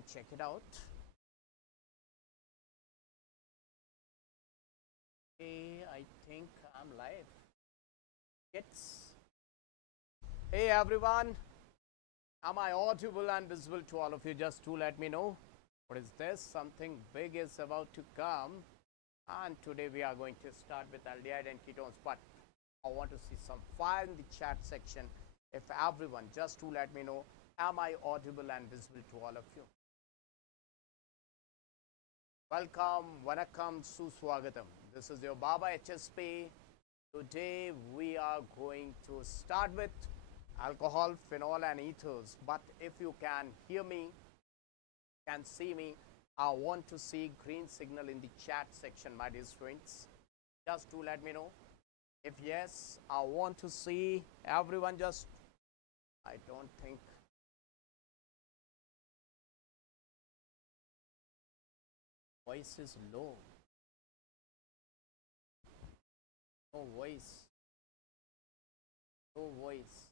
me check it out. Okay, I think I'm live. It's Hey everyone, am I audible and visible to all of you? Just to let me know. What is this? Something big is about to come, and today we are going to start with aldehyde and ketones. But I want to see some fire in the chat section. If everyone, just to let me know, am I audible and visible to all of you? Welcome, Vanakkam, Suswagatam. This is your Baba HSP. Today we are going to start with alcohol, phenol and ethers. But if you can hear me, can see me, I want to see green signal in the chat section, my dear students. Just to let me know. If yes, I want to see everyone. Just, I don't think. Voice is low. No voice. No voice.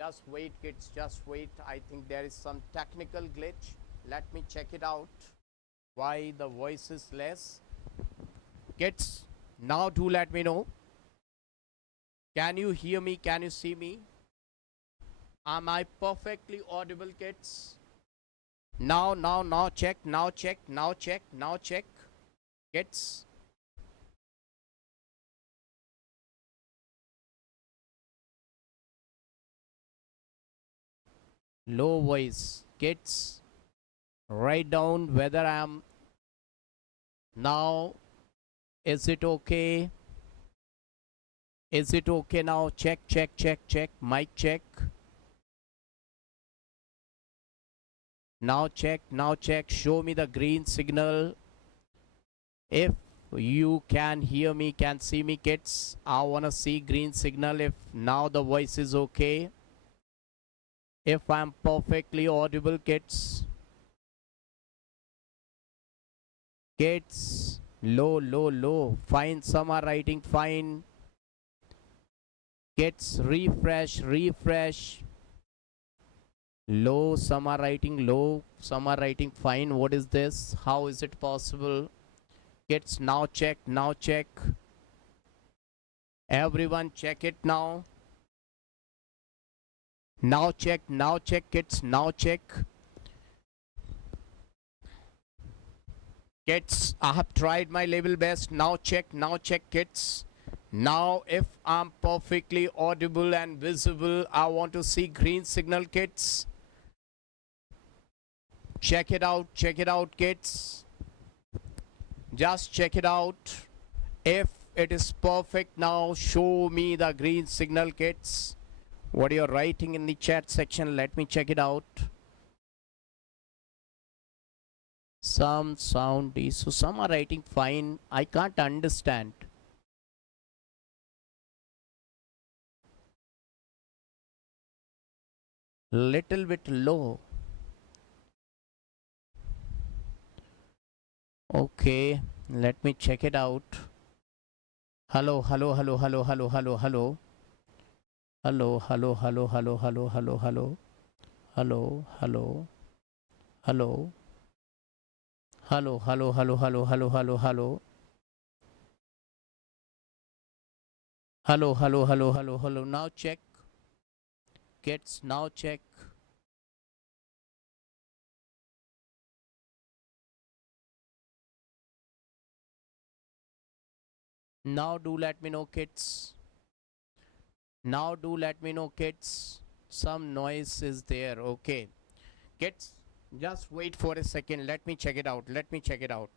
Just wait, kids, just wait. I think there is some technical glitch. Let me check it out. Why the voice is less? Kids, now do let me know. Can you hear me? Can you see me? Am I perfectly audible, kids? Now check, now check, now check, now check. Kids. Low voice. Kids, write down whether I am now. Is it okay? Is it okay now? Check, check, check, check. Mic check. Now check, now check. Show me the green signal. If you can hear me, can see me, kids, I want to see green signal. If now the voice is okay. If I'm perfectly audible, kids. Kids, low, low, low. Fine, some are writing fine. Kids, refresh, refresh. Low, some are writing low, some are writing fine. What is this? How is it possible? Kids, now check, now check. Everyone check it now. Now check, kids, now check. Kids, I have tried my level best. Now check, kids. Now if I'm perfectly audible and visible, I want to see green signal, kids. Check it out, kids. Just check it out. If it is perfect now, show me the green signal, kids. What you're writing in the chat section, let me check it out. Some sound is, so some are writing fine. I can't understand. Little bit low. Okay, let me check it out. Hello, hello, hello, hello, hello, hello, hello. Hello, hello, hello, hello, hello, hello, hello. Hello, hello. Hello. Hello, hello, hello, hello, hello, hello, hello. Hello, hello, hello, hello, hello. Now check. Kids, now check. Now do let me know, kids. Now do let me know, kids. Some noise is there. Okay. Kids, just wait for a second. Let me check it out. Let me check it out.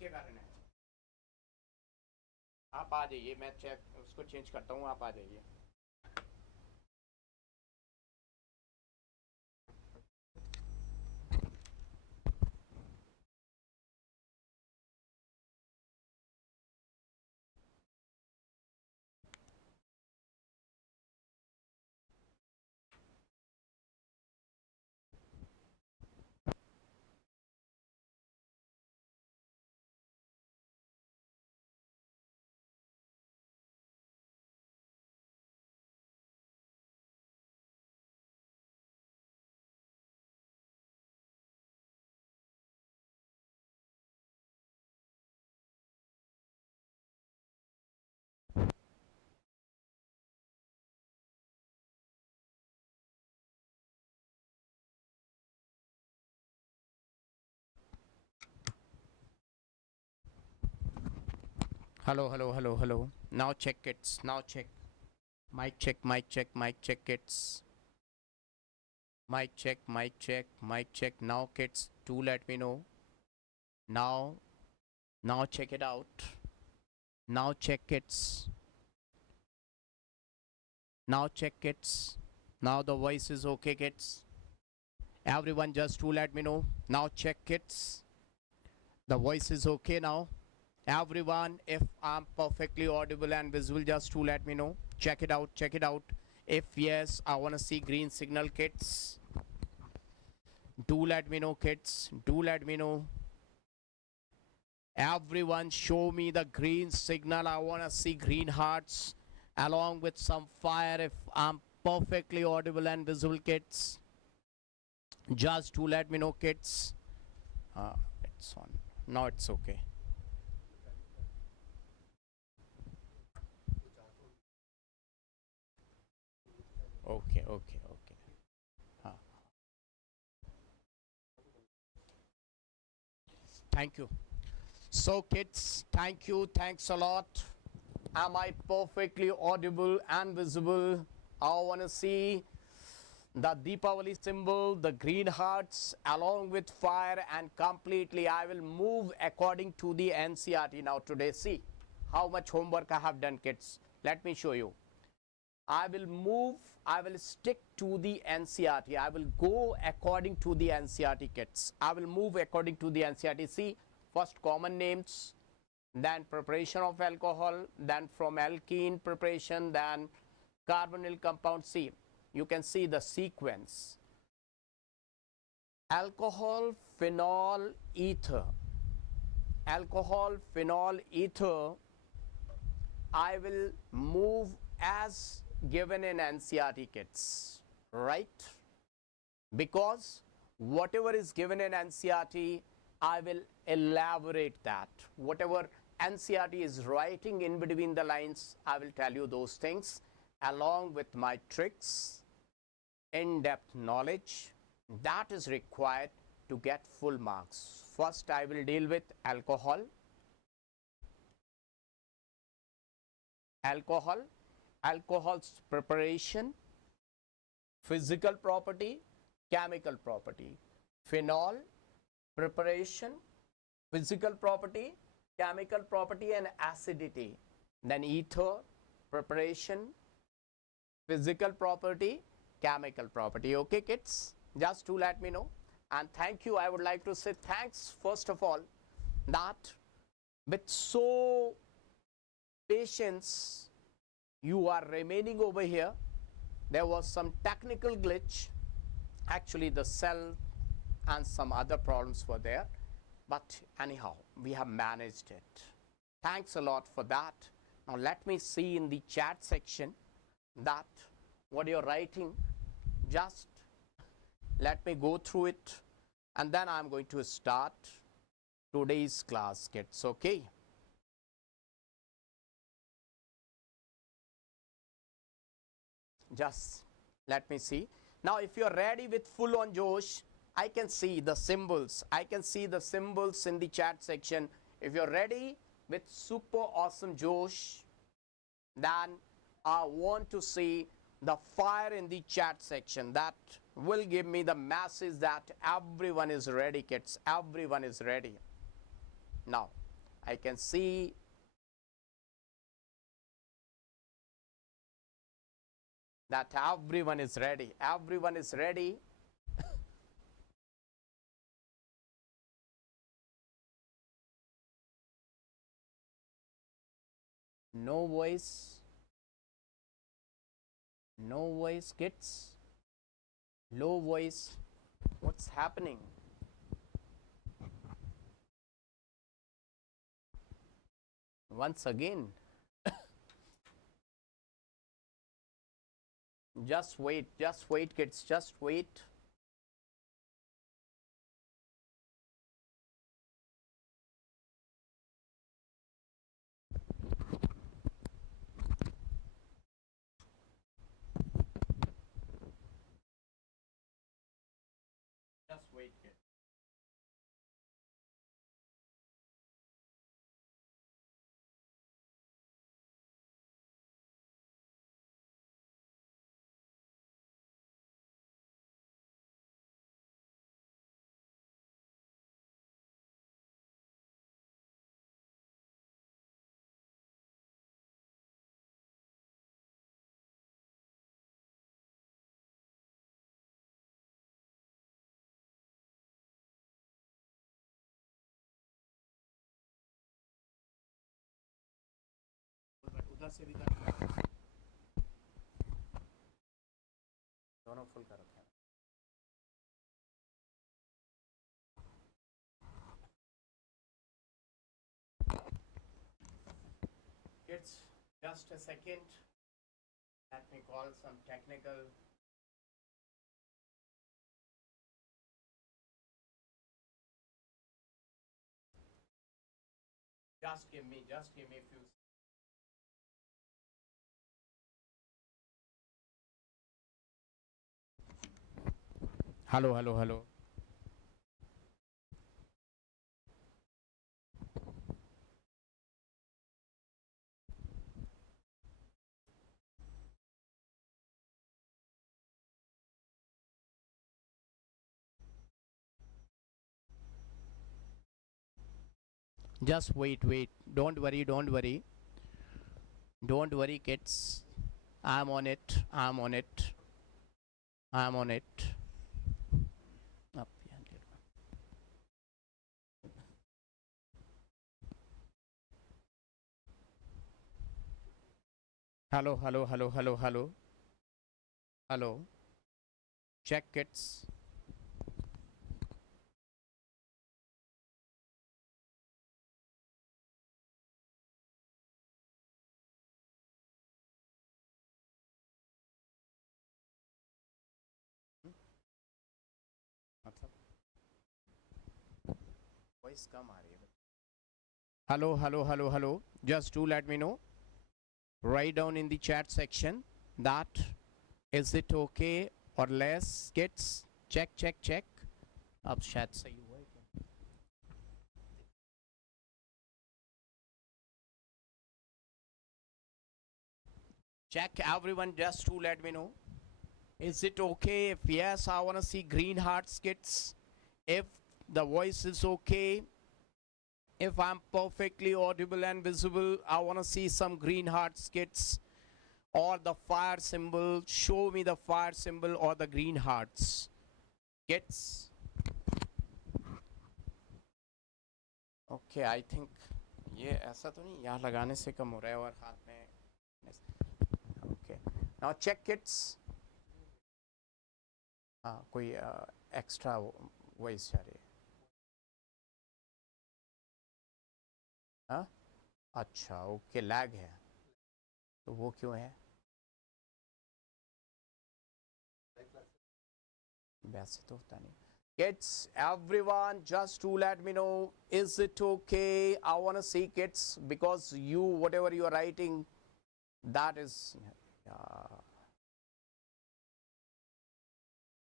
के कारण है। आप आ जाइए, मैं check उसको change करता हूँ, आप आ जाइए। Hello, hello, hello, hello. Now check it. Now check. Mic check, mic check, mic check kids. Mic check, mic check, mic check. Now kids, do let me know. Now, now check it out. Now check kids. Now check kids. Now the voice is okay kids. Everyone just do let me know. Now check kids. The voice is okay now. Everyone, if I'm perfectly audible and visible, just to let me know. Check it out, check it out. If yes, I want to see green signal kids. Do let me know kids, do let me know. Everyone show me the green signal. I want to see green hearts along with some fire if I'm perfectly audible and visible kids. Just to let me know kids. It's on. Now it's okay. Okay, okay, okay. Thank you. So kids, thank you, thanks a lot. Am I perfectly audible and visible? I want to see the Deepavali symbol, the green hearts along with fire, and completely I will move according to the NCERT now today. See how much homework I have done kids. Let me show you. I will move, I will stick to the NCERT. I will go according to the NCERT kids. I will move according to the NCERT. See, first common names, then preparation of alcohol, then from alkene preparation, then carbonyl compound. See, you can see the sequence. Alcohol, phenol, ether. Alcohol, phenol, ether. I will move as given in NCERT kits, right? Because whatever is given in NCERT, I will elaborate that. Whatever NCERT is writing in between the lines, I will tell you those things along with my tricks, in-depth knowledge that is required to get full marks. First, I will deal with alcohol. Alcohol's preparation, physical property, chemical property. Phenol, preparation, physical property, chemical property, and acidity. Then ether, preparation, physical property, chemical property. Okay kids, just to let me know. And thank you, I would like to say thanks first of all that with so patience you are remaining over here. There was some technical glitch, actually the cell and some other problems were there, but anyhow we have managed it. Thanks a lot for that. Now let me see in the chat section that what you're writing. Just let me go through it and then I'm going to start today's class kids. Okay, just let me see. Now if you're ready with full on Josh, I can see the symbols. I can see the symbols in the chat section. If you're ready with super awesome Josh, then I want to see the fire in the chat section. That will give me the message that everyone is ready kids. Everyone is ready. Now I can see that everyone is ready. Everyone is ready. No voice. No voice, kids. Low voice. What's happening? Once again. Just wait, kids. Just wait. Just wait, kids. उधर से भी कर दोनों full कर रखे हैं kids just a second let me call some technical just give me a few hello just wait don't worry kids I'm on it up hello check kids मतलब voice कम आ रही है hello just do let me know write down in the chat section that is it okay or less kids check अब शायद सही हुआ है क्या check everyone just to let me know is it okay if yes I want to see green hearts kids if the voice is okay if I'm perfectly audible and visible I want to see some green hearts kids or the fire symbol show me the fire symbol or the green hearts kids okay I think ये ऐसा तो नहीं यहाँ लगाने से कम हो रहा है और हाथ में okay now check kids हाँ कोई एक्स्ट्रा वॉइस जा रही है हाँ अच्छा ओके लैग है तो वो क्यों है वैसे तो होता नहीं kids everyone just to let me know is it okay I want to see kids because you whatever you are writing that is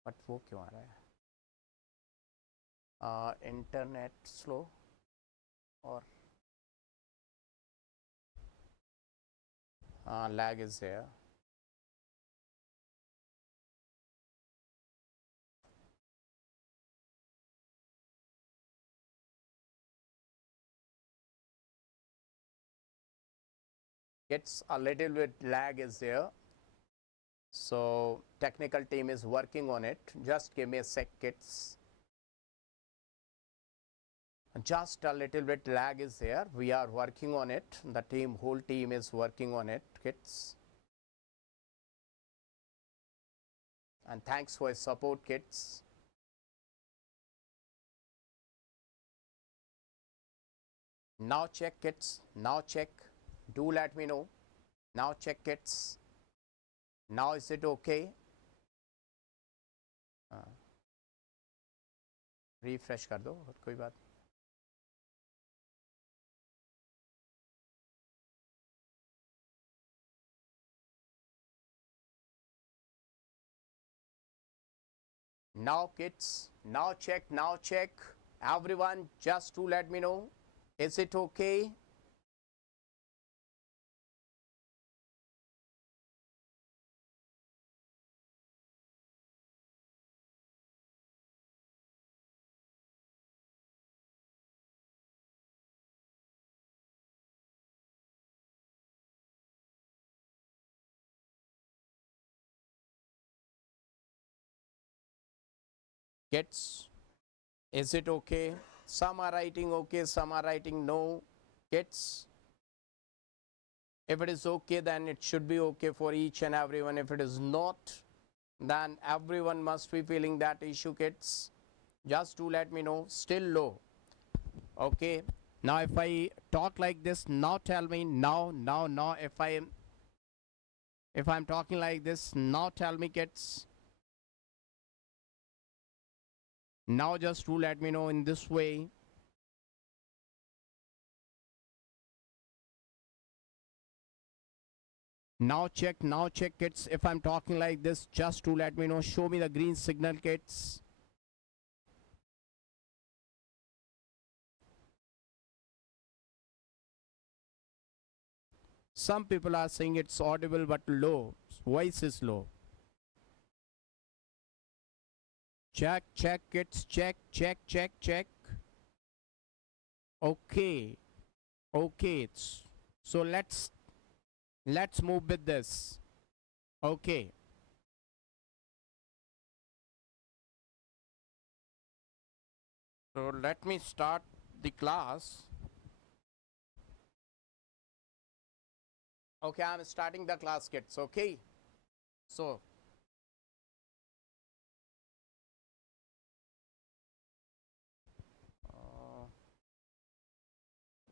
but वो क्यों आ रहा है इंटरनेट स्लो और lag is there Kids, a little bit lag is there. So technical team is working on it. Just give me a sec, kids. Just a little bit lag is there. We are working on it. The team, whole team is working on it, kids. And thanks for your support, kids. Now check, kids. Now check. Do let me know. Now check, kids. Now is it okay? Refresh कर दो और कोई बात. Now kids, now check. Everyone, just to let me know, is it okay? Kids, is it okay? Some are writing okay, some are writing no. Kids, if it is okay, then it should be okay for each and everyone. If it is not, then everyone must be feeling that issue, kids. Just to let me know, still low. Okay. Now if I talk like this, now tell me now, if I'm talking like this, now tell me, kids. Now just to let me know in this way. Now check, kids. If I'm talking like this, just to let me know, show me the green signal, kids. Some people are saying it's audible but low. Voice is low. Check, kids. Check. Okay. So let's move with this. Okay. So let me start the class. Okay, I'm starting the class, kids. Okay. So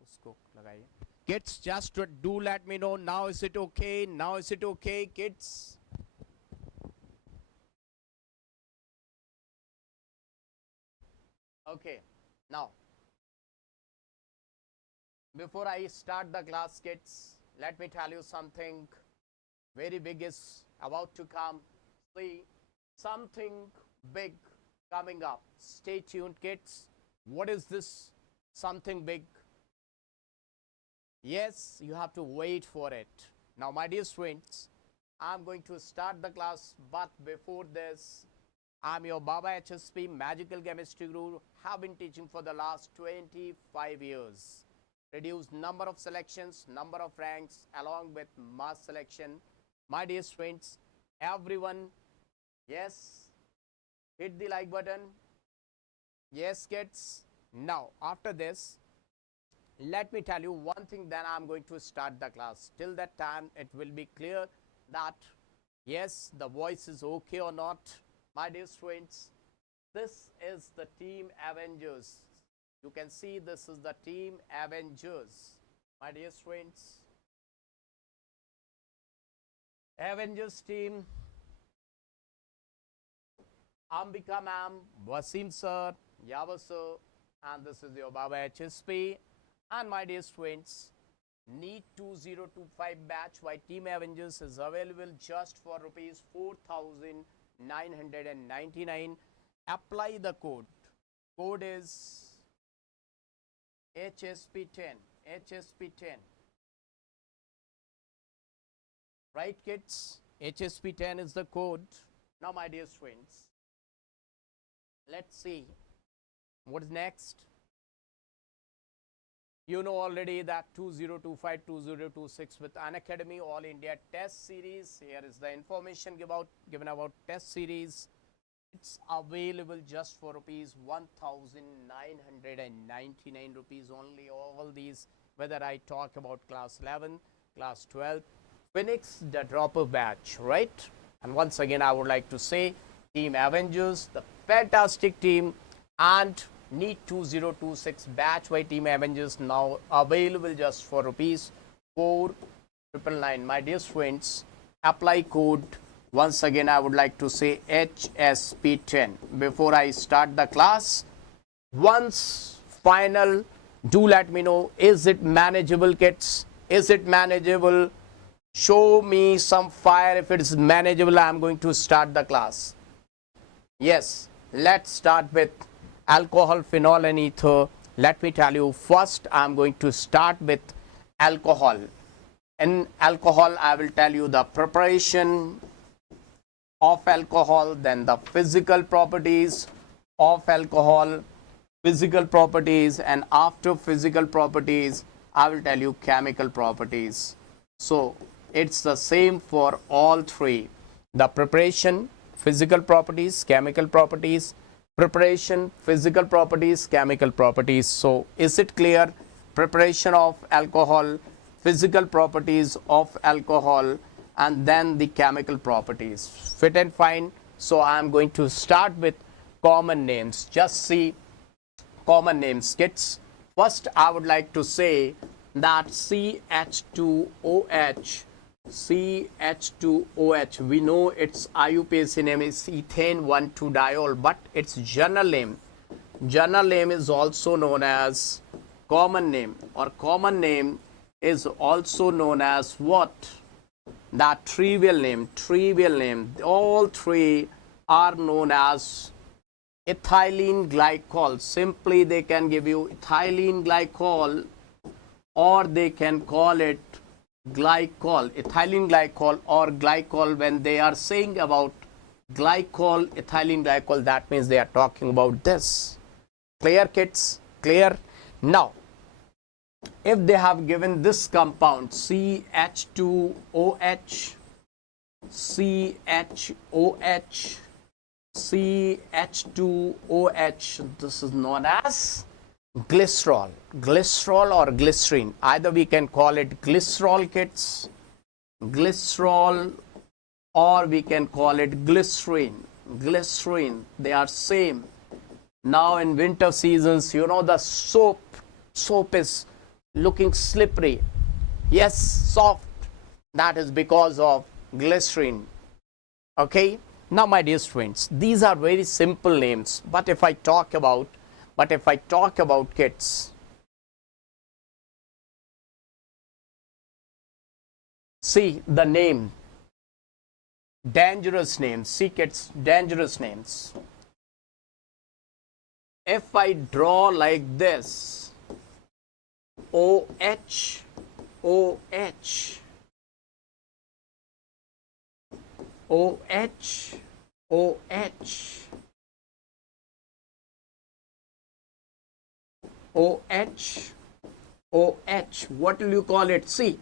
उसको लगाइए. Kids, just do let me know. Now is it okay? Now is it okay, kids? Okay. Now, before I start the class, kids, let me tell you something very big is about to come. See, something big coming up. Stay tuned, kids. What is this something big? Yes, you have to wait for it. Now, my dear students, I'm going to start the class, but before this, I'm your Baba HSP, Magical Chemistry Guru, have been teaching for the last 25 years. Reduced number of selections, number of ranks, along with mass selection. My dear students, everyone, yes, hit the like button. Yes, kids. Now, after this, let me tell you one thing, then I'm going to start the class. Till that time, it will be clear that, yes, the voice is okay or not. My dear students, this is the team Avengers. You can see this is the team Avengers. My dear students, Avengers team, Ambika ma'am, Wasim sir, Yava sir, and this is your Baba HSP. And my dear students, NEET 2025 batch by Team Avengers is available just for rupees 4,999. Apply the code. Code is HSP10. HSP10. Right, kids? HSP10 is the code. Now, my dear students, let's see what is next. You know already that 2025, 2026 with Unacademy All India Test Series. Here is the information given about test series. It's available just for rupees 1,999 rupees only. All these, whether I talk about class 11, class 12, Phoenix, the dropper batch, right? And once again, I would like to say Team Avengers, the fantastic team, and NEET 2026 batch by Team Avengers now available just for rupees 4,999. My dear friends, apply code. Once again, I would like to say HSP10. Before I start the class, once final, do let me know, is it manageable, kids? Is it manageable? Show me some fire. If it is manageable, I am going to start the class. Yes, let's start with alcohol, phenol and ether. Let me tell you, first I am going to start with alcohol. In alcohol, I will tell you the preparation of alcohol, then the physical properties of alcohol, physical properties, and after physical properties, I will tell you chemical properties. So it's the same for all three: the preparation, physical properties, chemical properties, preparation, physical properties, chemical properties. So is it clear? Preparation of alcohol, physical properties of alcohol, and then the chemical properties. Fit and fine. So I am going to start with common names. Just see common names, kids. First, I would like to say that CH2OH, CH2OH, we know its IUPAC name is ethane 1,2-diol, but its general name is also known as common name, or common name is also known as what? That trivial name. All three are known as ethylene glycol. Simply they can give you ethylene glycol, or they can call it glycol, ethylene glycol or glycol. When they are saying about glycol, ethylene glycol, that means they are talking about this. Clear, kids? Clear? Now, if they have given this compound CH2OH, CHOH, CH2OH, this is known as glycerol, or glycerine. Either we can call it glycerol, kids, glycerol, or we can call it glycerine. They are same. Now in winter seasons, you know, the soap is looking slippery. Yes, soft. That is because of glycerine. Okay. Now, my dear friends, these are very simple names. But if I talk about kids, see the name, dangerous names. See, kids, dangerous names. If I draw like this, OH, OH, OH, OH, OH, OH, what will you call it? See,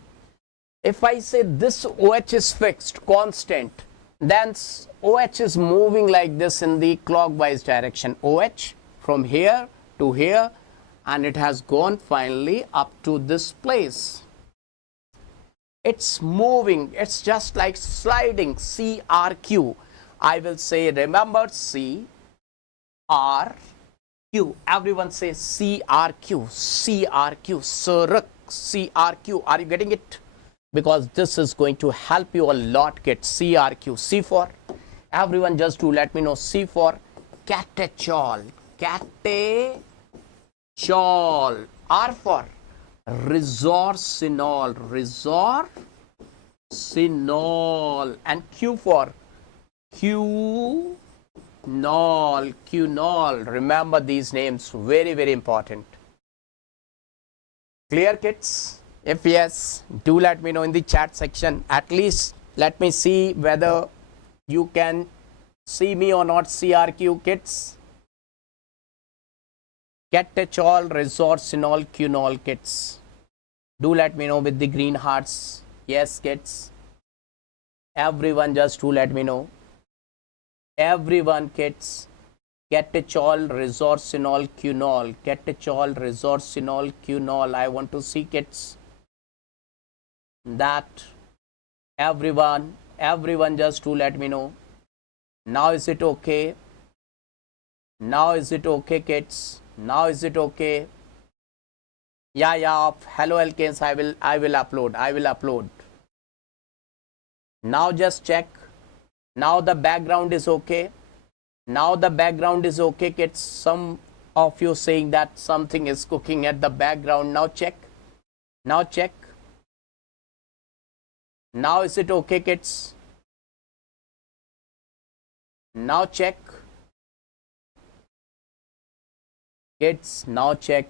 if I say this OH is fixed, constant, then OH is moving like this in the clockwise direction. OH from here to here, and it has gone finally up to this place. It's moving. It's just like sliding. CRQ. I will say, remember, CRQ. Everyone say CRQ. CRQ. CRQ. Are you getting it? Because this is going to help you a lot. Get CRQ. C for, everyone just to let me know. C for catechol. Catechol. R for resorcinol. Resorcinol. And Q for quinol. Remember these names, very, very important. Clear, kids? If yes, do let me know in the chat section. At least let me see whether you can see me or not. CRQ, kids. Catechol, resorcinol, quinol, kids. Do let me know with the green hearts. Yes, kids. Everyone just do let me know. Everyone, kids. Catechol, resorcinol, quinol. Catechol, resorcinol, quinol. I want to see, kids, that everyone just do let me know. Now is it okay? Now is it okay, kids? Now is it okay? Yeah, hello alkanes, I will upload. Now just check. Now the background is okay. Now the background is okay, kids. Some of you saying that something is cooking at the background. Now check. Now check. Now is it okay, kids? Now check. Kids, now check.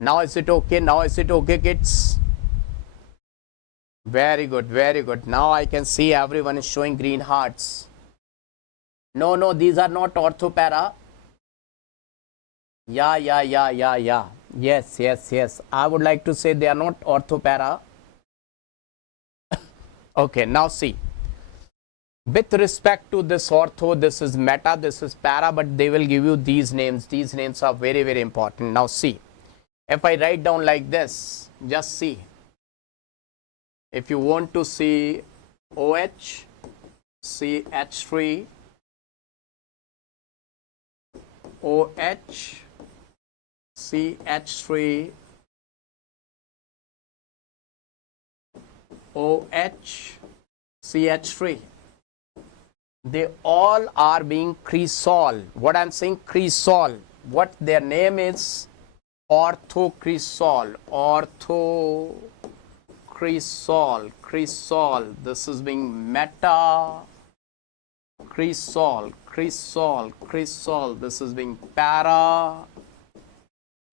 Now is it okay? Now is it okay, kids? Very good, very good. Now I can see everyone is showing green hearts. No, these are not orthopara. Yeah. Yes. I would like to say they are not orthopara. Okay, now see. With respect to this ortho, this is meta, this is para, but they will give you these names. These names are very, very important. Now see, if I write down like this, just see. If you want to see OH, CH3, OH, CH3, OH, CH3. They all are being cresol. What I'm saying, cresol. What their name is? Orthocresol. Cresol. This is being meta. Cresol. This is being para.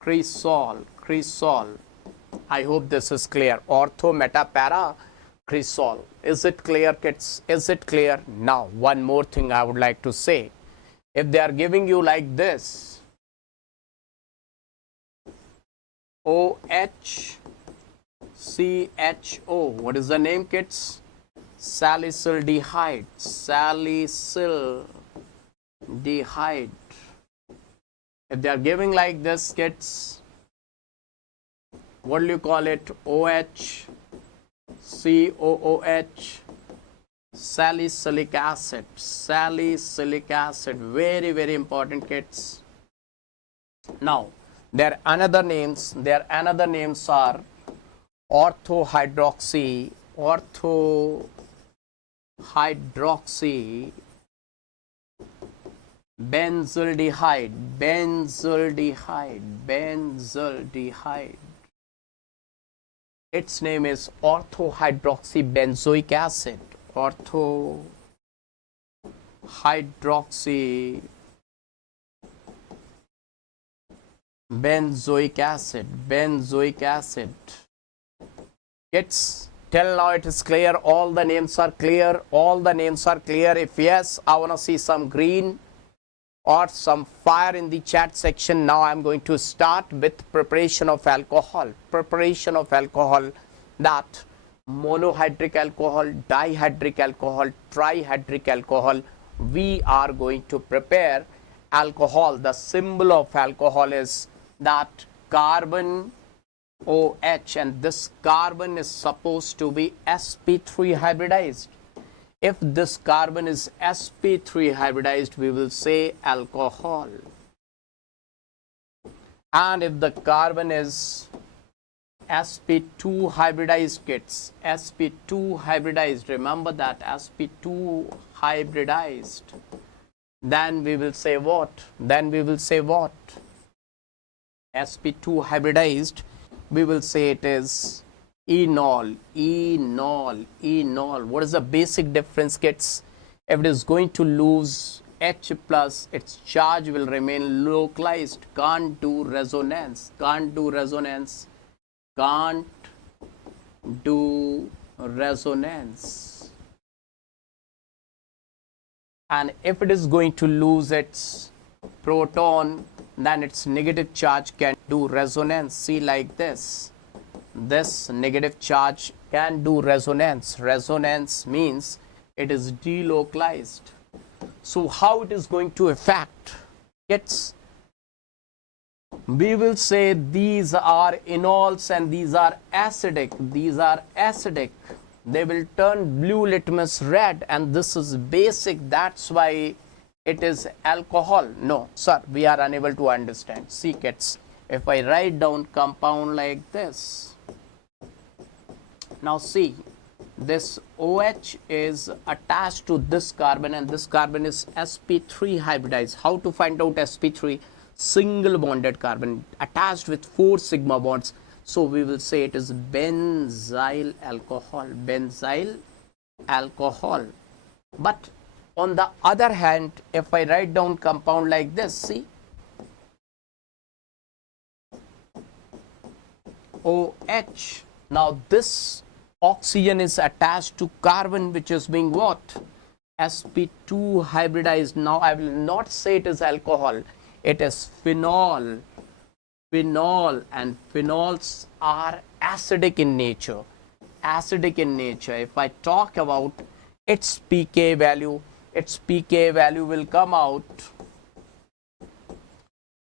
Cresol. I hope this is clear. Ortho, meta, para, cresol. Is it clear, kids? Is it clear? Now, one more thing I would like to say. If they are giving you like this, OH, CHO, what is the name, kids? Salicyldehyde. If they are giving like this, kids, what do you call it? OH, COOH, salicylic acid. Very, very important, kids. Now, their another names are orthohydroxy, benzaldehyde. Its name is orthohydroxybenzoic acid. Benzoic acid. Kids, till now it is clear. All the names are clear. If yes, I want to see some green or some fire in the chat section. Now I am going to start with preparation of alcohol. That monohydric alcohol, dihydric alcohol, trihydric alcohol. We are going to prepare alcohol. The symbol of alcohol is that carbon OH, and this carbon is supposed to be sp3 hybridized. If this carbon is sp3 hybridized, we will say alcohol. And if the carbon is sp2 hybridized, kids, sp2 hybridized, remember that, sp2 hybridized, then we will say what? sp2 hybridized, we will say it is enol. What is the basic difference, kids? If it is going to lose H plus, its charge will remain localized, can't do resonance. And if it is going to lose its proton, then its negative charge can do resonance. See, like this. This negative charge can do resonance. Resonance means it is delocalized. So how it is going to affect? We will say these are enols and these are acidic. These are acidic. They will turn blue litmus red, and this is basic. That's why it is alcohol. No, sir, we are unable to understand. See, kids, if I write down compound like this, now see, this OH is attached to this carbon, and this carbon is sp3 hybridized. How to find out sp3? Single bonded carbon attached with 4 sigma bonds. So we will say it is benzyl alcohol. Benzyl alcohol. But on the other hand, if I write down compound like this, see, OH. Now this oxygen is attached to carbon, which is being what? sp2 hybridized. Now I will not say it is alcohol. It is phenol. Phenol, and phenols are acidic in nature. Acidic in nature. If I talk about its pK value will come out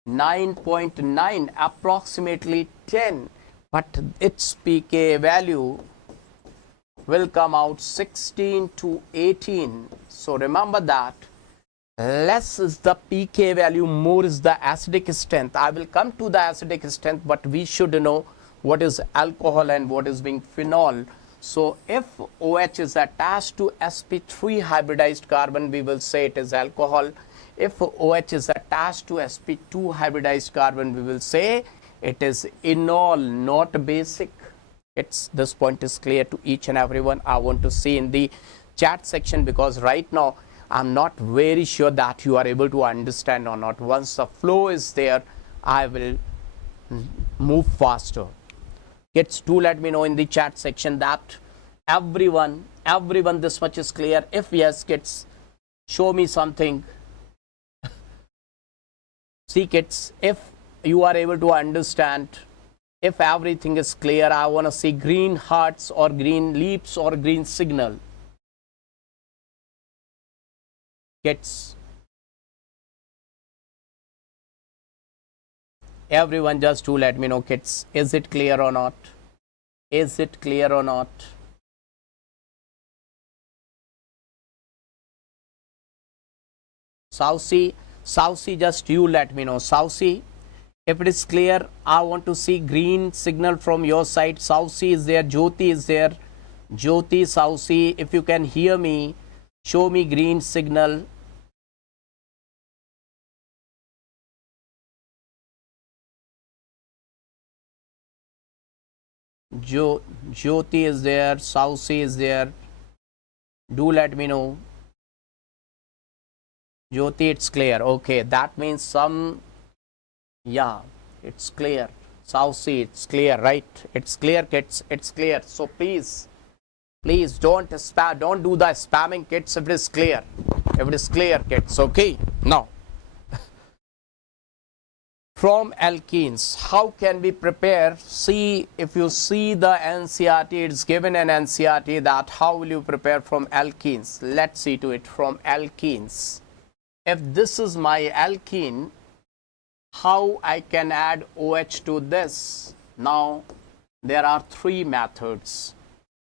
9.9, approximately 10, but its pK value will come out 16 to 18. So remember that less is the pK value, more is the acidic strength. I will come to the acidic strength, but we should know what is alcohol and what is being phenol. So if OH is attached to sp3 hybridized carbon, we will say it is alcohol. If OH is attached to sp2 hybridized carbon, we will say it is enol, not basic. This point is clear to each and everyone. I want to see in the chat section, because right now I'm not very sure that you are able to understand or not. Once the flow is there, I will move faster. Kids, do let me know in the chat section that everyone this much is clear. If yes, kids, show me something. See, kids, if you are able to understand, if everything is clear, I want to see green hearts or green leaps or green signal. Kids, everyone, just to let me know, kids, is it clear or not? Is it clear or not? Saucy, just you let me know. Saucy, if it is clear, I want to see green signal from your side. Saucy is there, Jyoti is there. Jyoti, Saucy, if you can hear me, show me green signal. Jyoti is there, Saucy is there. Do let me know. Jyoti, it's clear. Okay, that means some, yeah, it's clear. Saucy, it's clear, right? It's clear, kids. It's clear. So please don't spam. Don't do the spamming, kids. If it is clear, kids. Okay. Now, from alkenes, how can we prepare? See, if you see the NCERT, it's given an NCERT that how will you prepare from alkenes. Let's see to it from alkenes. If this is my alkene, how I can add OH to this? Now, there are 3 methods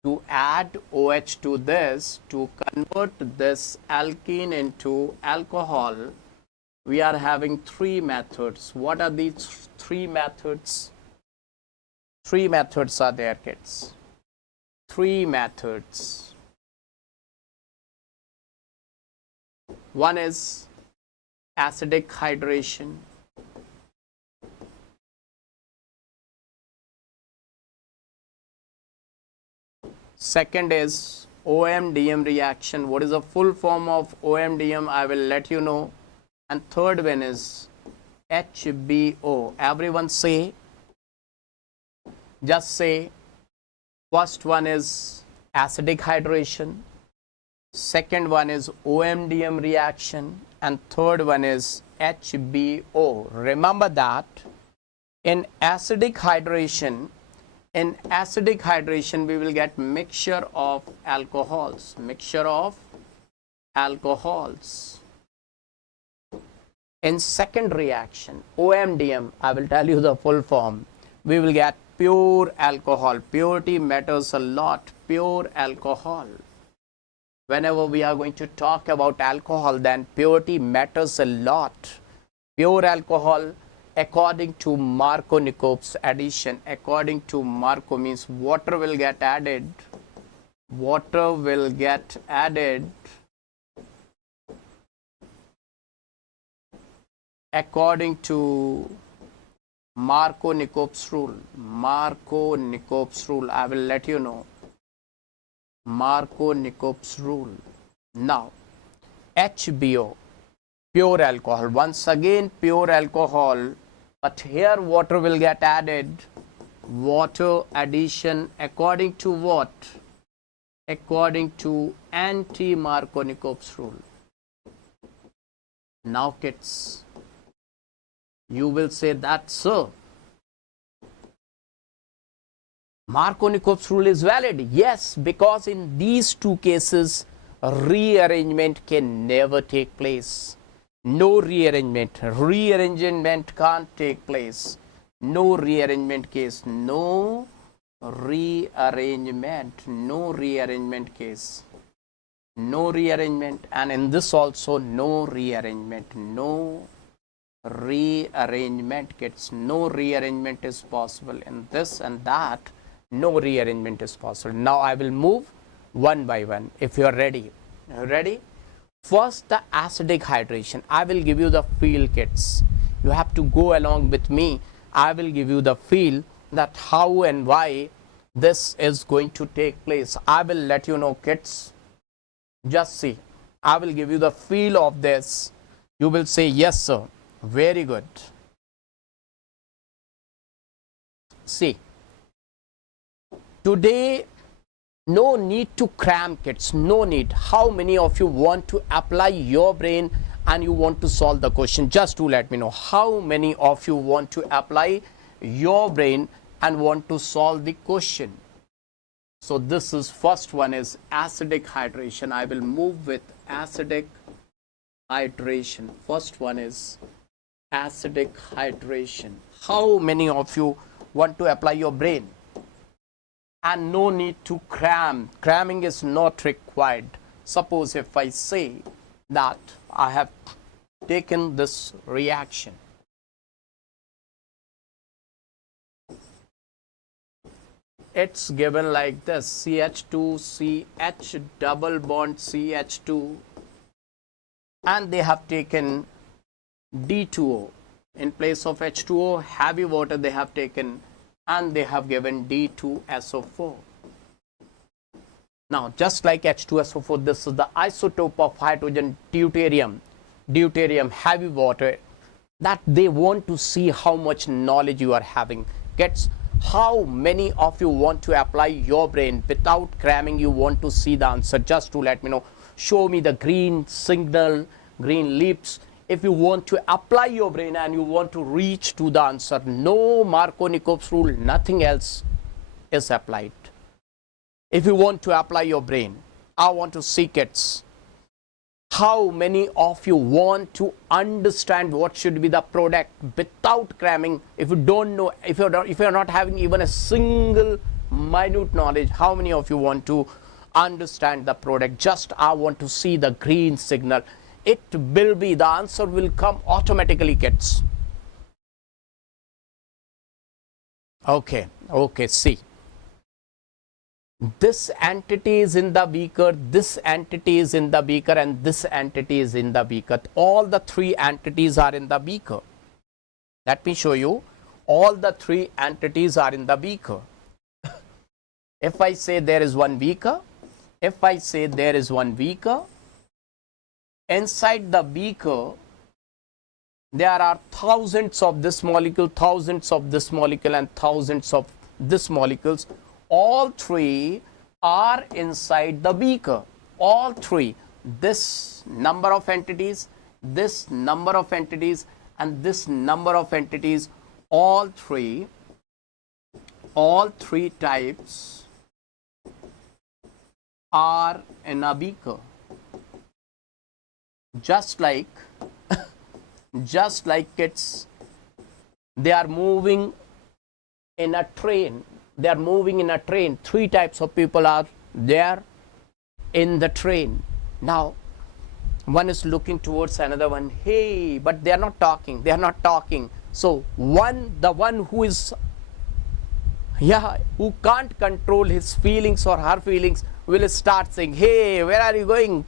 to add OH to this, to convert this alkene into alcohol. We are having 3 methods. What are these 3 methods? 3 methods are there, kids. 3 methods. One is acidic hydration. Second is OMDM reaction. What is the full form of OMDM? I will let you know. And third one is HBO. Everyone say, just say, first one is acidic hydration, second one is OMDM reaction, and third one is HBO. Remember that in acidic hydration, we will get mixture of alcohols. In second reaction, OMDM, I will tell you the full form, we will get pure alcohol. Purity matters a lot. Pure alcohol. Whenever we are going to talk about alcohol, then purity matters a lot. Pure alcohol, according to Markovnikov's addition, according to Markov, means water will get added. Water will get added according to Markovnikov's rule. Markovnikov's rule, I will let you know. Markovnikov's rule. Now, HBO, pure alcohol. Once again, pure alcohol, but here water will get added. Water addition according to what? According to anti-Markovnikov's rule. Now, kids, you will say that, sir, Markovnikov's rule is valid. Yes, because in these two cases, rearrangement can never take place. No rearrangement. Rearrangement can't take place. No rearrangement case. No rearrangement. No rearrangement case. No rearrangement. And in this also, no rearrangement. No rearrangement, kids. No rearrangement is possible. In this and that, no rearrangement is possible. Now I will move one by one if you are ready. Ready? First, the acidic hydration. I will give you the feel, kids. You have to go along with me. I will give you the feel that how and why this is going to take place. I will let you know, kids. Just see. I will give you the feel of this. You will say, yes, sir. Very good. See. Today, no need to cram, kids. No need. How many of you want to apply your brain and you want to solve the question? Just to let me know. How many of you want to apply your brain and want to solve the question? So this is first one is acidic hydration. I will move with acidic hydration. First one is acidic hydration. How many of you want to apply your brain? And no need to cram. Cramming is not required. Suppose if I say that I have taken this reaction. It's given like this, CH2, CH double bond CH2, and they have taken D2O. In place of H2O, heavy water they have taken, and they have given D2SO4. Now, just like H2SO4, this is the isotope of hydrogen deuterium, heavy water, that they want to see how much knowledge you are having. Gets how many of you want to apply your brain without cramming? You want to see the answer. Just to let me know. Show me the green signal, green lips. If you want to apply your brain and you want to reach to the answer, no Markovnikov's rule, nothing else is applied. If you want to apply your brain, I want to see, kids, how many of you want to understand what should be the product without cramming? If you don't know, if you're not having even a single minute knowledge, how many of you want to understand the product? Just I want to see the green signal. It will be, the answer will come automatically, kids. Okay, see. This entity is in the beaker, this entity is in the beaker, and this entity is in the beaker. All the three entities are in the beaker. Let me show you. All the three entities are in the beaker. If I say there is one beaker, inside the beaker, there are thousands of this molecule, thousands of this molecule, and thousands of this molecules. All three are inside the beaker. All three. This number of entities, this number of entities and this number of entities, all three types are in a beaker. Just like it's, they are moving in a train. They are moving in a train. Three types of people are there in the train. Now, one is looking towards another one. Hey, but they are not talking. They are not talking. So the one who is, who can't control his feelings or her feelings will start saying, hey, where are you going?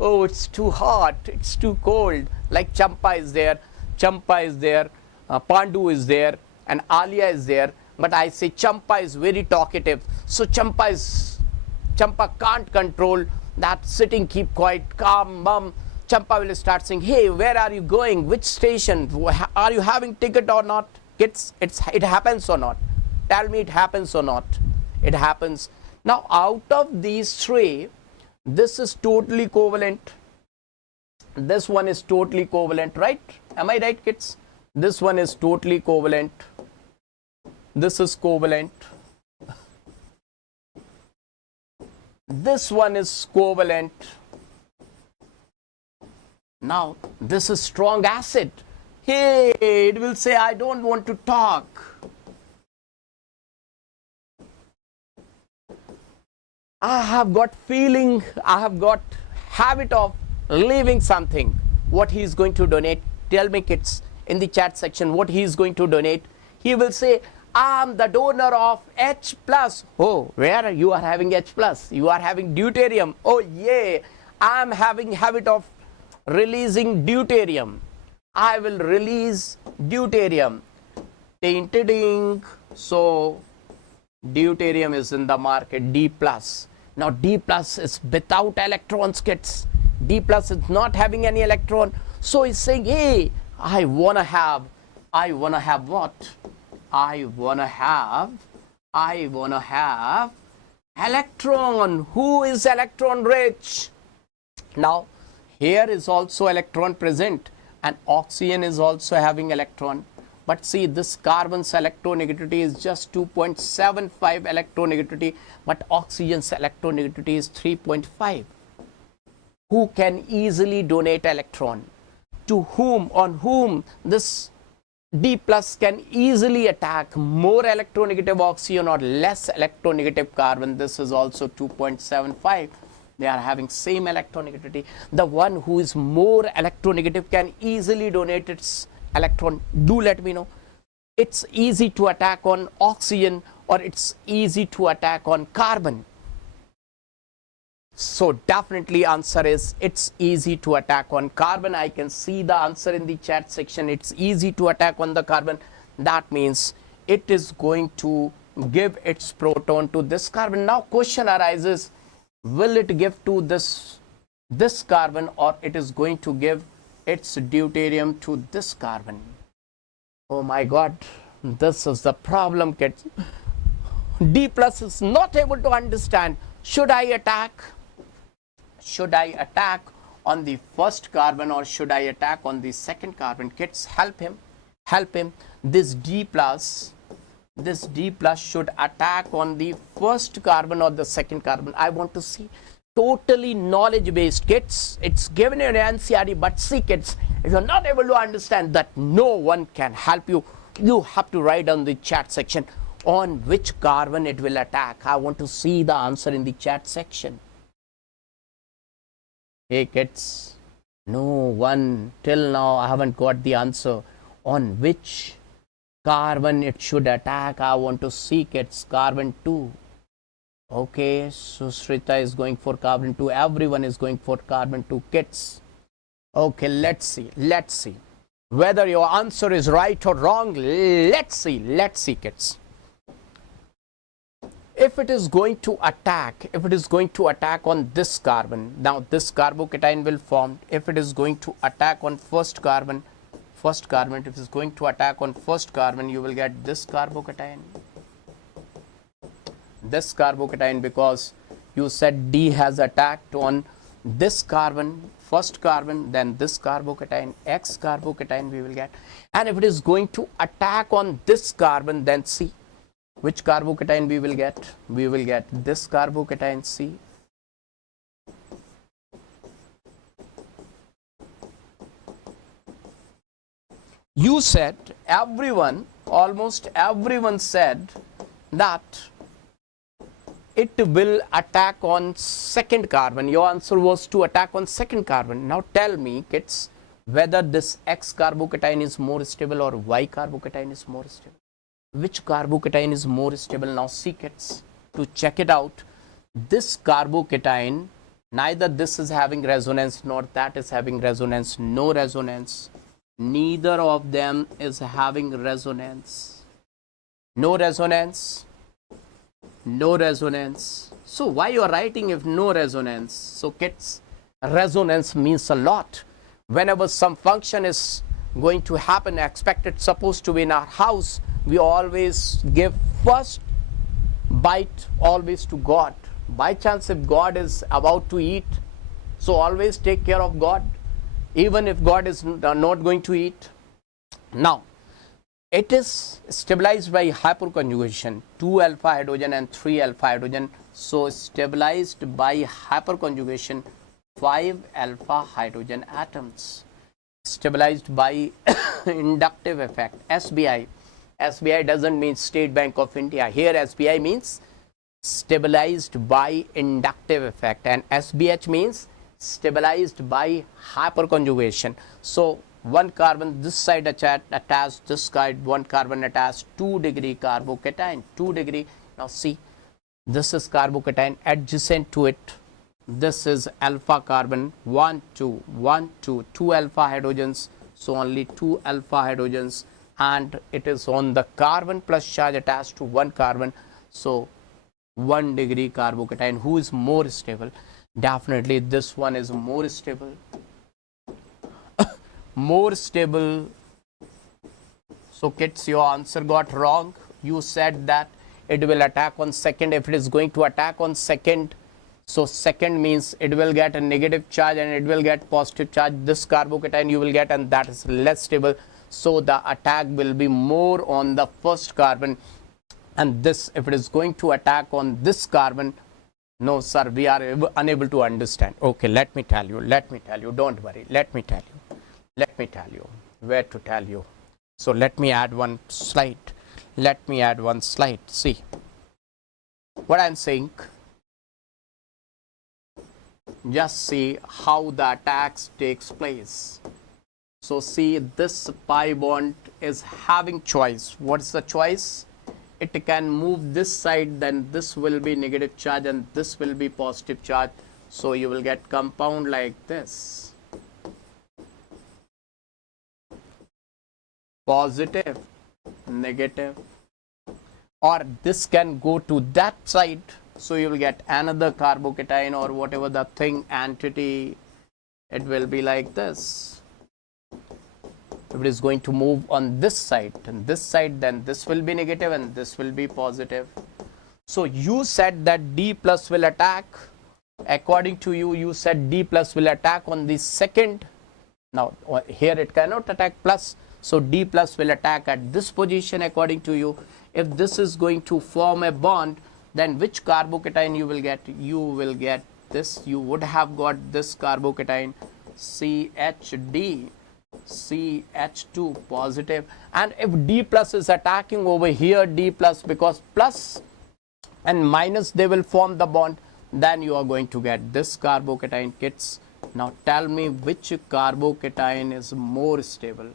Oh, it's too hot, it's too cold. Like Champa is there, Pandu is there, and Alia is there. But I say Champa is very talkative. So Champa can't control that, sitting, keep quiet, calm, mum. Champa will start saying, hey, where are you going? Which station? Are you having ticket or not? It happens or not? Tell me it happens or not? It happens. Now, out of these three, this is totally covalent. This one is totally covalent, right? Am I right, kids? This one is totally covalent. This is covalent. This one is covalent. Now, this is strong acid. Hey, it will say, I don't want to talk. I have got feeling, I have got habit of leaving something. What he is going to donate? Tell me, kids, in the chat section what he is going to donate. He will say, I am the donor of H+. Oh, where you are having H+? You are having deuterium. Oh, yeah, I am having habit of releasing deuterium. I will release deuterium. Ding, ding, ding. So, deuterium is in the market, D+. Now, D+ is without electrons, kids. D+ is not having any electron. So, he's saying, hey, I wanna have what? I wanna have electron. Who is electron rich? Now, here is also electron present, and oxygen is also having electron. But see, this carbon's electronegativity is just 2.75 electronegativity, but oxygen's electronegativity is 3.5. Who can easily donate electron? To whom, on whom this D+ can easily attack more electronegative oxygen or less electronegative carbon? This is also 2.75. They are having same electronegativity. The one who is more electronegative can easily donate its electron. Do let me know. It's easy to attack on oxygen or it's easy to attack on carbon. So definitely answer is it's easy to attack on carbon. I can see the answer in the chat section. It's easy to attack on the carbon. That means it is going to give its proton to this carbon. Now question arises, will it give to this carbon, or it is going to give its deuterium to this carbon? Oh my God, this is the problem, kids. D+ is not able to understand. Should I attack on the first carbon or should I attack on the second carbon? Kids, help him. This D+ should attack on the first carbon or the second carbon. I want to see. Totally knowledge based, kids. It's given in NCERT, but see, kids, if you're not able to understand that, no one can help you. You have to write on the chat section on which carbon it will attack. I want to see the answer in the chat section. Hey, kids, no one till now I haven't got the answer on which carbon it should attack. I want to see, kids. Carbon 2. Okay, Susrita is going for carbon 2. Everyone is going for carbon 2, kids. Okay, let's see whether your answer is right or wrong. Let's see, kids. If it is going to attack on this carbon, now this carbocation will form. If it is going to attack on first carbon, if it is going to attack on first carbon, you will get this carbocation. Because you said D has attacked on this carbon first carbon, then this carbocation, X carbocation we will get. And if it is going to attack on this carbon, then C. Which carbocation we will get? We will get this carbocation C. You said, everyone, almost everyone said that it will attack on second carbon. Your answer was to attack on second carbon. Now tell me, kids, whether this X carbocation is more stable or Y carbocation is more stable. Which carbocation is more stable? Now see, kids, to check it out, this carbocation, neither this is having resonance nor that is having resonance. No resonance. Neither of them is having resonance. No resonance. No resonance. So why you are writing if no resonance? So kids, resonance means a lot. Whenever some function is going to happen, expected, supposed to be in our house, we always give first bite always to God. By chance, if God is about to eat, so always take care of God, even if God is not going to eat. Now, it is stabilized by hyperconjugation, 2 alpha hydrogen and 3 alpha hydrogen. So stabilized by hyperconjugation, 5 alpha hydrogen atoms. Stabilized by inductive effect, SBI. SBI doesn't mean State Bank of India. Here SBI means stabilized by inductive effect, and SBH means stabilized by hyperconjugation. So one carbon this side attached, this side one carbon attached, 2 degree carbocation, 2 degree. Now see, this is carbocation, adjacent to it, this is alpha carbon, 1 2 1 2 2 alpha hydrogens. So only 2 alpha hydrogens, and it is on the carbon plus charge attached to one carbon. So 1 degree carbocation. Who is more stable? Definitely this one is more stable. More stable. So kids, your answer got wrong. You said that it will attack on second. If it is going to attack on second, so second means it will get a negative charge and it will get positive charge. This carbocation you will get, and that is less stable. So the attack will be more on the first carbon. And this, if it is going to attack on this carbon, no sir, we are unable to understand. Okay, let me tell you, don't worry, let me tell you where to tell you. So let me add one slide. See what I'm saying. Just see how the attacks takes place. So see, this pi bond is having choice. What's the choice? It can move this side, then this will be negative charge and this will be positive charge. So you will get compound like this. Positive, negative. Or this can go to that side. So you will get another carbocation or whatever the thing, entity. It will be like this. If it is going to move on this side and this side, then this will be negative and this will be positive. So you said that D plus will attack. According to you, you said D plus will attack on the second. Now here it cannot attack plus. So D plus will attack at this position according to you. If this is going to form a bond, then which carbocation you will get? You will get this. You would have got this carbocation, CHD. CH2 positive. And if D plus is attacking over here, D plus, because plus and minus they will form the bond, then you are going to get this carbocation, kids. Now tell me which carbocation is more stable.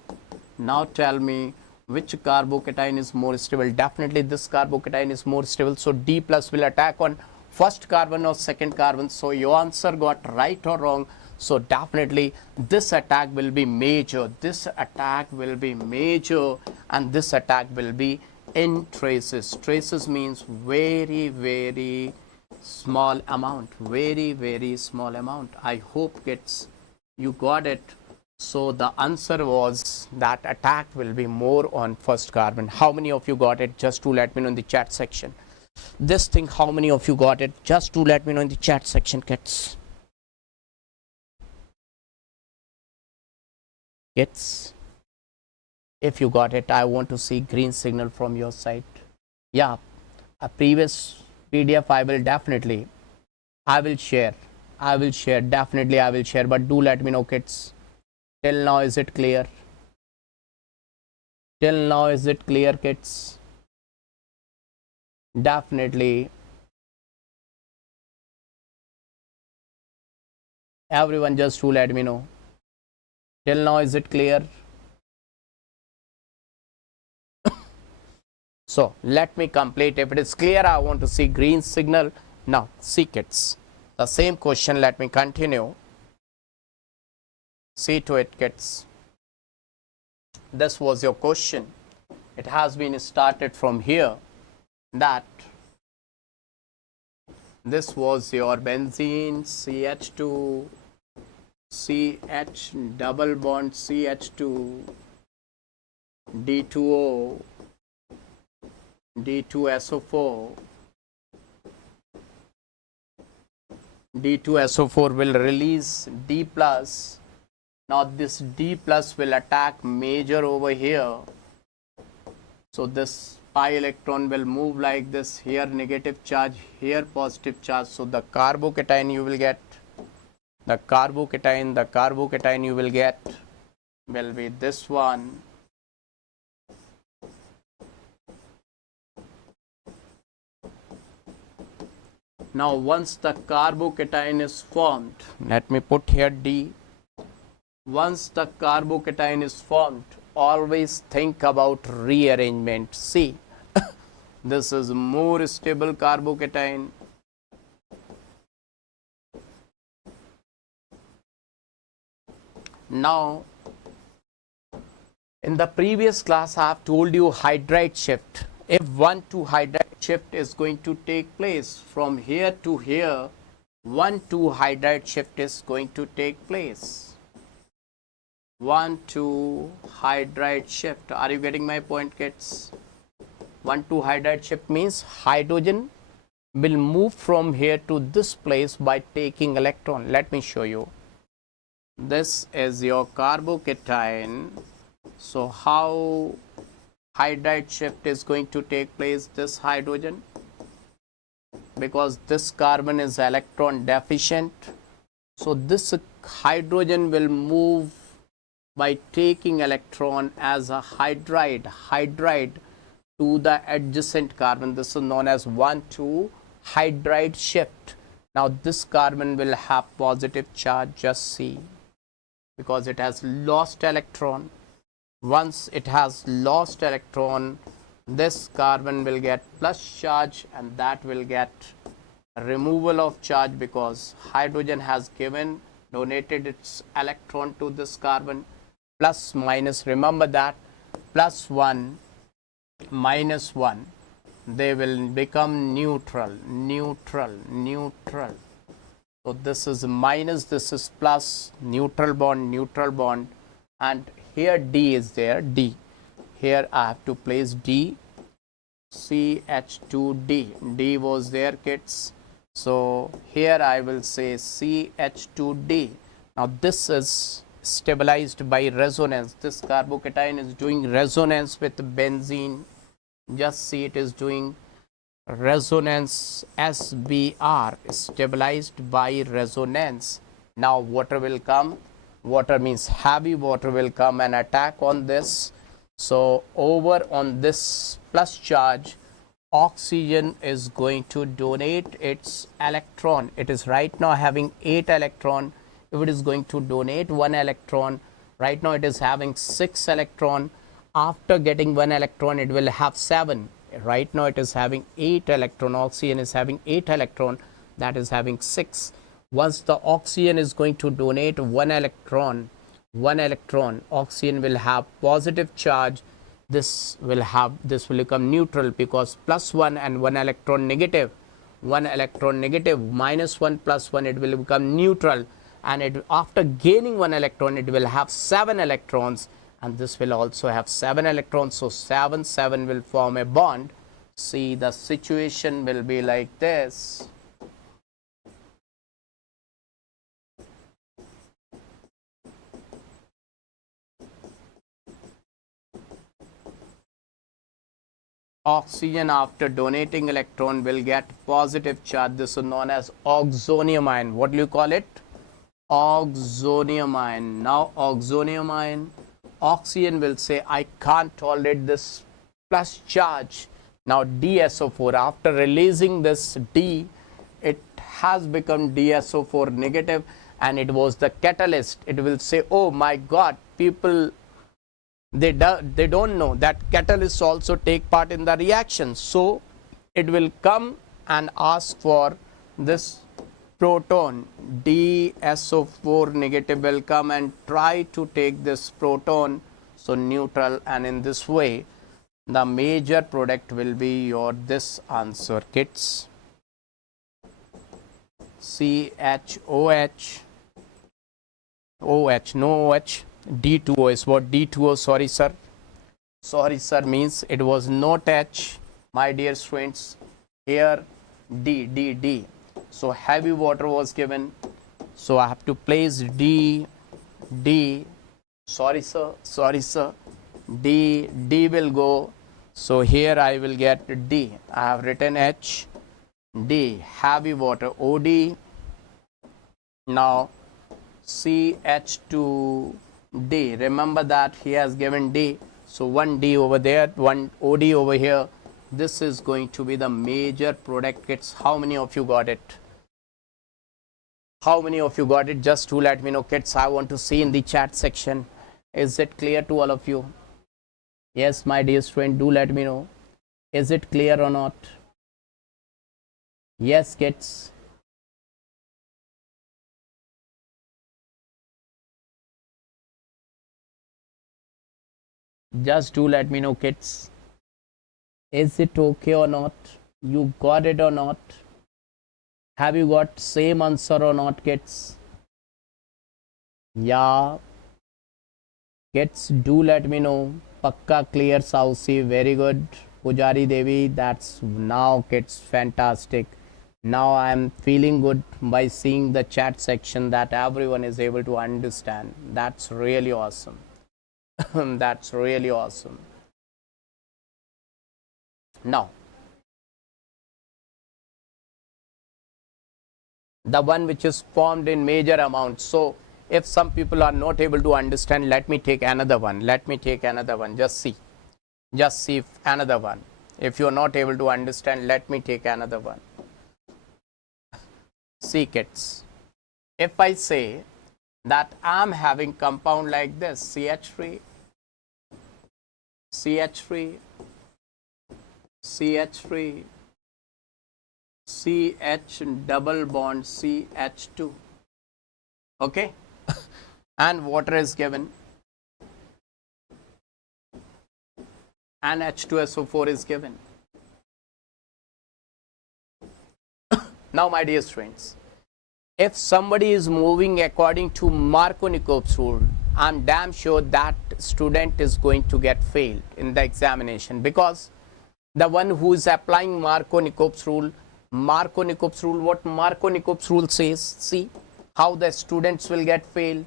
Now tell me which carbocation is more stable. Definitely this carbocation is more stable. So D plus will attack on first carbon or second carbon. So your answer got right or wrong. So definitely this attack will be major. This attack will be major, and this attack will be in traces. Traces means very, very small amount. Very, very small amount. I hope kids you got it. So the answer was that attack will be more on first carbon. How many of you got it? Just to let me know in the chat section. This thing, how many of you got it? Just to let me know in the chat section, kids. Kids, if you got it, I want to see green signal from your side. Yeah, a previous PDF I will share. Definitely I will share, but do let me know, kids. Till now, is it clear? Till now, is it clear, kids? Definitely. Everyone, just do let me know. Till now, is it clear? So let me complete. If it is clear, I want to see green signal. Now, see, kids. The same question, let me continue. See to it, kids. This was your question. It has been started from here, that this was your benzene, CH2, CH double bond CH2, D2O, D2SO4, D2SO4 will release D plus. Now this D plus will attack major over here. So this pi electron will move like this. Here negative charge, here positive charge. So the carbocation you will get, the carbocation you will get will be this one. Now once the carbocation is formed, let me put here D. Once the carbocation is formed, always think about rearrangement. See, this is more stable carbocation. Now, in the previous class, I have told you hydride shift. If 1,2 hydride shift is going to take place from here to here, 1,2 hydride shift is going to take place. 1,2 hydride shift. Are you getting my point, kids? 1,2 hydride shift means hydrogen will move from here to this place by taking electron. Let me show you. This is your carbocation. So how hydride shift is going to take place? This hydrogen, because this carbon is electron deficient, so this hydrogen will move by taking electron as a hydride to the adjacent carbon. This is known as 1,2 hydride shift. Now this carbon will have positive charge, just see, because it has lost electron. Once it has lost electron, this carbon will get plus charge, and that will get removal of charge, because hydrogen has donated its electron to this carbon. Plus minus, remember that, plus 1 minus 1, they will become neutral. So this is minus, this is plus, neutral bond, and here D is there, D. Here I have to place D, CH2D. D was there, kids. So here I will say CH2D. Now this is stabilized by resonance. This carbocation is doing resonance with benzene. Just see, it is doing resonance, SBR, stabilized by resonance. Now water will come. Water means heavy water will come and attack on this. So over on this plus charge, oxygen is going to donate its electron. It is right now having 8 electron. If it is going to donate 1 electron, right now it is having 6 electron. After getting 1 electron, it will have 7. Right now it is having 8 electron. Oxygen is having 8 electron, that is having 6. Once the oxygen is going to donate 1 electron, oxygen will have positive charge. This will become neutral, because plus 1 and 1 electron negative, minus 1 plus 1, it will become neutral. And after gaining 1 electron, it will have 7 electrons, and this will also have 7 electrons. So 7 will form a bond. See, the situation will be like this. Oxygen after donating electron will get positive charge. This is known as oxonium ion. What do you call it? Oxonium ion. Now oxonium ion, oxygen will say I can't tolerate this plus charge. Now DSO4, after releasing this D, it has become DSO4 negative, and it was the catalyst. It will say, oh my god, people, they don't know that catalysts also take part in the reaction. So it will come and ask for this proton. DSO4 negative will come and try to take this proton, so neutral, and in this way the major product will be your this answer, kids. CHOH, OH, no OH, D2O is what? D2O, sorry sir. Sorry sir means it was not H, my dear students. Here D. So heavy water was given. So I have to place D. Sorry sir. D will go. So here I will get D. I have written H. D, heavy water, OD. Now CH2D. Remember that he has given D. So one D over there, one OD over here. This is going to be the major product, kids. How many of you got it? How many of you got it? Just to let me know, kids. I want to see in the chat section. Is it clear to all of you? Yes, my dear friend, do let me know. Is it clear or not? Yes, kids. Just do let me know, kids. Is it okay or not? You got it or not? Have you got same answer or not, kids? Yeah. Kids, do let me know. Pakka clear, Sausi. Very good. Pujari Devi, that's now, kids, fantastic. Now I am feeling good by seeing the chat section that everyone is able to understand. That's really awesome. That's really awesome. Now, the one which is formed in major amounts. So if some people are not able to understand, let me take another one. Just see if another one. If you are not able to understand, let me take another one. See, kids, if I say that I am having compound like this, CH3, CH double bond CH2, okay, and water is given, and H2SO4 is given. Now, my dear students, if somebody is moving according to Markovnikov's rule, I'm damn sure that student is going to get failed in the examination, because the one who is applying Markovnikov's rule, what Markovnikov's rule says, see how the students will get failed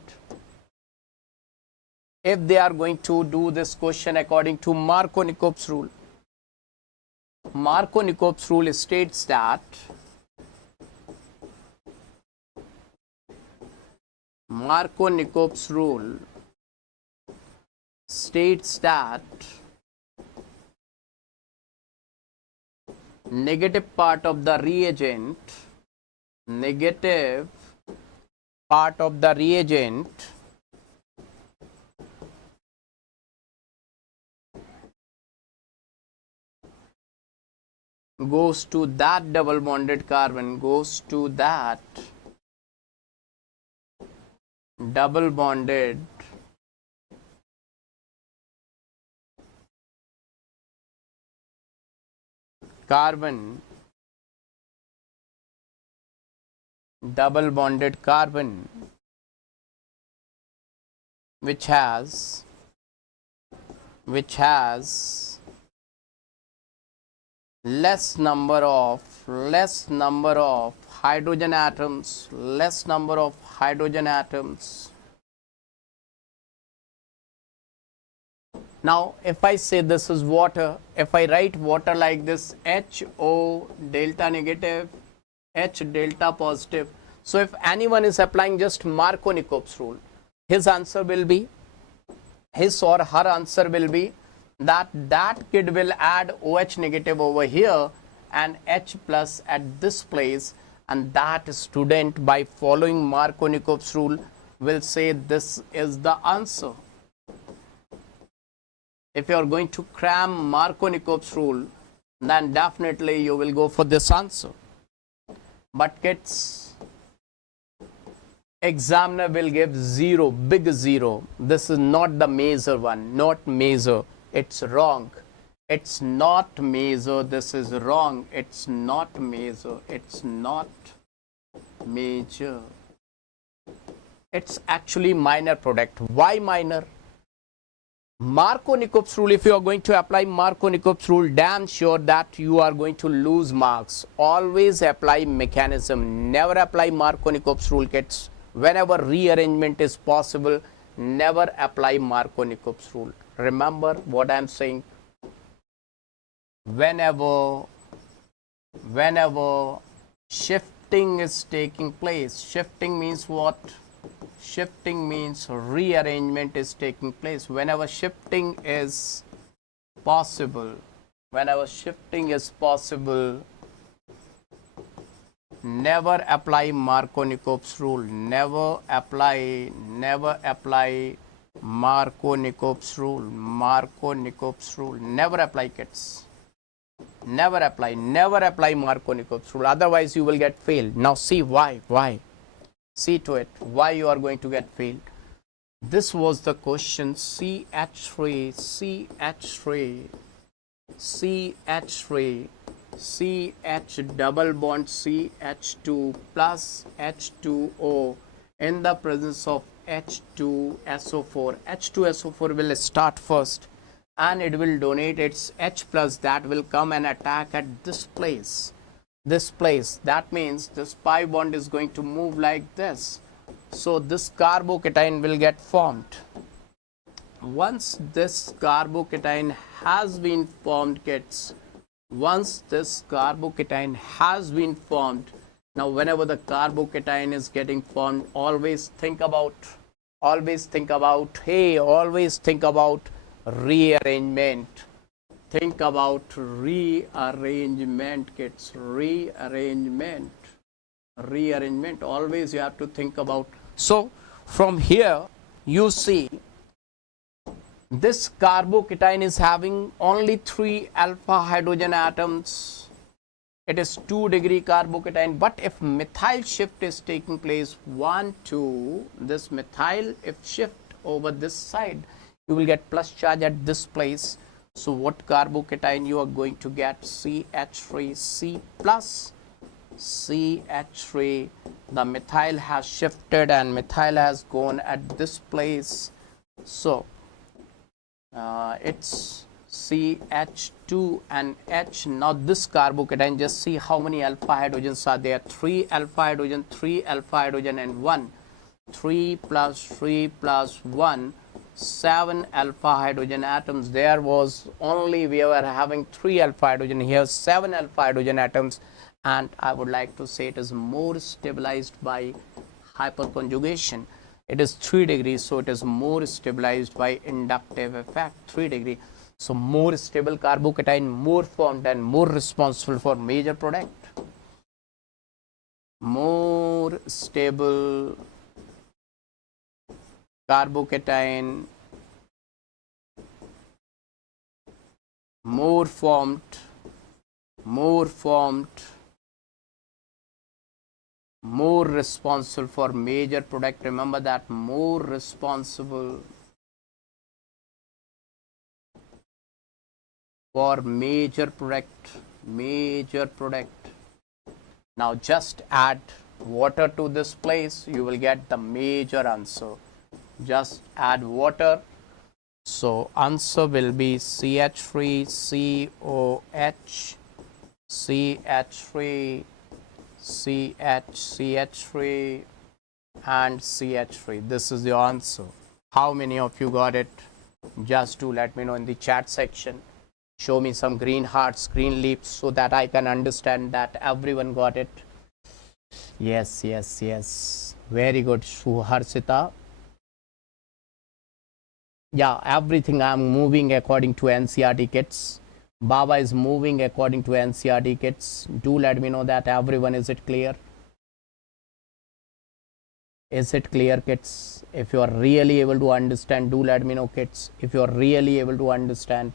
if they are going to do this question according to Markovnikov's rule. Markovnikov's rule states that Markovnikov's rule states that negative part of the reagent goes to that double bonded carbon, double bonded carbon, which has less number of hydrogen atoms, Now if I say this is water, if I write water like this, HO delta negative, H delta positive. So if anyone is applying just Markovnikov's rule, his answer will be, his or her answer will be that that kid will add OH negative over here and H plus at this place, and that student, by following Markovnikov's rule, will say this is the answer. If you are going to cram Markovnikov's rule, then definitely you will go for this answer. But kids, examiner will give 0, big 0. This is not the major one, not major. It's wrong. It's not major. This is wrong. It's not major. It's not major. It's actually minor product. Why minor? Markovnikov's rule, if you are going to apply Markovnikov's rule, damn sure that you are going to lose marks. Always apply mechanism. Never apply Markovnikov's rule, kids. Whenever rearrangement is possible, never apply Markovnikov's rule. Remember what I am saying. Whenever shifting is taking place, shifting means what? Shifting means rearrangement is taking place. Whenever shifting is possible, never apply Markovnikov's rule. Never apply Markovnikov's rule. Never apply, kids. Never apply Markovnikov's rule. Otherwise, you will get failed. Now see why. See to it, why you are going to get failed. This was the question. CH3, CH double bond CH2 plus H2O in the presence of H2SO4. H2SO4 will start first and it will donate its H plus, that will come and attack at this place. That means this pi bond is going to move like this. So this carbocation will get formed. Once this carbocation has been formed, kids, now whenever the carbocation is getting formed, always think about rearrangement. Think about rearrangement, kids. Rearrangement. Always you have to think about. So from here you see this carbocation is having only 3 alpha hydrogen atoms. It is 2 degree carbocation. But if methyl shift is taking place, 1, 2, this methyl, if shift over this side, you will get plus charge at this place. So what carbocation you are going to get? CH3, C plus CH3. The methyl has shifted and methyl has gone at this place. So it's CH2 and H. Now this carbocation, just see how many alpha hydrogens are there. 3 alpha hydrogen and 1. 3 plus 1. 7 alpha hydrogen atoms. There was only, we were having 3 alpha hydrogen, here 7 alpha hydrogen atoms, and I would like to say it is more stabilized by hyperconjugation. It is 3 degrees, so it is more stabilized by inductive effect. 3 degree, so more stable carbocation, more formed and more responsible for major product. More stable carbocation, more formed, more responsible for major product. Remember that, more responsible for major product. Now just add water to this place, you will get the major answer. Just add water. So answer will be CH3, COH, CH3, CH3 and CH3. This is the answer. How many of you got it? Just do let me know in the chat section. Show me some green hearts, green leaves, so that I can understand that everyone got it. Yes, yes, yes. Very good, Suharsita. Yeah, everything I'm moving according to NCRT kits. Baba is moving according to NCRT kits. Do let me know that everyone, is it clear? Is it clear, kids? If you are really able to understand, do let me know, kids. If you are really able to understand,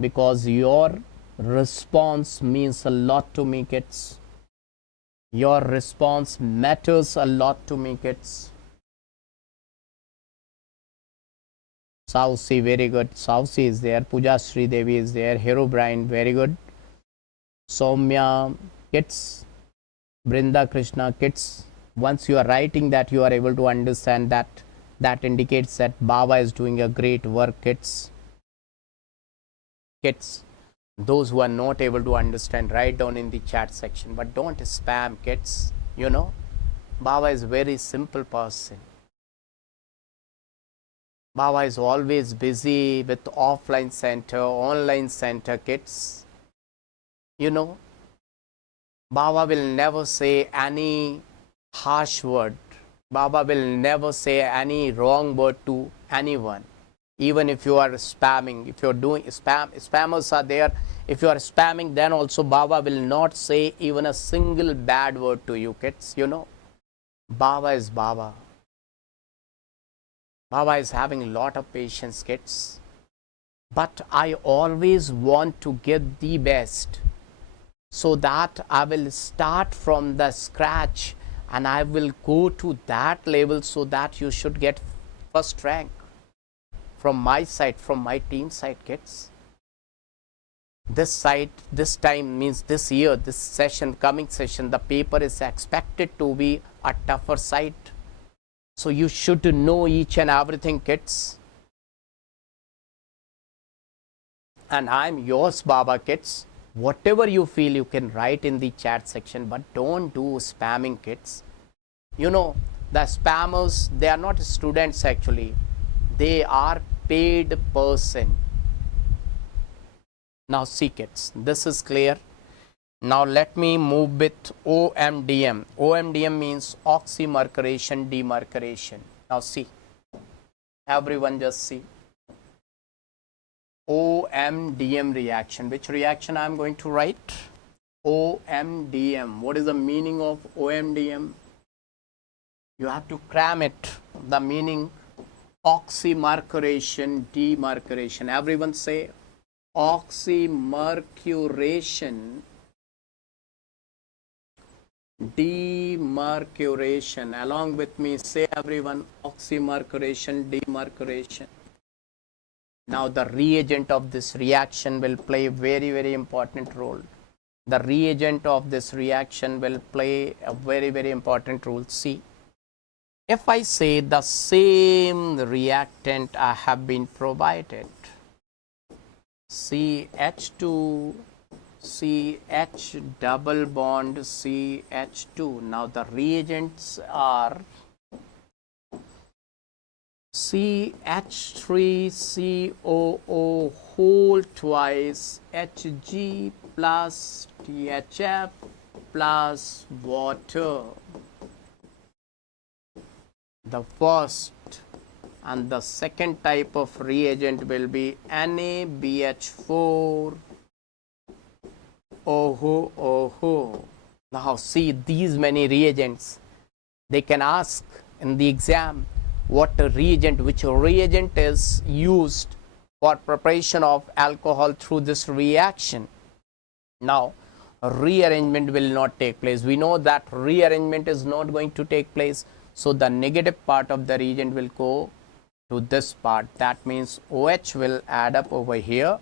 because your response means a lot to me, kids. Your response matters a lot to me, kids. Sausi, very good. Sausi is there. Pooja Sri Devi is there. Hero Brian, very good. Soumya, kids. Brinda Krishna, kids. Once you are writing that, you are able to understand that. That indicates that Baba is doing a great work, kids. Kids, those who are not able to understand, write down in the chat section, but don't spam, kids. You know, Baba is a very simple person. Baba is always busy with offline center, online center, kids. You know, Baba will never say any harsh word. Baba will never say any wrong word to anyone. Even if you are spamming, if you're doing spammers are there. If you are spamming, then also Baba will not say even a single bad word to you, kids. You know, Baba is Baba. Baba is having a lot of patience, kids. But I always want to get the best, so that I will start from the scratch and I will go to that level, so that you should get first rank. From my side, from my team side, kids. This side, this time means this year, this session, coming session, the paper is expected to be a tougher side. So you should know each and everything, kids. And I'm yours, Baba, kids. Whatever you feel, you can write in the chat section, but don't do spamming, kids. You know, the spammers, they are not students actually. They are paid person. Now see, kids, this is clear. Now let me move with OMDM. OMDM means oxymercuration demercuration. Now see, everyone just see. OMDM reaction. Which reaction I am going to write? OMDM. What is the meaning of OMDM? You have to cram it. The meaning: oxymercuration demercuration. Everyone say oxymercuration demercuration. Along with me, say everyone, oxymercuration demercuration. Now the reagent of this reaction will play a very, very important role. The reagent of this reaction will play a very, very important role. See, if I say the same reactant I have been provided, CH2 CH double bond CH2. Now the reagents are CH3COO whole twice Hg plus THF plus water. The first and the second type of reagent will be NaBH4 OHO. Now see, these many reagents, they can ask in the exam what a reagent, which reagent is used for preparation of alcohol through this reaction. Now rearrangement will not take place. We know that rearrangement is not going to take place, so the negative part of the reagent will go to this part. That means OH will add up over here,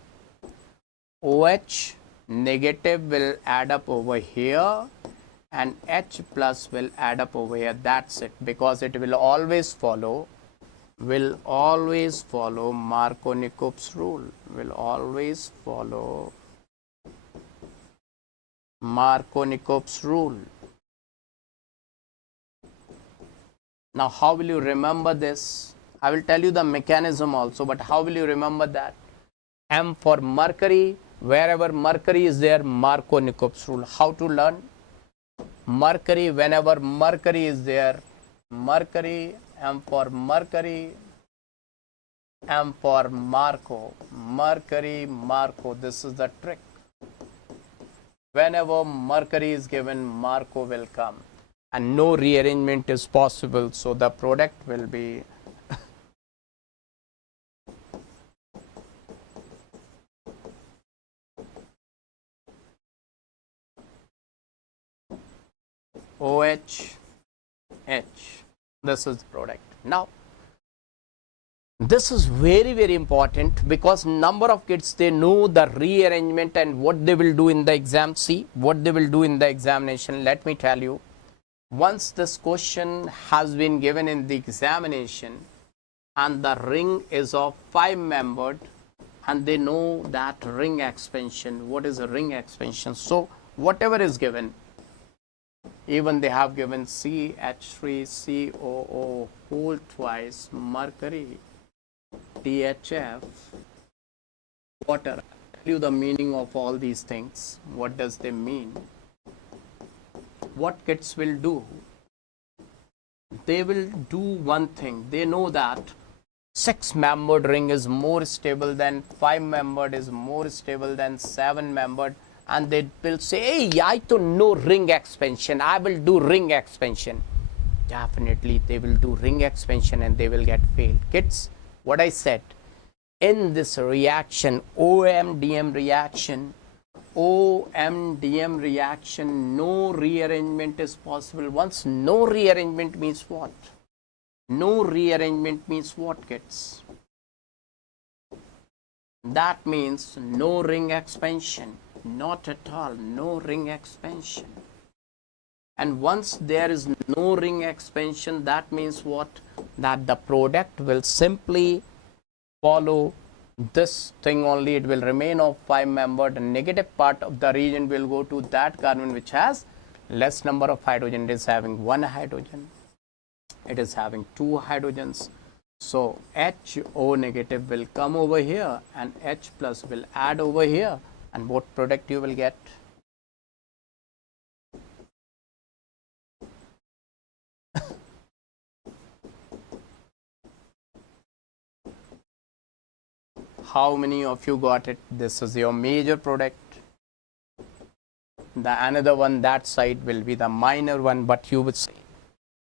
OH negative will add up over here, and H plus will add up over here. That's it, because it will always follow Markovnikov's rule. Will always follow Markovnikov's rule. Now how will you remember this? I will tell you the mechanism also, but how will you remember that? M for mercury. Wherever mercury is there, Markovnikov's rule. How to learn? Mercury, whenever mercury is there, mercury, M for mercury, M for Markov, mercury, Markov. This is the trick. Whenever mercury is given, Markov will come, and no rearrangement is possible. So the product will be OH, H. This is the product. Now, this is very, very important because number of kids, they know the rearrangement and what they will do in the exam. See what they will do in the examination. Let me tell you. Once this question has been given in the examination and the ring is of 5-membered, and they know that ring expansion. What is a ring expansion? So whatever is given, even they have given CH3COO whole twice, mercury, THF, water. I'll tell you the meaning of all these things. What does they mean? What kids will do? They will do one thing. They know that 6-membered ring is more stable than 5-membered, is more stable than 7-membered, and they will say, hey, I don't know ring expansion, I will do ring expansion. Definitely they will do ring expansion and they will get failed. Kids, what I said, in this reaction, OMDM reaction, no rearrangement is possible. Once no rearrangement means what? No rearrangement means what, kids? That means no ring expansion. Not at all, no ring expansion. And once there is no ring expansion, that means what? That the product will simply follow this thing only. It will remain of 5-membered. The negative part of the region will go to that carbon which has less number of hydrogen. It is having 1 hydrogen. It is having 2 hydrogens. So HO negative will come over here and H plus will add over here, and what product you will get? How many of you got it? This is your major product. The another one, that side will be the minor one, but you would say,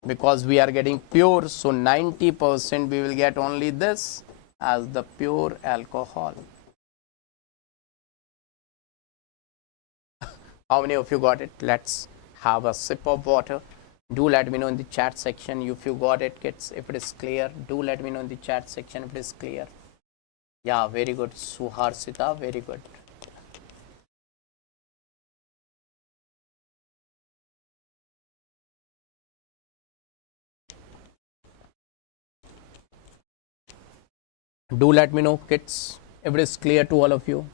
because we are getting pure, so 90% we will get only this as the pure alcohol. How many of you got it? Let's have a sip of water. Do let me know in the chat section if you got it, kids. If it is clear, do let me know in the chat section if it is clear. Yeah, very good, Suharsita, very good. Do let me know, kids, if it is clear to all of you.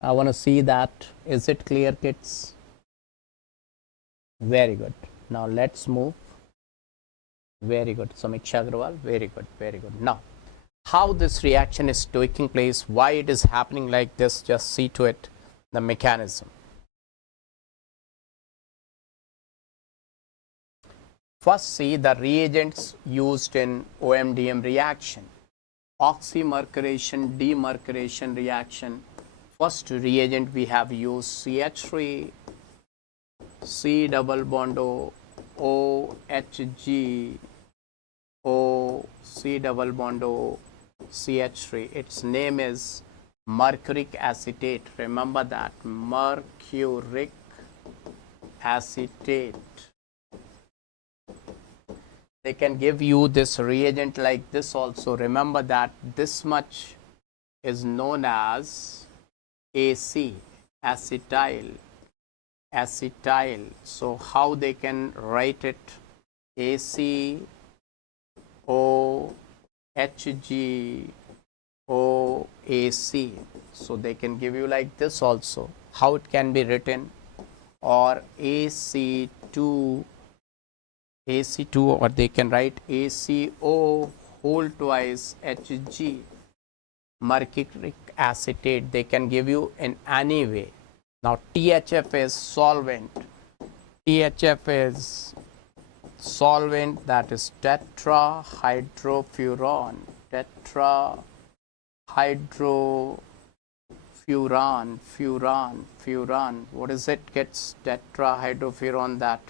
I want to see that. Is it clear, kids? Very good. Now let's move. Very good. Samiksha Agrawal, very good, very good. Now, how this reaction is taking place, why it is happening like this, just see to it, the mechanism. First, see the reagents used in OMDM reaction. Oxymercuration, demercuration reaction. First reagent we have used CH3, C double bond O, OHG, O, C double bond O, CH3. Its name is mercuric acetate. Remember that, mercuric acetate. They can give you this reagent like this also. Remember that this much is known as AC, acetyl. So how they can write it? AC, O, HG, O, AC. So they can give you like this also. How it can be written? Or AC2 AC2, or they can write ACO whole twice Hg, mercuric acetate. They can give you in any way. Now THF is solvent. THF is solvent, that is tetrahydrofuran. Furan. What is it? Gets tetrahydrofuran. That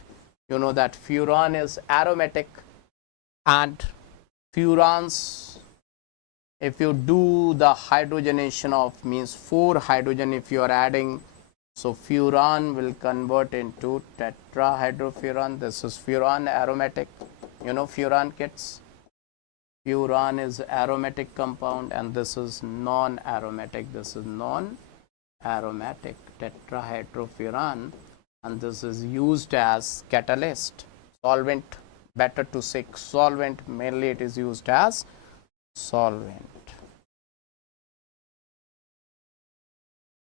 you know that furan is aromatic, and furans, if you do the hydrogenation of, means 4 hydrogen if you are adding, so furan will convert into tetrahydrofuran. This is furan, aromatic. You know furan, kids? Furan is aromatic compound, and this is non-aromatic. This is non-aromatic tetrahydrofuran, and this is used as catalyst, solvent. Better to say solvent. Mainly it is used as solvent.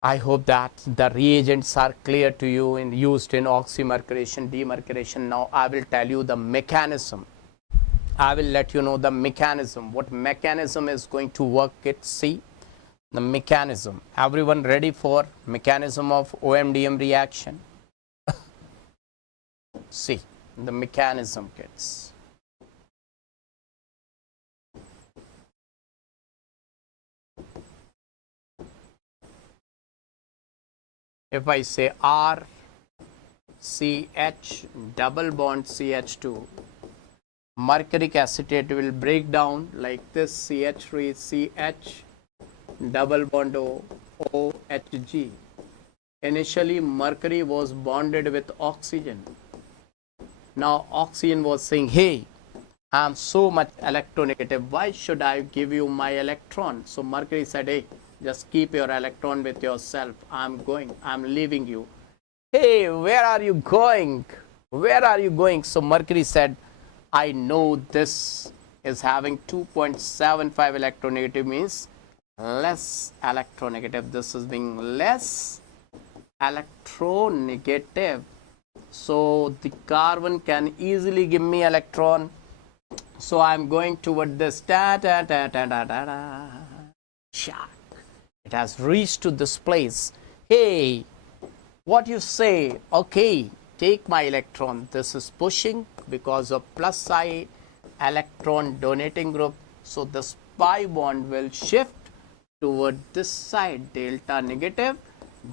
I hope that the reagents are clear to you in used in oxymercuration, demercuration. Now I will tell you the mechanism. I will let you know the mechanism. What mechanism is going to work it? See the mechanism. Everyone ready for mechanism of OMDM reaction? See the mechanism, kids. If I say RCH double bond CH2, mercuric acetate will break down like this, CH3CH double bond OHG. Initially mercury was bonded with oxygen. Now oxygen was saying, hey, I am so much electronegative, why should I give you my electron? So mercury said, hey, just keep your electron with yourself. I'm going, I'm leaving you. Hey, where are you going? Where are you going? So mercury said, I know this is having 2.75 electronegative, means less electronegative. This is being less electronegative. So the carbon can easily give me electron. So I'm going toward this. Shock. It has reached to this place. Hey, what you say? Okay, take my electron. This is pushing because of plus I electron donating group. So this pi bond will shift toward this side, delta negative,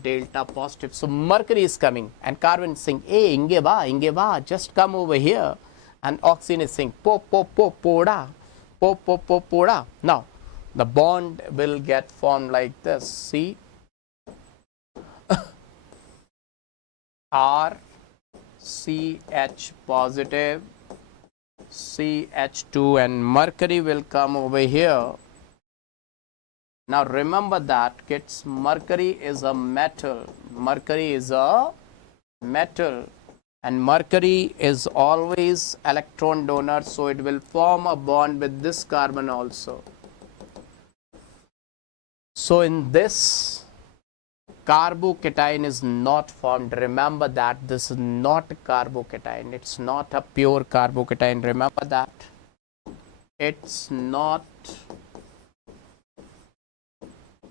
delta positive. So mercury is coming and carbon is saying, hey, inge ba, just come over here. And oxygen is saying, poda. Now the bond will get formed like this. See, R CH positive, CH2, and mercury will come over here. Now remember that, kids, mercury is a metal. Mercury is a metal, and mercury is always electron donor, so it will form a bond with this carbon also. So in this, carbocation is not formed. Remember that this is not carbocation. It's not a pure carbocation. Remember that. It's not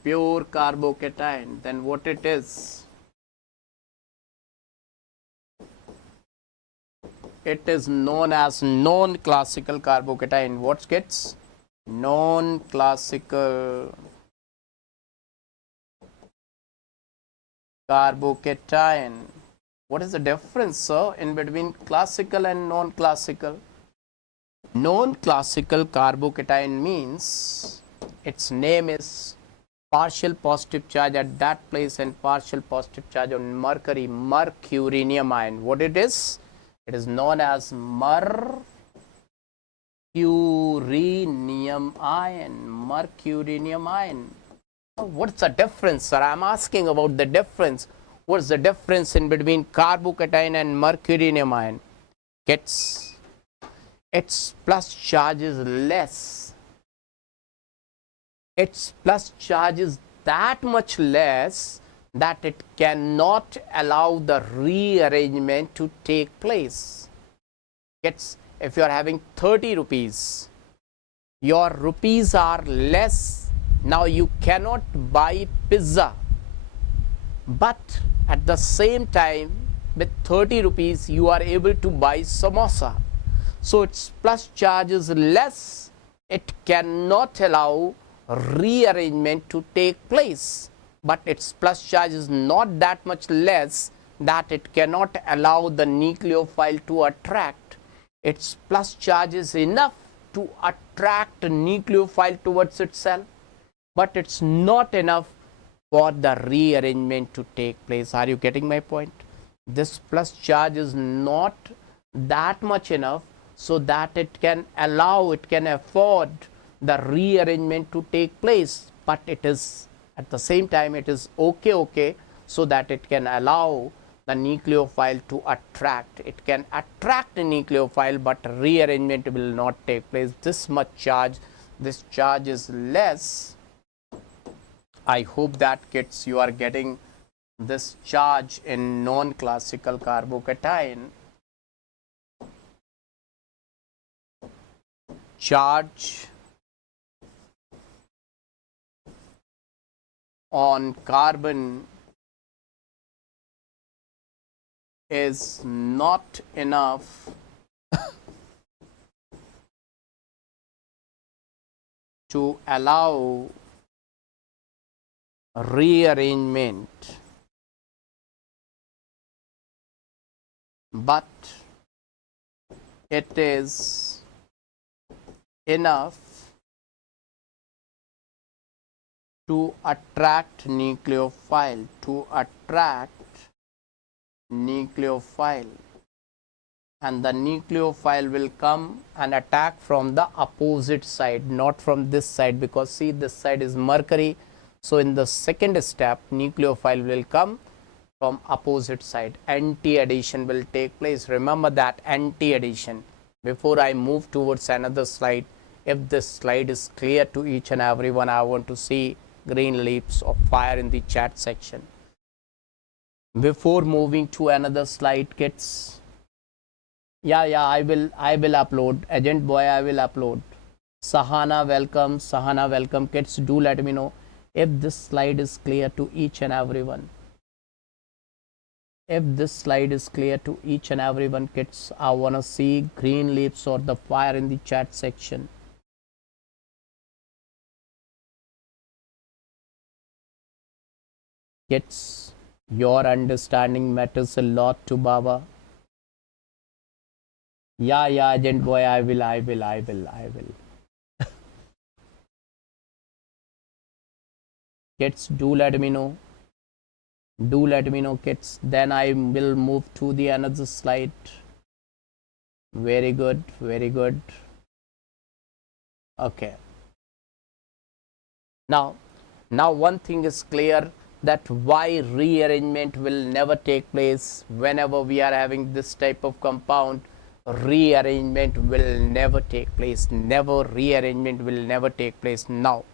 pure carbocation. Then what it is? It is known as non-classical carbocation. What gets? Non-classical carbocation. What is the difference, sir, in between classical and non-classical? Non-classical carbocation means its name is partial positive charge at that place and partial positive charge on mercury, mercurinium ion. What it is? It is known as mercurinium ion. Mercurinium ion. What's the difference, sir? I'm asking about the difference. What's the difference in between carbocation and mercurinium ion? Its plus charge is less. Its plus charge is that much less that it cannot allow the rearrangement to take place. Kids, if you are having 30 rupees, your rupees are less. Now you cannot buy pizza, but at the same time with 30 rupees you are able to buy samosa. So its plus charge is less. It cannot allow rearrangement to take place, but its plus charge is not that much less that it cannot allow the nucleophile to attract. Its plus charge is enough to attract nucleophile towards itself, but it's not enough for the rearrangement to take place. Are you getting my point? This plus charge is not that much enough so that it can allow, it can afford the rearrangement to take place, but it is at the same time it is okay so that it can allow the nucleophile to attract. It can attract the nucleophile, but rearrangement will not take place. This much charge, this charge is less. I hope that kids you are getting this charge in non-classical carbocation. Charge on carbon is not enough to allow rearrangement, but it is enough to attract nucleophile, and the nucleophile will come and attack from the opposite side, not from this side, because see this side is mercury. So in the second step nucleophile will come from opposite side. Anti-addition will take place. Remember that anti-addition. Before I move towards another slide, if this slide is clear to each and everyone, I want to see green leaps of fire in the chat section. Before moving to another slide, kids. Yeah, I will upload. Agent boy, I will upload. Sahana, welcome. Kids, do let me know if this slide is clear to each and everyone. If this slide is clear to each and everyone, kids, I want to see green leaps or the fire in the chat section. Kids, your understanding matters a lot to Baba. Yeah, agent boy, I will. Kids, do let me know. Kids. Then I will move to the another slide. Very good. Okay. Now one thing is clear, that why rearrangement will never take place whenever we are having this type of compound. Rearrangement will never take place. Rearrangement will never take place. Now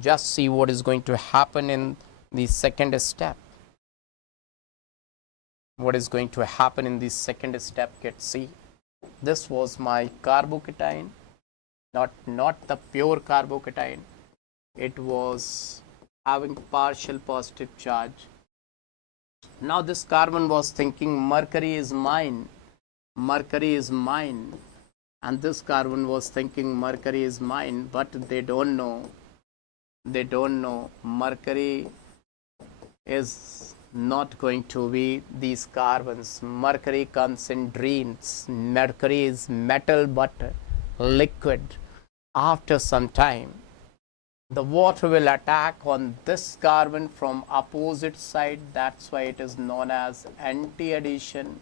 just see what is going to happen in the second step. What is going to happen in the second step, kids? See, this was my carbocation, not the pure carbocation. It was having partial positive charge. Now this carbon was thinking mercury is mine, and this carbon was thinking mercury is mine, but they don't know mercury is not going to be these carbons. Mercury comes in dreams. Mercury is metal but liquid. After some time, the water will attack on this carbon from opposite side. That's why it is known as anti-addition.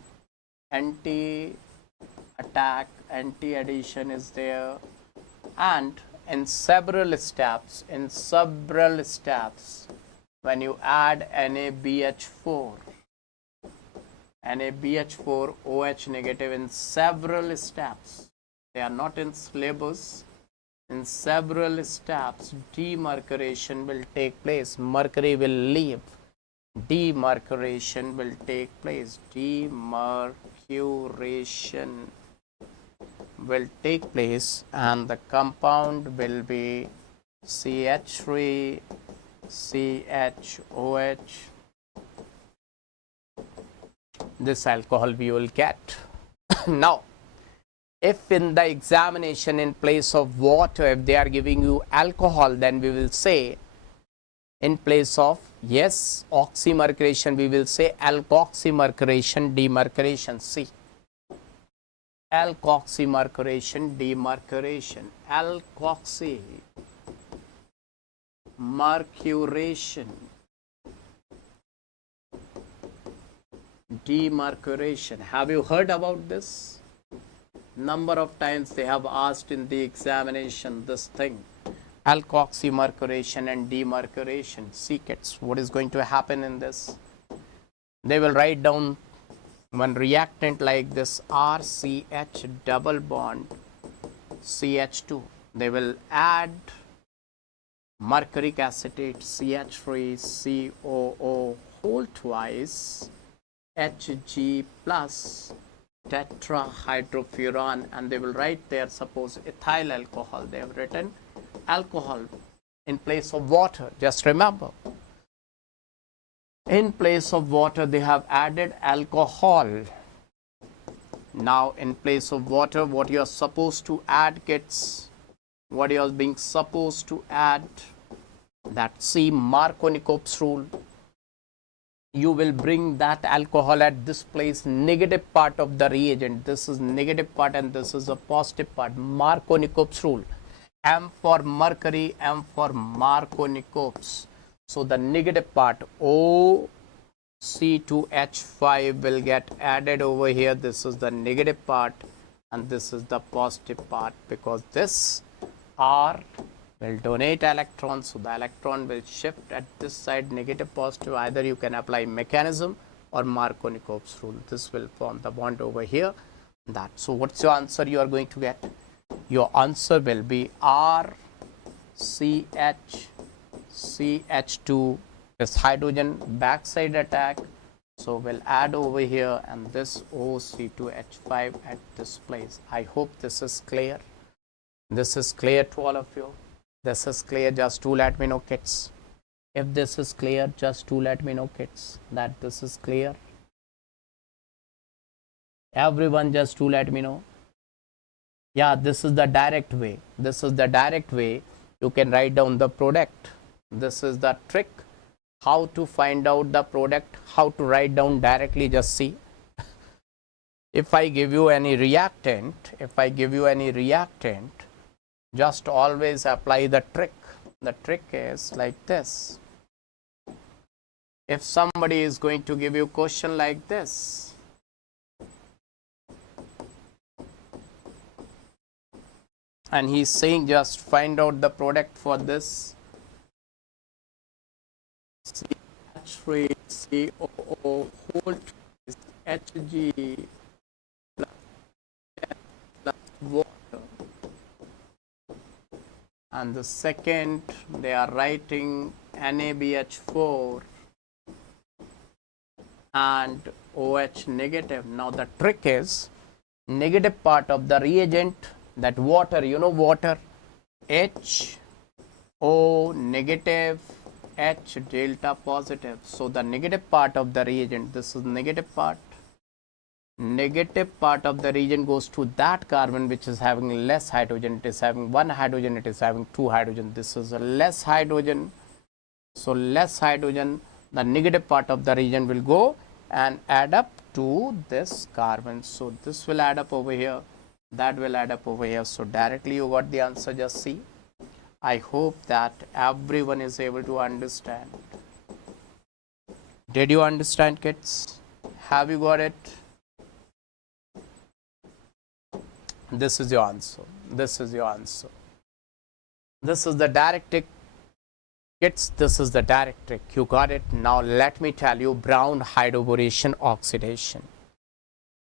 Anti-attack, anti-addition is there. And in several steps, when you add NaBH4, OH negative in several steps, they are not in syllabus. In several steps, demercuration will take place. Mercury will leave. Demercuration will take place. Demercuration will take place and the compound will be CH3 CHOH. This alcohol we will get. Now, if in the examination in place of water, if they are giving you alcohol, then we will say in place of, yes, oxymercuration, we will say alkoxymercuration, demercuration. See, alkoxymercuration, demercuration, alkoxymercuration, demercuration. Have you heard about this? Number of times they have asked in the examination this thing, alkoxymercuration and demercuration. See kids, what is going to happen in this? They will write down one reactant like this, RCH double bond CH2. They will add mercuric acetate CH3COO whole twice Hg plus tetrahydrofuran, and they will write there, suppose ethyl alcohol. They have written alcohol in place of water. Just remember, in place of water they have added alcohol. Now in place of water, what you are supposed to add, kids? What you are being supposed to add? That see Markovnikov's rule. You will bring that alcohol at this place, negative part of the reagent. This is negative part and this is a positive part. Markovnikov's rule. M for mercury, M for Markovnikov's. So the negative part, OC2H5 will get added over here. This is the negative part and this is the positive part, because this R will donate electrons, so the electron will shift at this side, negative positive. Either you can apply mechanism or Markovnikov's rule. This will form the bond over here. That. So what's your answer you are going to get? Your answer will be RCH CH2, this hydrogen backside attack. So we'll add over here and this OC2H5 at this place. I hope this is clear. This is clear to all of you. This is clear, just to let me know, kids. If this is clear, just to let me know, kids, that this is clear. Everyone, just to let me know. Yeah, this is the direct way. This is the direct way. You can write down the product. This is the trick. How to find out the product, how to write down directly, just see. If I give you any reactant, just always apply the trick. The trick is like this. If somebody is going to give you a question like this, and he's saying just find out the product for this CH3COO whole twice Hg plus water. And the second, they are writing NaBH4 and OH negative. Now the trick is, negative part of the reagent, that water, you know water, HO negative, H delta positive. So the negative part of the reagent, this is negative part. Negative part of the reagent goes to that carbon which is having less hydrogen. It is having one hydrogen, it is having two hydrogen. This is a less hydrogen. So less hydrogen, the negative part of the reagent will go and add up to this carbon. So this will add up over here, that will add up over here. So directly you got the answer, just see. I hope that everyone is able to understand. Did you understand, kids? Have you got it? This is your answer. This is your answer. This is the direct trick. Kids, this is the direct trick. You got it. Now let me tell you brown hydroboration oxidation.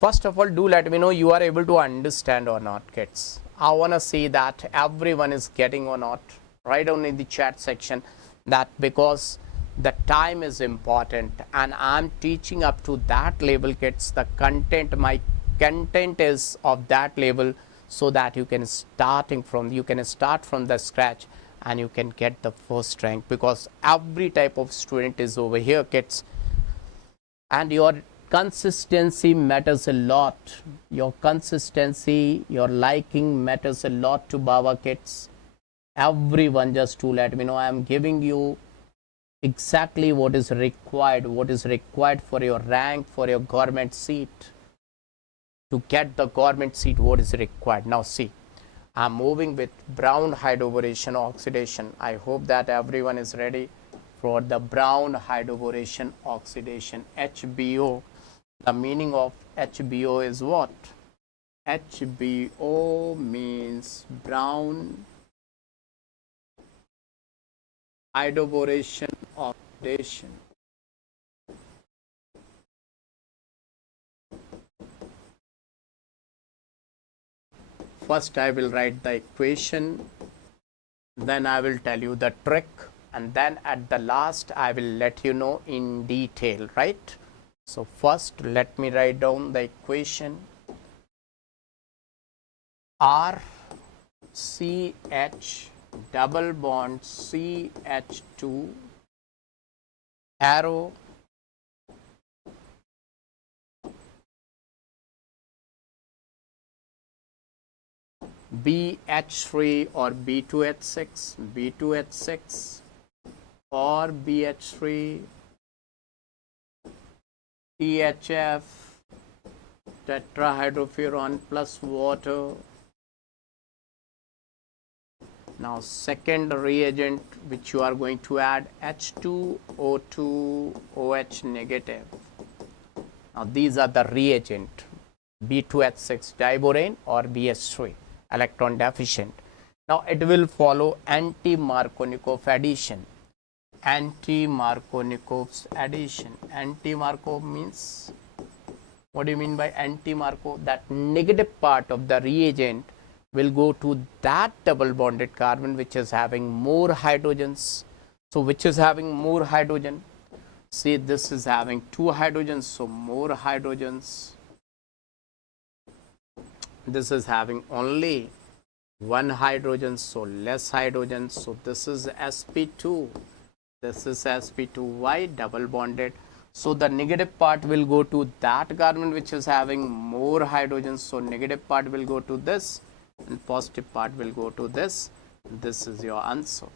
First of all, do let me know you are able to understand or not, kids. I want to see that everyone is getting or not. Write down in the chat section that, because the time is important and I'm teaching up to that level, kids. The content, my content is of that level. so that you can start from the scratch and you can get the first rank, because every type of student is over here, kids, and your consistency matters a lot. Your consistency, your liking matters a lot to Baba, kids. Everyone, just to let me know, I am giving you exactly what is required for your rank, for your government seat. To get the government seat, what is required? Now see, I'm moving with brown hydroboration oxidation. I hope that everyone is ready for the brown hydroboration oxidation, HBO. The meaning of HBO is what? HBO means brown hydroboration oxidation. First I will write the equation, then I will tell you the trick, and then at the last I will let you know in detail, right? So first let me write down the equation. RCH double bond CH2 arrow BH3 or B2H6 or BH3 THF tetrahydrofuran plus water. Now second reagent which you are going to add, H2O2 OH negative. Now these are the reagent, B2H6 diborane or BH3 electron deficient. Now it will follow anti-Markovnikov addition. Anti-Markovnikov's addition. Anti-Markov means, what do you mean by anti-Markov? That negative part of the reagent will go to that double bonded carbon which is having more hydrogens. So which is having more hydrogen? See, this is having 2 hydrogens, so more hydrogens. This is having only 1 hydrogen, so less hydrogen. So this is sp2. This is sp2. Why? Double bonded. So the negative part will go to that carbon which is having more hydrogens. So negative part will go to this and positive part will go to this. This is your answer.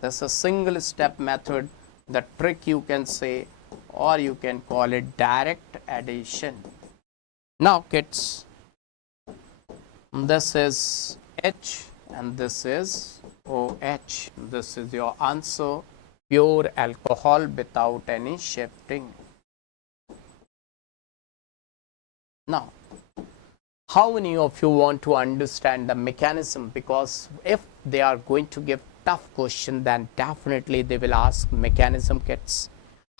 This is a single step method. The trick you can say, or you can call it direct addition. Now kids, this is H and this is OH. This is your answer. Pure alcohol without any shifting. Now, how many of you want to understand the mechanism? Because if they are going to give tough question, then definitely they will ask mechanism, kids.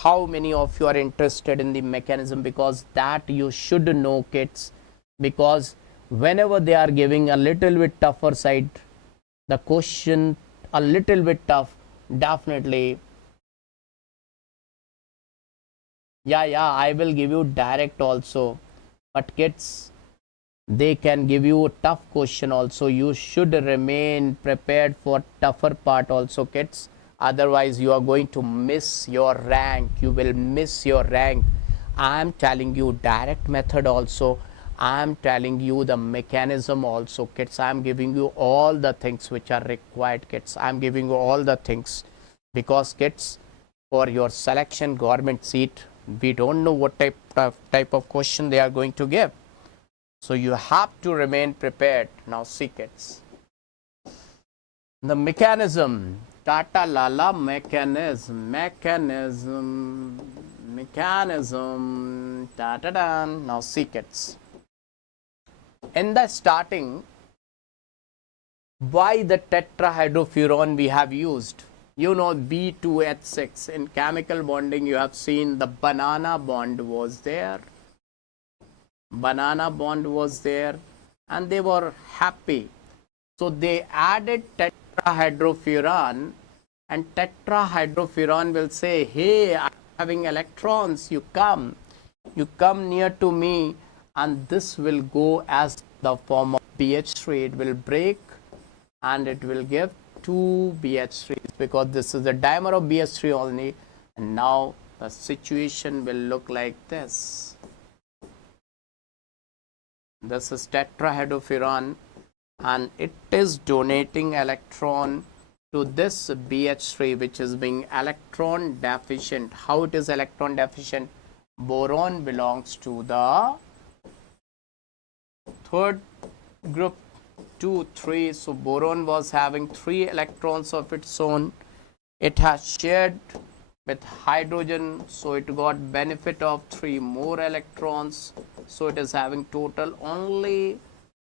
How many of you are interested in the mechanism? Because that you should know, kids, because whenever they are giving a little bit tougher side, the question a little bit tough, definitely, I will give you direct also, but kids, they can give you a tough question also. You should remain prepared for tougher part also, kids. Otherwise you are going to miss your rank. You will miss your rank. I am telling you direct method also. I am telling you the mechanism also, kids. I am giving you all the things which are required, kids. I am giving you all the things because, kids, for your selection government seat, we don't know what type of question they are going to give. So you have to remain prepared. Now see, kids, the mechanism, Tata Lala mechanism, Tata Dan. Now see, kids, in the starting, why the tetrahydrofuran we have used? You know, B2H6. In chemical bonding, you have seen the banana bond was there. Banana bond was there and they were happy. So they added tetrahydrofuran, and tetrahydrofuran will say, hey, I'm having electrons, you come near to me, and this will go as the form of BH3, it will break and it will give 2 BH3s, because this is the dimer of BH3 only. And now the situation will look like this. This is tetrahydrofuran and it is donating electron to this BH3, which is being electron deficient. How it is electron deficient? Boron belongs to the third group, 2, 3. So boron was having 3 electrons of its own. It has shared with hydrogen, so it got benefit of 3 more electrons. So it is having total only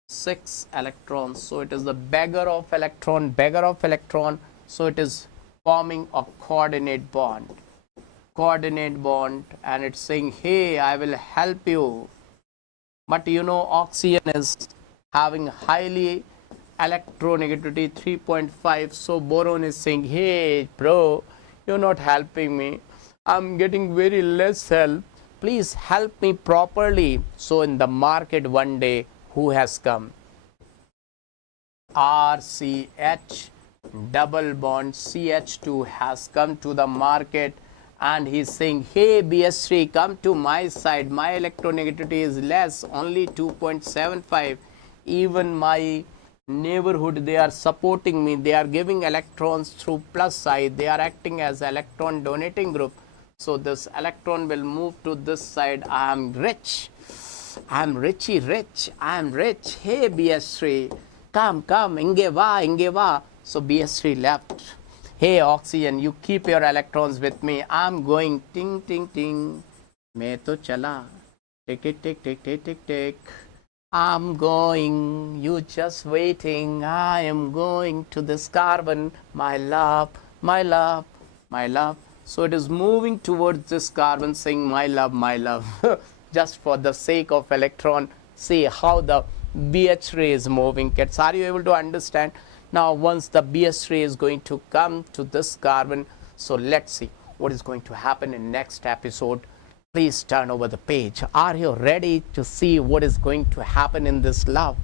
6 electrons. So it is the beggar of electron. So it is forming a coordinate bond, and it's saying, hey, I will help you. But you know, oxygen is having highly electronegativity 3.5. So boron is saying, hey bro, you're not helping me, I'm getting very less help, please help me properly. So in the market one day, who has come? RCH double bond CH2 has come to the market, and he's saying, hey BS3, come to my side, my electronegativity is less, only 2.75. even my neighborhood, they are supporting me, they are giving electrons through plus side, they are acting as electron donating group. So this electron will move to this side. I am rich, I am rich, I am rich. Hey BS3, come, inge va. So BS3 left. Hey oxygen, you keep your electrons with me, I am going. Ting ting ting, मैं तो चला, tick. I'm going, you just waiting, I am going to this carbon, my love. So it is moving towards this carbon saying, my love. Just for the sake of electron. See how the BH3 is moving, kids. Are you able to understand? Now once the BH3 is going to come to this carbon, so let's see what is going to happen in next episode. Please turn over the page. Are you ready to see what is going to happen in this love?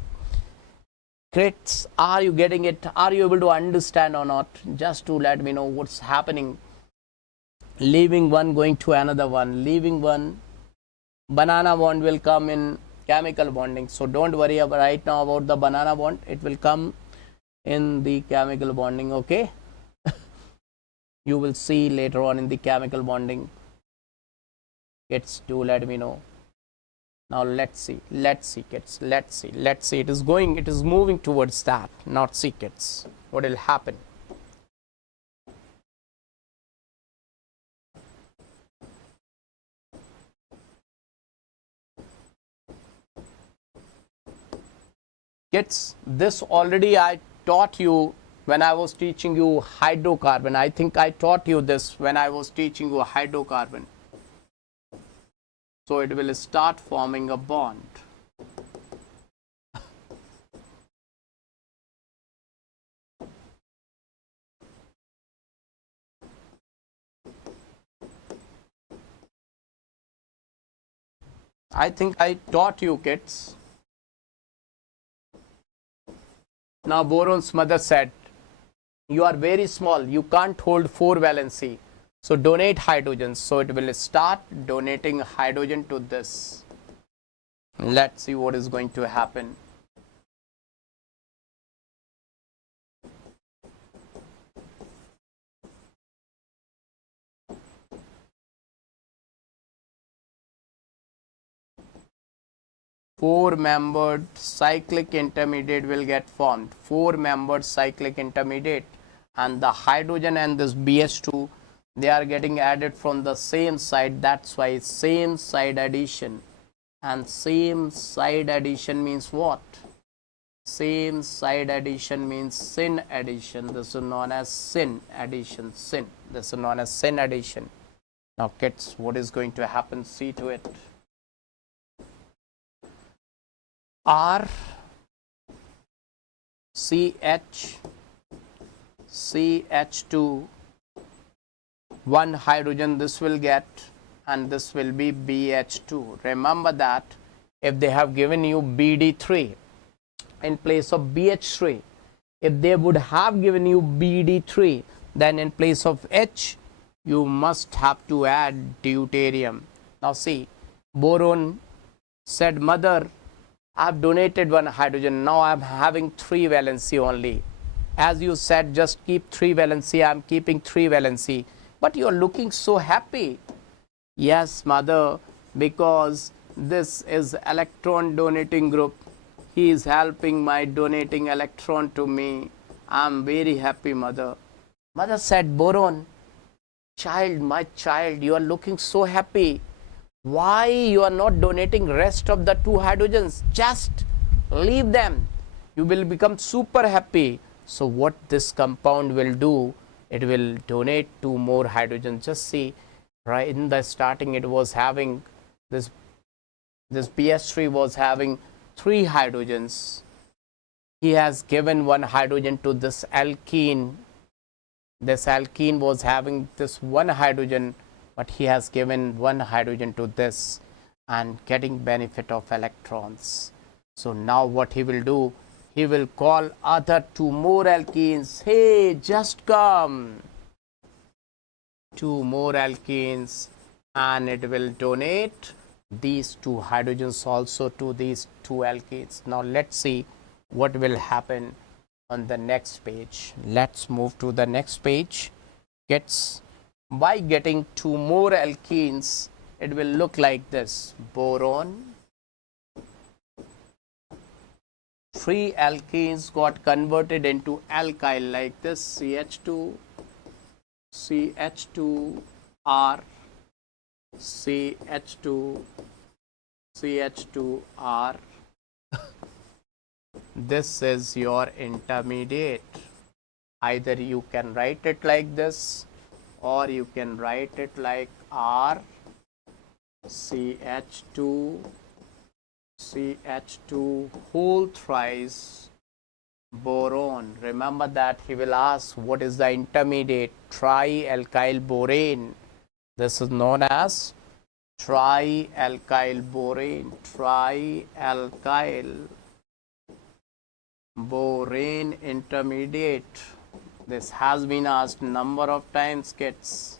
Kids, are you getting it? Are you able to understand or not? Just to let me know what's happening. Leaving one, going to another one. Leaving one, banana bond will come in chemical bonding. So don't worry right now about the banana bond. It will come in the chemical bonding, okay? You will see later on in the chemical bonding. Kids, do let me know. Now let's see kids, let's see. It is moving towards that. Not see kids, what will happen? Kids, this already I taught you when I was teaching you hydrocarbon. I think I taught you this when I was teaching you hydrocarbon. So it will start forming a bond. I think I taught you, kids. Now boron's mother said, you are very small, you can't hold 4 valency. So donate hydrogen. So it will start donating hydrogen to this. Let's see what is going to happen. Four-membered cyclic intermediate will get formed. 4-membered cyclic intermediate, and the hydrogen and this BH2, they are getting added from the same side. That's why same side addition. And same side addition means what? Same side addition means syn addition. This is known as syn addition. This is known as syn addition. Now kids, what is going to happen? See to it. R CH2, 1 hydrogen this will get, and this will be BH2. Remember that if they have given you BD3, in place of BH3. If they would have given you BD3, then in place of H, you must have to add deuterium. Now see, boron said, mother, I have donated one hydrogen. Now I am having 3 valency only. As you said, just keep 3 valency. I am keeping 3 valency. But you are looking so happy. Yes, mother, because this is electron donating group. He is helping my donating electron to me. I am very happy, mother. Mother said, boron, child, my child, you are looking so happy. Why you are not donating rest of the 2 hydrogens? Just leave them. You will become super happy. So what this compound will do, it will donate 2 more hydrogens. Just see, right in the starting it was having this BH3 was having 3 hydrogens. He has given 1 hydrogen to this alkene. This alkene was having this 1 hydrogen, but he has given 1 hydrogen to this and getting benefit of electrons. So now what he will do, he will call other 2 more alkenes. Hey, just come. 2 more alkenes, and it will donate these 2 hydrogens also to these 2 alkenes. Now let's see what will happen on the next page. Let's move to the next page. By getting 2 more alkenes, it will look like this. Boron, 3 alkenes got converted into alkyl like this. CH2, CH2R, CH2, CH2R. This is your intermediate. Either you can write it like this, or you can write it like R, CH2, CH2 whole thrice boron. Remember that he will ask what is the intermediate. Trialkyl borane. This is known as trialkyl borane. Trialkyl borane intermediate. This has been asked number of times, kids.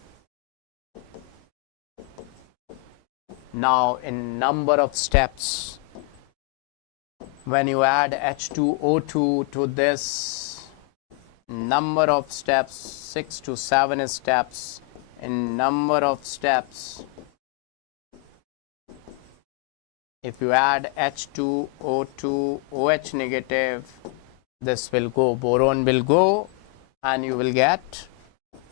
Now in number of steps, when you add H2O2 to this, number of steps, 6 to 7 steps. In number of steps, if you add H2O2 OH negative, this will go, boron will go, and you will get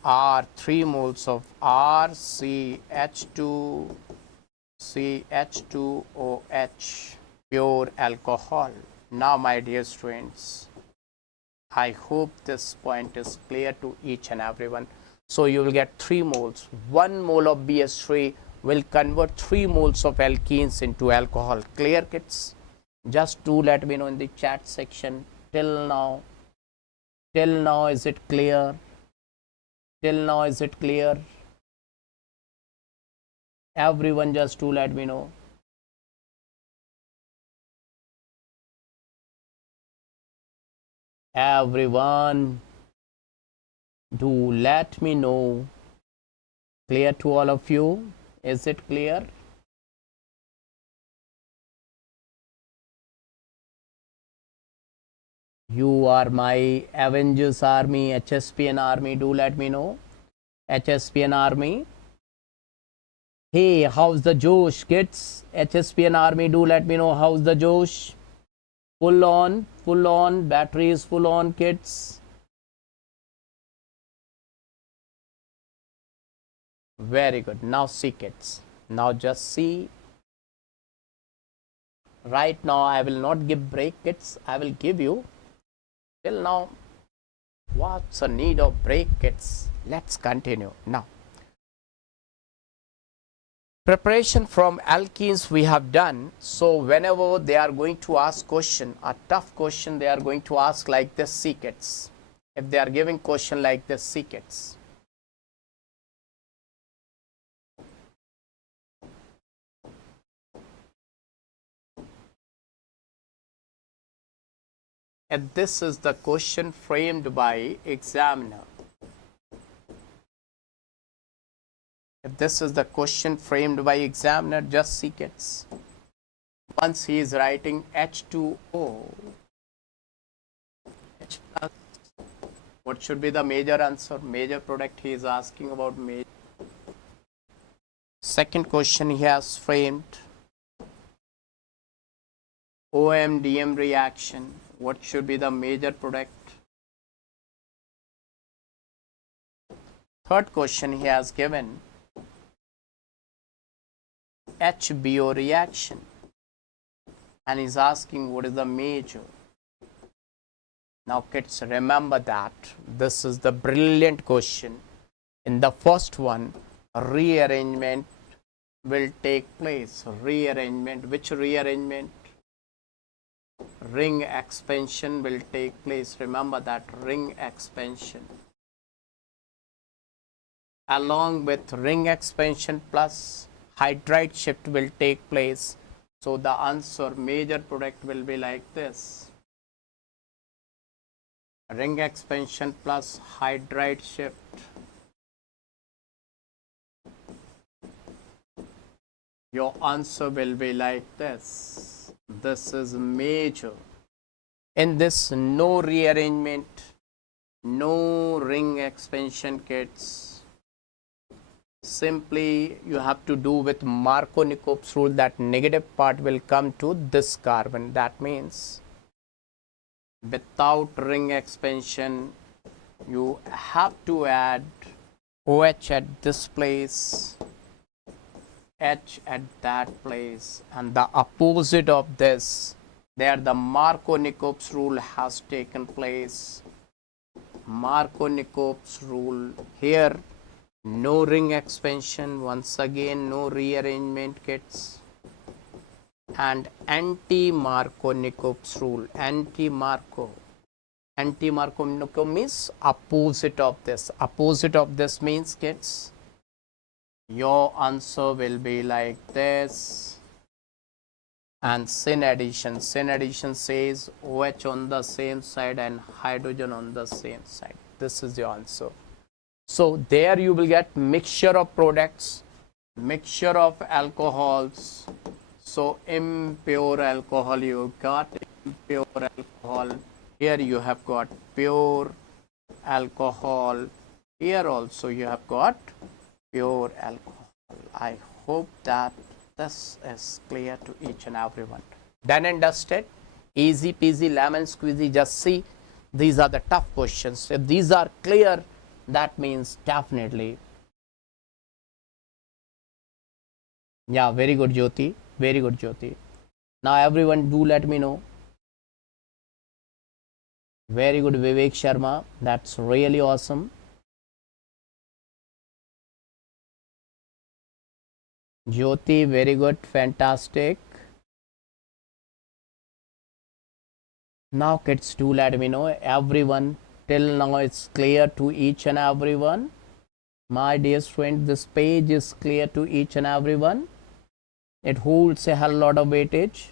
R, 3 moles of RCH2 CH2OH, pure alcohol. Now my dear students, I hope this point is clear to each and everyone. So you will get 3 moles. 1 mole of BH3 will convert 3 moles of alkenes into alcohol. Clear, kids? Just do let me know in the chat section. Till now, is it clear? Till now, is it clear? Everyone, just do let me know. Everyone, do let me know. Clear to all of you? Is it clear? You are my Avengers army, HSPN army. Do let me know. HSPN army. Hey, how's the Josh, kids? HSPN army, do let me know how's the Josh. Full on, battery is full on, kids. Very good. Now see, kids. Now just see. Right now, I will not give break, kids. I will give you. Till now, what's the need of break, kids? Let's continue now. Preparation from alkenes we have done. So whenever they are going to ask question, a tough question, they are going to ask like this, see, kids. If they are giving question like this, see, kids. If this is the question framed by examiner, if this is the question framed by examiner, just see kids. Once he is writing H2O, H plus, what should be the major answer? Major product he is asking about. Major. Second question he has framed OM-DM reaction. What should be the major product? Third question he has given HBO reaction and is asking what is the major. Now kids, remember that this is the brilliant question. In the first one, rearrangement will take place. Rearrangement, which rearrangement? Ring expansion will take place. Remember that, ring expansion. Along with ring expansion plus hydride shift will take place. So the answer, major product will be like this. Ring expansion plus hydride shift. Your answer will be like this. This is major. In this, no rearrangement, no ring expansion kids. Simply you have to do with Markovnikov's rule that negative part will come to this carbon. That means without ring expansion, you have to add OH at this place, H at that place, and the opposite of this, there the Markovnikov's rule has taken place. Markovnikov's rule here, no ring expansion, once again no rearrangement kits, and anti-Markovnikov's rule. Anti-Markov means opposite of this. Opposite of this means kids, your answer will be like this. And syn addition says OH on the same side and hydrogen on the same side. This is your answer. So there you will get mixture of products, mixture of alcohols. So impure alcohol, you got impure alcohol. Here you have got pure alcohol. Here also you have got pure alcohol. I hope that this is clear to each and everyone. Done and dusted. Easy peasy lemon squeezy. Just see, these are the tough questions. If these are clear, that means definitely. Yeah, very good Jyoti. Very good Jyoti. Now everyone do let me know. Very good Vivek Sharma. That's really awesome. Jyoti, very good, fantastic. Now kids, do let me know. Everyone, till now it's clear to each and everyone. My dear friend, this page is clear to each and everyone. It holds a hell lot of weightage.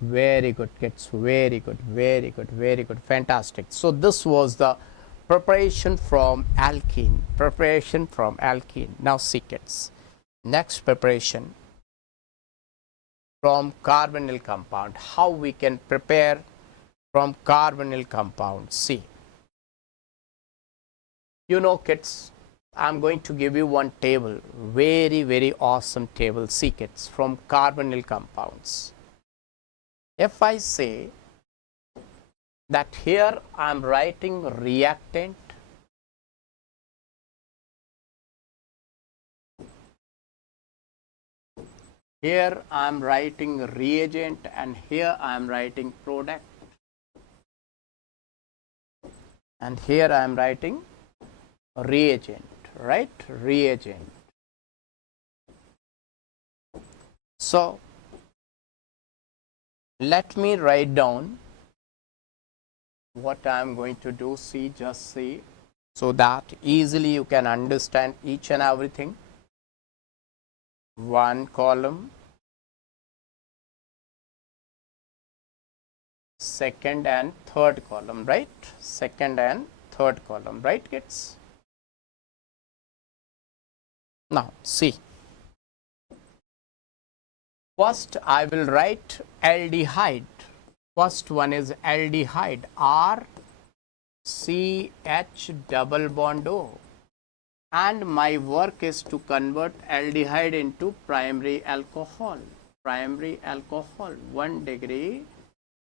Very good kids, very good, very good, very good, fantastic. So this was the preparation from alkene. Preparation from alkene. Now see kids, next preparation from carbonyl compound. How we can prepare from carbonyl compound? See, you know kids, I'm going to give you one table, very awesome table. See kids, from carbonyl compounds. If I say that here I am writing reactant, here I am writing reagent, and here I am writing product, and here I am writing reagent, right? Reagent. So let me write down what I am going to do. See, just see, so that easily you can understand each and everything. One column, second and third column, right? Second and third column, right, kids? Now, see. First, I will write aldehyde. First one is aldehyde, R C H double bond O. And my work is to convert aldehyde into primary alcohol. Primary alcohol, 1 degree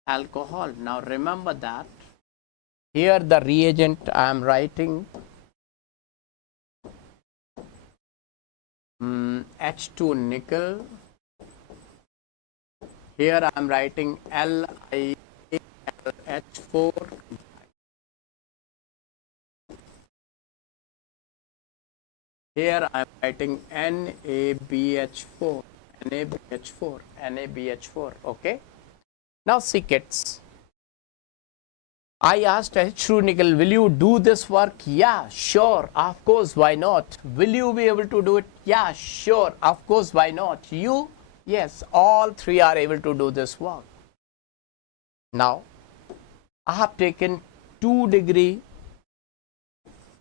alcohol. Now remember that here the reagent I am writing H2 nickel. Here I am writing LiH4. Here I am writing NaBH4. NaBH4. Okay. Now see, kids. I asked H2 nickel, will you do this work? Yeah, sure. Of course, why not? Will you be able to do it? Yeah, sure. Of course, why not? You? Yes, all three are able to do this work. Now, I have taken 2 degree.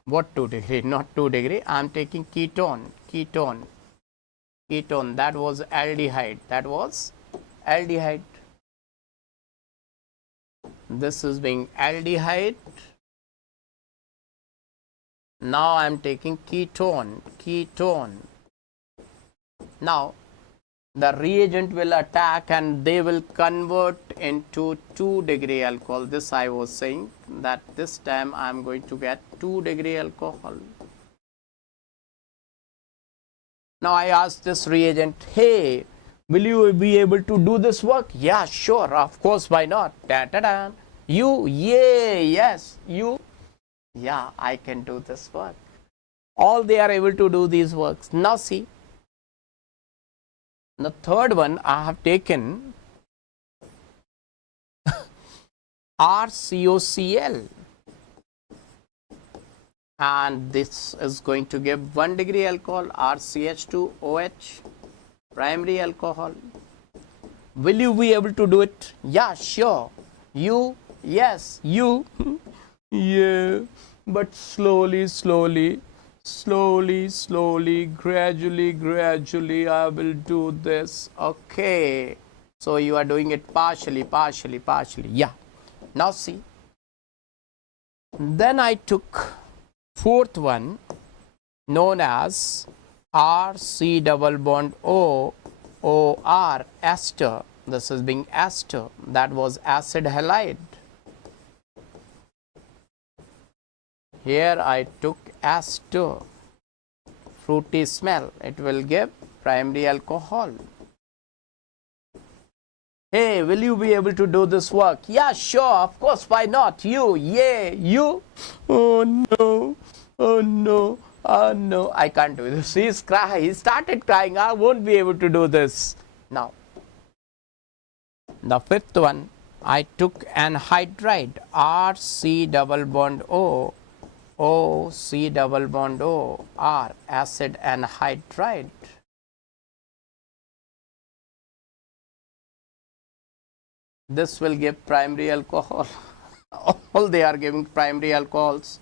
What 2 degree? Not 2 degree. I am taking ketone. That was aldehyde. This is being aldehyde. Now I am taking ketone. Now the reagent will attack and they will convert into 2 degree alcohol. This I was saying that this time I am going to get 2 degree alcohol. Now I asked this reagent, hey, will you be able to do this work? Yeah, sure, of course, why not? Da-da-da. You? Yay, yes. You? Yeah, I can do this work. All they are able to do these works. Now see, the third one I have taken RCOCl. And this is going to give 1 degree alcohol, RCH2OH, primary alcohol. Will you be able to do it? Yeah, sure. You? Yes. You? Yeah, but slowly, gradually, I will do this. Okay. So you are doing it partially. Yeah. Now see. Then I took fourth one known as RC double bond O OR ester. This is being ester. That was acid halide. Here I took ester. Fruity smell. It will give primary alcohol. Hey, will you be able to do this work? Yeah, sure, of course, why not? You? Yay, you? Oh no, I can't do this. He started crying, I won't be able to do this. Now, the fifth one, I took anhydride, RC double bond O, OC double bond O, R, acid anhydride. This will give primary alcohol. All they are giving primary alcohols.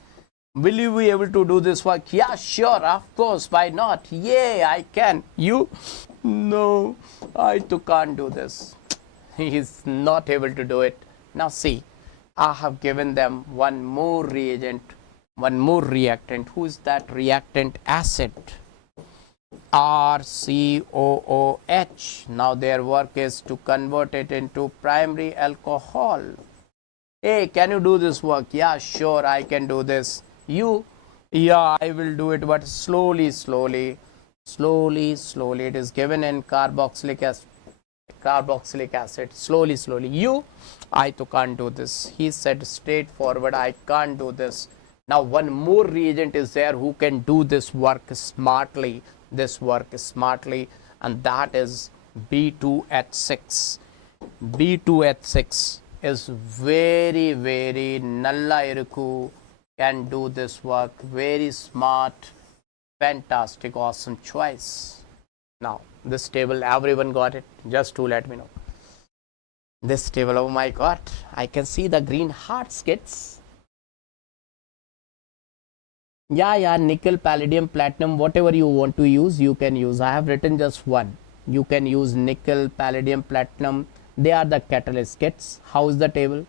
Will you be able to do this work? Yeah, sure, of course, why not? Yay, I can. You? No, I too can't do this. He is not able to do it. Now see, I have given them one more reagent, one more reactant. Who is that reactant? Acid. RCOOH. Now their work is to convert it into primary alcohol. Hey, can you do this work? Yeah, sure, I can do this. You? Yeah, I will do it, but slowly. It is given in carboxylic acid. Slowly. You? I too can't do this. He said straightforward, I can't do this. Now one more reagent is there who can do this work smartly. And that is B2H6. B2H6 is very nalla iruku, can do this work, very smart, fantastic, awesome choice. Now this table, everyone got it? Just to let me know. This table, oh my god, I can see the green hearts, kids. Yeah, nickel, palladium, platinum, whatever you want to use, you can use. I have written just one. You can use nickel, palladium, platinum. They are the catalyst, kids. How is the table?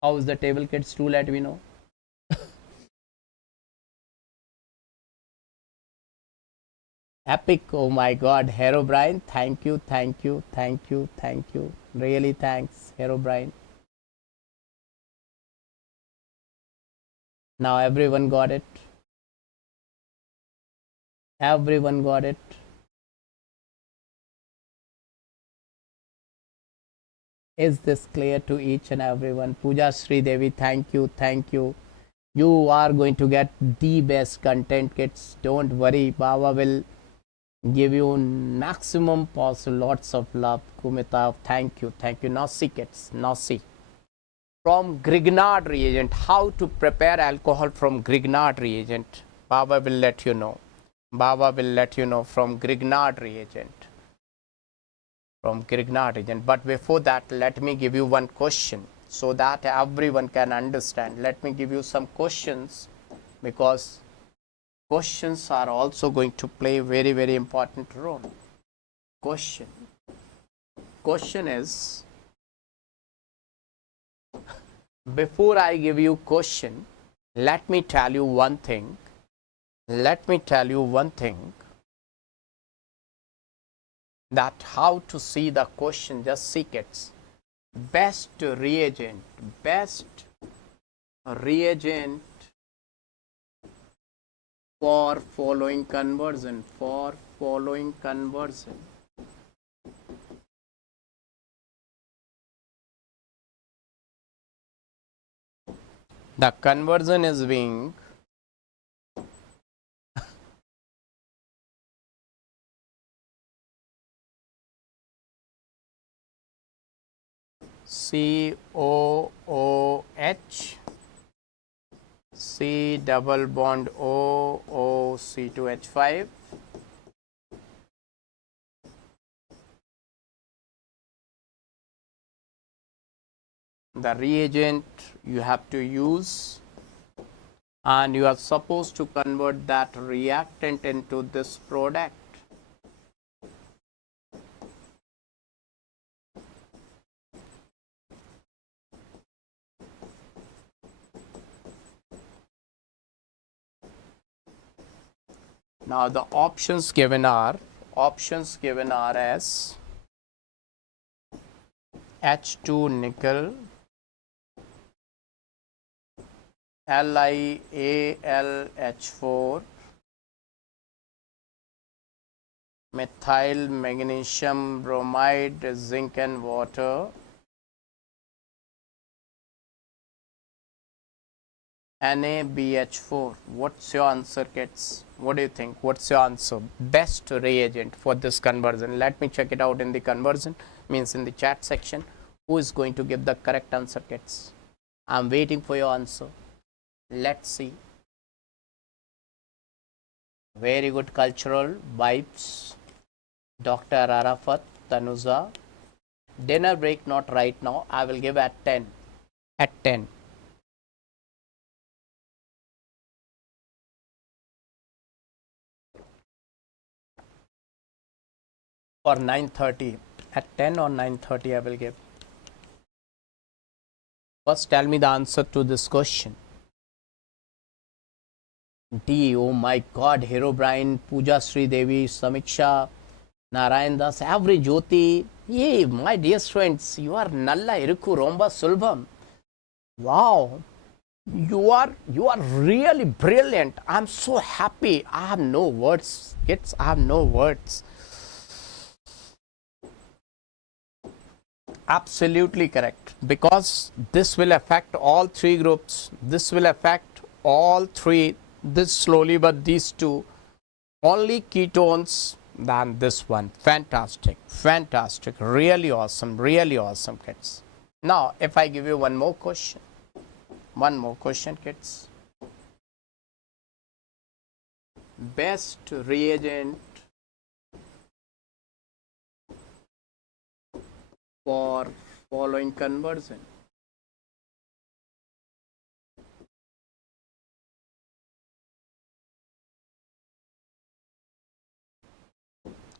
How is the table, kids? Do let me know. Epic, oh my god, Hero Brian, thank you, thank you, thank you, thank you. Really thanks, Hero Brian. Now everyone got it. Everyone got it. Is this clear to each and everyone? Pooja Sri Devi, thank you, thank you. You are going to get the best content, kids. Don't worry, Baba will give you maximum possible. Lots of love. Kumita, thank you, thank you. Now see, kids, now see. From Grignard reagent, how to prepare alcohol from Grignard reagent. Baba will let you know. Baba will let you know from Grignard reagent. From Grignard reagent. But before that, let me give you one question so that everyone can understand. Let me give you some questions, because questions are also going to play very, very important role. Question is, before I give you question, let me tell you one thing. Let me tell you one thing, that how to see the question. Just see, kids. Best reagent for following conversion. The conversion is being COOH, C double bond O, C2H5. The reagent you have to use, and you are supposed to convert that reactant into this product. Now the options given are as H2 nickel, LiAlH4, methyl magnesium bromide, zinc and water, NaBH4. What's your answer, kids? What do you think? What's your answer? Best reagent for this conversion. Let me check it out in the conversion, means in the chat section. Who is going to give the correct answer, kids? I'm waiting for your answer. Let's see. Very good cultural vibes. Dr. Arafat, Tanuza. Dinner break not right now. I will give at 10. At 10. Or 9:30. At 10 or 9:30 I will give. First tell me the answer to this question. D. Oh my god, Hero Brian, Pooja Sri Devi, Samiksha, Narayan Das, every Jyoti. Yay, my dear friends, you are Nalla Iruku Romba Sulbam. Wow. You are really brilliant. I'm so happy. I have no words, kids. I have no words. Absolutely correct, because this will affect all three groups. This will affect all three. This slowly, but these two only ketones than this one. Fantastic, fantastic, really awesome, kids. Now if I give you one more question, kids. Best reagent for following conversion?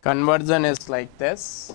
Conversion is like this.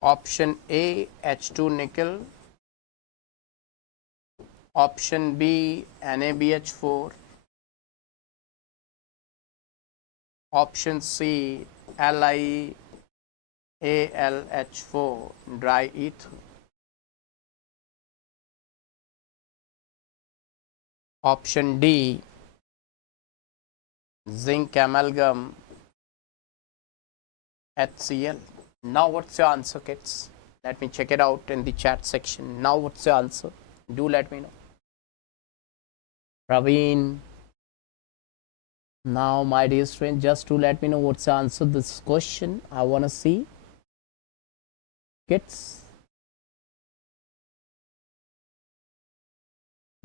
Option A, H2 nickel. Option B, NaBH4. Option C, LiAlH4, dry ether. Option D, zinc amalgam HCl. Now what's your answer, kids? Let me check it out in the chat section. Now what's your answer? Do let me know. Praveen. Now my dear friend, just to let me know what's the answer to this question. I want to see. Kids.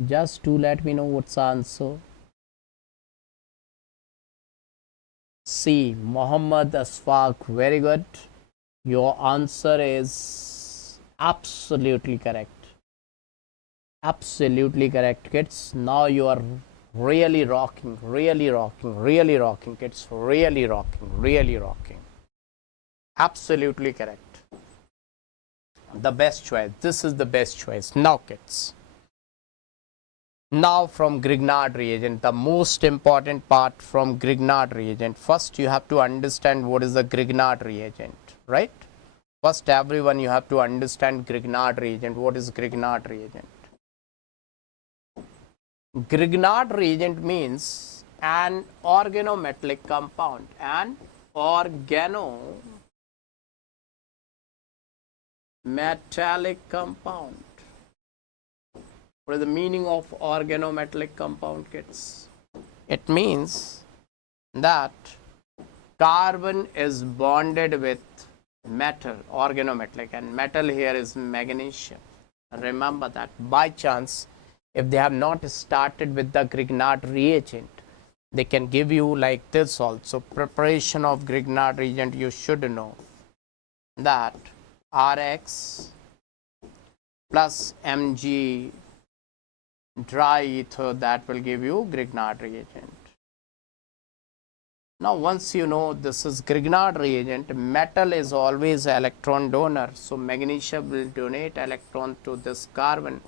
Just to let me know what's the answer. C. Muhammad Asfaq. Very good. Your answer is absolutely correct. Absolutely correct, kids. Now you are really rocking, really rocking, really rocking, kids. Really rocking, really rocking. Absolutely correct. The best choice. This is the best choice. Now, kids. Now from Grignard reagent, the most important part from Grignard reagent. First, you have to understand what is the Grignard reagent, right? First, everyone, you have to understand Grignard reagent. What is Grignard reagent? Grignard reagent means an organometallic compound. An organometallic compound. What is the meaning of organometallic compound, kids? It means that carbon is bonded with metal, organometallic, and metal here is magnesium. Remember that. By chance, if they have not started with the Grignard reagent, they can give you like this also. Preparation of Grignard reagent, you should know that Rx plus Mg dry ether, that will give you Grignard reagent. Now once you know this is Grignard reagent, metal is always electron donor, so magnesium will donate electron to this carbon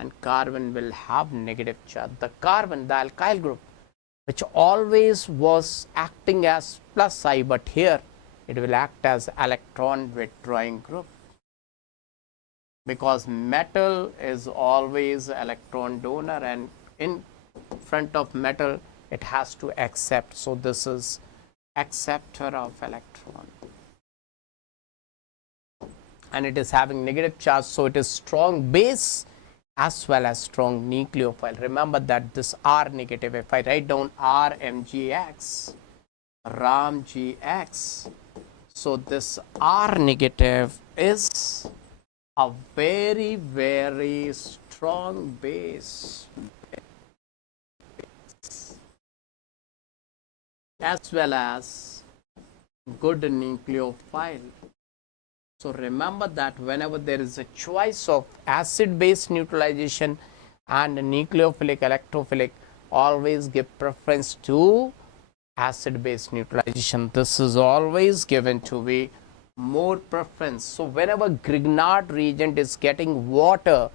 and carbon will have negative charge. The carbon, the alkyl group, which always was acting as plus I, but here it will act as electron withdrawing group, because metal is always electron donor and in front of metal it has to accept. So this is acceptor of electron and it is having negative charge, so it is strong base as well as strong nucleophile. Remember that this R negative, if I write down RMGX, RAMGX, so this R negative is a very, very strong base as well as good nucleophile. So remember that whenever there is a choice of acid base neutralization and nucleophilic electrophilic, always give preference to acid base neutralization. This is always given to be more preference. So whenever Grignard reagent is getting water,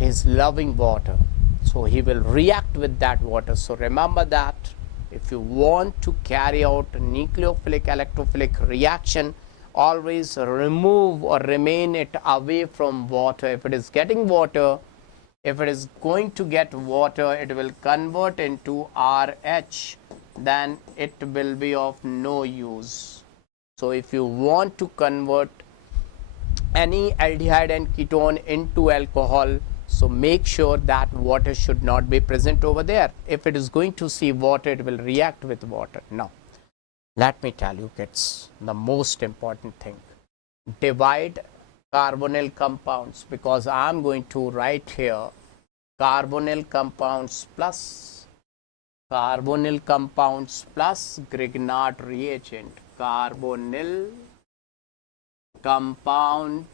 he is loving water, so he will react with that water. So remember that If you want to carry out nucleophilic electrophilic reaction, always remove or remain it away from water. If it is getting water, if it is going to get water, it will convert into RH, then it will be of no use. So if you want to convert any aldehyde and ketone into alcohol, so make sure that water should not be present over there. If it is going to see water, it will react with water. Now, let me tell you, kids, the most important thing. Divide carbonyl compounds, because I am going to write here carbonyl compounds plus Grignard reagent. Carbonyl compound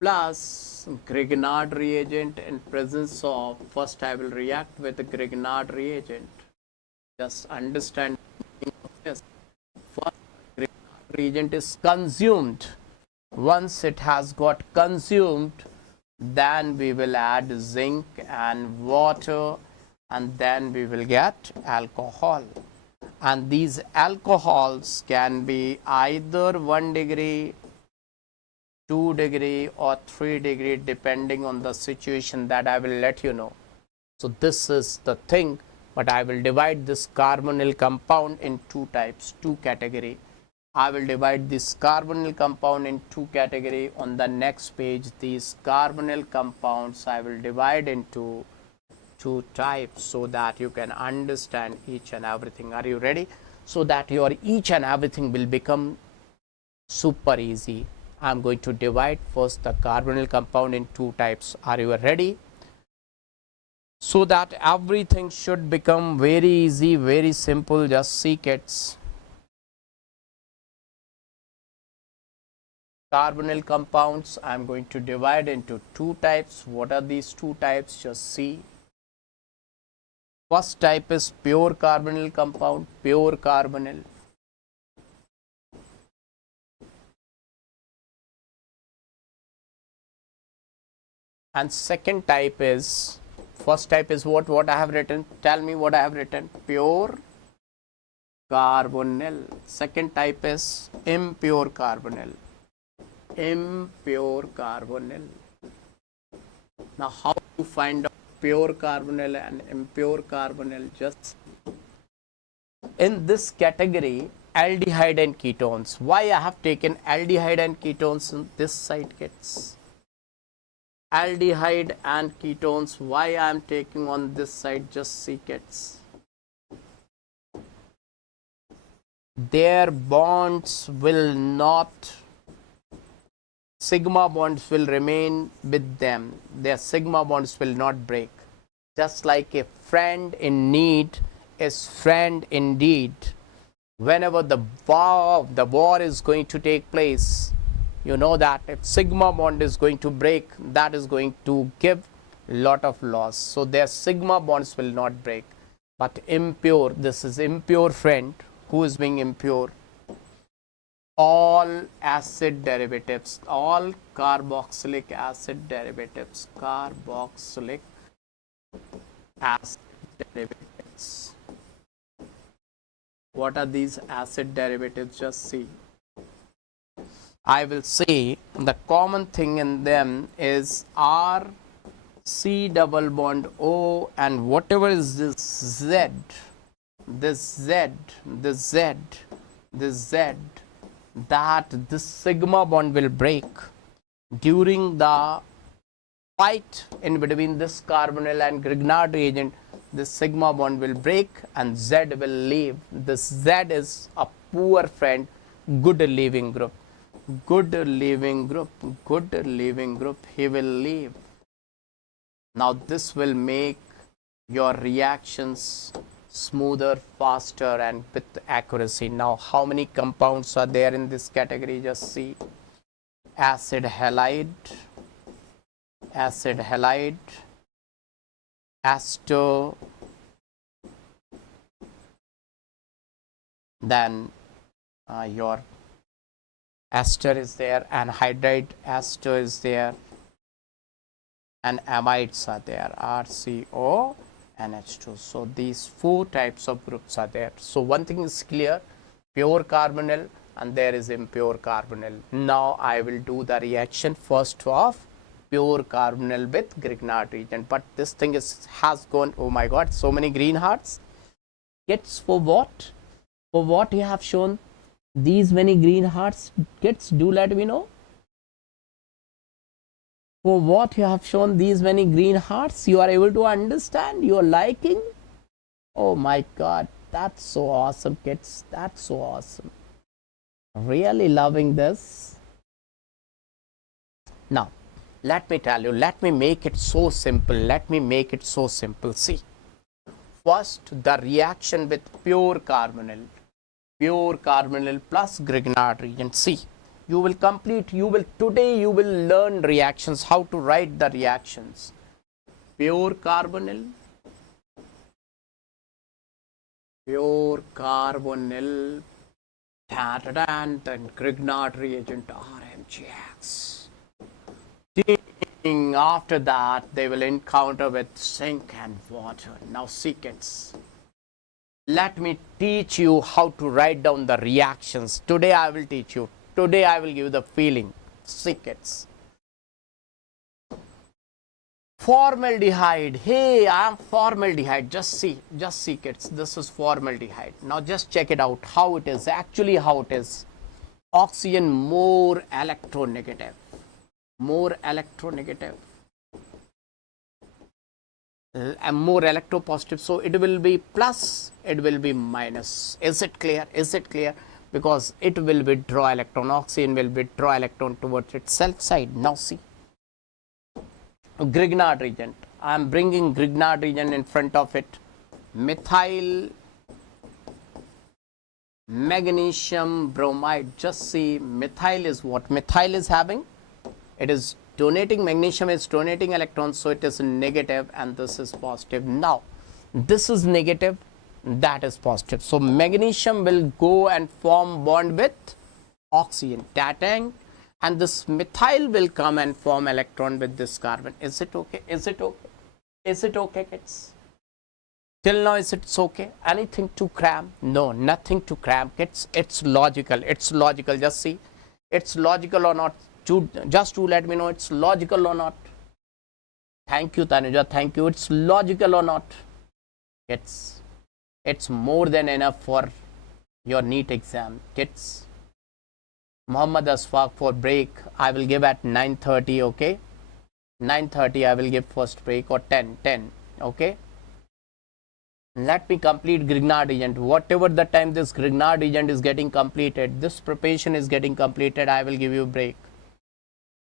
plus Grignard reagent in presence of, first I will react with the Grignard reagent. Just understand this. First, Grignard reagent is consumed. Once it has got consumed, then we will add zinc and water, and then we will get alcohol. And these alcohols can be either 1 degree, 2 degree or 3 degree, depending on the situation that I will let you know. So this is the thing, but I will divide this carbonyl compound in two types, two category. I will divide this carbonyl compound in two category. On the next page, these carbonyl compounds I will divide into two types, so that you can understand each and everything. Are you ready? So that your each and everything will become super easy. I am going to divide first the carbonyl compound in two types. Are you ready? So that everything should become very easy, very simple. Just see, kids. Carbonyl compounds I am going to divide into two types. What are these two types? Just see. First type is pure carbonyl compound, pure carbonyl. And second type is, first type is what I have written? Tell me what I have written. Pure carbonyl. Second type is impure carbonyl. Impure carbonyl. Now, how to find out pure carbonyl and impure carbonyl? Just in this category, aldehyde and ketones. Why I have taken aldehyde and ketones on this side, kids? Aldehyde and ketones, why I am taking on this side? Just see, kids. Their bonds will not, sigma bonds will remain with them. Their sigma bonds will not break. Just like a friend in need is friend indeed. Whenever the war is going to take place, you know that if sigma bond is going to break, that is going to give lot of loss. So their sigma bonds will not break. But impure, this is impure friend. Who is being impure? All acid derivatives, all carboxylic acid derivatives, carboxylic acid derivatives. What are these acid derivatives? Just see. I will say the common thing in them is R, C double bond O, and whatever is this Z, this Z, this Z, this Z, that this sigma bond will break during the fight in between this carbonyl and Grignard reagent. This sigma bond will break and Z will leave. This Z is a poor friend, good leaving group. Good leaving group, good leaving group, he will leave. Now this will make your reactions smoother, faster, and with accuracy. Now how many compounds are there in this category? Just see. Acid halide, ester, then your ester is there, anhydride ester is there, and amides are there, RCO NH2. So these 4 types of groups are there. So one thing is clear, pure carbonyl and there is impure carbonyl. Now I will do the reaction first of pure carbonyl with Grignard reagent. But this thing has gone, oh my god, so many green hearts. Kids, for what? For what you have shown these many green hearts? Kids, do let me know. For what you have shown these many green hearts? You are able to understand? You are liking? Oh my god, that's so awesome, kids. That's so awesome. Really loving this. Now, let me tell you, let me make it so simple. Let me make it so simple. See, first the reaction with pure carbonyl plus Grignard reagent. See, you will complete, today you will learn reactions, how to write the reactions. Pure carbonyl and then Grignard reagent RMGX. After that they will encounter with zinc and water. Now see, kids, let me teach you how to write down the reactions. Today I will teach you. Today I will give you the feeling. See, kids. Formaldehyde. Hey, I am formaldehyde. Just see, kids. This is formaldehyde. Now just check it out. How it is. Actually, how it is. Oxygen more electronegative. More electronegative. And more electropositive. So it will be plus, it will be minus. Is it clear? Is it clear? Because it will withdraw electron. Oxygen will withdraw electron towards its self side. Now see. Grignard reagent. I am bringing Grignard reagent in front of it. Methyl magnesium bromide. Just see, methyl is what? Methyl is having, it is donating, magnesium is donating electrons, so it is negative and this is positive. Now, this is negative, that is positive. So, magnesium will go and form bond with oxygen, tatang, and this methyl will come and form electron with this carbon. Is it okay? Is it okay? Is it okay, kids? Till now, is it okay? Anything to cram? No, nothing to cram, kids. It's logical. It's logical. Just see, it's logical or not. Just to let me know, it's logical or not. Thank you, Tanuja. Thank you. It's logical or not. It's more than enough for your NEET exam, kids. Muhammad Asfaq for break, I will give at 9:30, okay? 9:30 I will give first break, or 10, okay? Let me complete Grignard reagent. Whatever the time this Grignard reagent is getting completed, this preparation is getting completed, I will give you a break.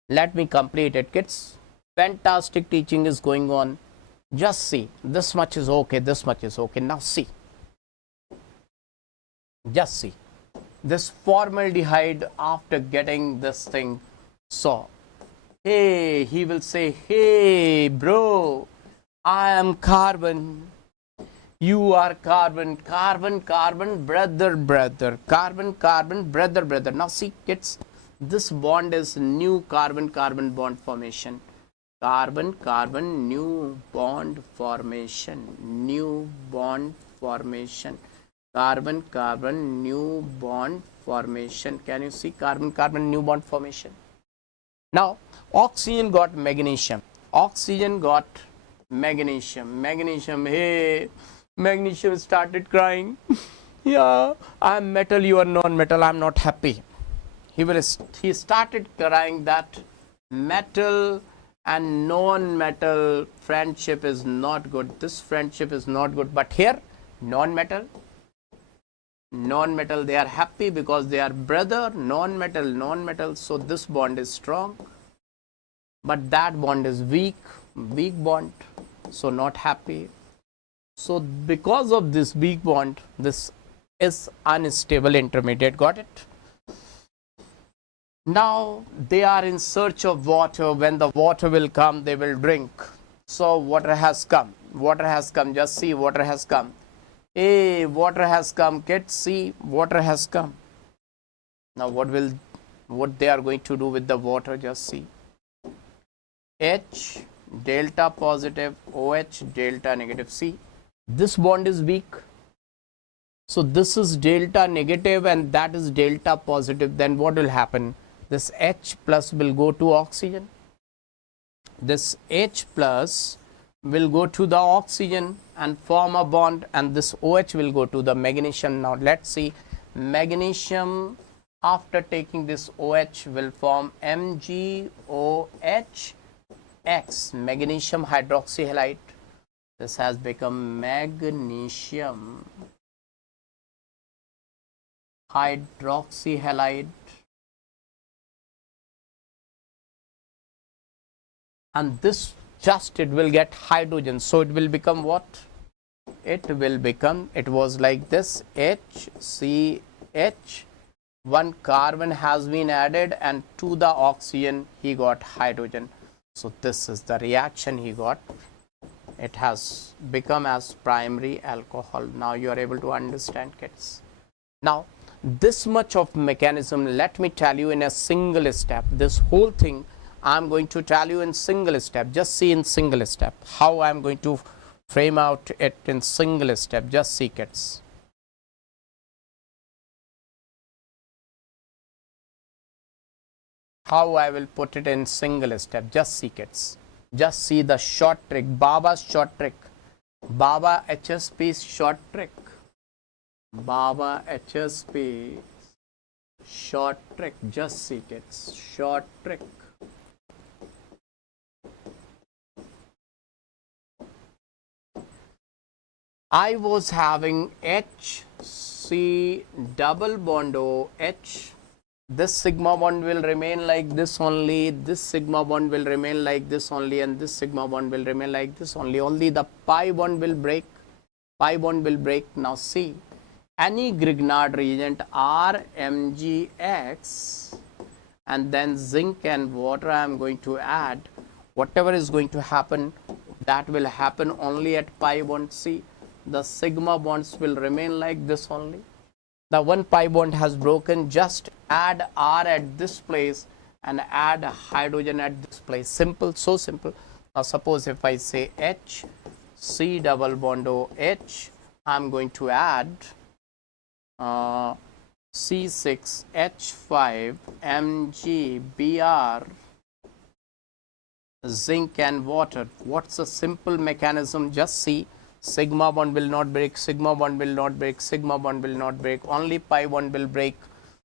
Let me complete it, kids. Fantastic teaching is going on. Just see, this much is okay, this much is okay. Now see, just see. This formaldehyde, after getting this thing, so, hey, he will say, hey, bro, I am carbon. You are carbon, carbon, carbon, brother, brother, carbon, carbon, brother, brother. Now see, kids, this bond is new carbon-carbon bond formation. Carbon-carbon, new bond formation, new bond formation. Carbon-carbon, new bond formation. Can you see carbon-carbon, new bond formation? Now, oxygen got magnesium. Oxygen got magnesium. Magnesium, hey, magnesium started crying. Yeah, I am metal, you are non-metal, I am not happy. He started crying that metal and non-metal friendship is not good. This friendship is not good. But here, non-metal, they are happy because they are brother. Non-metal, so this bond is strong, but that bond is weak bond, so not happy. So because of this weak bond, this is unstable intermediate. Got it? Now they are in search of water. When the water will come, they will drink. So water has come. Just see, water has come. Hey, water has come, kids. See, water has come. Now what they are going to do with the water? Just see. H delta positive, OH, delta negative. See, this bond is weak. So this is delta negative and that is delta positive. Then what will happen? This H plus will go to oxygen. This H plus will go to the oxygen and form a bond, and this OH will go to the magnesium. Now let's see, magnesium after taking this OH will form MgOH, magnesium hydroxyhalide. This has become magnesium hydroxyhalide, and this just it will get hydrogen, so it will become what? It will become, it was like this, HCH, one carbon has been added, and to the oxygen he got hydrogen. So this is the reaction he got. It has become as primary alcohol. Now you are able to understand, kids. Now this much of mechanism, let me tell you in a single step. This whole thing I am going to tell you in single step. Just see in single step how I am going to frame out it in single step. Just see, kids. How I will put it in single step. Just see, kids. Just see the short trick. Baba's short trick. Baba HSP's short trick. Baba HSP short trick. Just see, kids. Short trick. I was having HC double bond OH. This sigma bond will remain like this only, this sigma bond will remain like this only, and this sigma bond will remain like this only. Only the pi bond will break. Pi bond will break. Now see, any Grignard reagent RMgX and then zinc and water I am going to add. Whatever is going to happen, that will happen only at pi bond. See, the sigma bonds will remain like this only. The one pi bond has broken, just add R at this place and add hydrogen at this place. Simple, so simple. Now suppose if I say H, C double bond OH, I am going to add C6H5 MgBr, zinc and water. What's the simple mechanism? Just see. Sigma bond will not break, sigma bond will not break, sigma bond will not break, only pi bond will break.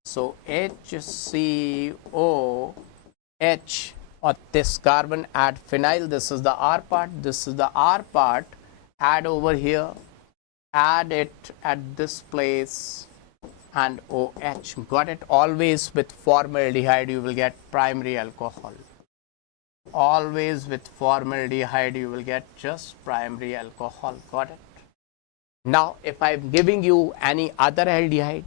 So HCOH, or this carbon, add phenyl, this is the R part, this is the R part, add over here, add it at this place, and OH. Got it? Always with formaldehyde you will get primary alcohol. Always with formaldehyde you will get just primary alcohol. Got it? Now if I am giving you any other aldehyde,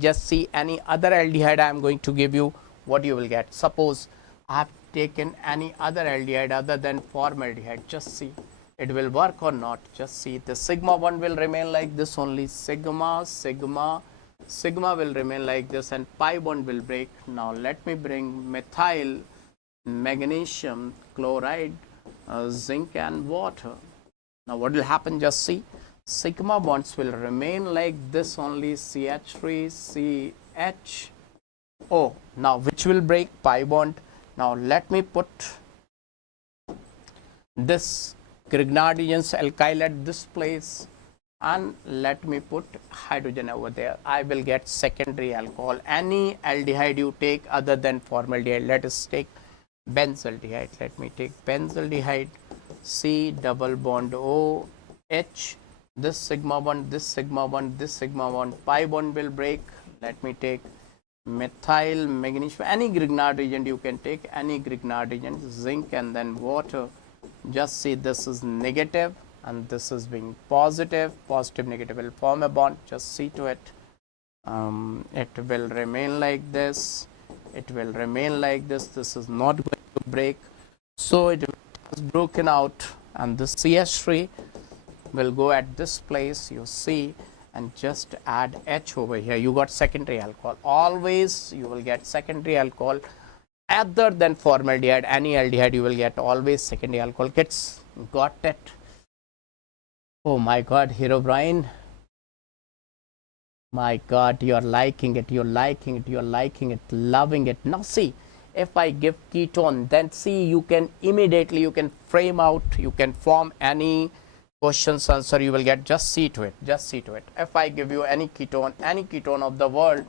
just see any other aldehyde I am going to give you, what you will get. Suppose I have taken any other aldehyde other than formaldehyde, just see it will work or not. Just see, the sigma bond will remain like this only, sigma will remain like this, and pi bond will break. Now let me bring methyl magnesium chloride, zinc and water. Now what will happen? Just see, sigma bonds will remain like this only, CH3 CHO. Now which will break? Pi bond. Now let me put this Grignard-Reagents alkyl at this place, and let me put hydrogen over there. I will get secondary alcohol. Any aldehyde you take other than formaldehyde, let us take benzaldehyde. Let me take benzaldehyde, C double bond OH, this sigma bond, this sigma bond, this sigma bond, pi bond will break. Let me take methyl magnesium, any Grignard reagent you can take, any Grignard reagent, zinc and then water. Just see, this is negative and this is being positive. Positive negative will form a bond. Just see to it. It will remain like this. It will remain like this. This is not going to break. So it is broken out, and this CH3 will go at this place, you see, and just add H over here. You got secondary alcohol. Always you will get secondary alcohol other than formaldehyde, any aldehyde you will get always secondary alcohol. Kids, got it? Oh my God, Hero Brian. My God, you're liking it, you're liking it, you're liking it, loving it. Now see, if I give ketone, then see, you can immediately, you can frame out, you can form any questions answer you will get. Just see to it, just see to it. If I give you any ketone of the world,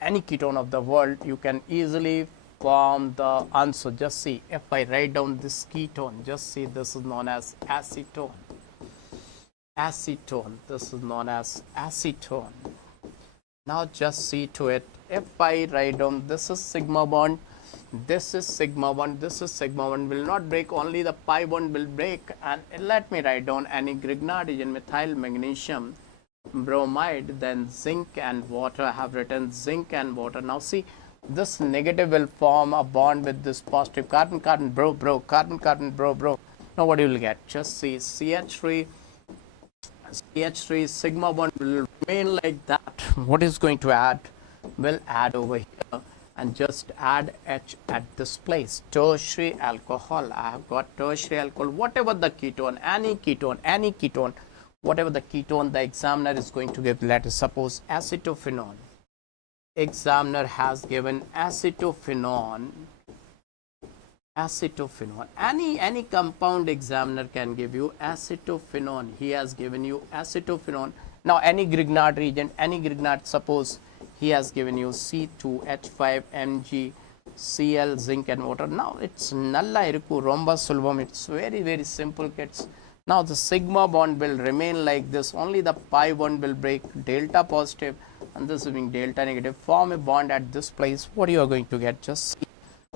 any ketone of the world, you can easily form the answer. Just see, if I write down this ketone, just see, this is known as acetone. Acetone, this is known as acetone. Now just see to it, if I write down, this is sigma bond, this is sigma bond, this is sigma bond, will not break, only the pi bond will break. And let me write down any grignardine, methyl magnesium bromide, then zinc and water. I have written zinc and water. Now see, this negative will form a bond with this positive, carbon carbon bro bro, carbon carbon bro bro. Now what you will get, just see, CH3 sigma bond will remain like that. What is going to add, will add over here and just add H at this place, tertiary alcohol. I have got tertiary alcohol, whatever the ketone, any ketone, whatever the ketone the examiner is going to give. Let us suppose acetophenone. Examiner has given acetophenone. Any compound examiner can give you acetophenone. He has given you acetophenone. Now any Grignard reagent, any Grignard, suppose he has given you C2H5Mg Cl, zinc and water. Now it's nulla iriku rhombus sulfum. It's very simple, kids. Now the sigma bond will remain like this, only the pi bond will break, delta positive and this being delta negative, form a bond at this place. What you are going to get, just see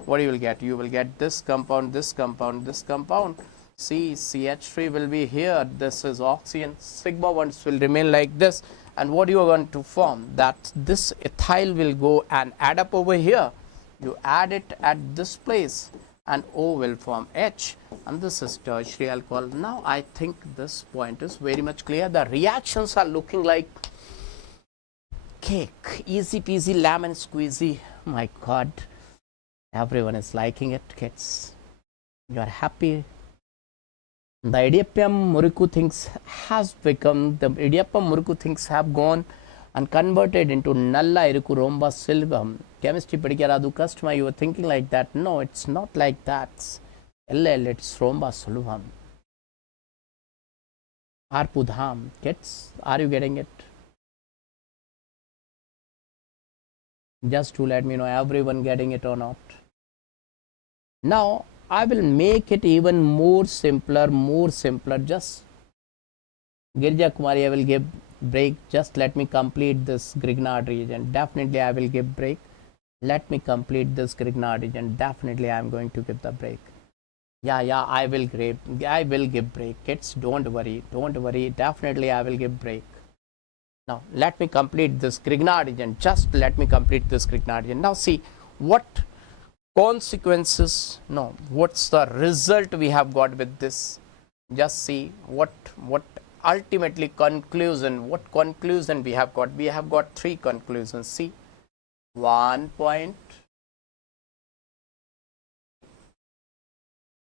what you will get. You will get this compound, this compound, this compound. See, CH3 will be here, this is oxygen, sigma bonds will remain like this. And what you are going to form, that this ethyl will go and add up over here. You add it at this place and O will form H, and this is tertiary alcohol. Now I think this point is very much clear. The reactions are looking like cake, easy peasy lemon squeezy. My God, everyone is liking it, kids. You are happy. The idiopathic Muruku things has become, the idiopathic Muruku things have gone and converted into nulla iriku rhombus sulfum. Chemistry padikkaradu customer, you were thinking like that. No, it's not like that. LL, it's rhombus sulfum. Arpudham, kids, are you getting it? Just to let me know, everyone getting it or not. Now I will make it even more simpler. Just Girja Kumari, I will give break. Just let me complete this Grignard reagent. Definitely I will give break. Let me complete this Grignard reagent. Definitely I am going to give the break. Yeah, I will give break. Kids, don't worry. Definitely I will give break. Now let me complete this Grignard reagent. Just let me complete this Grignard reagent. Now see what consequences, no, what's the result we have got with this. Just see what ultimately conclusion, what conclusion we have got. We have got three conclusions. See, 1 point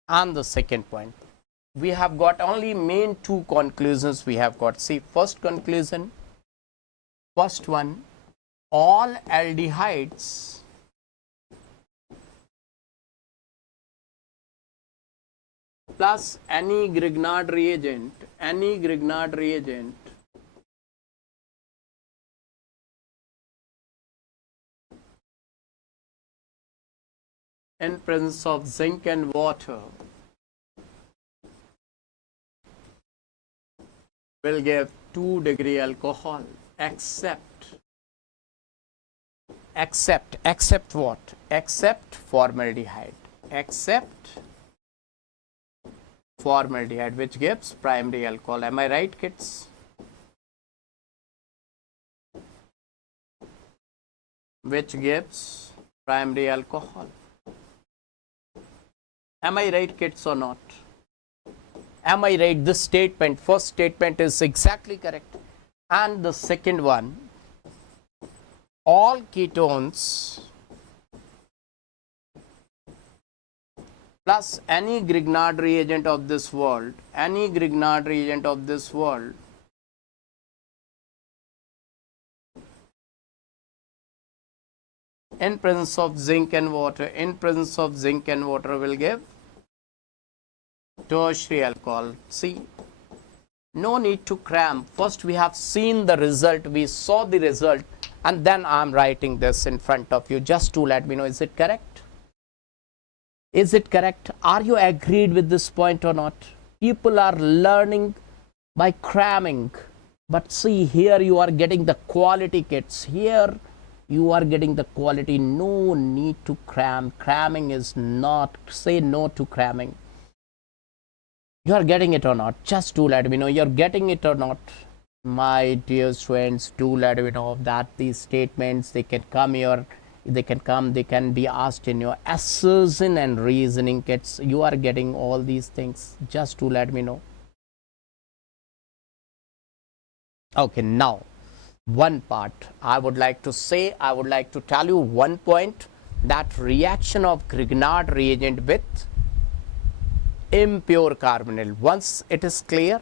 and the second point. We have got only main two conclusions we have got. See, first conclusion, first one, all aldehydes plus any Grignard reagent in presence of zinc and water will give 2-degree alcohol, except what? Except formaldehyde. Formaldehyde, which gives primary alcohol. Am I right, kids? Which gives primary alcohol. Am I right, kids, or not? Am I right? This statement, first statement is exactly correct. And the second one, all ketones plus any Grignard reagent of this world, any Grignard reagent of this world in presence of zinc and water, in presence of zinc and water will give tertiary alcohol. See, no need to cram. First we have seen the result, we saw the result, and then I am writing this in front of you just to let me know, is it correct? Is it correct? Are you agreed with this point or not? People are learning by cramming, but see, here you are getting the quality kits. Here you are getting the quality. No need to cram. Cramming is not. Say no to cramming. You are getting it or not? Just do let me know you are getting it or not. My dear students, do let me know that these statements, they can come here, they can be asked in your assertion and reasoning kits. You are getting all these things. Just to let me know. Okay, now one part I would like to say, I would like to tell you one point, that reaction of Grignard reagent with impure carbonyl. Once it is clear,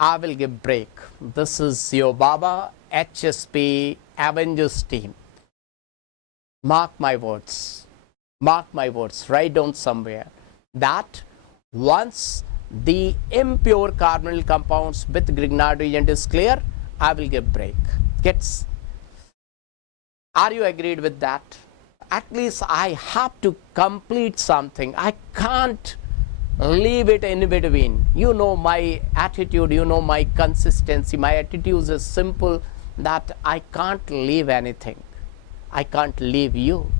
I will give break. This is your Baba HSP Avengers team. Mark my words. Mark my words. Write down somewhere that once the impure carbonyl compounds with Grignard reagent is clear, I will give break. Kids, are you agreed with that? At least I have to complete something. I can't leave it in between. You know my attitude, you know my consistency. My attitude is simple, that I can't leave anything. I can't leave you.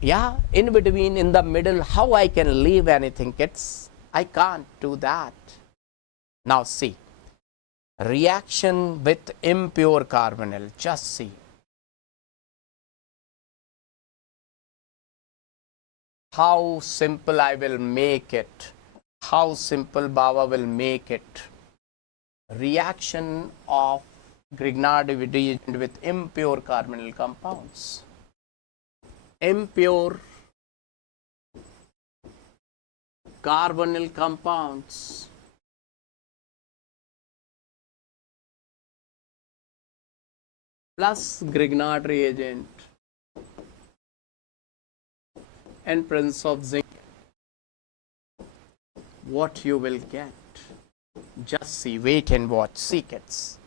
Yeah, in between, in the middle, how I can leave anything, kids? I can't do that. Now see, reaction with impure carbonyl. Just see. How simple I will make it. How simple Baba will make it. Reaction of Grignard reagent with impure carbonyl compounds. Impure carbonyl compounds plus Grignard reagent in presence of zinc. What you will get? Just see, wait and watch. See, kids.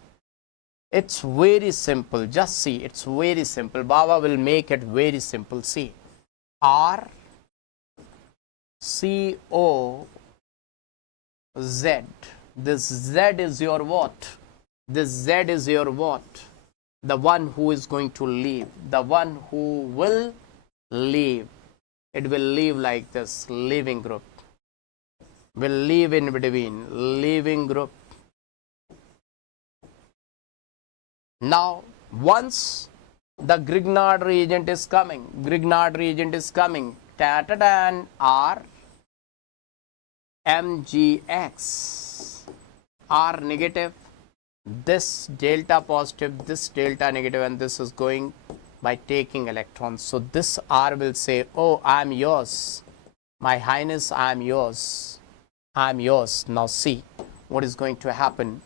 It's very simple. Just see, it's very simple. Baba will make it very simple. See, R C O Z. This Z is your what? This Z is your what? The one who is going to leave. The one who will leave. It will leave like this. Leaving group. Will leave in between. Leaving group. Now, once the Grignard reagent is coming, ta-ta-dan, R, MgX, R negative, this delta positive, this delta negative, and this is going by taking electrons. So this R will say, oh, I am yours. My Highness, I am yours. I am yours. Now see what is going to happen.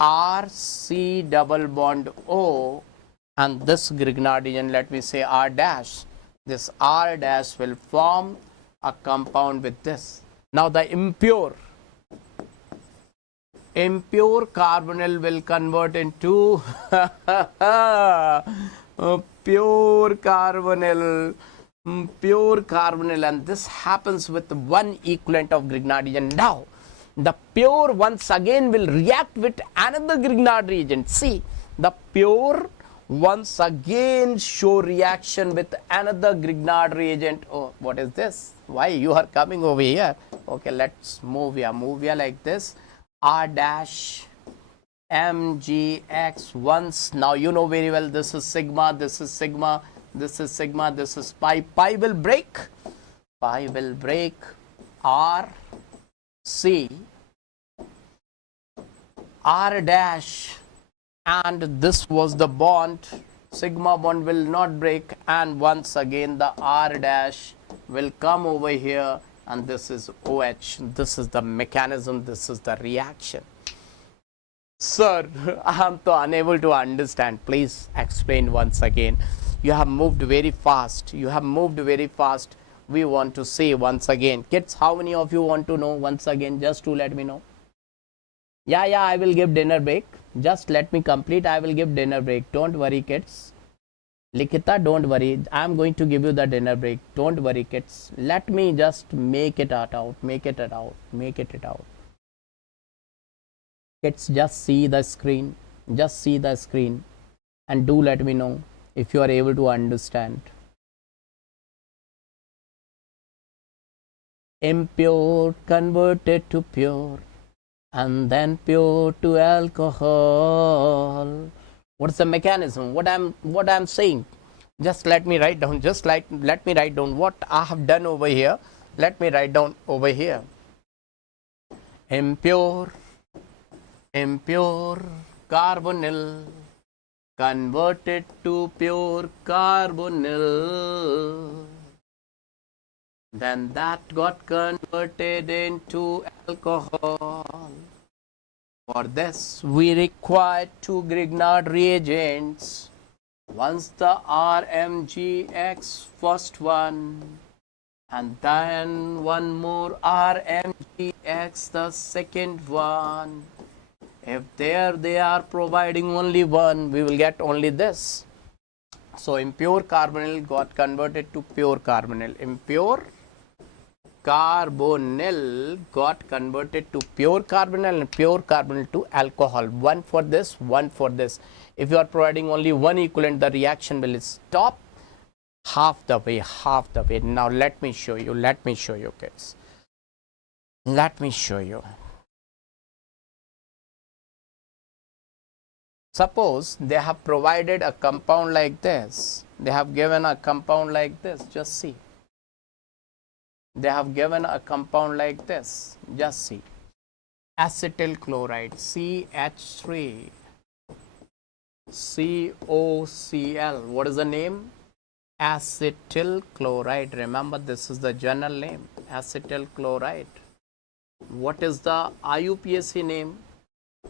R C double bond O, and this Grignard reagent, let me say R dash. This R dash will form a compound with this. Now the impure carbonyl will convert into pure carbonyl, and this happens with one equivalent of Grignard reagent. Now the pure once again will react with another Grignard reagent. See, the pure once again show reaction with another Grignard reagent. Oh, what is this? Why you are coming over here? Okay, let's move here like this. R dash MgX once. Now you know very well, this is sigma, this is sigma, this is sigma, this is pi. Pi will break. R C R dash, and this was the bond. Sigma bond will not break, and once again the R dash will come over here, and this is OH. This is the mechanism, this is the reaction. Sir, I am so unable to understand. Please explain once again. You have moved very fast. You have moved very fast. We want to say once again. Kids, how many of you want to know once again? Just to let me know. Yeah, I will give dinner break. Just let me complete. I will give dinner break. Don't worry, kids. Likita, don't worry. I am going to give you the dinner break. Don't worry, kids. Let me just make it out. Make it out. Make it out. Kids, just see the screen. Just see the screen. And do let me know if you are able to understand. Impure converted to pure, and then pure to alcohol. What's the mechanism? What I'm saying? Just let me write down. Let me write down what I have done over here. Let me write down over here. Impure carbonyl converted to pure carbonyl. Then that got converted into alcohol. For this, we require 2 Grignard reagents. Once the RMGX first one, and then one more RMGX the second one. If there they are providing only one, we will get only this. So impure carbonyl got converted to pure carbonyl. Impure carbonyl got converted to pure carbonyl, and pure carbonyl to alcohol. One for this, one for this. If you are providing only one equivalent, the reaction will stop half the way. Now let me show you, kids. Let me show you. Suppose they have provided a compound like this. They have given a compound like this. Just see. They have given a compound like this. Just see. Acetyl chloride, CH3, COCl. What is the name? Acetyl chloride. Remember, this is the general name. Acetyl chloride. What is the IUPAC name?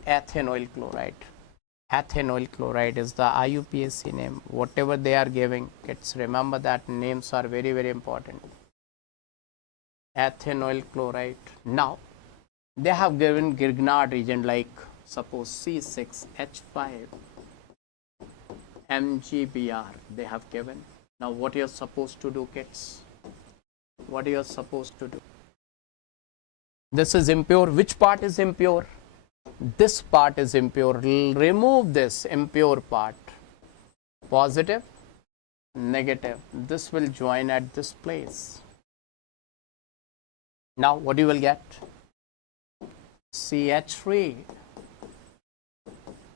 Ethanoyl chloride. Ethanoyl chloride is the IUPAC name. Whatever they are giving, kids, remember that names are very, very important. Ethanoyl chloride. Now, they have given Grignard reagent like suppose C6H5 MgBr. They have given. Now, what you are supposed to do, kids? What you are supposed to do? This is impure. Which part is impure? This part is impure. Remove this impure part. Positive, negative. This will join at this place. Now what you will get? CH3,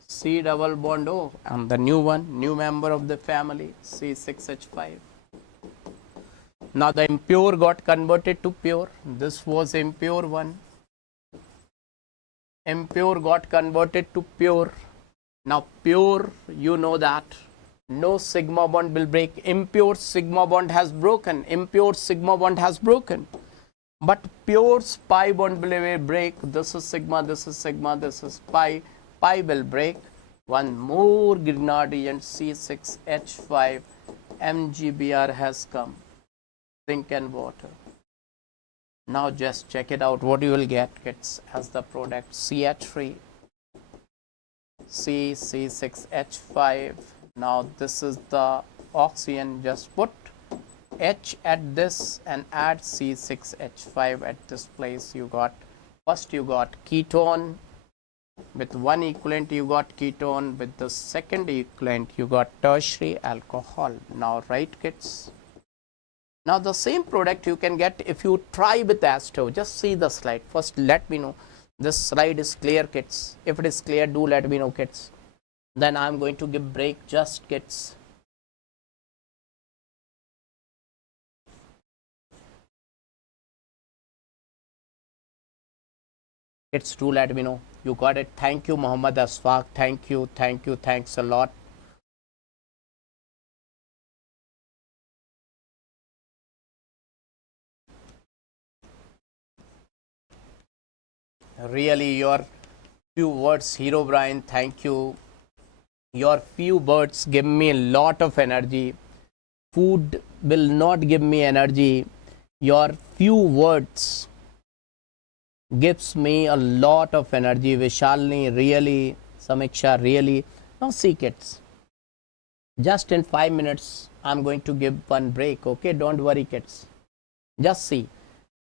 C double bond O, and the new one, new member of the family, C6H5. Now the impure got converted to pure. This was impure one. Impure got converted to pure. Now pure, you know that no sigma bond will break. Impure sigma bond has broken. Impure sigma bond has broken. But pure pi bond will break. This is sigma, this is sigma, this is pi. Pi will break. One more Grignard reagent, C6H5 MgBr has come. Drink and water. Now just check it out. What you will get, kids, as the product. CH3, C6H5. Now this is the oxygen. Just put H at this and add C6H5 at this place. You got, first you got ketone. With one equivalent you got ketone. With the second equivalent you got tertiary alcohol. Now right, kids? Now the same product you can get if you try with acetone. Just see the slide. First let me know this slide is clear, kids. If it is clear, do let me know, kids. Then I am going to give break, just kids. Kids, do let me know. You got it. Thank you, Muhammad Asfaq. Thank you. Thanks a lot. Really, your few words, Hero Brian, thank you. Your few words give me a lot of energy. Food will not give me energy. Your few words gives me a lot of energy. Vishalini, really. Samiksha, really. Now see kids, just in 5 minutes I'm going to give one break. Okay, don't worry kids. Just see.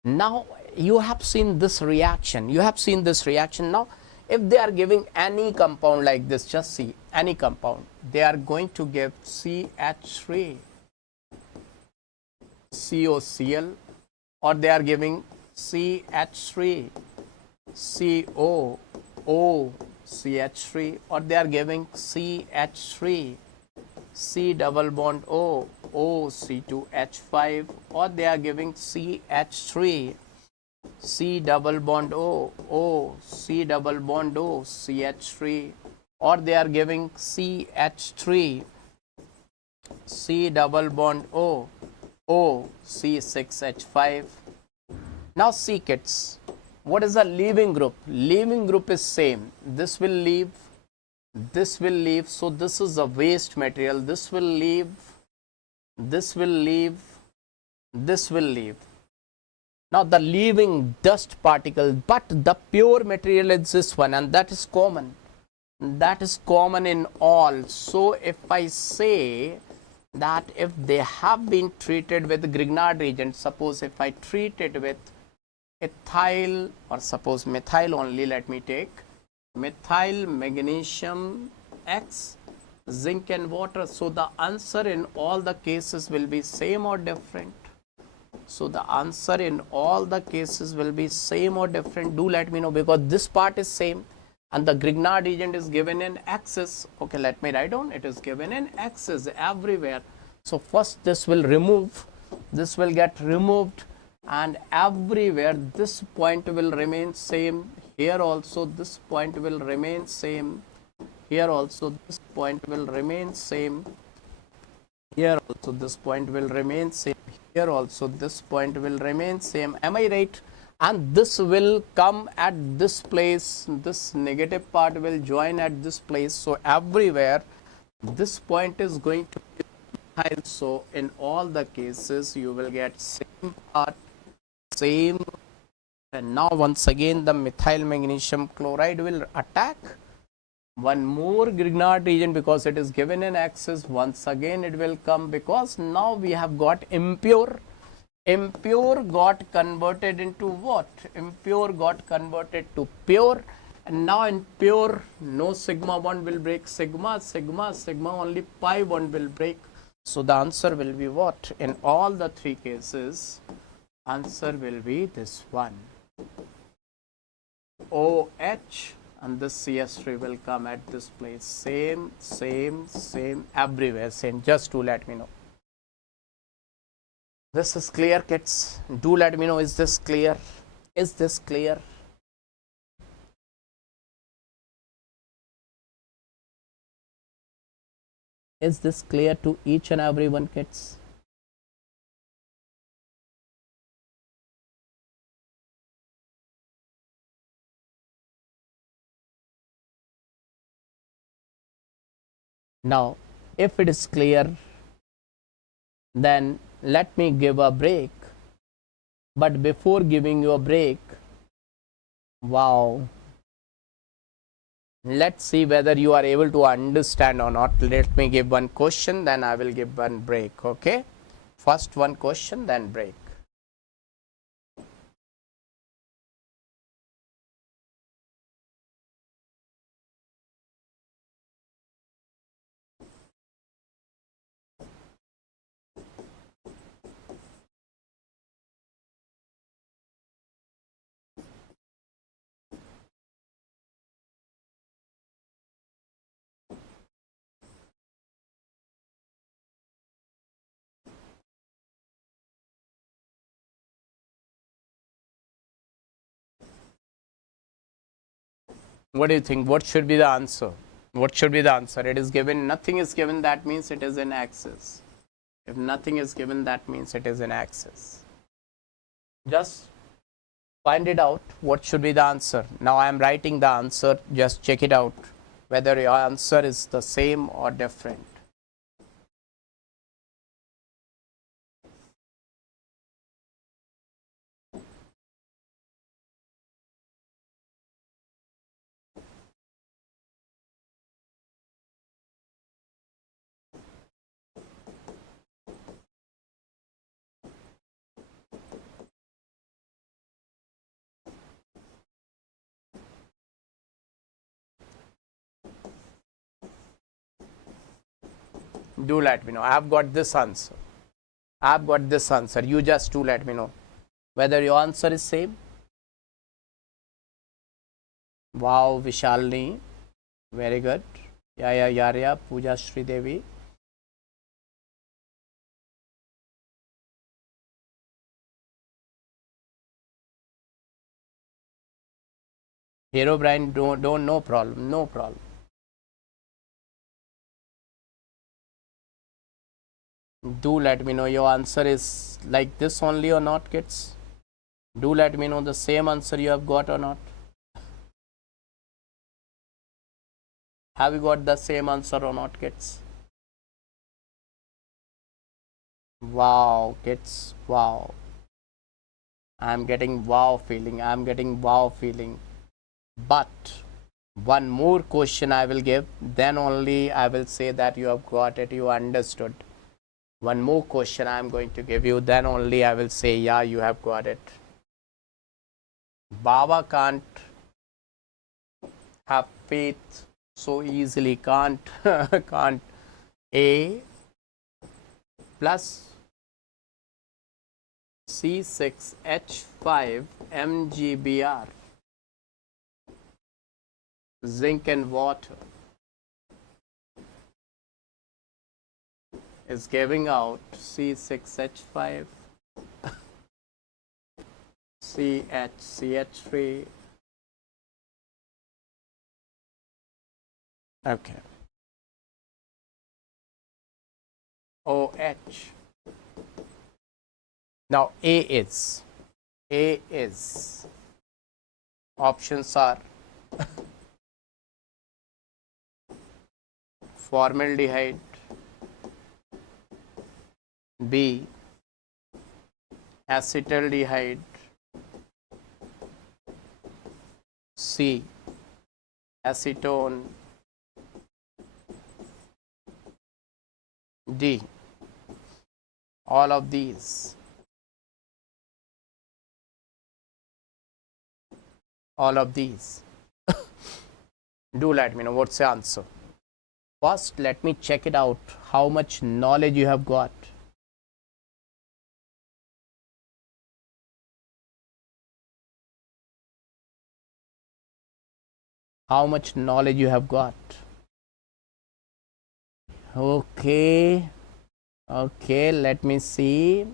Now you have seen this reaction. You have seen this reaction. Now if they are giving any compound like this, just see any compound, they are going to give CH3 COCl, or they are giving CH3 CO O CH3, or they are giving CH3 C double bond O C2H5, or they are giving CH3 C double bond O C double bond O CH3, or they are giving CH3 C double bond O C6H5. Now see kids, what is the leaving group? Leaving group is same. This will leave, this will leave, so this is a waste material. This will leave, this will leave, this will leave. Now the leaving dust particle, but the pure material is this one, and that is common. That is common in all. So if I say that if they have been treated with Grignard reagent, suppose if I treat it with ethyl, or suppose methyl only, let me take methyl magnesium X, zinc and water, so the answer in all the cases will be same or different. So the answer in all the cases will be same or different. Do let me know, because this part is same and the Grignard reagent is given in X's. Okay, let me write down, it is given in X's everywhere. So first this will remove, this will get removed, and everywhere this point will remain same. Here also this point will remain same. Here also this point will remain same. Here also this point will remain same. Here also this point will remain same. Am I right? And this will come at this place. This negative part will join at this place. So everywhere this point is going to be methyl. So in all the cases you will get same part, same. And now once again the methyl magnesium chloride will attack one more Grignard reagent, because it is given in X's. Once again it will come, because now we have got impure. Impure got converted into what? Impure got converted to pure, and now in pure no sigma bond will break. Sigma only pi bond will break. So the answer will be what? In all the three cases, answer will be this one, OH, and this CS3 will come at this place. Same everywhere, same. Just to let me know. This is clear kids? Do let me know, is this clear? Is this clear? Is this clear to each and every one kids? Now if it is clear, then let me give a break. But before giving you a break, wow, let's see whether you are able to understand or not. Let me give one question, then I will give one break. Okay, first one question, then break. What do you think? What should be the answer? What should be the answer? It is given, nothing is given, that means it is in X's. If nothing is given, that means it is in X's. Just Find it out. What should be the answer? Now I am writing the answer. Just check it out whether your answer is the same or different. Do let me know. I have got this answer. I have got this answer. You just do let me know whether your answer is same. Wow, Vishalni. Very good. Yeah, Yarya, Pooja Sri Devi. Hero Brian, don't, no problem, no problem. Do let me know your answer is like this only or not, kids. Do let me know the same answer you have got or not. Have you got the same answer or not, kids? Wow, kids, wow. I'm getting wow feeling. I'm getting wow feeling. But one more question I will give, then only I will say that you have got it, you understood. One more question I am going to give you, then only I will say, yeah, you have got it. Baba can't have faith so easily, can't, can't. A plus C6H5 MgBr, zinc and water, is giving out C6H5 CH3. Okay. OH. Now A is options are formaldehyde, B acetaldehyde, C acetone, D all of these. All of these. Do let me know what's the answer. First, let me check it out how much knowledge you have got. How much knowledge you have got. Okay. Okay, let me see.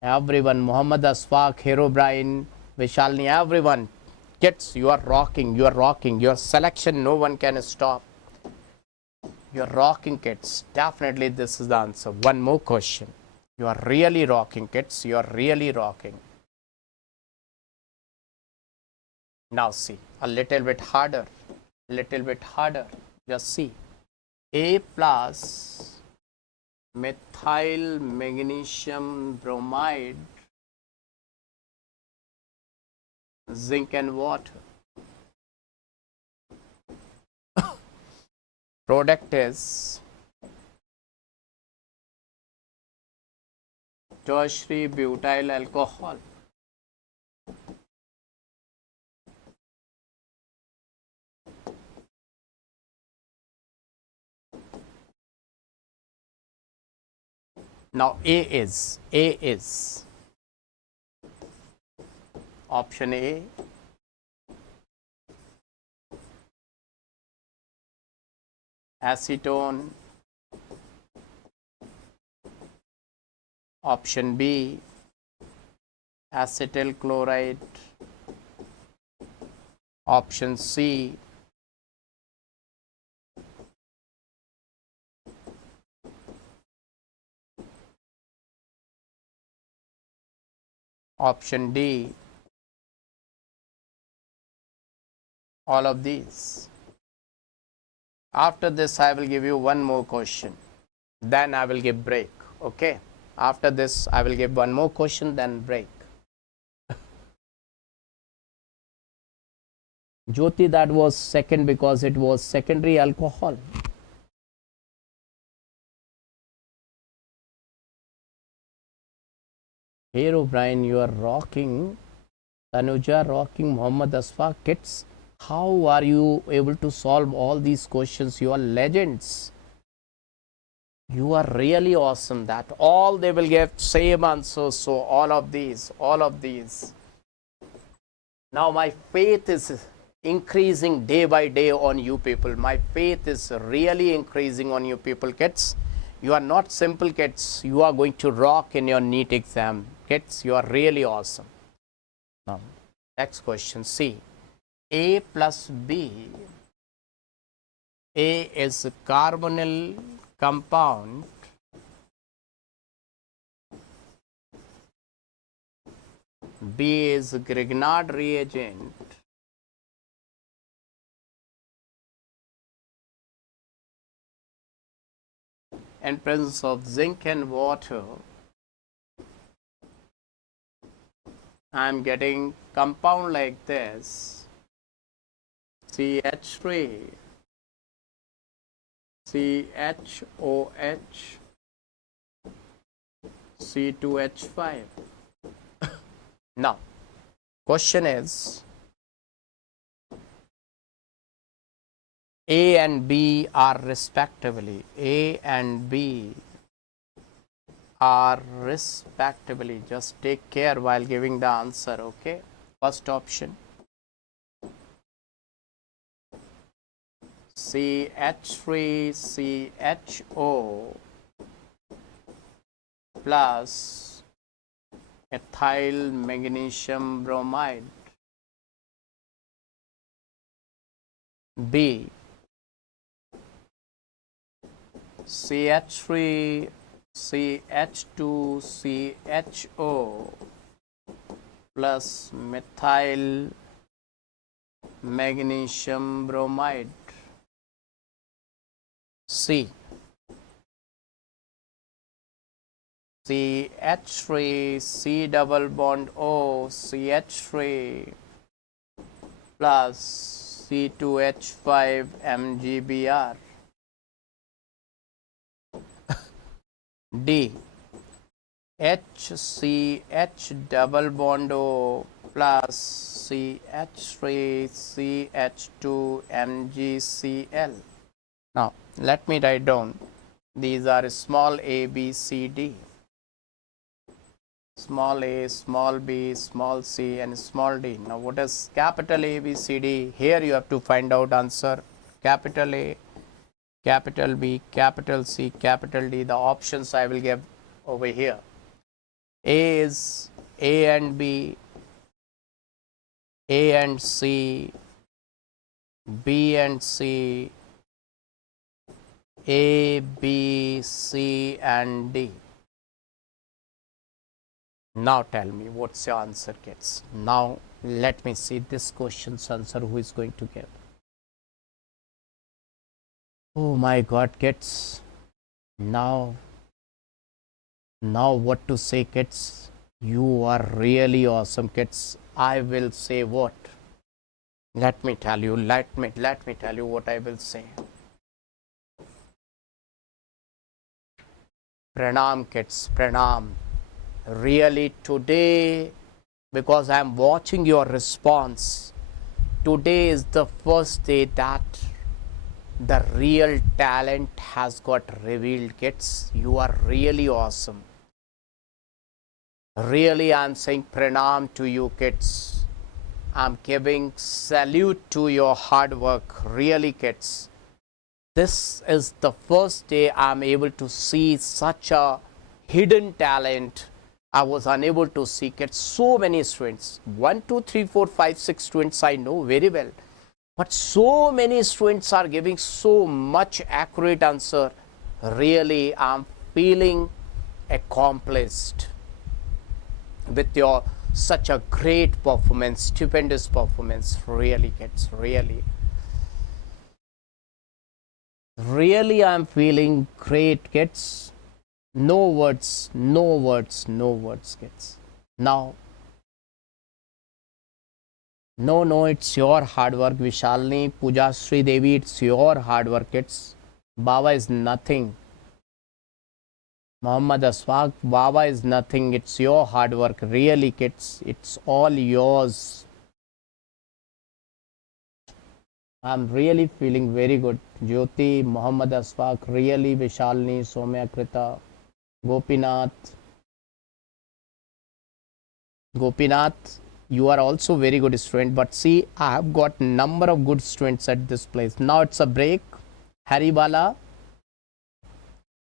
Everyone, Muhammad Asfaq, Hero Brian, Vishalni, everyone. Kids, you are rocking, you are rocking. Your selection, no one can stop. You're rocking, kids. Definitely, this is the answer. One more question. You are really rocking, kids. You are really rocking. Now, see, a little bit harder. Little bit harder. Just see. A plus methyl magnesium bromide, zinc and water. Product is tertiary butyl alcohol. Now A is option A acetone, option B acetyl chloride, option C option D All of these. After this, I will give you one more question. Then I will give break. Okay. After this, I will give one more question, then break. Jyoti, that was second because it was secondary alcohol. Hey O'Brien, you are rocking. Tanuja rocking. Muhammad Asfa, kids. How are you able to solve all these questions? You are legends. You are really awesome. That all they will get same answers. So all of these. Now my faith is increasing day by day on you people. My faith is really increasing on you people, kids. You are not simple kids. You are going to rock in your NEET exam. Kids, you are really awesome. Now, next question. See, A plus B. A is carbonyl compound. B is Grignard reagent. In presence of zinc and water, I am getting compound like this: CH3, CHOH, C2H5. Now, question is, A and B are respectively. A and B are respectively. Just take care while giving the answer, okay? First option, CH3CHO plus ethyl magnesium bromide. B, CH3CH2CHO plus methyl magnesium bromide. C, CH3 C double bond O CH3 plus C2H5 MgBr. D, HCH double bond O plus CH3 CH2 MgCl. Now let me write down. These are small a, b, c, d. Small a, small b, small c and small d. Now what is capital A, B, C, D? Here you have to find out answer. Capital A, capital B, capital C, capital D. The options I will give over here. A is A and B, A and C, B and C, A, B, C and D. Now tell me what's your answer, kids. Now let me see this question's answer. Who is going to give? Oh my God, kids. Now what to say, kids? You are really awesome, kids. I will say what? Let me tell you. Let me tell you what I will say. Pranam, kids. Pranam. Really today, because I am watching your response, today is the first day that the real talent has got revealed, kids. You are really awesome. Really, I am saying pranam to you, kids. I am giving salute to your hard work. Really, kids. This is the first day I am able to see such a hidden talent. I was unable to see, kids. So many students, 1, 2, 3, 4, 5, 6 students I know very well, but so many students are giving so much accurate answer. Really, I am feeling accomplished with your Such a great performance, stupendous performance, really kids, really I'm feeling great kids. No words, no words, no words kids. Now, no, it's your hard work, Vishalni, Pooja Sri Devi, it's your hard work kids. Baba is nothing. Muhammad Aswaq, Baba is nothing. It's your hard work. Really, kids. It's all yours. I'm really feeling very good. Jyoti, Muhammad Aswaq, really, Vishalni, Somya Krita, Gopinath. Gopinath, you are also very good student. But see, I have got number of good students at this place. Now it's a break. Haribala,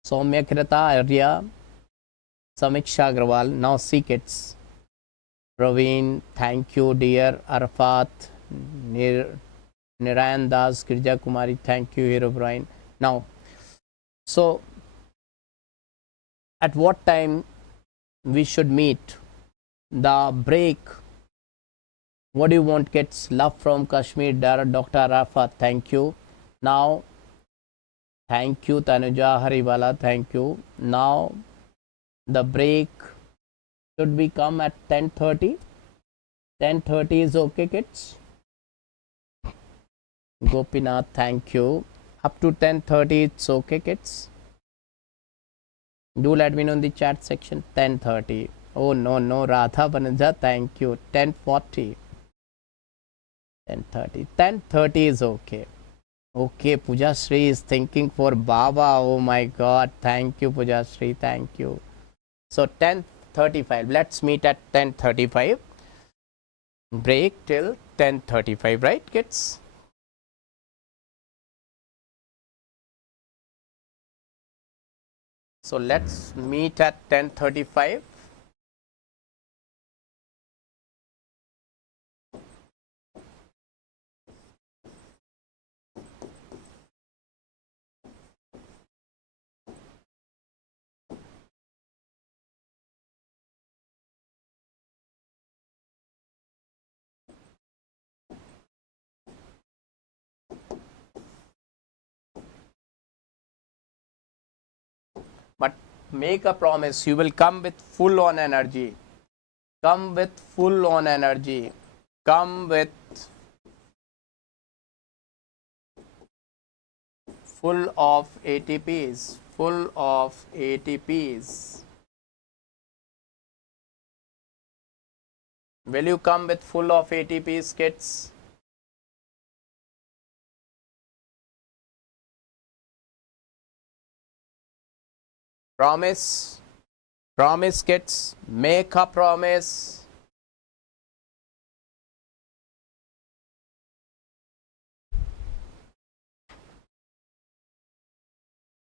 Somya Krita, Arya, Samiksha Agrawal. Now see kids. Praveen, thank you, dear. Arafat, Narayan Das, Girja Kumari, thank you, Hero Brian. Now, so at what time we should meet? The break. What do you want, kids? Love from Kashmir, Dr. Arafat, thank you. Now, thank you, Tanuja Hariwala, thank you. Now, the break should be come at 10:30. 10:30 is okay, kids. Gopinath, thank you. Up to 10:30, it's okay, kids. Do let me know in the chat section. 10:30. Oh no, Radha Bananja, thank you. 10:40. 10:30. 10:30 is okay. Okay, Pooja Shri is thinking for Baba. Oh my God. Thank you, Pooja Shri. Thank you. So 10:35. Let's meet at 10:35. Break till 10:35, right, kids? So let's meet at 10:35. But make a promise, you will come with full on energy. Come with full on energy. Come with full of ATPs. Full of ATPs. Will you come with full of ATPs, kids? Promise. Promise, kids. Make a promise.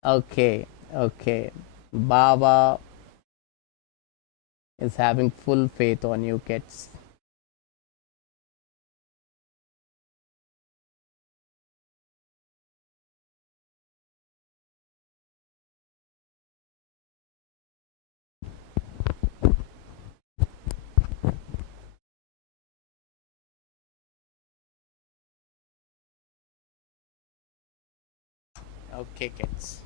Okay, okay. Baba is having full faith on you, kids. Okay, kids.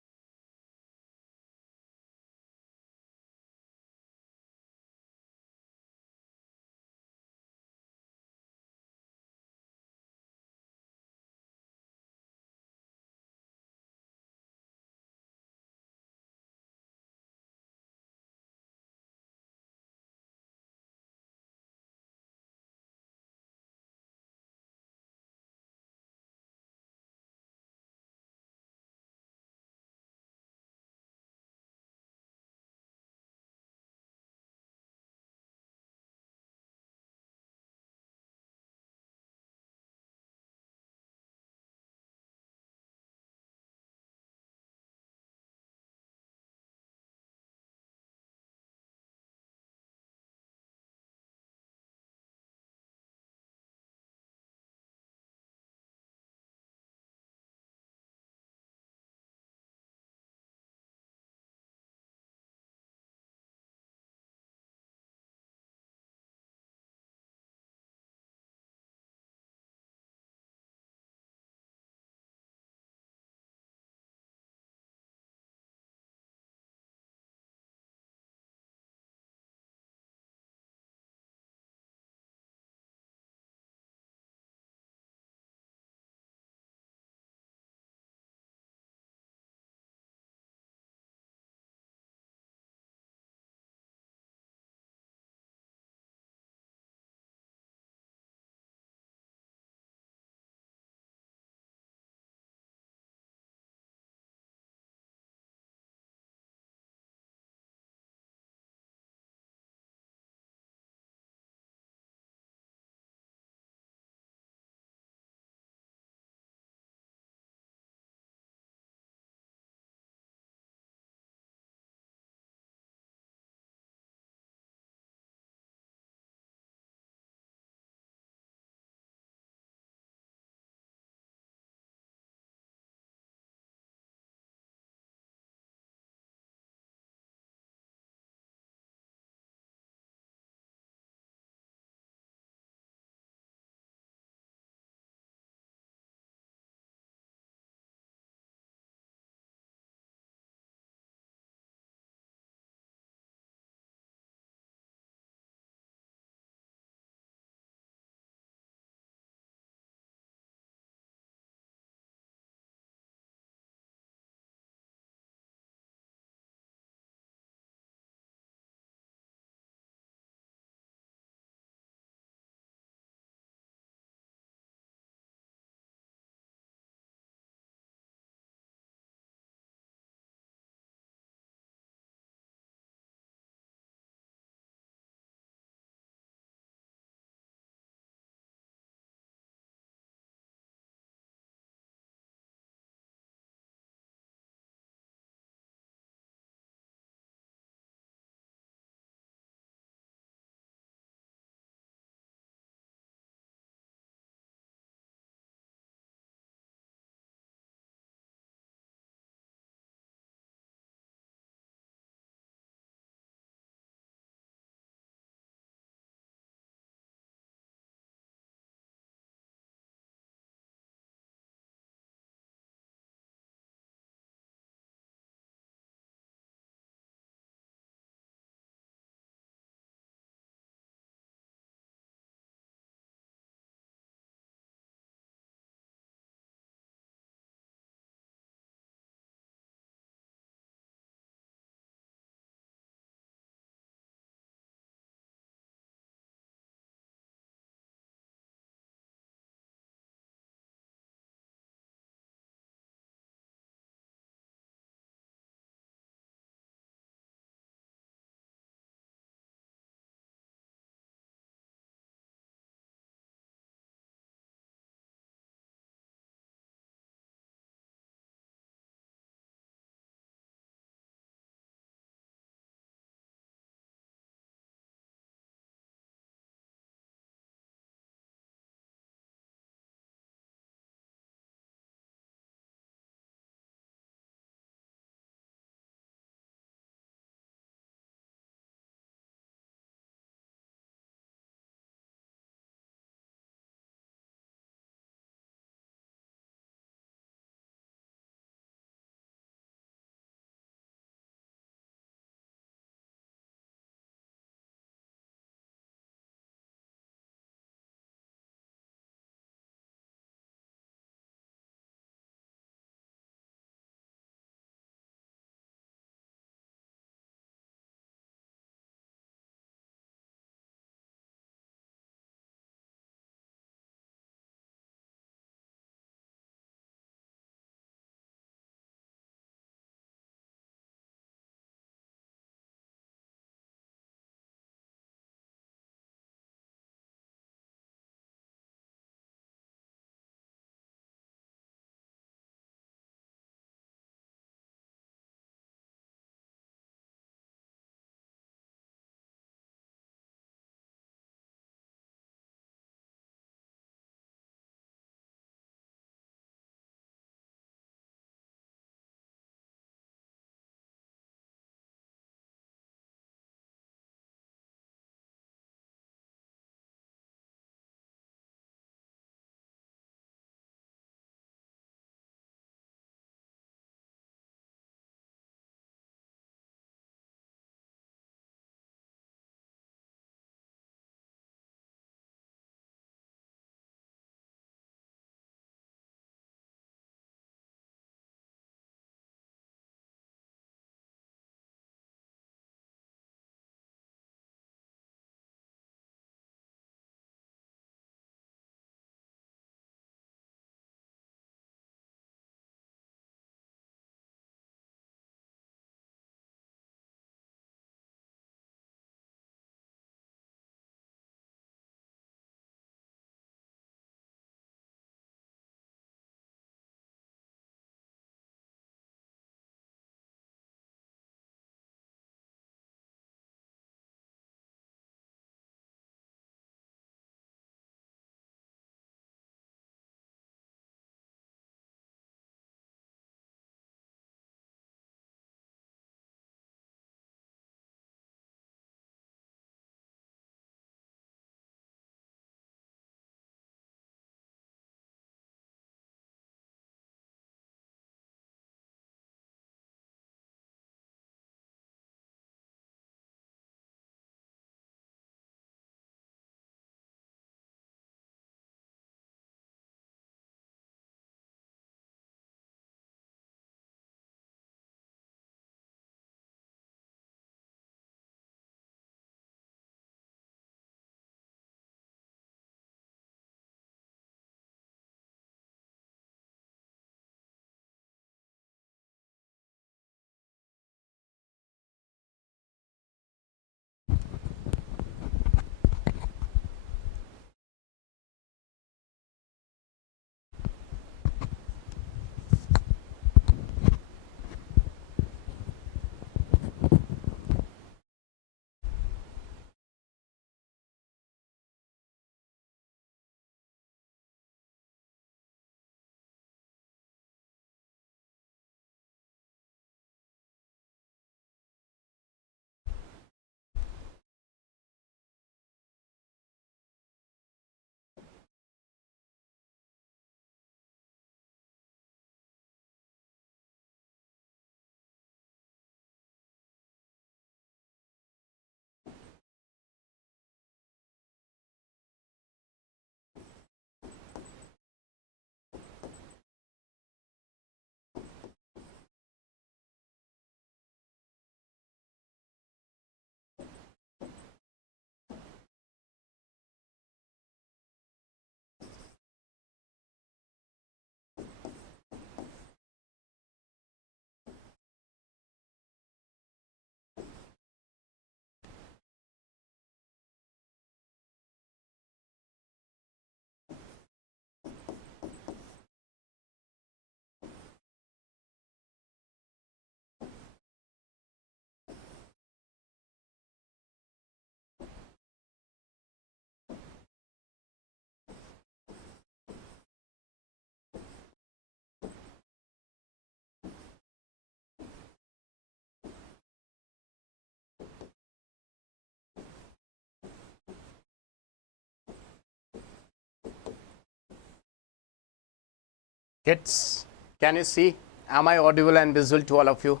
Kids, can you see? Am I audible and visible to all of you?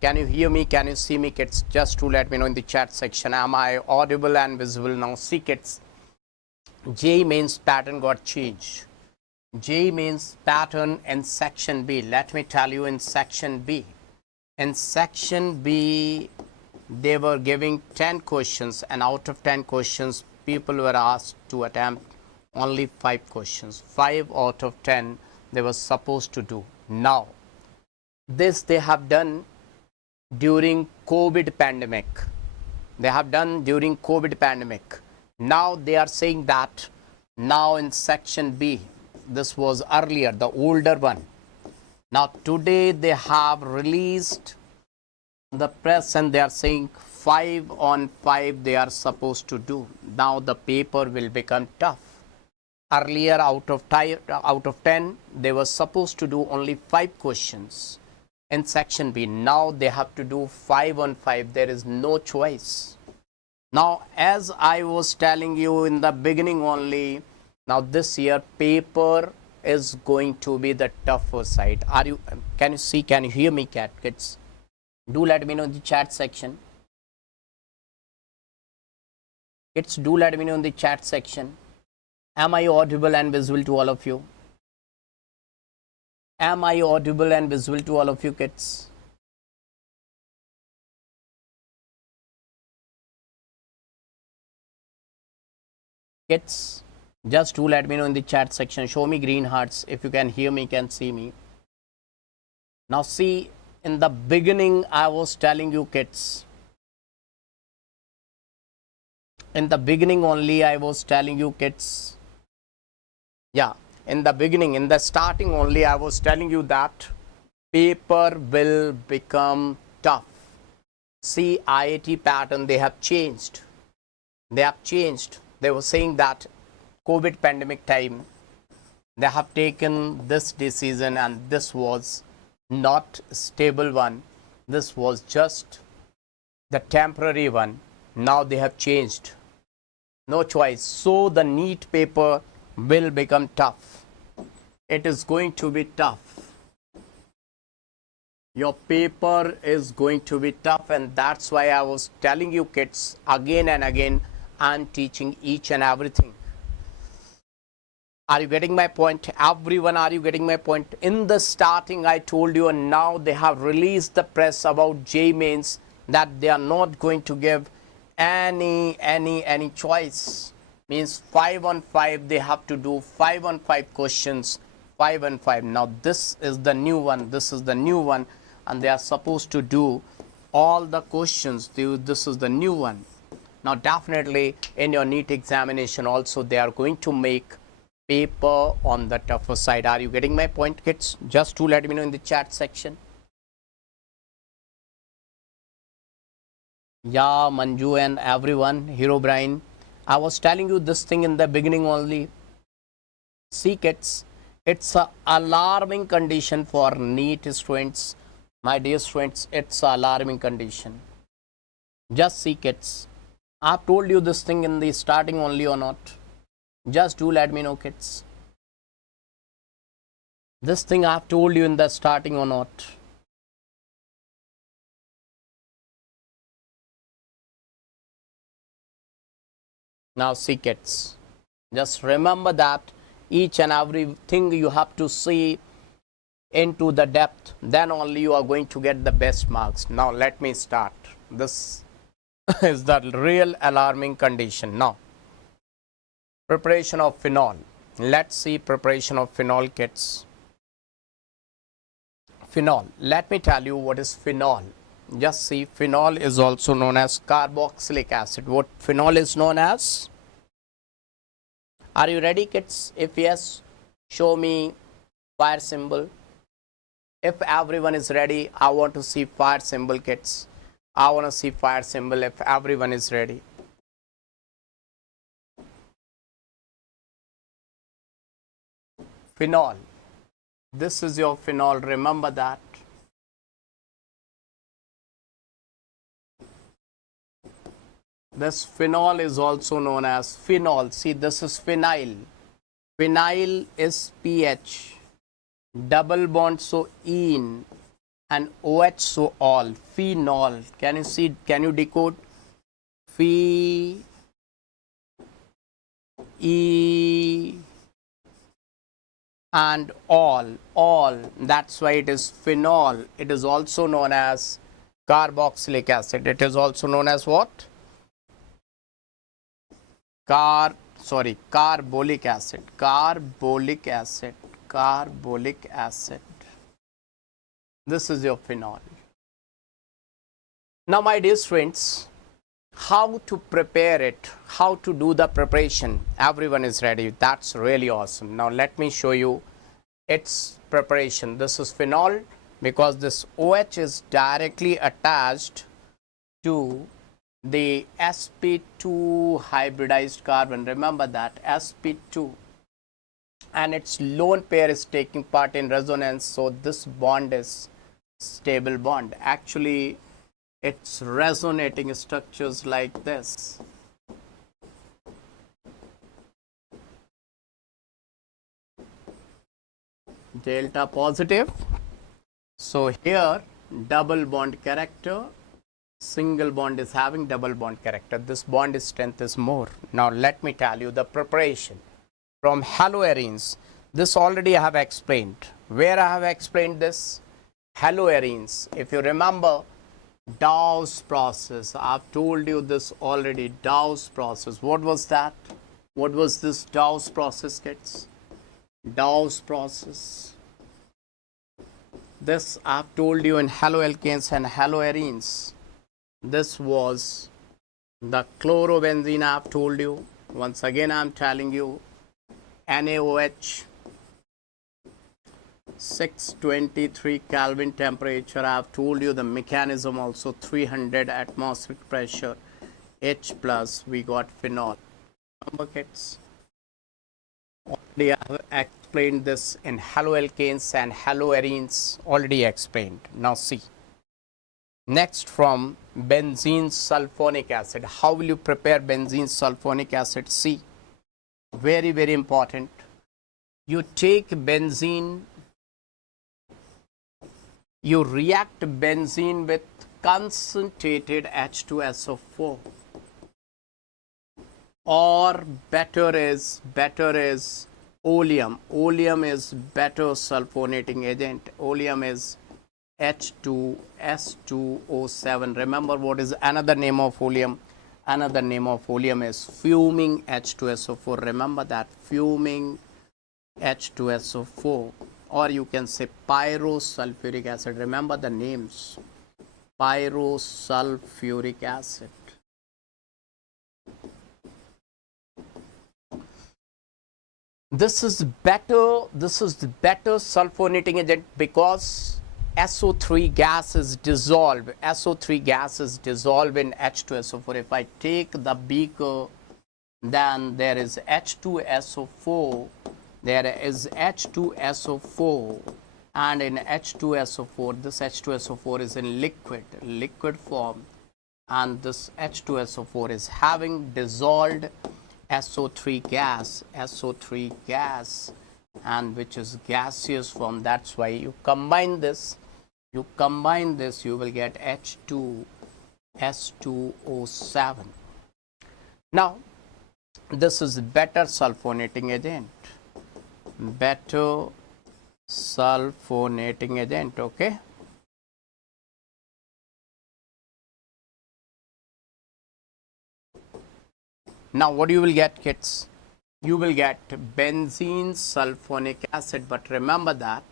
Can you hear me? Can you see me, kids? Just to let me know in the chat section. Am I audible and visible now? See, kids, J means pattern got changed. J means pattern in section B. Let me tell you in section B. In section B, they were giving 10 questions, and out of 10 questions, people were asked to attempt only 5 questions. 5 out of 10 they were supposed to do. Now, this they have done during COVID pandemic. They have done during COVID pandemic. Now they are saying that now in section B, this was earlier, the older one. Now today they have released the press and they are saying 5 on 5 they are supposed to do. Now the paper will become tough. Earlier out of 10 they were supposed to do only 5 questions in section B. Now they have to do 5 on 5. There is no choice. Now, as I was telling you in the beginning only, now this year paper is going to be the tougher side. Can you see, can you hear me, kids? Do let me know in the chat section. Kids, do let me know in the chat section. Am I audible and visible to all of you? Am I audible and visible to all of you, kids? Kids, just do let me know in the chat section. Show me green hearts if you can hear me, can see me. Now see, in the beginning I was telling you, kids. In the beginning only I was telling you, kids. Yeah, in the beginning, in the starting only I was telling you that paper will become tough. See, IIT pattern, they have changed. They have changed. They were saying that COVID pandemic time, they have taken this decision and this was not stable one. This was just the temporary one. Now they have changed. No choice. So the NEET paper will become tough. It is going to be tough. Your paper is going to be tough, and that's why I was telling you, kids, again and again, I'm teaching each and everything. Are you getting my point? Everyone, are you getting my point? In the starting, I told you, and now they have released the press about J mains that they are not going to give any choice. Means 5 on 5, they have to do 5 on 5 questions, 5 on 5. Now this is the new one. This is the new one, and they are supposed to do all the questions. This is the new one. Now definitely in your NEET examination also they are going to make paper on the tougher side. Are you getting my point, kids? Just to let me know in the chat section. Yeah, Manju and everyone, Hero Brian, I was telling you this thing in the beginning only. See, kids, it's an alarming condition for NEET students. My dear students, it's an alarming condition. Just see, kids, I've told you this thing in the starting only or not. Just do let me know, kids. This thing I've told you in the starting or not. Now see, kids, just remember that each and everything you have to see into the depth, then only you are going to get the best marks. Now let me start. This is the real alarming condition. Now, preparation of phenol. Let's see preparation of phenol, kids. Phenol. Let me tell you what is phenol. Just see, phenol is also known as carboxylic acid. What phenol is known as? Are you ready, kids? If yes, show me fire symbol. If everyone is ready, I want to see fire symbol, kids. I want to see fire symbol if everyone is ready. Phenol. This is your phenol. Remember that. This phenol is also known as phenol. See, this is phenyl. Phenyl is pH. double bond, so ene, and OH, so all. Phenol. Can you see? Can you decode? Phe, E, and all. That's why it is phenol. It is also known as carboxylic acid. It is also known as what? Carbolic acid. Carbolic acid. This is your phenol. Now, my dear friends, how to prepare it, how to do the preparation. Everyone is ready. That's really awesome. Now, let me show you its preparation. This is phenol because this OH is directly attached to the sp2 hybridized carbon. Remember that, sp2, and its lone pair is taking part in resonance, so this bond is stable bond. Actually, it's resonating structures like this. Delta positive. So here double bond character, single bond is having double bond character. This bond strength is more. Now let me tell you the preparation from haloarenes. This already I have explained. Where I have explained this? Haloarenes. If you remember, Dawes process. I've told you this already. Dawes process. What was that? What was this Dawes process, kids? Dawes process. This I've told you in haloalkanes and haloarenes. This was the chlorobenzene I've told you. Once again I'm telling you, NaOH, 623 Kelvin temperature. I have told you the mechanism also, 300 atmospheric pressure, H plus, we got phenol. Remember, kids? Already I have explained this in haloalkanes and haloarenes, already explained. Now see. Next, from benzene sulfonic acid. How will you prepare benzene sulfonic acid? See, very, very important. You take benzene, you react benzene with concentrated H2SO4, or better is oleum. Oleum is better sulfonating agent. Oleum is H2S2O7. Remember what is another name of oleum? Another name of oleum is fuming H2SO4. Remember that, fuming H2SO4, or you can say pyrosulfuric acid. Remember the names, pyrosulfuric acid. This is better sulfonating agent because SO3 gas is dissolved. SO3 gas is dissolved in H2SO4. If I take the beaker, then there is H2SO4. There is H2SO4, and in H2SO4, this H2SO4 is in liquid form, and this H2SO4 is having dissolved SO3 gas, and which is gaseous form. That's why you combine this, you will get H2S2O7. Now, this is better sulfonating agent. Better sulfonating agent, okay? Now, what you will get, kids? You will get benzene sulfonic acid, but remember that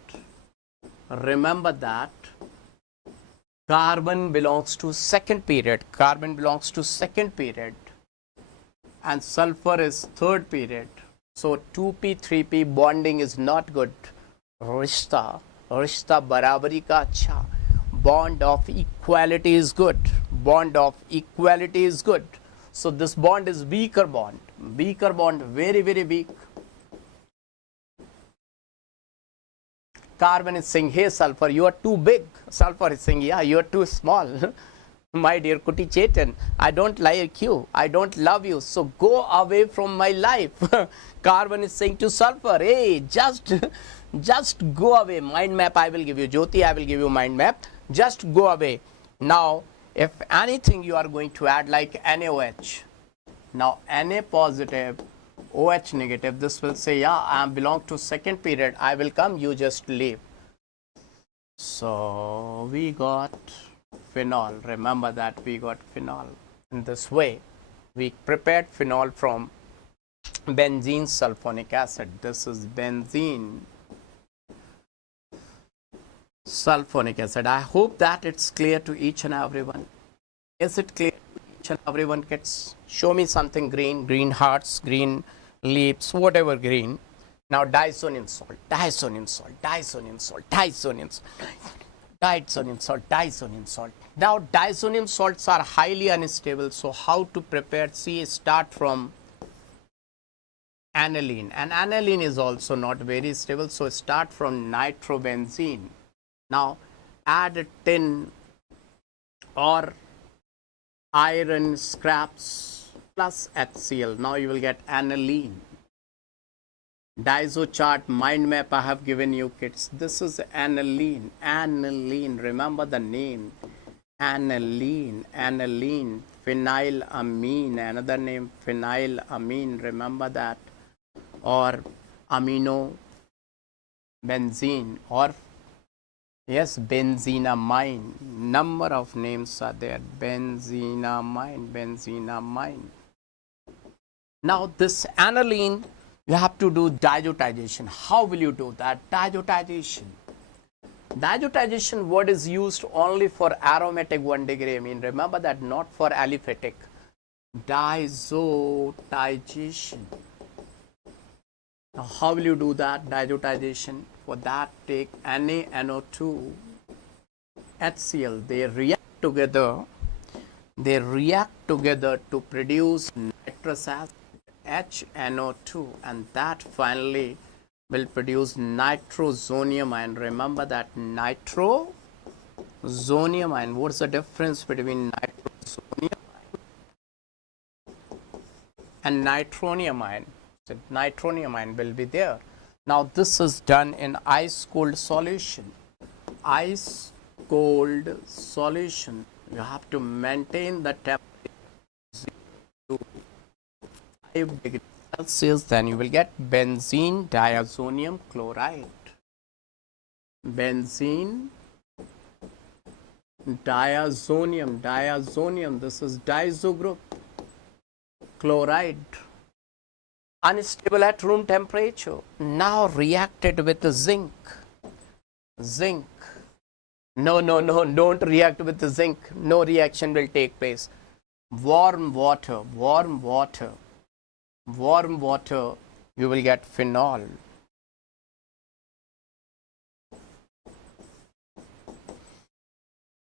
carbon belongs to second period. Carbon belongs to second period, and sulfur is third period. So 2p 3p bonding is not good. Rishta barabari ka acha. Bond of equality is good. So this bond is weaker bond, very, very weak. Carbon is saying, hey sulfur, you are too big. Sulfur is saying, yeah, you are too small. My dear Kuti Chetan, I don't like you. I don't love you. So go away from my life. Carbon is saying to sulfur, hey, just go away. Mind map I will give you. Jyoti, I will give you mind map. Just go away. Now, if anything you are going to add like NaOH. Now, Na positive, OH negative. This will say, yeah, I belong to second period. I will come. You just leave. So we got phenol. Remember that we got phenol. In this way, we prepared phenol from benzene sulfonic acid. This is benzene sulfonic acid. I hope that it's clear to each and everyone. Is it clear to each and everyone? Kids, show me something green, green hearts, green leaves, whatever green. Now diazonium salt, diazonium salt, diazonium salt, diazonium salt, diazonium salt, diazonium salt. Now diazonium salts are highly unstable. So how to prepare? See, start from aniline, and aniline is also not very stable. So start from nitrobenzene. Now add tin or iron scraps plus HCl. Now you will get aniline. Diazo chart, mind map I have given you, kids. This is aniline. Aniline, remember the name. Aniline, aniline, phenylamine, another name phenylamine, remember that. Or amino benzene, or yes, benzenamine. Number of names are there. Benzenamine, benzenamine. Now this aniline, you have to do diazotization. How will you do that? Diazotization. Diazotization word is used only for aromatic 1 degree amine. Remember that, not for aliphatic. Diazotization. Now how will you do that? Diazotization. For that, take NaNO2 HCl. They react together. They react together to produce nitrous acid, HNO2, and that finally will produce nitrozoniamine. Remember that, nitrozoniamine. What's the difference between nitrozoniamine and nitroniamine? So nitroniamine will be there. Now this is done in ice cold solution. Ice cold solution. You have to maintain the temperature 0 to 5 degrees Celsius. Then you will get benzene diazonium chloride. Benzene diazonium. This is diazo group. Chloride. Unstable at room temperature. Now reacted with zinc. Zinc. No, don't react with the zinc. No reaction will take place. Warm water, you will get phenol.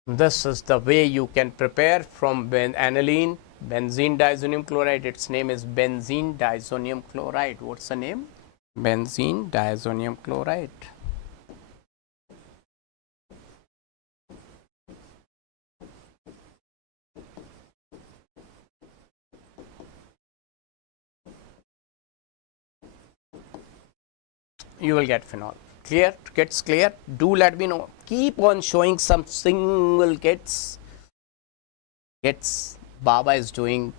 This is the way you can prepare from aniline, benzene diazonium chloride. Its name is benzene diazonium chloride. What's the name? Benzene diazonium chloride. You will get phenol. Clear? Gets clear? Do let me know. Keep on showing some single kits. Baba is doing.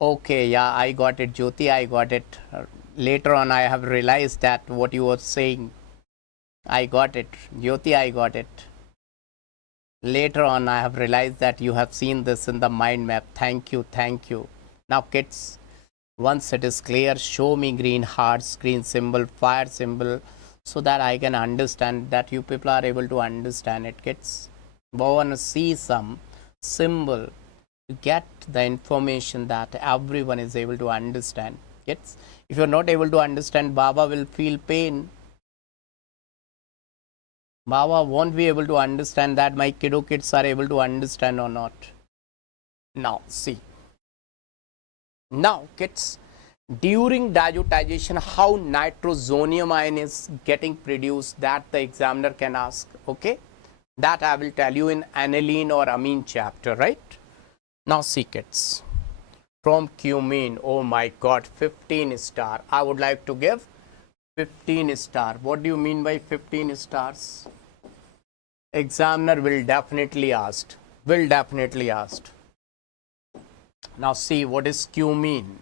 Okay, yeah, I got it. Jyoti, I got it. Later on, I have realized that what you were saying. I got it. Jyoti, I got it. Later on, I have realized that you have seen this in the mind map. Thank you. Now, kids, once it is clear, show me green hearts, green symbol, fire symbol, so that I can understand, that you people are able to understand it, kids. Go and see some symbol to get the information that everyone is able to understand. Kids, if you are not able to understand, Baba will feel pain. Baba won't be able to understand that my kiddo kids are able to understand or not. Now, see. Now, kids, during diazotization, how nitrozonium ion is getting produced, that the examiner can ask. Okay. That I will tell you in aniline or amine chapter, right? Now see kids, from cumene, oh my god, 15 star. I would like to give 15 star. What do you mean by 15 stars? Examiner will definitely ask. Will definitely ask. Now see, what is cumene?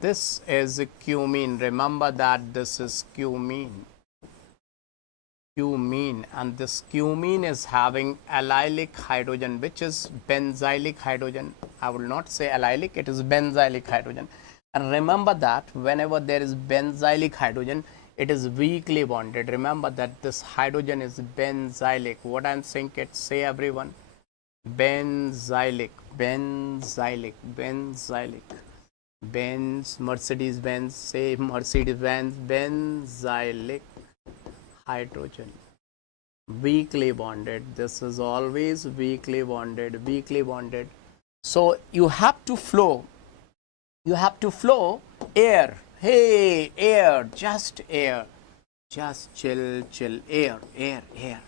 This is cumene. Remember that this is cumene. Cumene, and this cumene is having allylic hydrogen, which is benzylic hydrogen. I will not say allylic, it is benzylic hydrogen. And remember that whenever there is benzylic hydrogen, it is weakly bonded. Remember that this hydrogen is benzylic. What I'm saying, kids, say everyone. Benzylic, benzylic, benzylic. Benz, Mercedes Benz, say Mercedes Benz, benzylic hydrogen. Weakly bonded. This is always weakly bonded, weakly bonded. So you have to flow. You have to flow air. Hey, air, just air. Just chill, chill, air, air, air.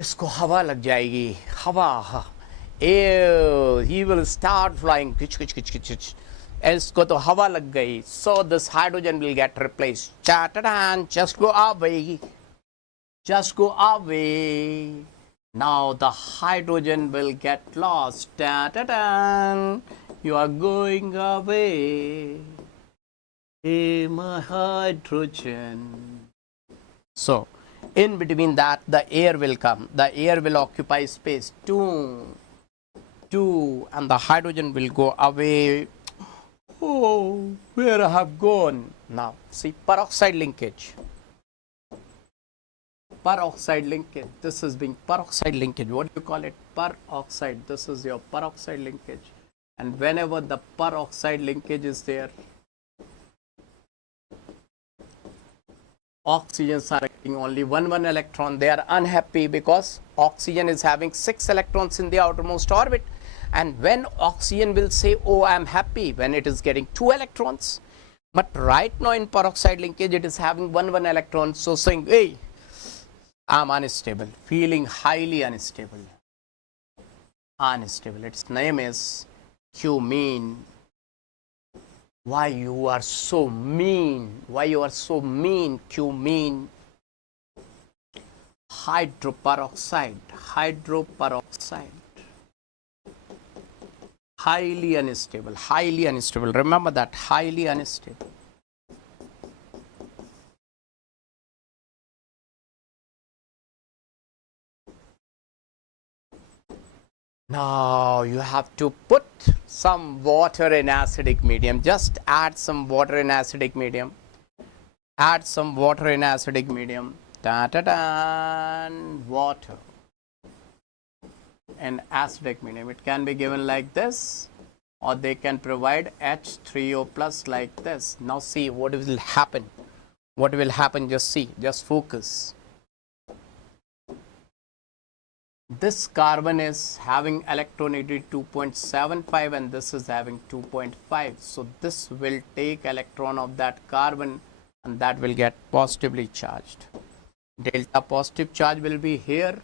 इसको हवा लग जाएगी, हवा, air, he will start flying, किच किच किच किच किच. इसको तो हवा लग गई, so this hydrogen will get replaced. Cha-ta-dan, just go away, just go away. Now the hydrogen will get lost. Ta-ta-dan, you are going away. Hey, my hydrogen. So in between that, the air will come. The air will occupy space. Two, and the hydrogen will go away. Oh, where I have gone. Now, see, peroxide linkage. Peroxide linkage. This is being peroxide linkage. What do you call it? Peroxide. This is your peroxide linkage. And whenever the peroxide linkage is there, oxygens are getting only one electron. They are unhappy because oxygen is having 6 electrons in the outermost orbit. And when oxygen will say, oh, I am happy, when it is getting 2 electrons. But right now in peroxide linkage, it is having one electron. So saying, hey, I am unstable, feeling highly unstable. Unstable. Its name is cumene. Why you are so mean? Why you are so mean, cumene? Hydroperoxide. Hydroperoxide. Highly unstable. Highly unstable. Remember that. Highly unstable. Now you have to put some water in acidic medium. Just add some water in acidic medium. Add some water in acidic medium. Ta-ta-da! Water in acidic medium. It can be given like this, or they can provide H3O plus like this. Now see what will happen. What will happen? Just see. Just focus. This carbon is having electronegativity 2.75 and this is having 2.5. So this will take electron of that carbon and that will get positively charged. Delta positive charge will be here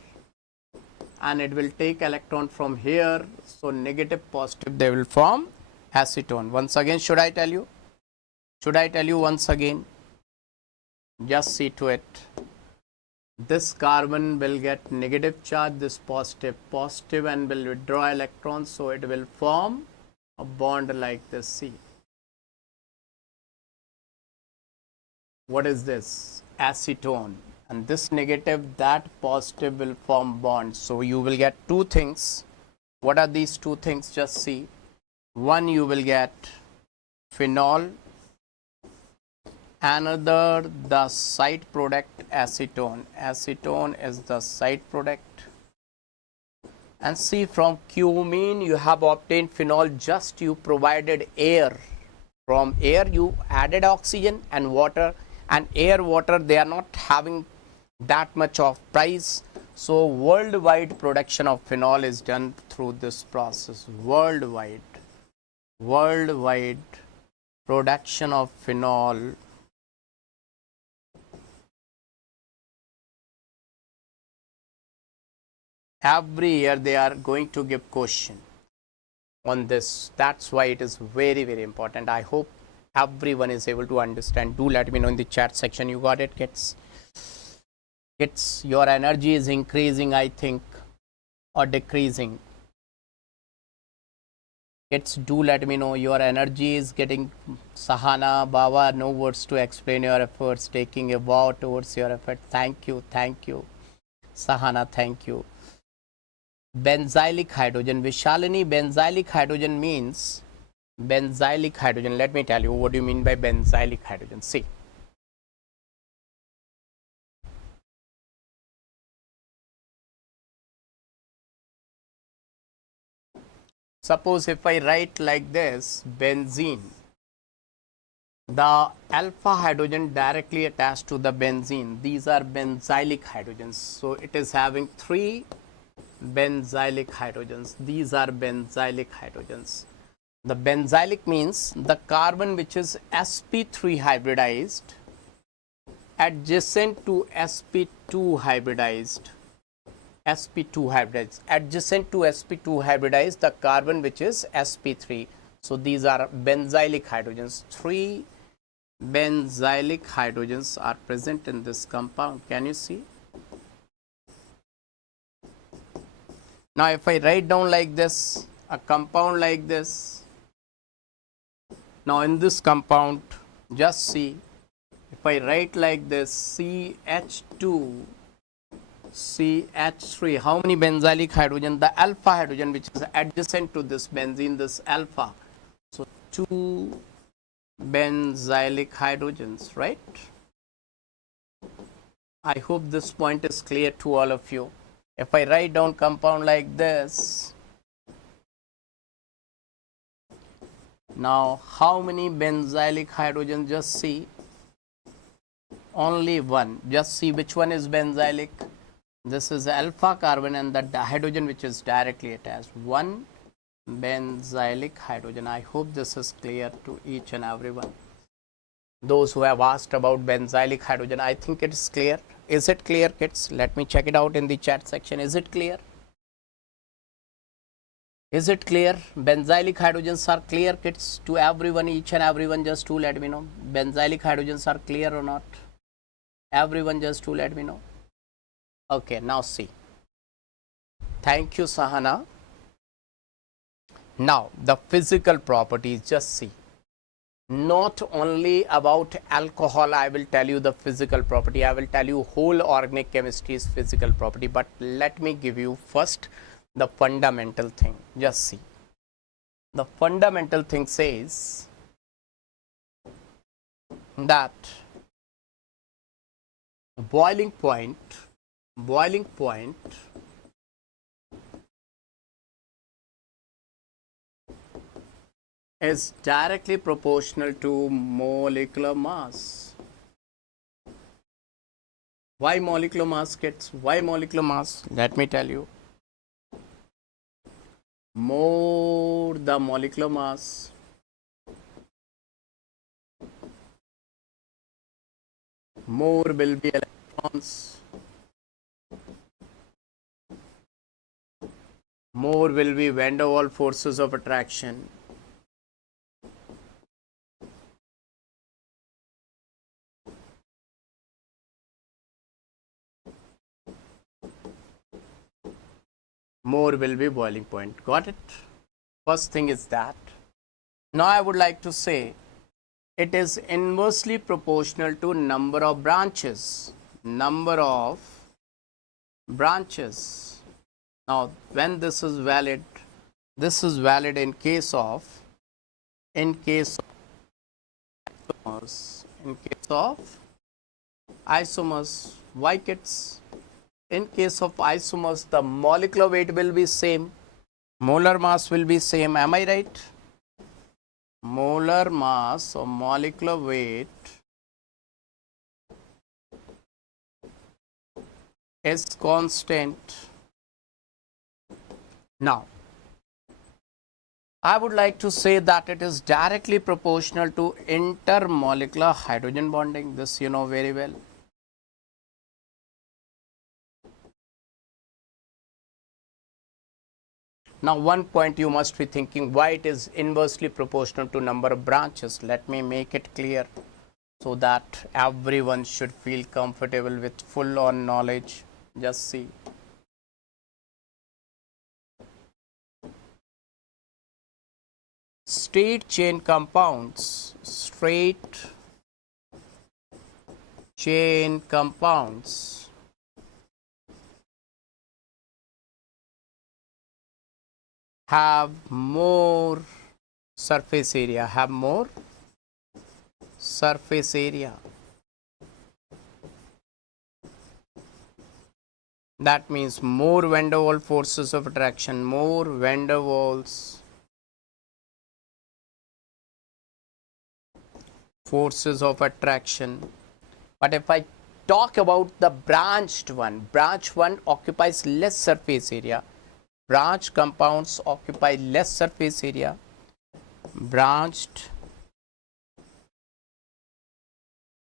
and it will take electron from here. So negative positive, they will form acetone. Once again, should I tell you? Should I tell you once again? Just see to it. This carbon will get negative charge, this positive and will withdraw electrons. So it will form a bond like this. See. What is this? Acetone. And this negative, that positive will form bonds. So you will get two things. What are these two things? Just see. One, you will get phenol. Another, the side product acetone. Acetone is the side product. And see, from cumene you have obtained phenol, just you provided air. From air you added oxygen and water, and air, water, they are not having that much of price. So worldwide production of phenol is done through this process. Worldwide production of phenol Every year they are going to give question on this. That's why it is very, very important. I hope everyone is able to understand. Do let me know in the chat section. You got it, kids? It's your energy is increasing, I think, or decreasing. Kids, do let me know your energy is getting. Sahana, Baba, no words to explain your efforts, taking a vow towards your effort. Thank you, thank you. Sahana, thank you. Benzylic hydrogen. Vishalini, benzylic hydrogen means benzylic hydrogen. Let me tell you what do you mean by benzylic hydrogen. See. Suppose if I write like this, benzene, the alpha hydrogen directly attached to the benzene. These are benzylic hydrogens. So it is having 3 benzylic hydrogens. These are benzylic hydrogens. The benzylic means the carbon which is sp3 hybridized adjacent to sp2 hybridized. sp2 hybridized. Adjacent to sp2 hybridized the carbon which is sp3. So these are benzylic hydrogens. 3 benzylic hydrogens are present in this compound. Can you see? Now if I write down like this, a compound like this, now in this compound, just see, if I write like this, CH2, CH3, how many benzylic hydrogen? The alpha hydrogen which is adjacent to this benzene, this alpha. So 2 benzylic hydrogens, right? I hope this point is clear to all of you. If I write down compound like this, now how many benzylic hydrogen? Just see, only one. Just see which one is benzylic. This is alpha carbon and the hydrogen which is directly attached. 1 benzylic hydrogen. I hope this is clear to each and everyone. Those who have asked about benzylic hydrogen, I think it is clear. Is it clear, kids? Let me check it out in the chat section. Is it clear? Is it clear? Benzylic hydrogens are clear, kids, to everyone, each and everyone. Just to let me know. Benzylic hydrogens are clear or not? Everyone, just to let me know. Okay, now see. Thank you, Sahana. Now, the physical properties, just see. Not only about alcohol, I will tell you the physical property. I will tell you whole organic chemistry's physical property. But let me give you first the fundamental thing. Just see. The fundamental thing says that boiling point is directly proportional to molecular mass. Why molecular mass, kids? Why molecular mass? Let me tell you. More the molecular mass, more will be electrons, more will be van der Waals forces of attraction, more will be boiling point. Got it? First thing is that. Now I would like to say it is inversely proportional to number of branches. Number of branches. Now when this is valid in case of isomers. Why, kids? In case of isomers, the molecular weight will be same, molar mass will be same. Am I right? Molar mass or molecular weight is constant. Now, I would like to say that it is directly proportional to intermolecular hydrogen bonding. This you know very well. Now one point you must be thinking, why it is inversely proportional to number of branches. Let me make it clear so that everyone should feel comfortable with full on knowledge. Just see. Straight chain compounds have more surface area, That means more van der Waals forces of attraction, more van der Waals forces of attraction. But if I talk about the branch one occupies less surface area. Branch compounds occupy less surface area. Branched,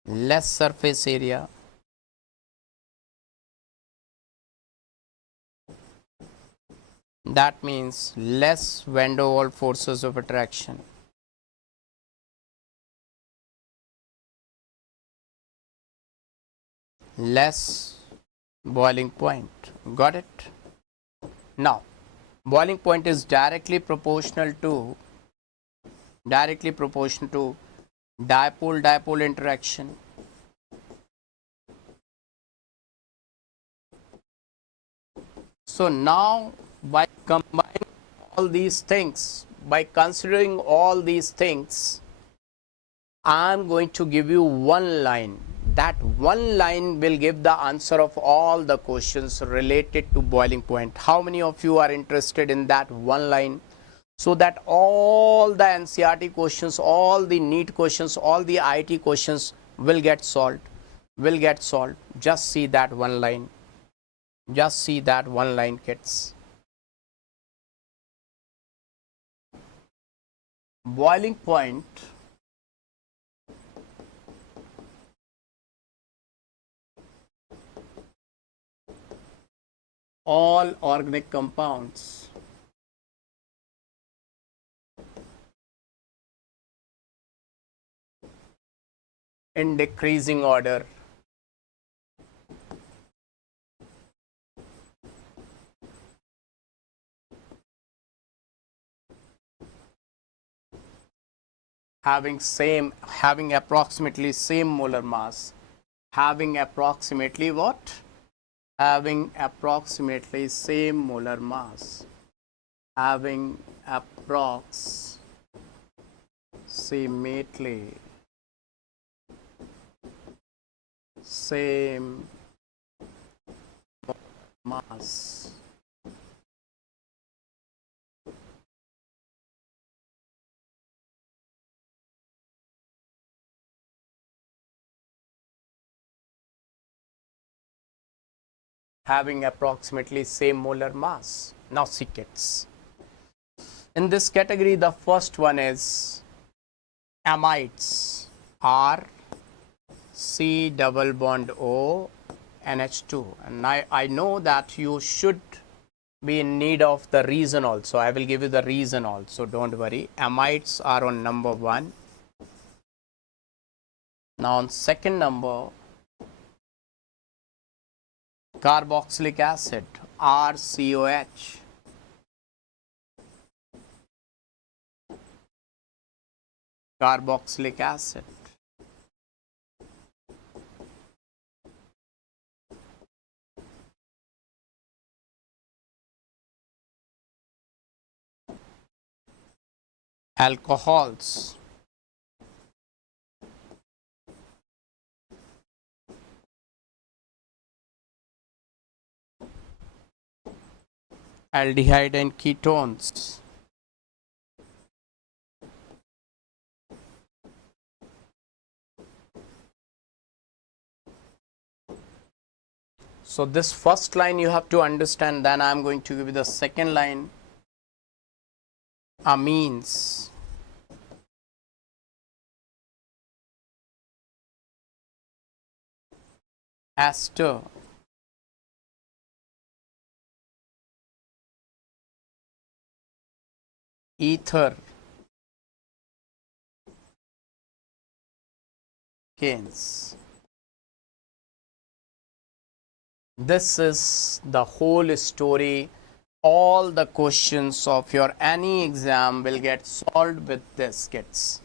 less surface area. That means less van der Waals forces of attraction. Less boiling point. Got it? Now, boiling point is directly proportional to dipole-dipole interaction. So now, by combining all these things, by considering all these things, I am going to give you one line. That one line will give the answer of all the questions related to boiling point. How many of you are interested in that one line? So that all the NCERT questions, all the NEET questions, all the IT questions will get solved. Just see that one line. Just see that one line, kids. Boiling point all organic compounds in decreasing order having approximately same molar mass, having approximately what? Having approximately same molar mass, having approximately same mass. Having approximately same molar mass. Now see, kids. In this category, the first one is amides. R C double bond O NH2. And I know that you should be in need of the reason also. I will give you the reason also. Don't worry. Amides are on number 1. Now on second number, carboxylic acid, RCOH. Carboxylic acid. Alcohols. Aldehyde and ketones. So this first line you have to understand, then I am going to give you the second line. Amines. Ester. ether gains. This is the whole story. All the questions of your any exam will get solved with this, kids.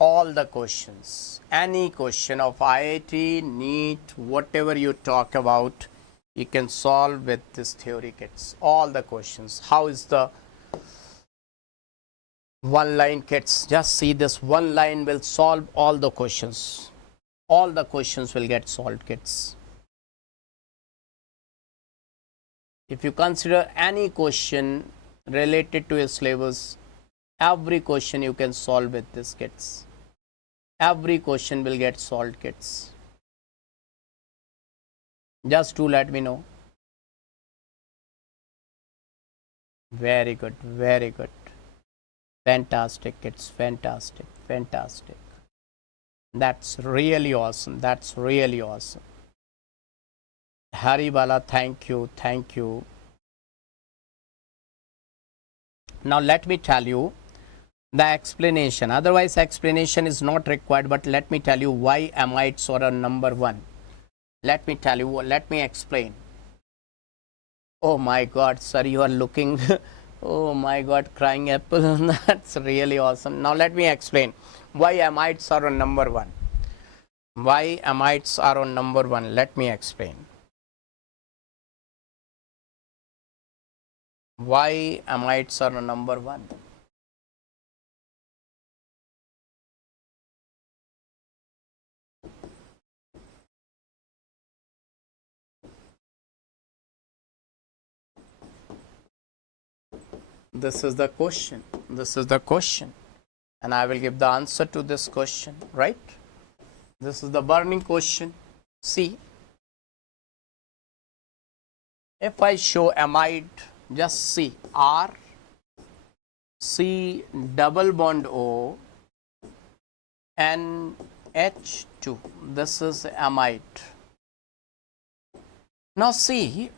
All the questions, any question of IIT, NEET, whatever you talk about, you can solve with this theory, kids. All the questions. How is the one line, kids? Just see this one line will solve all the questions. All the questions will get solved, kids. If you consider any question related to a syllabus, every question you can solve with this, kids. Every question will get solved, kids. Just to let me know. Very good, very good. Fantastic, kids. Fantastic, fantastic. That's really awesome. That's really awesome. Haribala, thank you, thank you. Now let me tell you the explanation. Otherwise, explanation is not required, but let me tell you why amides are a number one. Let me tell you, let me explain. Oh my God, sir, you are looking, oh my God, crying apple. That's really awesome. Now let me explain why amides are on number one. Why amides are on number one? Let me explain. Why amides are number one? This is the question. This is the question. And I will give the answer to this question, right? This is the burning question. See, if I show amide, just see R, C double bond O, N H2. This is amide. Now see,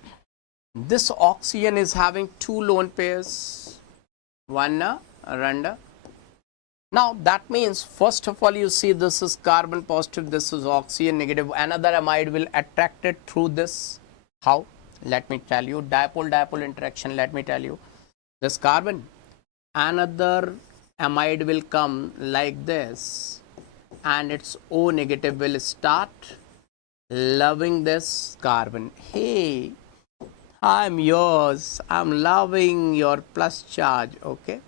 this oxygen is having two lone pairs, one and now that means first of all you see this is carbon positive, this is oxygen negative. Another amide will attract it through this. How? Let me tell you, dipole-dipole interaction. Let me tell you, this carbon, another amide will come like this, and its O negative will start loving this carbon. Hey, I'm yours, I'm loving your plus charge. Okay,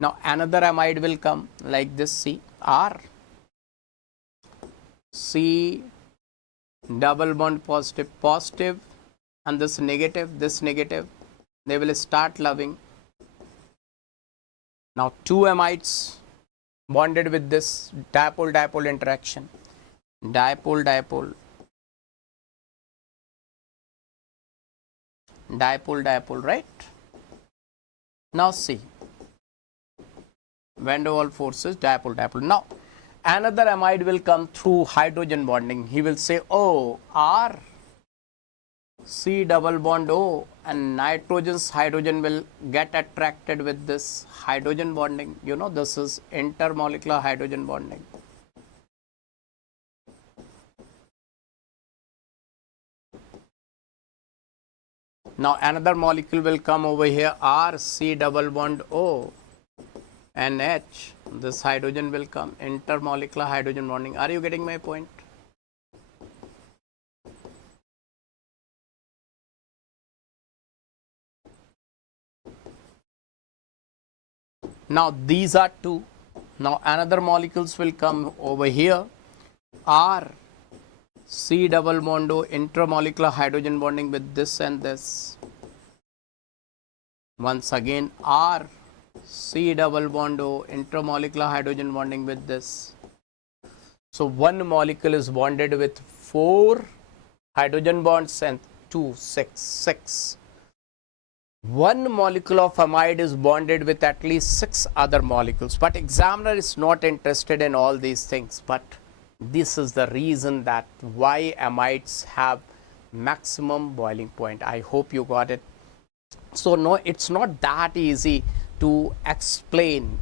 now another amide will come like this. See, R, C double bond positive, positive, and this negative, they will start loving. Now two amides bonded with this dipole-dipole interaction, dipole-dipole, right? Now see, van der Waals forces, dipole-dipole. Now another amide will come through hydrogen bonding. He will say, oh, R, C double bond O, and nitrogen's hydrogen will get attracted with this hydrogen bonding. You know, this is intermolecular hydrogen bonding. Now another molecule will come over here, R, C double bond O, and H. This hydrogen will come, intermolecular hydrogen bonding. Are you getting my point? Now these are two. Now another molecules will come over here, R, C double bond O, intermolecular hydrogen bonding with this and this. Once again, R, C double bond O, intermolecular hydrogen bonding with this. So one molecule is bonded with 4 hydrogen bonds and 2, 6. One molecule of amide is bonded with at least 6 other molecules, but examiner is not interested in all these things. But this is the reason that why amides have maximum boiling point. I hope you got it. So no, it's not that easy to explain.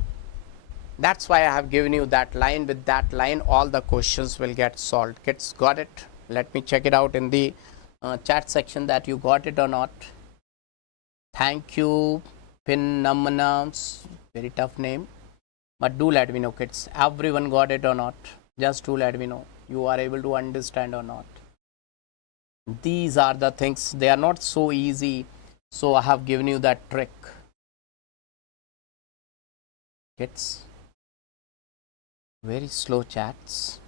That's why I have given you that line. With that line, all the questions will get solved. Kids, got it? Let me check it out in the chat section that you got it or not. Thank you, Pinnamana. Very tough name. But do let me know, kids. Everyone got it or not? Just do let me know. You are able to understand or not. These are the things. They are not so easy. So I have given you that trick. Kids. Very slow chats.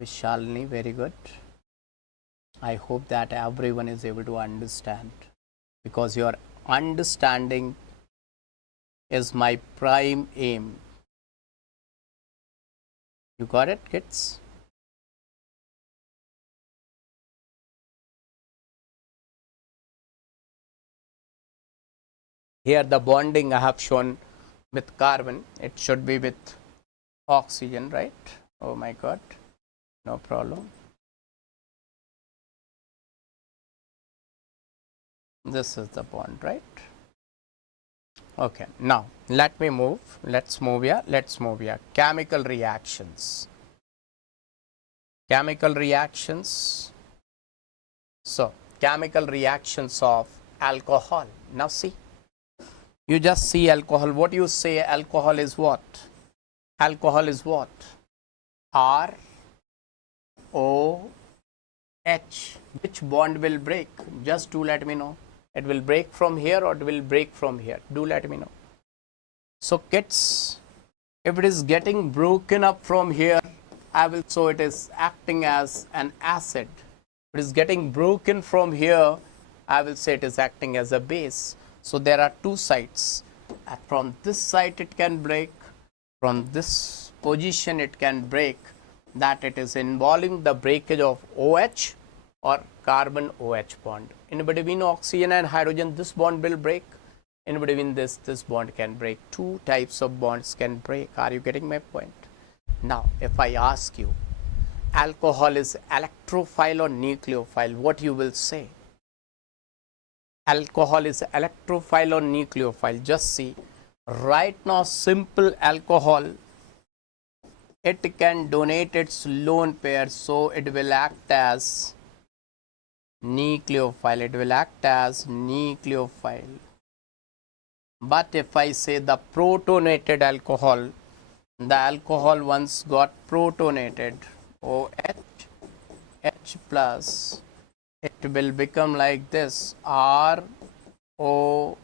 Vishalini, very good. I hope that everyone is able to understand, because your understanding is my prime aim. You got it, kids? Here the bonding I have shown with carbon. It should be with oxygen, right? Oh my God, no problem. This is the bond, right? Okay, now let me move. Let's move here. Let's move here. Chemical reactions. Chemical reactions. So, chemical reactions of alcohol. Now see, you just see alcohol. What you say alcohol is what? Alcohol is what? R O H. Which bond will break? Just do let me know. It will break from here or it will break from here. Do let me know. So kids, if it is getting broken up from here, I will so it is acting as an acid. If it is getting broken from here, I will say it is acting as a base. So there are two sides. From this side it can break, from this position it can break, that it is involving the breakage of OH or carbon OH bond. In between oxygen and hydrogen, this bond will break. In between this bond can break. Two types of bonds can break. Are you getting my point? Now, if I ask you, alcohol is electrophile or nucleophile, what you will say? Alcohol is electrophile or nucleophile? Just see. Right now, simple alcohol, it can donate its lone pair, so it will act as nucleophile. It will act as nucleophile. But if I say the protonated alcohol, the alcohol once got protonated, OH, H plus, it will become like this, RO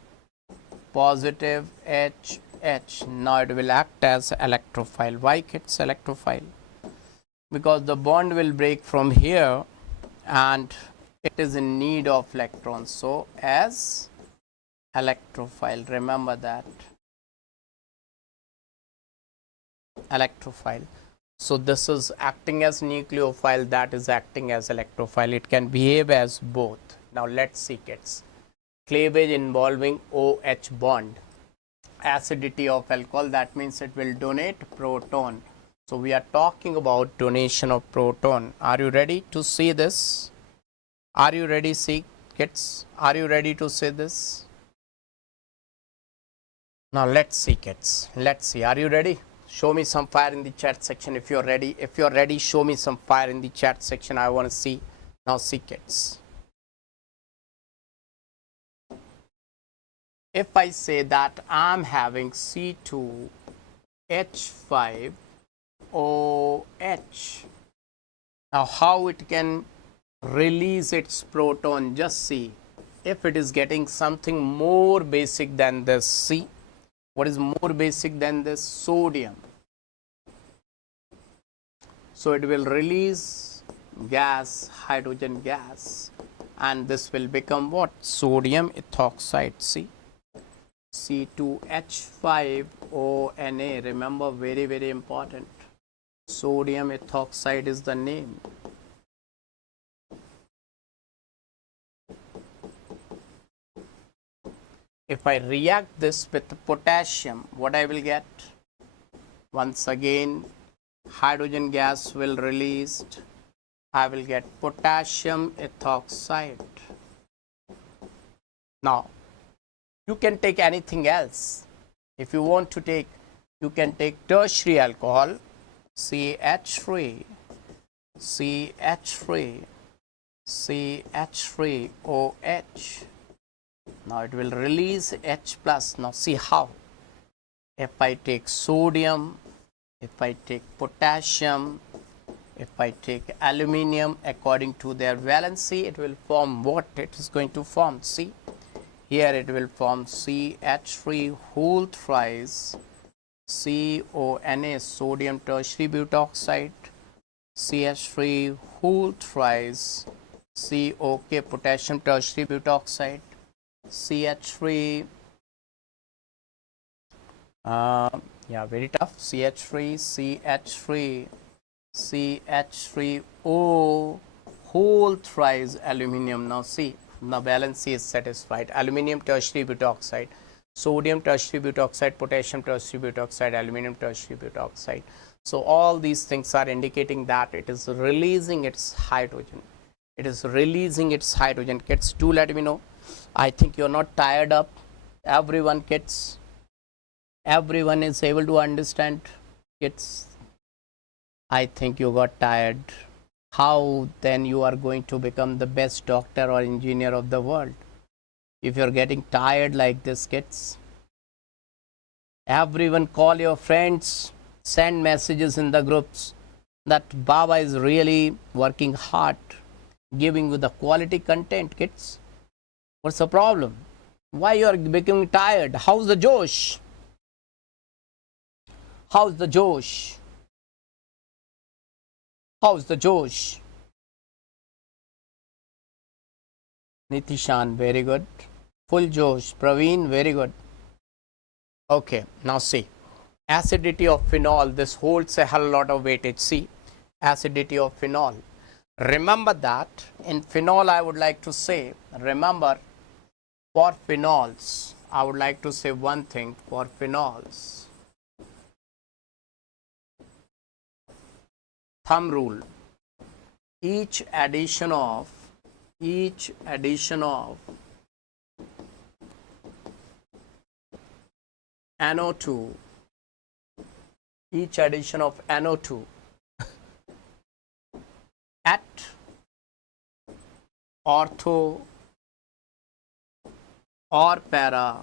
positive H, H. Now it will act as electrophile. Why kids electrophile? Because the bond will break from here and it is in need of electrons. So as electrophile, remember that. Electrophile. So this is acting as nucleophile, that is acting as electrophile. It can behave as both. Now let's see kids. Cleavage involving OH bond. Acidity of alcohol, that means it will donate proton. So we are talking about donation of proton. Are you ready to see this? Are you ready, see kids? Are you ready to see this? Now let's see kids. Let's see. Are you ready? Show me some fire in the chat section if you're ready. If you're ready, show me some fire in the chat section. I want to see. Now see kids. If I say that I'm having C2H5OH, now how it can release its proton? Just see. If it is getting something more basic than this, see what is more basic than this? Sodium. So it will release gas, hydrogen gas, and this will become what? Sodium ethoxide. See, C2H5ONA. Remember, very, very important. Sodium ethoxide is the name. If I react this with potassium, what I will get? Once again, hydrogen gas will released. I will get potassium ethoxide. Now, You can take anything else. If you want to take, you can take tertiary alcohol, CH3, CH3, CH3OH. Now it will release H plus. Now see how. If I take sodium, if I take potassium, if I take aluminium, according to their valency, it will form what it is going to form. See, here it will form CH3 whole thrice, CONA, sodium tertiary butoxide, CH3 whole thrice, COK, potassium tertiary butoxide, CH3, very tough, CH3, CH3, CH3O whole thrice aluminium. Now see, the valency is satisfied. Aluminium tertiary butoxide, sodium tertiary butoxide, potassium tertiary butoxide, aluminium tertiary butoxide. So all these things are indicating that it is releasing its hydrogen. It is releasing its hydrogen. Kids, do let me know. I think you're not tired up. Everyone, kids, everyone is able to understand. Kids, I think you got tired. How then you are going to become the best doctor or engineer of the world? If you're getting tired like this, kids. Everyone call your friends, send messages in the groups that Baba is really working hard, giving you the quality content, kids. What's the problem? Why you are becoming tired? How's the Josh? How's the Josh? How's the Josh? Nitishan, very good. Full Josh. Praveen, very good. Okay, now see. Acidity of phenol. This holds a hell lot of weightage. See, acidity of phenol. Remember that in phenol, I would like to say, remember, for phenols, I would like to say one thing for phenols. Thumb rule. Each addition of NO2, each addition of NO2 at ortho or para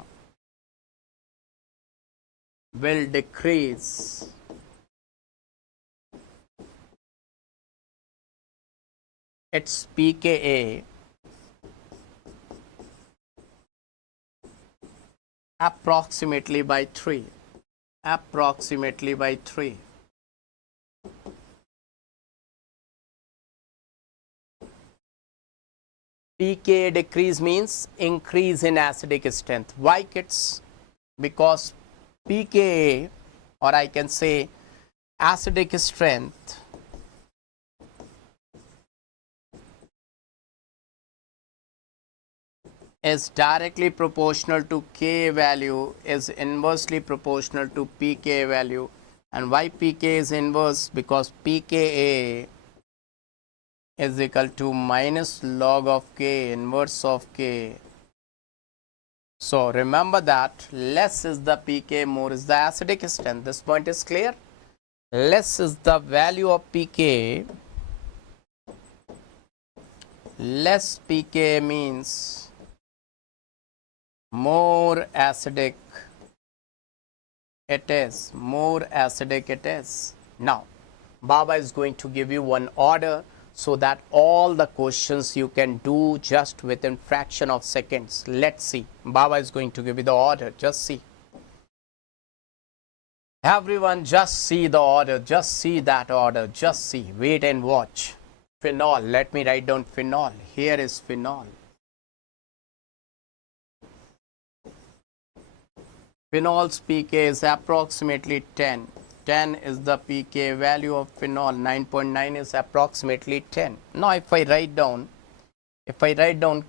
will decrease its pKa approximately by 3. pKa decrease means increase in acidic strength. Why, kids? Because pKa, or I can say acidic strength, is directly proportional to Ka value, is inversely proportional to pKa value. And why pKa is inverse? Because pKa is equal to minus log of K, inverse of K. So remember that less is the pKa, more is the acidic strength. This point is clear. Less is the value of pKa. Less pKa means more acidic it is. Now, Baba is going to give you one order so that all the questions you can do just within fraction of seconds. Let's see. Baba is going to give you the order. Just see. Everyone, just see the order. Just see that order. Just see. Wait and watch. Phenol. Let me write down phenol. Here is phenol. Phenol's pK is approximately 10. 10 is the pK value of phenol. 9.9 is approximately 10. Now, if I write down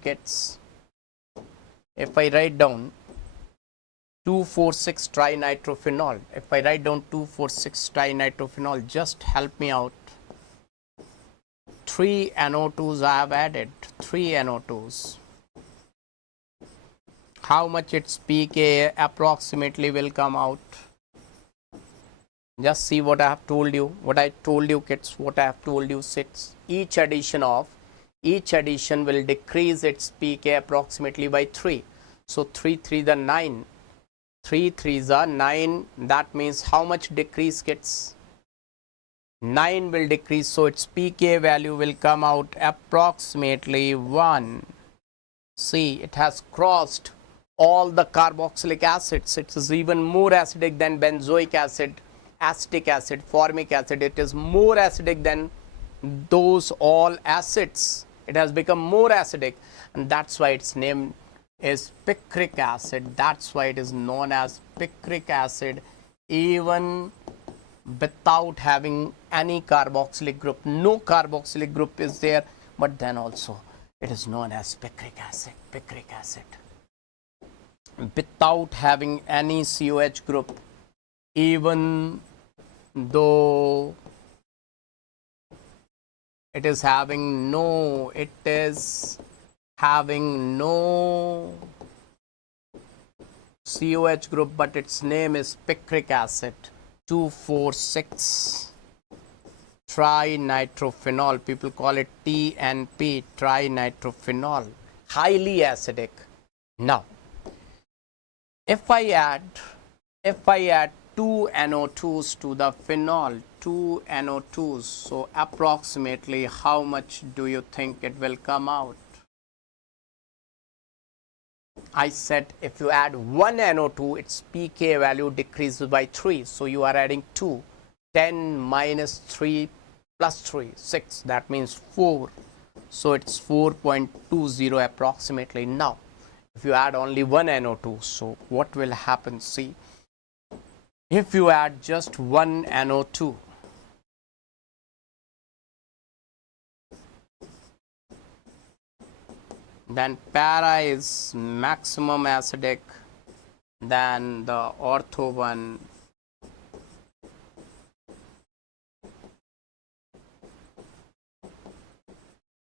kids, if I write down 2,4,6 trinitrophenol, if I write down 2,4,6 trinitrophenol, just help me out. 3 NO2s I have added. 3 NO2s. how much its pK approximately will come out. Just see what I have told you, what I told you kids, what I have told you sits. Each addition will decrease its pK approximately by 3. So 3 3 the 9. 3 3s are 9. That means how much decrease kids? 9 will decrease. So its pK value will come out approximately 1. See, it has crossed all the carboxylic acids. It is even more acidic than benzoic acid, acetic acid, formic acid. It is more acidic than those all acids. It has become more acidic, and that's why its name is picric acid. That's why it is known as picric acid, even without having any carboxylic group. No carboxylic group is there, but then also it is known as picric acid. Picric acid, without having any COH group, even though it is having no COH group, but its name is picric acid. 2,4,6 trinitrophenol. People call it TNP, trinitrophenol. Highly acidic. Now, if I add 2 NO2s to the phenol, 2 NO2s, so approximately how much do you think it will come out? I said if you add 1 NO2, its pK value decreases by 3. So you are adding 2. 10 minus 3 plus 3, 6. That means 4. So it's 4.20 approximately. Now, if you add only 1 NO2, so what will happen? See, if you add just 1 NO2, then para is maximum acidic than the ortho one,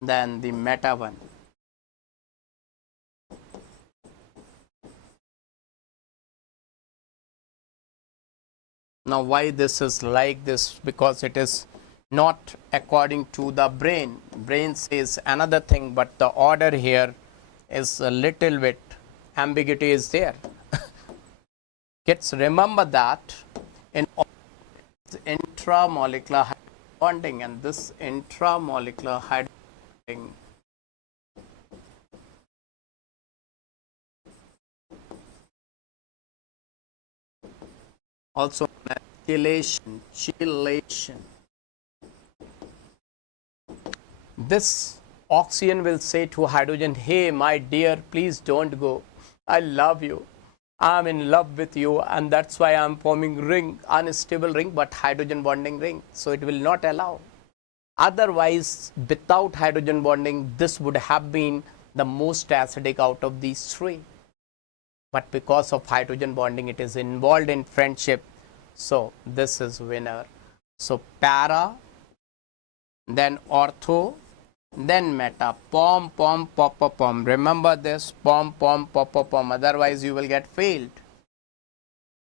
than the meta one. Now why this is like this? Because it is not according to the brain. Brain says another thing, but the order here is a little bit ambiguity is there. Kids, remember that in intramolecular bonding, and this intramolecular bonding also chelation. This oxygen will say to hydrogen, hey my dear, please don't go, I love you, I'm in love with you, and that's why I'm forming ring, unstable ring, but hydrogen bonding ring, so it will not allow. Otherwise, without hydrogen bonding, this would have been the most acidic out of these three, but because of hydrogen bonding, it is involved in friendship, so this is winner. So para, then ortho, then meta. Pom pom pom pom. Remember this, pom pom pom pom, otherwise you will get failed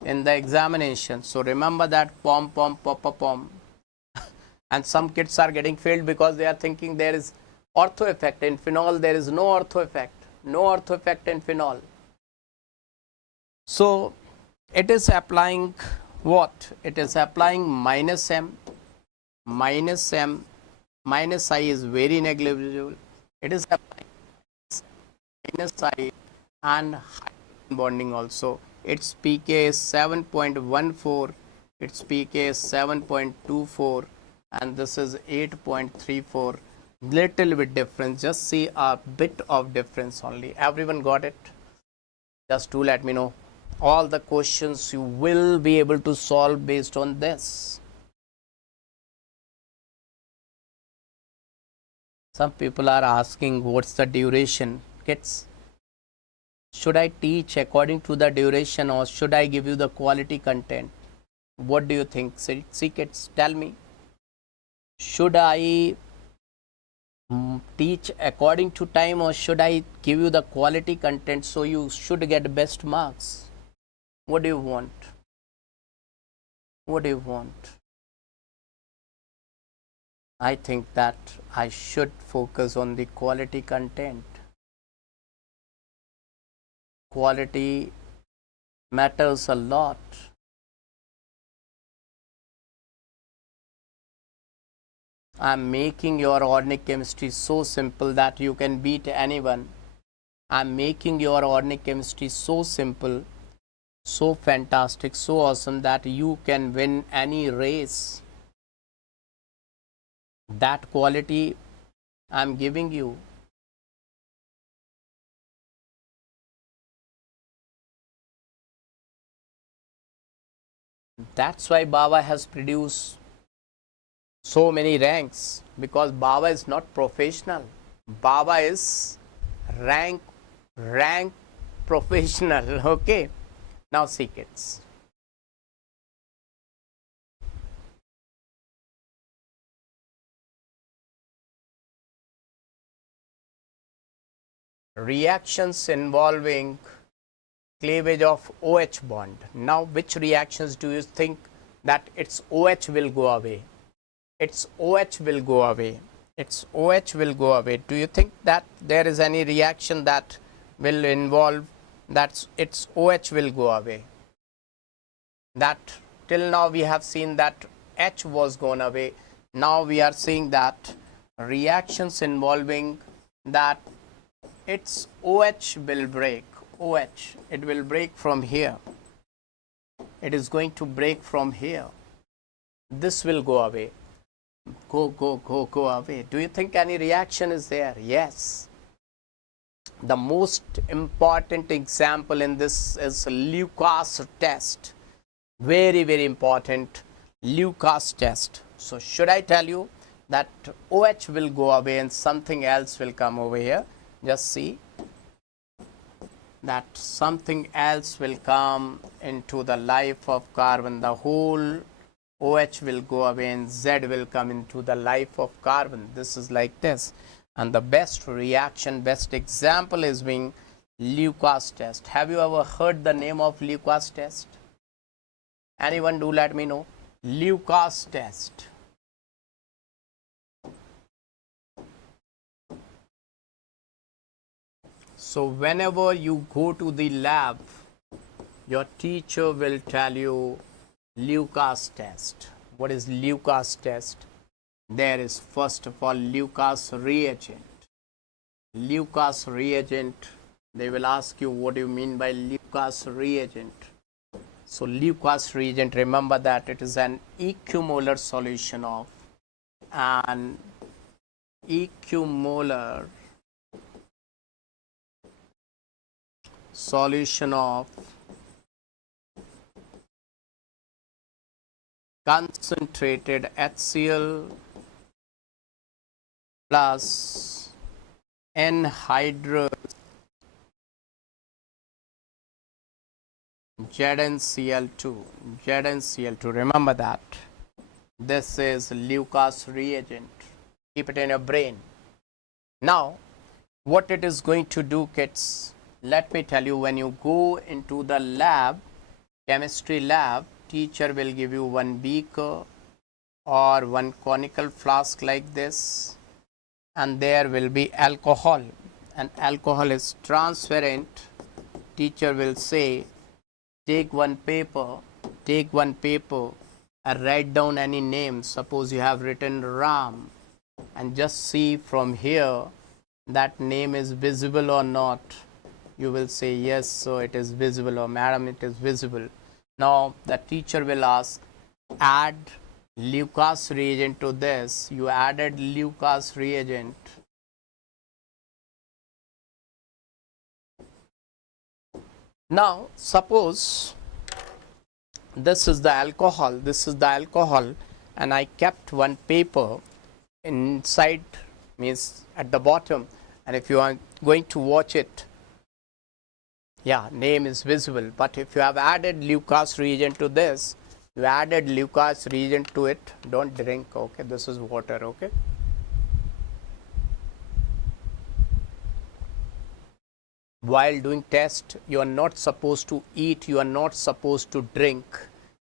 in the examination. So remember that, pom pom pom pom. And some kids are getting failed because they are thinking there is ortho effect in phenol. There is no ortho effect, no ortho effect in phenol. So it is applying what? It is applying minus M, minus M, minus I is very negligible. It is applying minus I and hydrogen bonding also. Its pK is 7.14, its pK is 7.24, and this is 8.34. Little bit difference, just see a bit of difference only. Everyone got it? Just do let me know. All the questions you will be able to solve based on this. Some people are asking what's the duration. Kids, should I teach according to the duration or should I give you the quality content? What do you think? See kids, tell me. Should I teach according to time, or should I give you the quality content so you should get best marks? What do you want? What do you want? I think that I should focus on the quality content. Quality matters a lot. I'm making your organic chemistry so simple that you can beat anyone. I'm making your organic chemistry so simple, so fantastic, so awesome that you can win any race. That quality I'm giving you. That's why Baba has produced so many ranks, because Baba is not professional. Baba is rank professional. Okay. Now see, kids. Reactions involving cleavage of OH bond. Now, which reactions do you think that its OH will go away? Its OH will go away. Its OH will go away. Do you think that there is any reaction that will involve that its OH will go away? That till now we have seen that H was gone away. Now we are seeing that reactions involving that its OH will break. OH, it will break from here. It is going to break from here. This will go away. Go away. Do you think any reaction is there? Yes. The most important example in this is Lucas test. Very, very important Lucas test. So should I tell you that OH will go away and something else will come over here? Just see that something else will come into the life of carbon. The whole OH will go away and Z will come into the life of carbon. This is like this. And the best reaction, best example is being Lucas test. Have you ever heard the name of Lucas test? Anyone, do let me know. Lucas test. So whenever you go to the lab, your teacher will tell you Lucas test. What is Lucas test? There is first of all Lucas reagent. Lucas reagent, they will ask you what do you mean by Lucas reagent. So Lucas reagent, remember that it is an equimolar solution of an equimolar solution of concentrated HCl plus anhydrous ZnCl2. Remember that. This is Lucas reagent. Keep it in your brain. Now, what it is going to do, kids, let me tell you, when you go into the lab, chemistry lab, teacher will give you one beaker or one conical flask like this, and there will be alcohol, and alcohol is transparent. Teacher will say, take one paper and write down any name. Suppose you have written Ram, and just see from here that name is visible or not. You will say yes, so it is visible, or madam, it is visible. Now the teacher will ask, add Lucas reagent to this. You added Lucas reagent. Now suppose this is the alcohol, and I kept one paper inside, means at the bottom, and if you are going to watch it, yeah, name is visible. But if you have added Lucas reagent to this, you added Lucas reagent to it, don't drink, okay? This is water, okay? while doing test, you are not supposed to eat, you are not supposed to drink,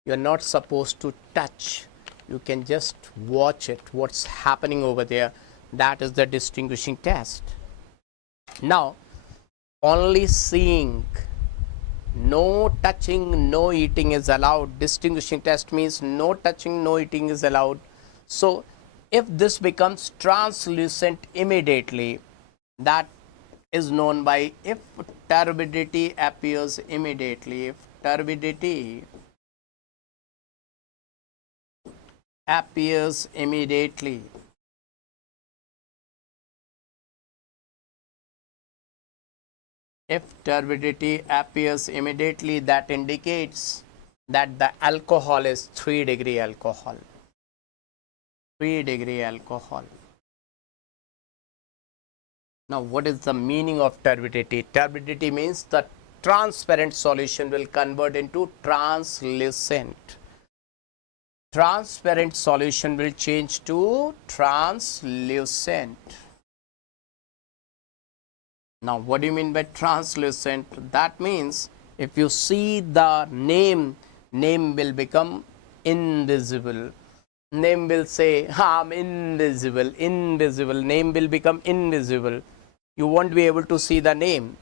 you are not supposed to touch. You can just watch it, what's happening over there. That is the distinguishing test. Now, only seeing, no touching, no eating is allowed. Distinguishing test means no touching, no eating is allowed. So, if this becomes translucent immediately, that is known by if turbidity appears immediately. If turbidity appears immediately, if turbidity appears immediately, that indicates that the alcohol is 3-degree alcohol. 3-degree alcohol. Now, what is the meaning of turbidity? Turbidity means the transparent solution will convert into translucent. Transparent solution will change to translucent. Now, what do you mean by translucent? That means if you see the name will become invisible. Name will say, I'm invisible, invisible. Name will become invisible. You won't be able to see the name.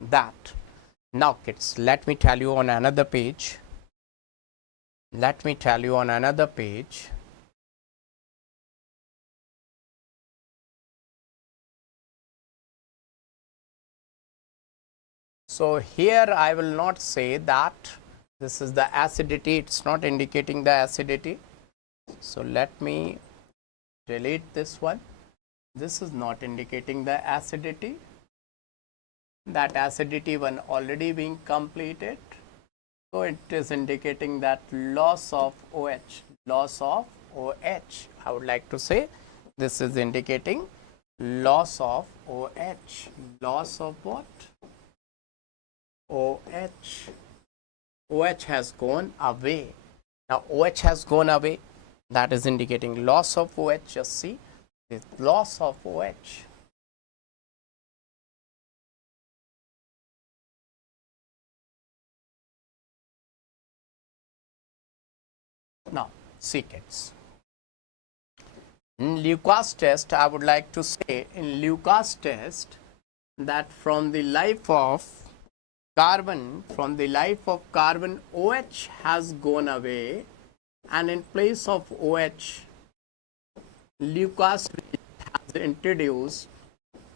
That. Now, kids, let me tell you on another page. Let me tell you on another page. So, here I will not say that this is the acidity. It's not indicating the acidity. So, let me delete this one. This is not indicating the acidity. That acidity one already being completed. So, it is indicating that loss of OH. Loss of OH. I would like to say this is indicating loss of OH. Loss of what? OH. OH has gone away. Now, OH has gone away. That is indicating loss of OH. Just see. Loss of OH. Now, see kids. In Lucas test, I would like to say in Lucas test that from the life of carbon, OH has gone away, and in place of OH, Lucas has introduced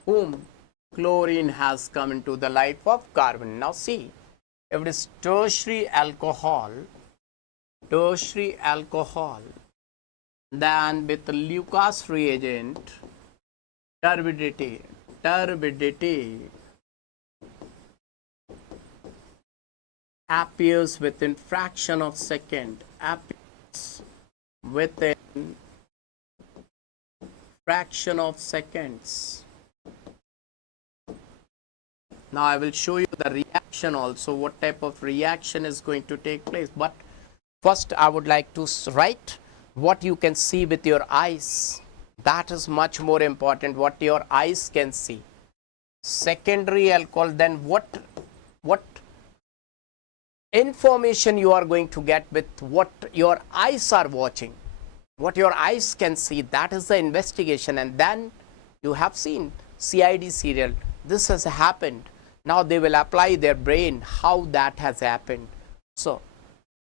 whom? Chlorine has come into the life of carbon. Now see, if it is tertiary alcohol, then with Lucas reagent, turbidity appears within fraction of second, fraction of seconds. Now, I will show you the reaction also, what type of reaction is going to take place. But first, I would like to write what you can see with your eyes. That is much more important, what your eyes can see. Secondary alcohol, then what information you are going to get with what your eyes are watching. What your eyes can see, that is the investigation. And then you have seen CID serial. This has happened. Now they will apply their brain how that has happened. So,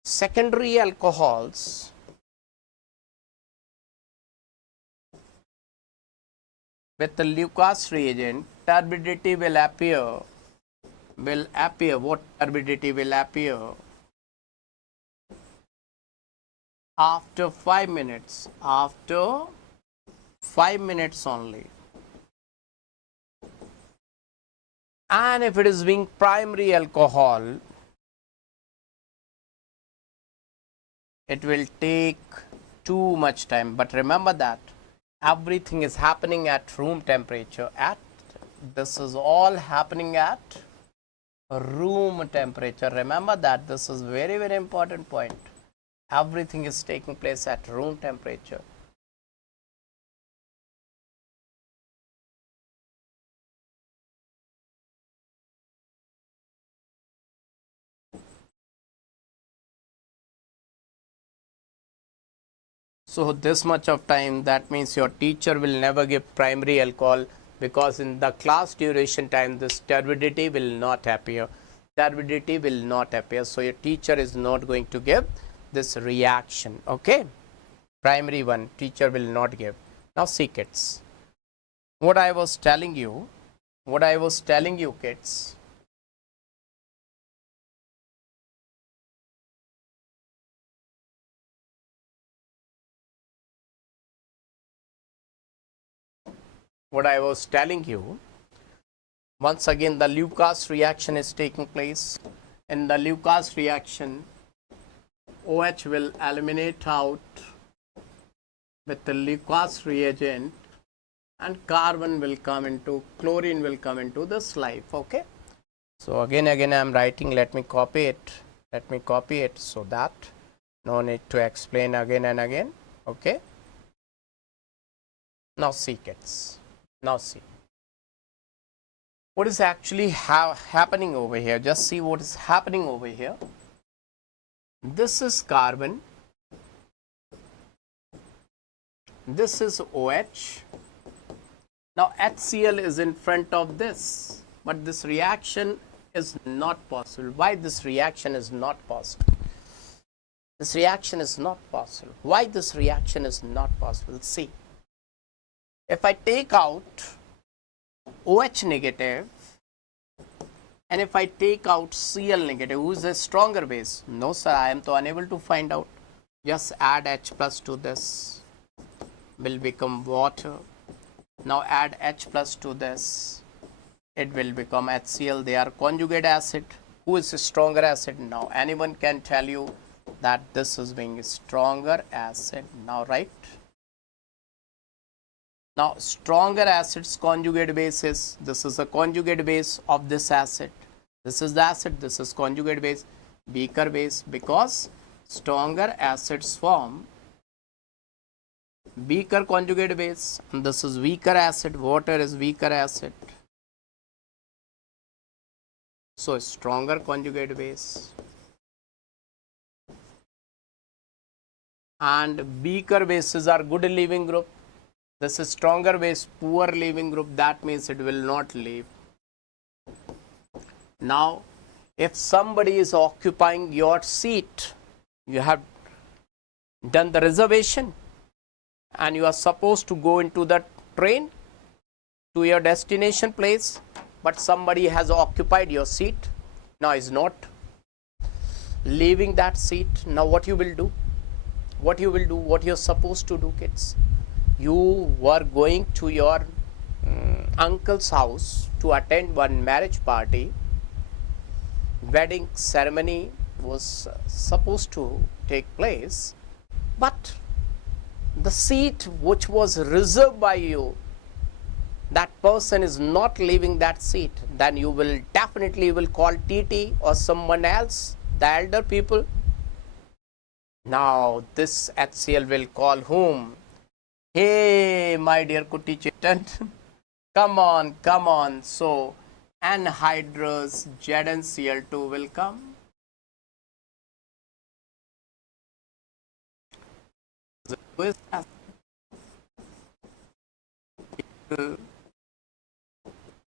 secondary alcohols with the Lucas reagent, turbidity will appear. What turbidity will appear? After 5 minutes. After 5 minutes only. And if it is being primary alcohol, it will take too much time. But remember that everything is happening at room temperature. This is all happening at room temperature. Remember that this is very, very important point. Everything is taking place at room temperature. So this much of time, that means your teacher will never give primary alcohol, because in the class duration time this turbidity will not appear. Turbidity will not appear. So your teacher is not going to give this reaction. Okay. Primary one, teacher will not give. Now see kids, what I was telling you, kids, what I was telling you, once again the Lucas reaction is taking place. In the Lucas reaction, OH will eliminate out with the Lucas reagent, and carbon will come into, chlorine will come into this life. Okay. So again I am writing, let me copy it so that no need to explain again and again. Okay. Now see kids, now see what is actually happening over here. Just see what is happening over here. This is carbon, this is OH. Now HCl is in front of this, but this reaction is not possible. Why this reaction is not possible? This reaction is not possible. Why this reaction is not possible? See, if I take out OH negative and if I take out Cl negative, who is a stronger base? No sir, I am unable to find out. Just add H plus to this, will become water. Now add H plus to this, it will become HCl. They are conjugate acid. Who is a stronger acid? Now anyone can tell you that this is being a stronger acid. Now right. Now stronger acids conjugate bases. This is a conjugate base of this acid. This is the acid. This is conjugate base, weaker base, because stronger acids form weaker conjugate base, and this is weaker acid. Water is weaker acid. So stronger conjugate base and weaker bases are good leaving group. This is stronger base, poor leaving group. That means it will not leave. Now if somebody is occupying your seat, you have done the reservation and you are supposed to go into the train to your destination place, but somebody has occupied your seat, now is not leaving that seat. Now what you will do? What you're supposed to do, kids? You were going to your uncle's house to attend one marriage party. Wedding ceremony was supposed to take place, but the seat which was reserved by you, that person is not leaving that seat. Then you will definitely call TT or someone else, the elder people. Now this HCl will call whom? Hey my dear Kutti Chitan, come on. So anhydrous ZnCl2 will come.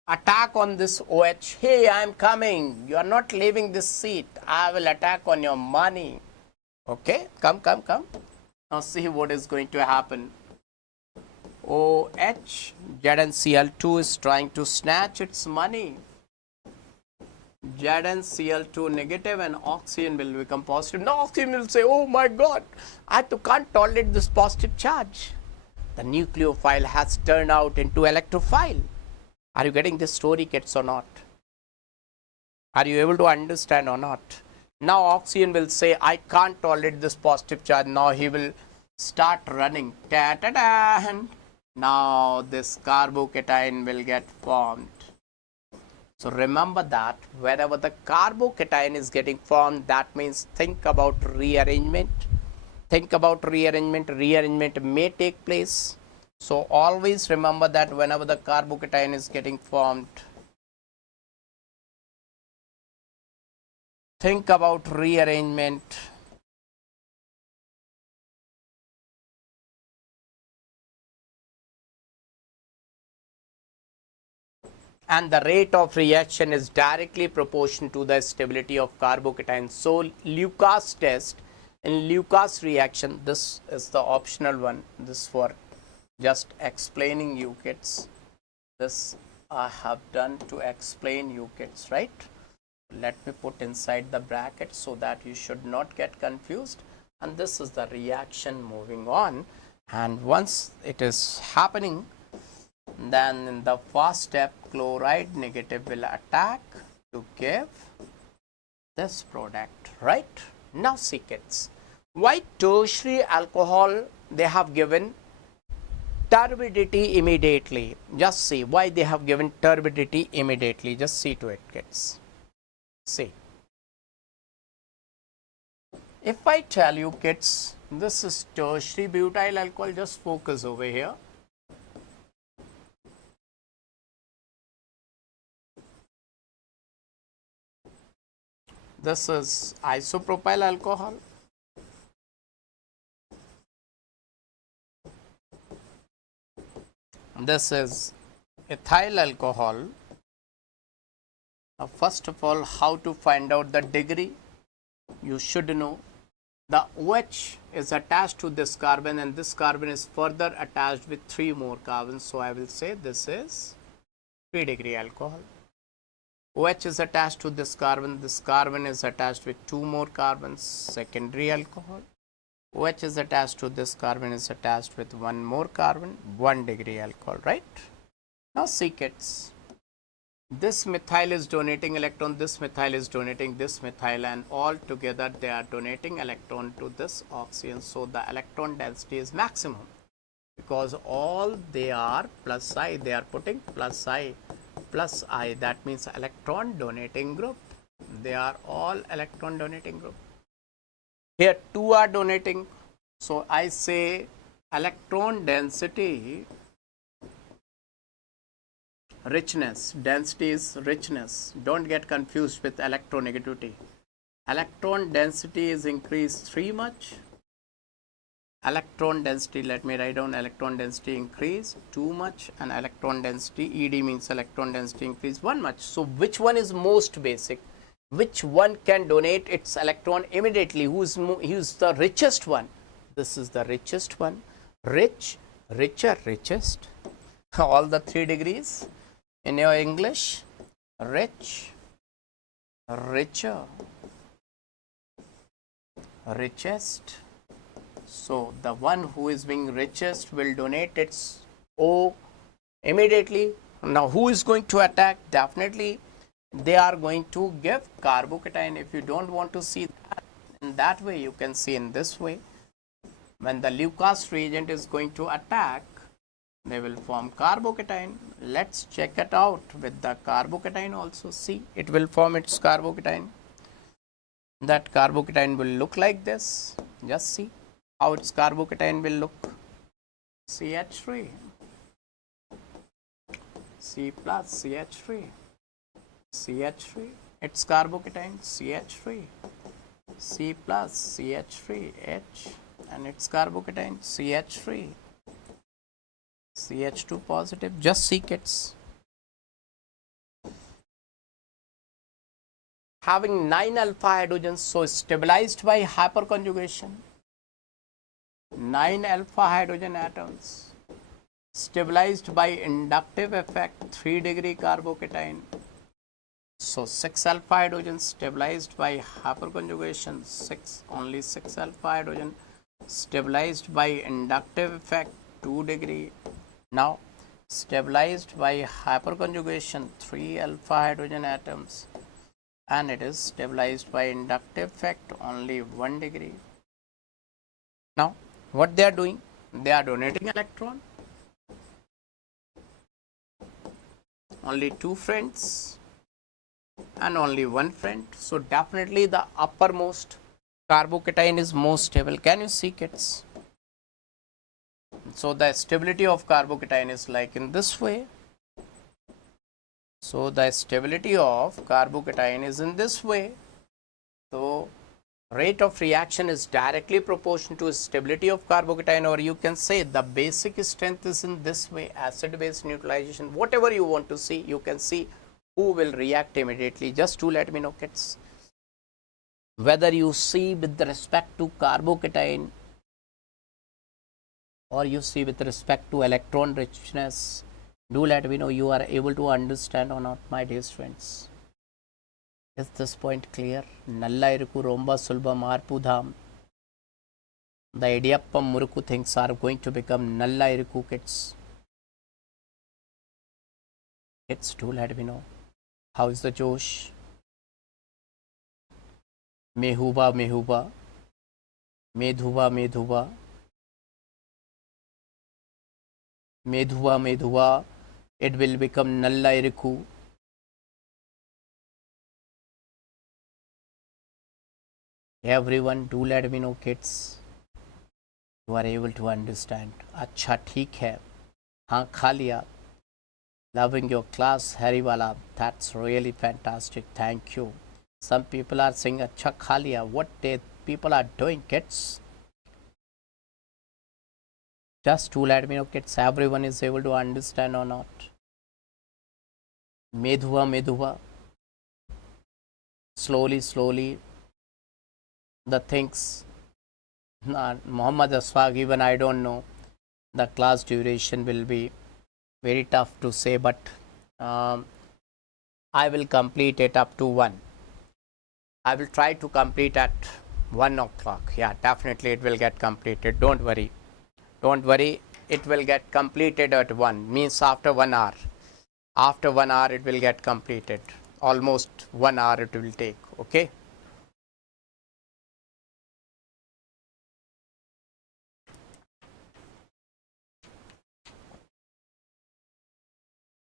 Attack on this OH. Hey, I am coming. You are not leaving this seat. I will attack on your money. Okay, come. Now see what is going to happen. OH, ZnCl2 is trying to snatch its money. ZnCl2 negative and oxygen will become positive. Now oxygen will say, oh my God, I can't tolerate this positive charge. The nucleophile has turned out into electrophile. Are you getting this story, kids, or not? Are you able to understand or not? Now oxygen will say, I can't tolerate this positive charge. Now he will start running. Ta-ta-da! Now this carbocation will get formed. So remember that whenever the carbocation is getting formed, that means think about rearrangement. Rearrangement may take place. So always remember that whenever the carbocation is getting formed, think about rearrangement. and the rate of reaction is directly proportional to the stability of carbocation. So Lucas test, in Lucas reaction, this is the optional one, this for just explaining you kids. This I have done to explain you kids, right? Let me put inside the bracket so that you should not get confused. And this is the reaction moving on, and once it is happening, then in the first step chloride negative will attack to give this product, right? Now see kids, why tertiary alcohol they have given turbidity immediately? Just see why they have given turbidity immediately. Just see to it kids. See, if I tell you kids, this is tertiary butyl alcohol, just focus over here. This is isopropyl alcohol. This is ethyl alcohol. Now, first of all, how to find out the degree? You should know the OH is attached to this carbon, and this carbon is further attached with 3 more carbons. So, I will say this is 3 degree alcohol. OH is attached to this carbon is attached with 2 more carbons, secondary alcohol. OH is attached to this carbon is attached with 1 more carbon, 1 degree alcohol, right? Now see kids, this methyl is donating electron, this methyl is donating this methyl, and all together they are donating electron to this oxygen. So the electron density is maximum because all they are plus I, they are putting plus I, that means electron donating group. They are all electron donating group. Here 2 are donating, so I say electron density richness, density is richness, don't get confused with electronegativity. Electron density is increased 3 much, electron density, let me write down, electron density increase 2 much, and electron density, ED means electron density increase 1 much. So which one is most basic? Which one can donate its electron immediately? Who's the richest one? This is the richest one. Rich, richer, richest. All the 3 degrees in your English. Rich, richer, richest. So the one who is being richest will donate its O immediately. Now who is going to attack? Definitely they are going to give carbocation. If you don't want to see that in that way, you can see in this way. When the Lucas reagent is going to attack, they will form carbocation. Let's check it out with the carbocation also. See, it will form its carbocation. That carbocation will look like this. Just see how its carbocation will look. CH3, C plus CH3. CH3, its carbocation CH3, C plus CH3, H, and its carbocation CH3, CH2 positive. Just see kids, having 9 alpha hydrogens, so stabilized by hyperconjugation, 9 alpha hydrogen atoms, stabilized by inductive effect, 3 degree carbocation. So 6 alpha hydrogen stabilized by hyperconjugation, only 6 alpha hydrogen stabilized by inductive effect, 2 degree. Now stabilized by hyperconjugation, 3 alpha hydrogen atoms, and it is stabilized by inductive effect, only 1 degree. Now what they are doing? They are donating electron, only 2 friends and only 1 friend. So definitely the uppermost carbocation is most stable. Can you see kids? So the stability of carbocation is like in this way. So the stability of carbocation is in this way. So Rate of reaction is directly proportional to stability of carbocation, or you can say the basic strength is in this way, acid base neutralization. Whatever you want to see, you can see who will react immediately. Just to let me know, kids, whether you see with respect to carbocation or you see with respect to electron richness. Do let me know you are able to understand or not, my dear friends. Is this point clear? Nalla iruku romba sulba marpu dham. The idiyappam muruku things are going to become nalla iruku, kids. Kids, do let me know. How is the Josh? Mehuba, mehuba. Medhuba, medhuba. Medhuba, medhuba. It will become nalla iruku. Everyone, do let me know, kids. You are able to understand. अच्छा ठीक है. हाँ खा लिया. Loving your class, Hariwala. That's really fantastic. Thank you. Some people are saying अच्छा खा लिया. What they people are doing, kids? Just to let me know, kids. Everyone is able to understand or not. Medhuva, medhuva. Slowly, slowly. The things. Muhammad Asfaq, even I don't know. The class duration will be very tough to say, but I will complete it up to 1. I will try to complete at 1 o'clock. Yeah, definitely it will get completed. Don't worry. Don't worry. It will get completed at 1. Means after 1 hour. After 1 hour it will get completed. Almost 1 hour it will take. Okay.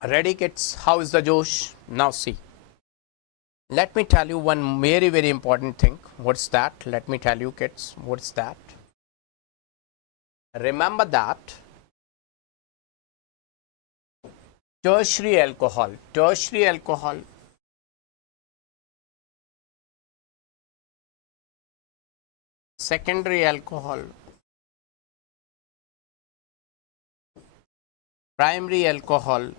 Ready, kids? How is the Josh? Now see. Let me tell you one very, very important thing. What's that? Let me tell you, kids. What's that? Remember that tertiary alcohol, secondary alcohol, primary alcohol.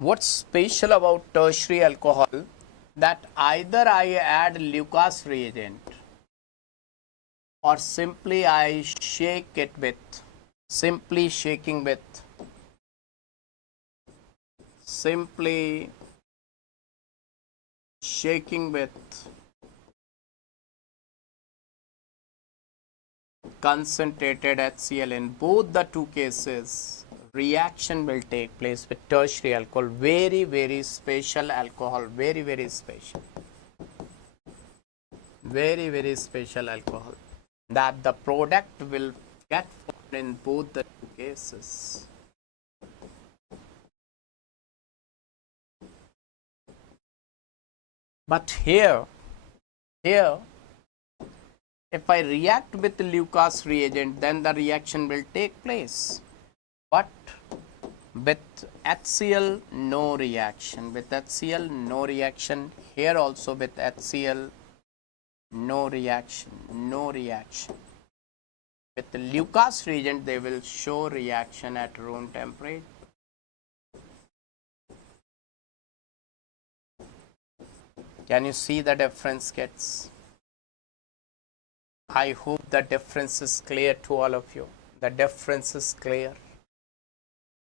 What's special about tertiary alcohol? That either I add Lucas reagent or simply I shake it with, simply shaking with, simply shaking with concentrated HCl. In both the two cases, reaction will take place with tertiary alcohol. Very, very special alcohol. Very, very special. Very, very special alcohol. That the product will get formed in both the two cases. But here, if I react with Lucas reagent, then the reaction will take place. But with HCl, no reaction. With HCl, no reaction. Here also with HCl, no reaction. No reaction. With the Lucas reagent, they will show reaction at room temperature. Can you see the difference, kids? I hope the difference is clear to all of you. The difference is clear.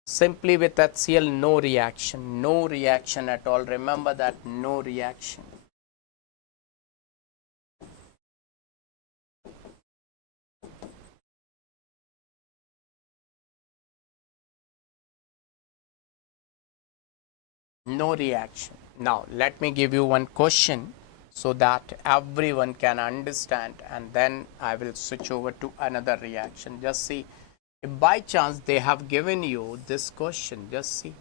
Simply with HCl, no reaction. No reaction at all. Remember that, no reaction. No reaction. Now, let me give you one question so that everyone can understand, and then I will switch over to another reaction. Just see, if by chance they have given you this question, just see.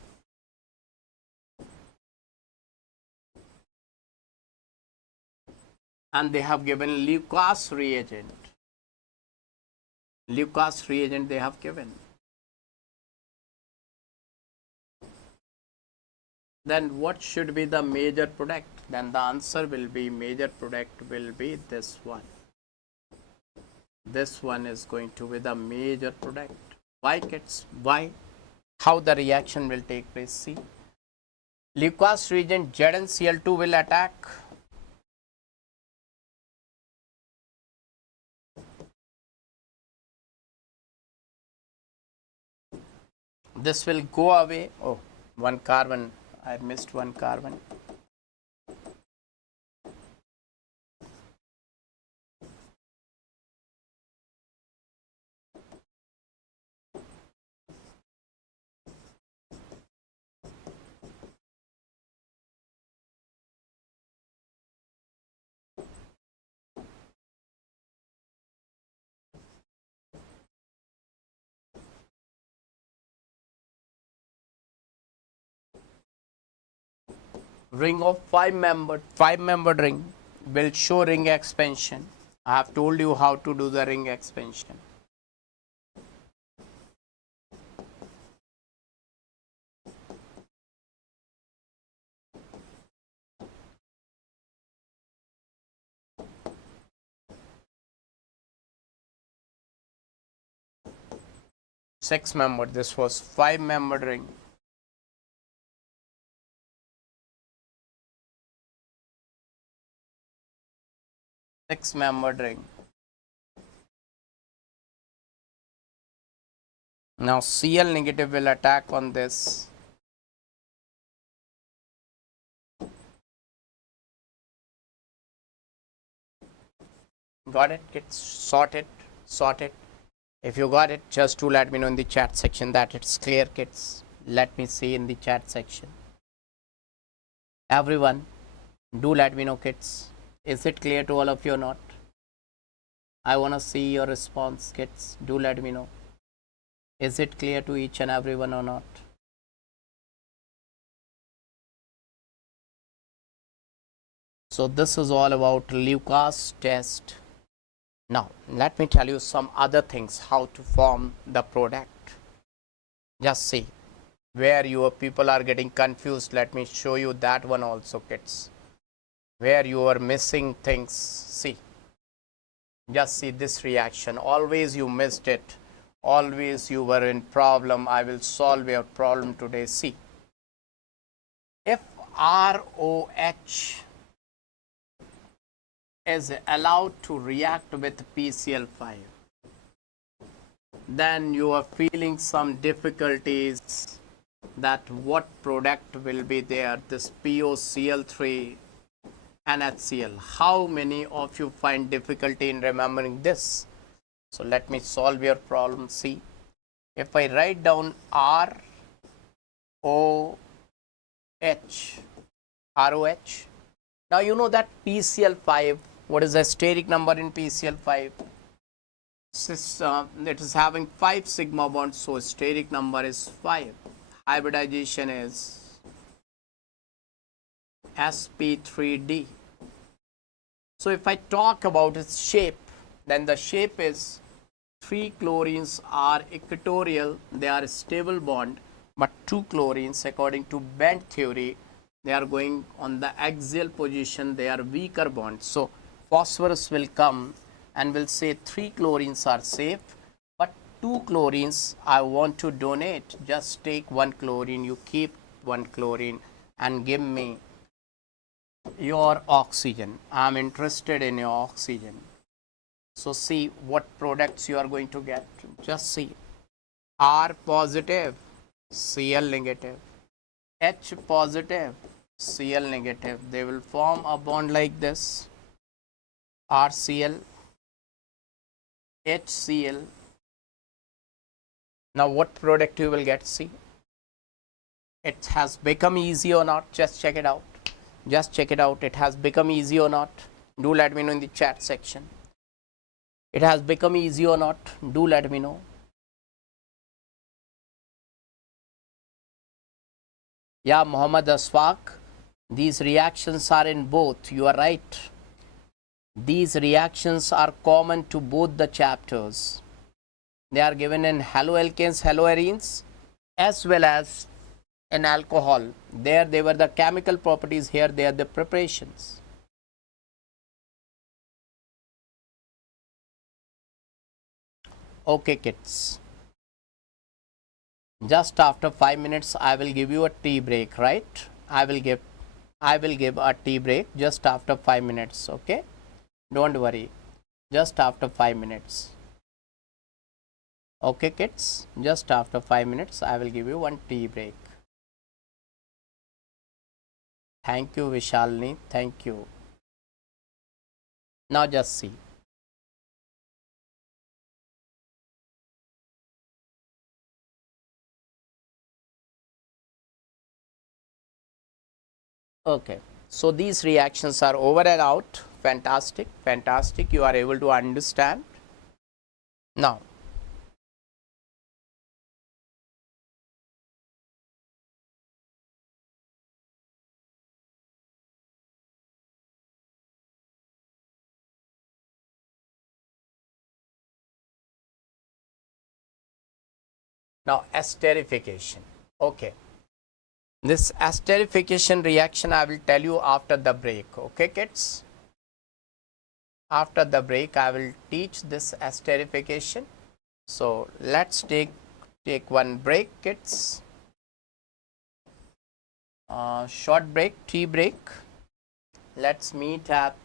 And they have given Lucas reagent. Lucas reagent they have given. Then what should be the major product? then the answer will be, major product will be this one. This one is going to be the major product. Why, kids? Why? How the reaction will take place? See, Lucas reagent ZnCl2 will attack. This will go away. Oh, one carbon. I missed one carbon. Ring of five membered ring will show ring expansion. I have told you how to do the ring expansion. Six membered, this was five membered ring. Six membered ring. Now Cl negative will attack on this. Got it? It's sorted. If you got it, just do let me know in the chat section that it's clear, kids. Let me see in the chat section. Everyone, do let me know, kids. Is it clear to all of you or not? I want to see your response, kids. Do let me know. Is it clear to each and everyone or not? So this is all about Lucas test. Now, let me tell you some other things, how to form the product. Just see, where your people are getting confused, let me show you that one also, kids. Where you are missing things, see. Just see this reaction. Always you missed it. Always you were in problem. I will solve your problem today. See, if ROH is allowed to react with PCl5, then you are feeling some difficulties that what product will be there, this POCl3 NHCl. How many of you find difficulty in remembering this? So let me solve your problem. See, if I write down ROH, now you know that PCl5, what is the steric number in PCl5? It is having 5 sigma bonds, so steric number is 5. Hybridization is sp3d. So if I talk about its shape, then the shape is 3 chlorines are equatorial, they are a stable bond, but 2 chlorines, according to band theory, they are going on the axial position, they are weaker bonds. So phosphorus will come and will say 3 chlorines are safe, but 2 chlorines I want to donate. Just take 1 chlorine, you keep 1 chlorine and give me your oxygen. I am interested in your oxygen. So see what products you are going to get. Just see, R positive, Cl negative, H positive, Cl negative. They will form a bond like this, RCl, HCl. Now what product you will get? See, it has become easy or not? Just check it out. Just check it out. It has become easy or not? Do let me know in the chat section. It has become easy or not? Do let me know. Yeah, Muhammad Asfaq, these reactions are in both. You are right. These reactions are common to both the chapters. They are given in haloalkanes, haloarenes, as well as in alcohol. There they were the chemical properties, here they are the preparations. Okay kids, just after 5 minutes I will give you a tea break, right? I will give a tea break just after 5 minutes, okay? Don't worry, just after 5 minutes. Okay kids, just after 5 minutes I will give you one tea break. Thank you Vishalini, thank you. Now just see. Okay, so these reactions are over and out. Fantastic, fantastic. You are able to understand. Now, now esterification. Okay, this esterification reaction I will tell you after the break. Okay, kids. After the break, I will teach this esterification. So let's take one break, kids. Short break, tea break. Let's meet at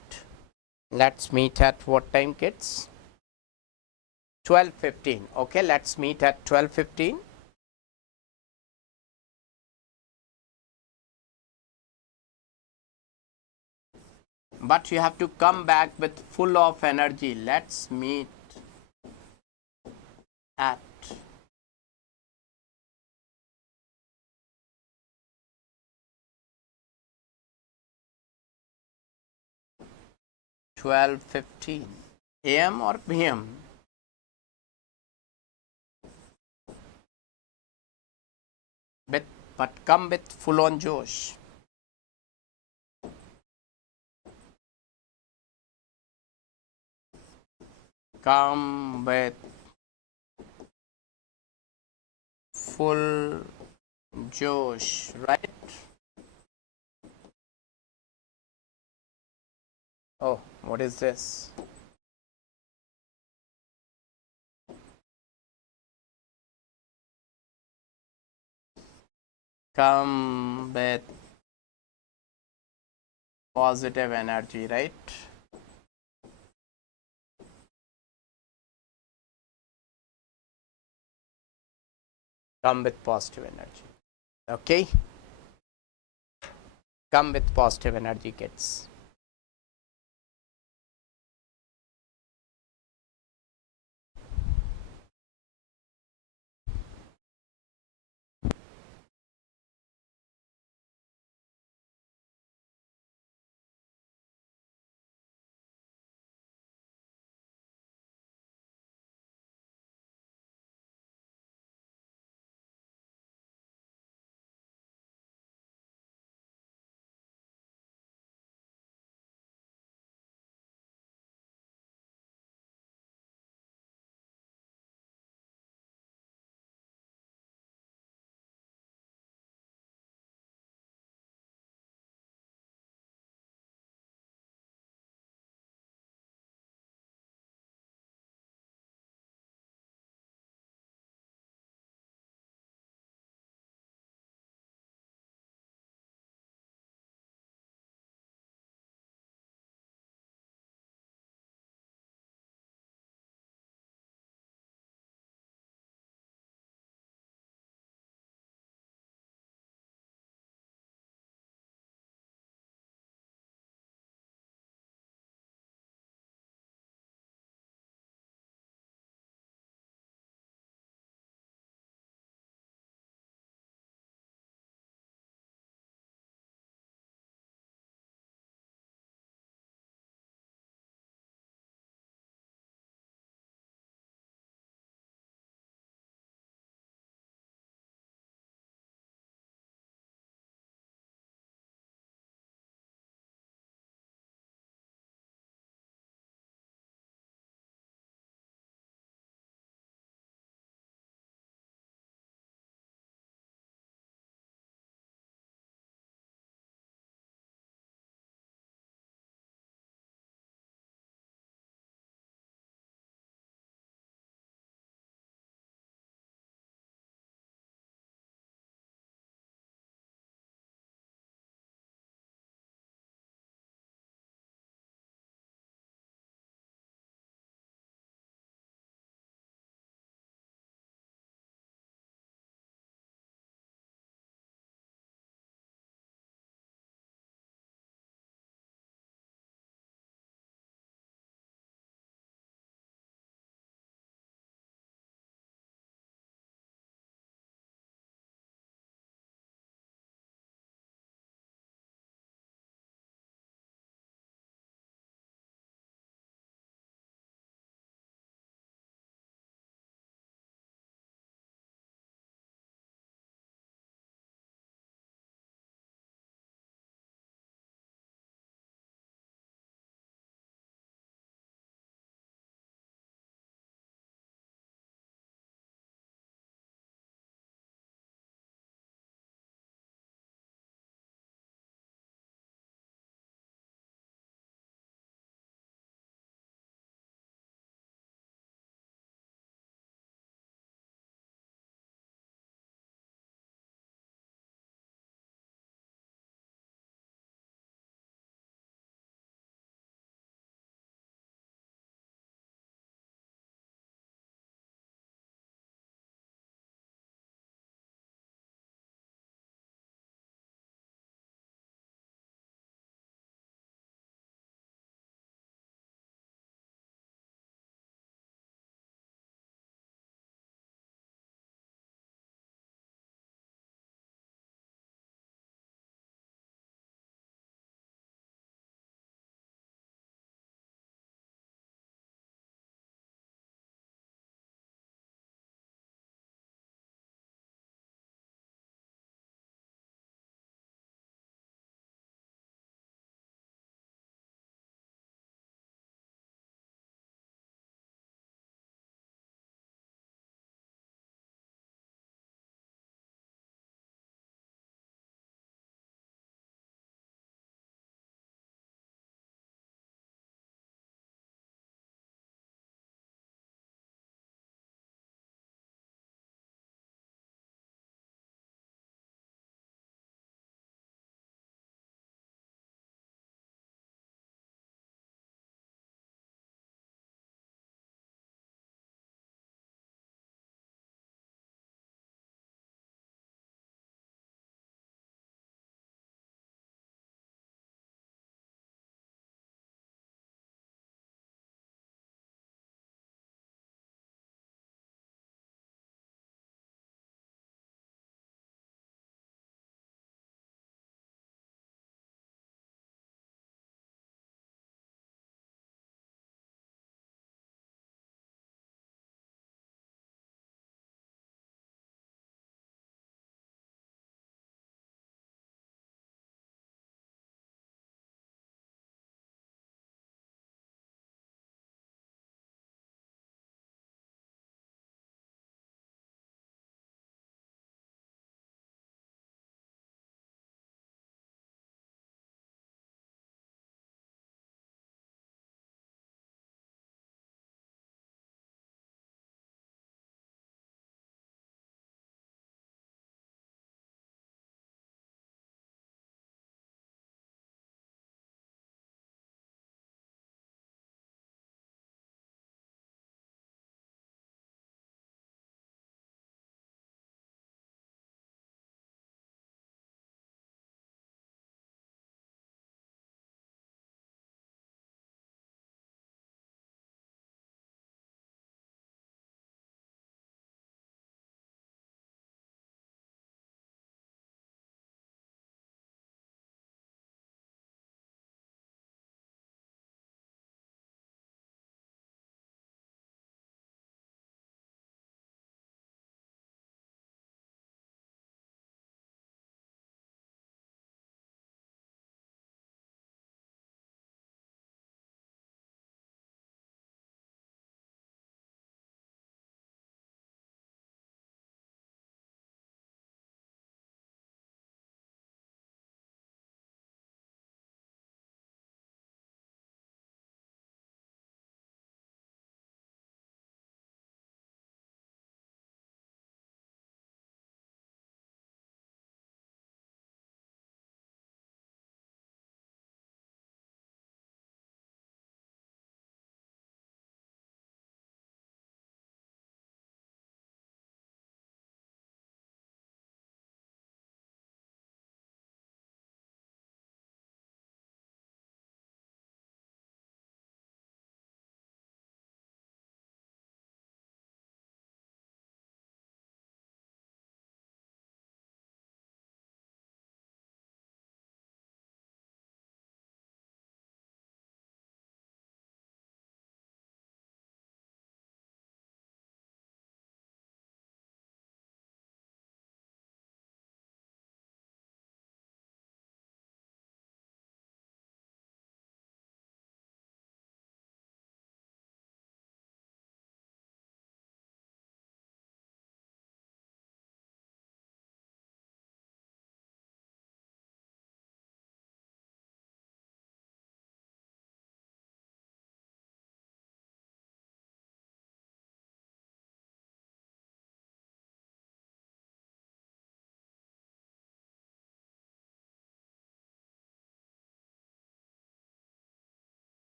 what time, kids? 12:15. Okay, let's meet at 12:15. But you have to come back with full of energy. Let's meet at 12:15 AM or PM. But come with full on Josh. Come with full Josh, right? Oh, what is this? Come with positive energy, right? Come with positive energy. Okay? Come with positive energy, kids.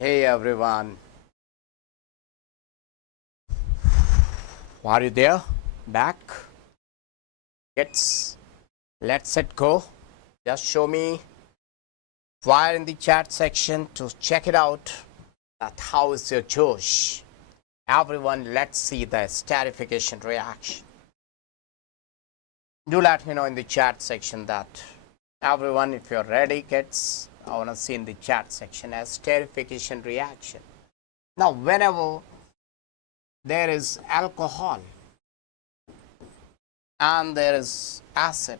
Hey everyone, are you there? Back? Let's set go. Just show me fire in the chat section to check it out. That how is your Josh? Everyone, let's see the esterification reaction. Do let me know in the chat section that everyone, if you're ready, kids, I want to see in the chat section esterification reaction. Now, whenever there is alcohol and there is acid,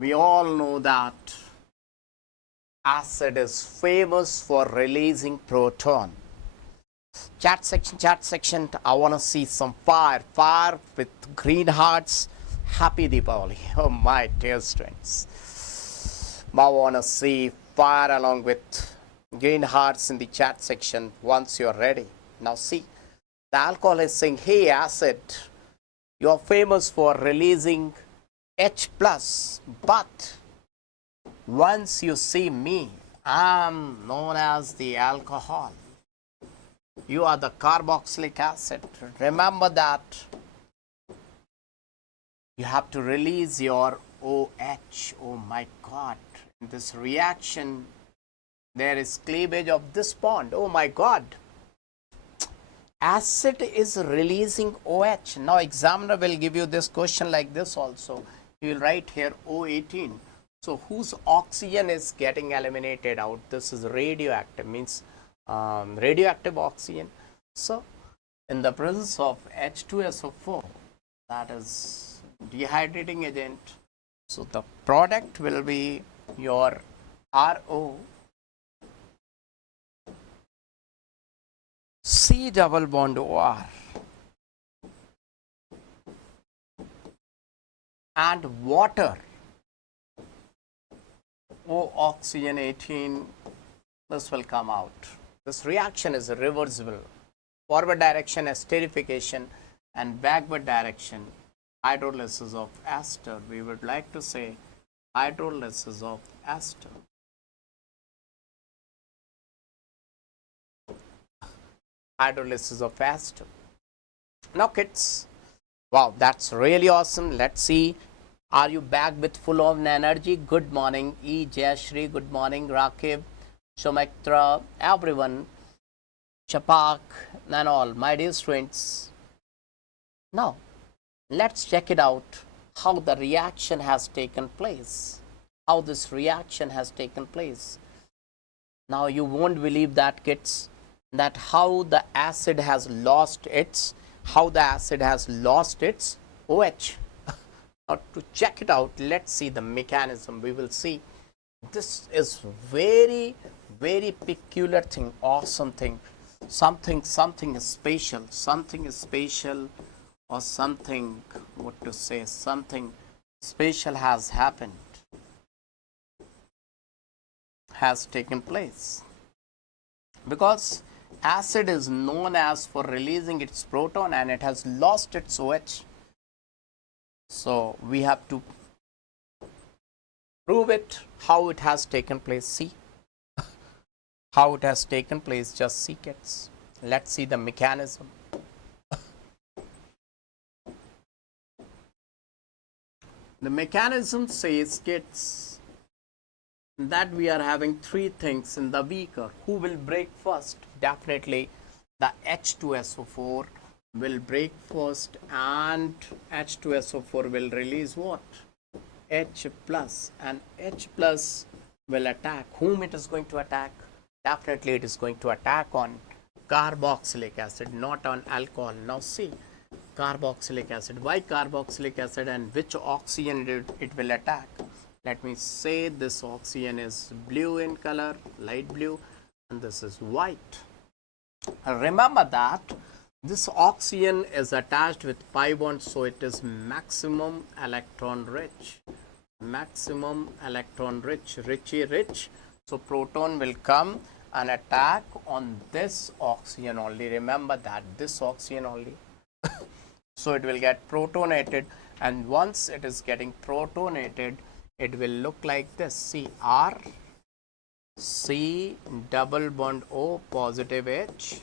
we all know that acid is famous for releasing proton. Chat section, I want to see some fire with green hearts. Happy Deepavali. Oh my dear students. I want to see fire along with green hearts in the chat section once you're ready. Now see, the alcohol is saying, hey acid, you're famous for releasing H+, but once you see me, I'm known as the alcohol. You are the carboxylic acid. Remember that you have to release your OH. Oh my God. In this reaction, there is cleavage of this bond. Oh my God. Acid is releasing OH. Now, examiner will give you this question like this also. You will write here O18. So, whose oxygen is getting eliminated out? This is radioactive, means radioactive oxygen. So, in the presence of H2SO4, that is dehydrating agent, so the product will be your RO C double bond OR and water O oxygen 18. This will come out. This reaction is reversible. Forward direction esterification and backward direction hydrolysis of ester. We would like to say hydrolysis of ester. Hydrolysis of ester. Now kids, wow, that's really awesome. Let's see. Are you back with full of energy? Good morning, E. Jayashri. Good morning, Rakib, Sumitra, everyone, Chapak, and all my dear students. Now, let's check it out how the reaction has taken place. How this reaction has taken place. Now, you won't believe that, kids, that how the acid has lost its OH. Now, to check it out, let's see the mechanism. We will see. This is very peculiar thing, awesome thing, something is special, or something, what to say, something special has happened, has taken place, because acid is known as for releasing its proton and it has lost its OH. So we have to prove it, how it has taken place. See how it has taken place. Just see, kids. Let's see the mechanism. The mechanism says, kids, that we are having three things in the beaker. Who will break first? Definitely the H2SO4 will break first, and H2SO4 will release what? H plus, and H plus will attack. Whom it is going to attack? Definitely it is going to attack on carboxylic acid, not on alcohol. Now see, carboxylic acid. Why carboxylic acid, and which oxygen it will attack? Let me say this oxygen is blue in color, light blue, and this is white. Remember that this oxygen is attached with pi bond, so it is maximum electron rich. Maximum electron rich, rich. So proton will come and attack on this oxygen only. Remember that, this oxygen only. So it will get protonated, and once it is getting protonated, it will look like this. See, R, C, double bond O, positive H,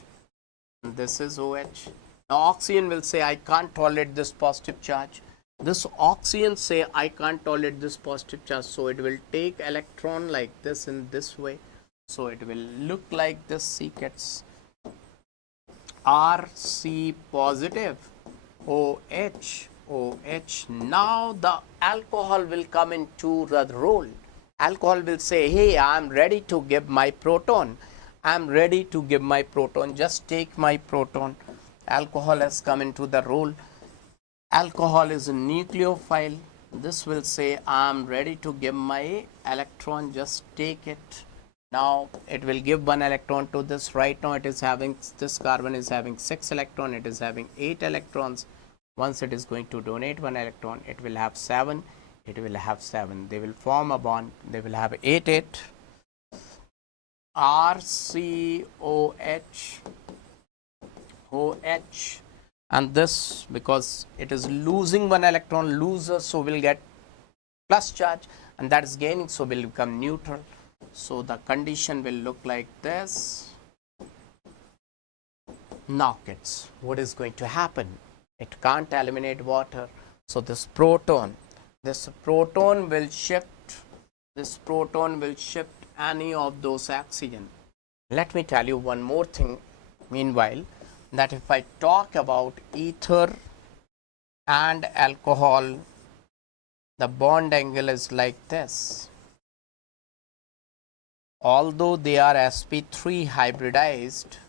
and this is OH. Now oxygen will say, I can't tolerate this positive charge. This oxygen say, I can't tolerate this positive charge, so it will take electron like this in this way. So it will look like this. See, gets RC positive, OH, OH. Now the alcohol will come into the role. Alcohol will say, hey, I am ready to give my proton. I am ready to give my proton. Just take my proton. Alcohol has come into the role. Alcohol is a nucleophile. This will say, I am ready to give my electron. Just take it. Now it will give one electron to this. Right now it is having, this carbon is having 6 electrons. It is having 8 electrons. Once it is going to donate 1 electron, it will have 7. It will have 7. They will form a bond. They will have 8, 8. RCOH, OH, and this, because it is losing 1 electron, loser, so will get plus charge, and that is gaining, so will become neutral. So the condition will look like this. Now kids, what is going to happen? It can't eliminate water, so this proton will shift, any of those oxygen. Let me tell you one more thing meanwhile, that if I talk about ether and alcohol, the bond angle is like this. Although they are sp3 hybridized,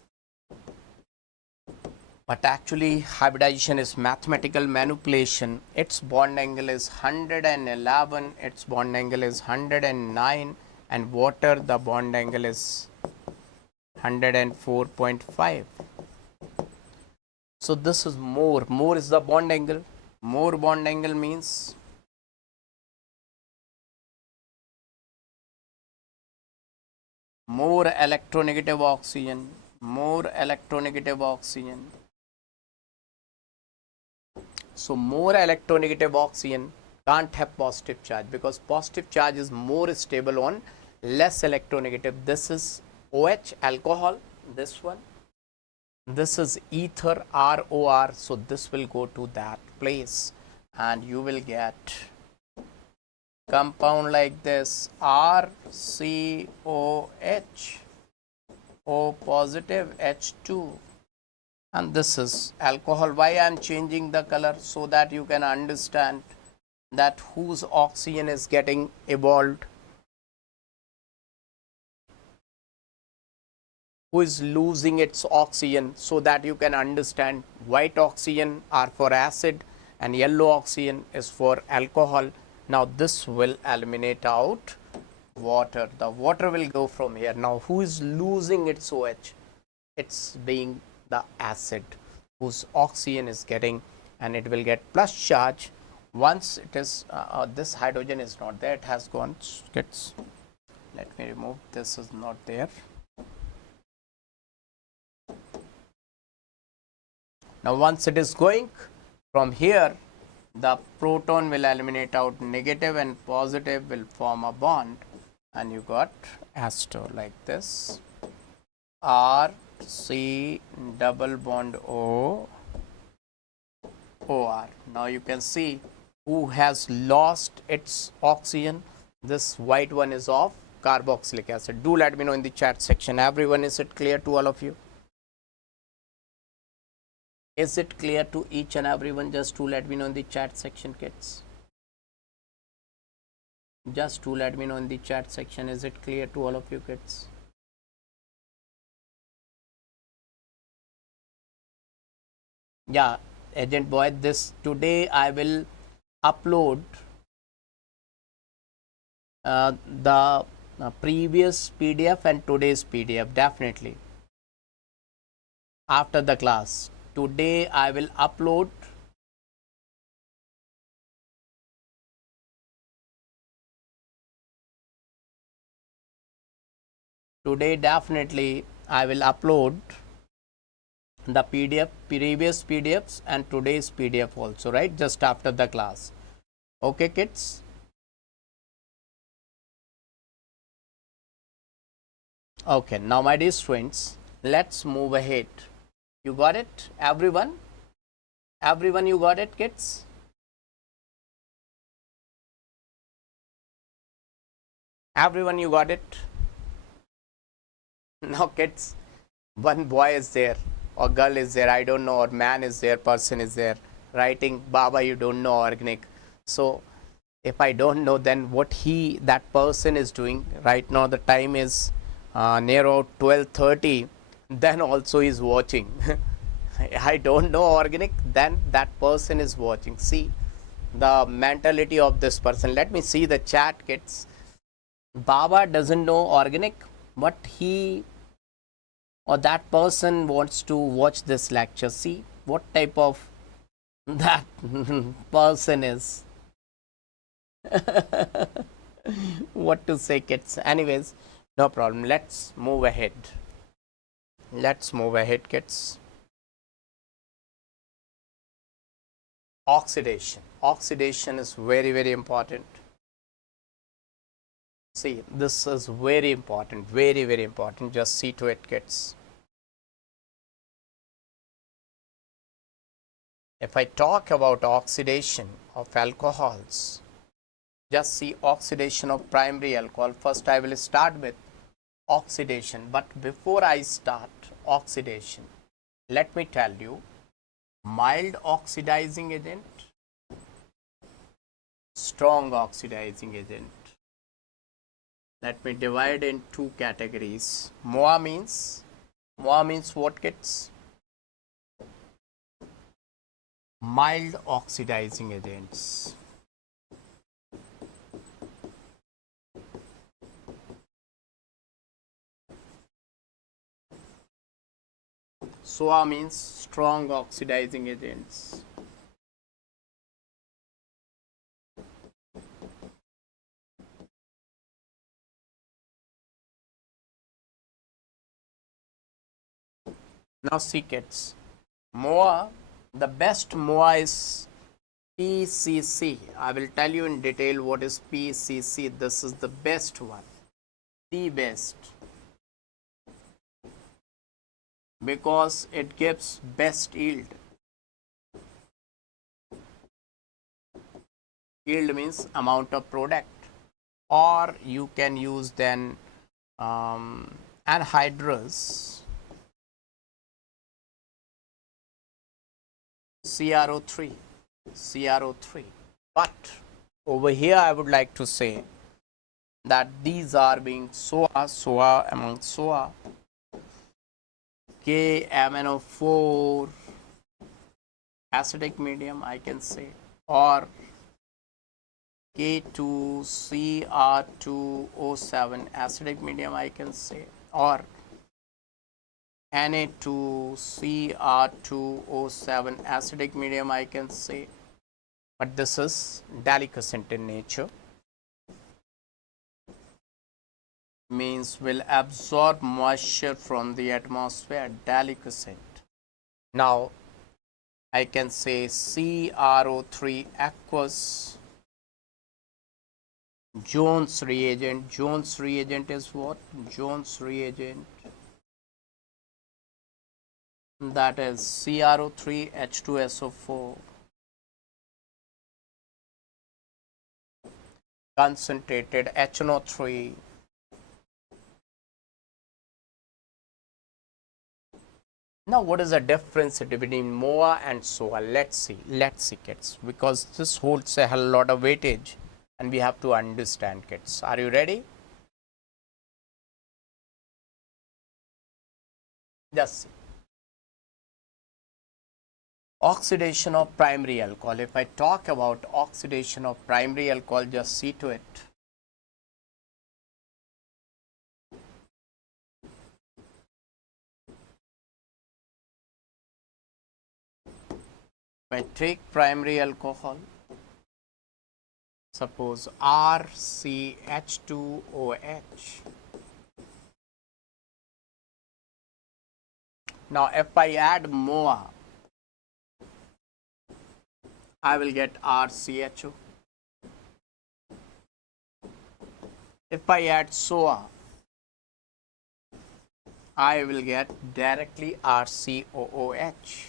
but actually hybridization is mathematical manipulation. Its bond angle is 111, its bond angle is 109, and water, the bond angle is 104.5. So this is more is the bond angle. More bond angle means more electronegative oxygen, So more electronegative oxygen can't have positive charge, because positive charge is more stable on less electronegative. This is OH, alcohol, this one. This is ether, ROR, so this will go to that place, and you will get compound like this, RCOH, O positive, H2, and this is alcohol. Why I am changing the color? So that you can understand that whose oxygen is getting evolved, who is losing its oxygen, so that you can understand white oxygen are for acid and yellow oxygen is for alcohol. Now this will eliminate out water. The water will go from here. Now who is losing its OH? It's being the acid, whose oxygen is getting, and it will get plus charge. Once it is, this hydrogen is not there, it has gone, let me remove, this is not there. Now once it is going from here, the proton will eliminate out negative and positive will form a bond, and you got aster like this, R C double bond O, OR. Now you can see who has lost its oxygen. This white one is of carboxylic acid. Do let me know in the chat section. Everyone, is it clear to all of you? Is it clear to each and everyone? Just to let me know in the chat section, kids. Just to let me know in the chat section. Is it clear to all of you, kids? Yeah, agent boy, this today I will upload the previous PDF and today's PDF, definitely, after the class. Today I will upload definitely I will upload the PDF, previous PDFs and today's PDF also, right, just after the class. Okay kids, Okay, now my dear students, let's move ahead. You got it, everyone? Everyone, you got it, kids? Everyone, you got it? Now, kids, one boy is there, or girl is there, I don't know, or man is there, person is there, writing, Baba, you don't know organic. So, if I don't know, then what that person is doing right now, the time is near about 12:30, then also is watching. I don't know organic, then that person is watching. See the mentality of this person. Let me see the chat, kids. Baba doesn't know organic, but he or that person wants to watch this lecture. See what type of that person is. What to say, kids? Anyways, no problem. Let's move ahead. Let's move ahead, kids. Oxidation. Oxidation is very, very important. See, this is very important, very, very important. Just see to it, kids. If I talk about oxidation of alcohols, just see oxidation of primary alcohol. First, I will start with oxidation. But before I start oxidation, let me tell you, mild oxidizing agent, strong oxidizing agent. Let me divide in two categories. MOA means what, kids? Mild oxidizing agents. SOA means strong oxidizing agents. Now see, kids, MOA, the best MOA is PCC. I will tell you in detail what is PCC. This is the best one, the best, because it gives best yield. Yield means amount of product, or you can use then anhydrous CrO3. But over here I would like to say that these are being SOA among SOA, KMNO4 acidic medium, I can say, or K2CR2O7 acidic medium, I can say, or Na2CR2O7 acidic medium, I can say. But this is deliquescent in nature, means will absorb moisture from the atmosphere, deliquescent. Now I can say CrO3 aqueous. Jones reagent. Jones reagent is what? Jones reagent, that is CrO3 H2SO4 concentrated HNO3. Now what is the difference between MOA and SOA? Let's see kids, because this holds a hell lot of weightage and we have to understand, kids. Are you ready? Just see. Oxidation of primary alcohol. If I talk about oxidation of primary alcohol, just see to it. If I take primary alcohol, suppose RCH2OH. Now if I add MOA, I will get RCHO. If I add SOA, I will get directly RCOOH.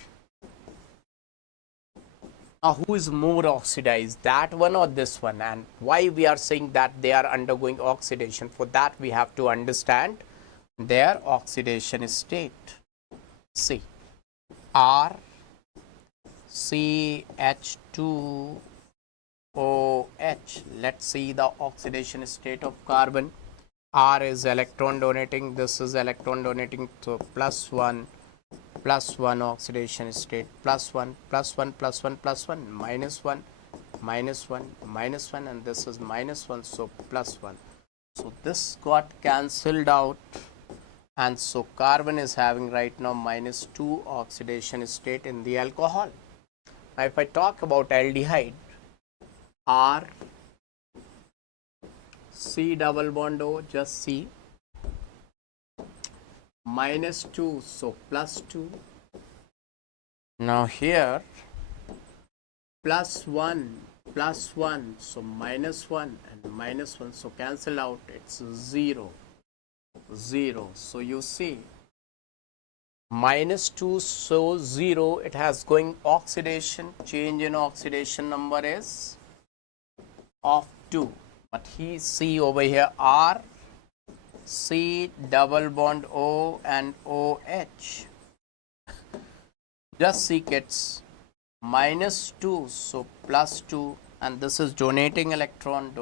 Now, who is more oxidized, that one or this one? And why we are saying that they are undergoing oxidation? For that, we have to understand their oxidation state. See, R CH2OH. Let's see the oxidation state of carbon. R is electron donating, this is electron donating, so +1 +1 oxidation state, +1 +1 +1 +1, -1 -1 -1, and this is -1, so +1. So this got cancelled out, and so carbon is having right now -2 oxidation state in the alcohol. Now if I talk about aldehyde, R C double bond O, just C, -2, so +2. Now here +1 +1, so -1 and -1, so cancel out, it's 0 0. So you see -2, so 0, it has going oxidation, change in oxidation number is of 2. But he see over here R C double bond O and OH. Just see kids, -2, so +2, and this is donating electron,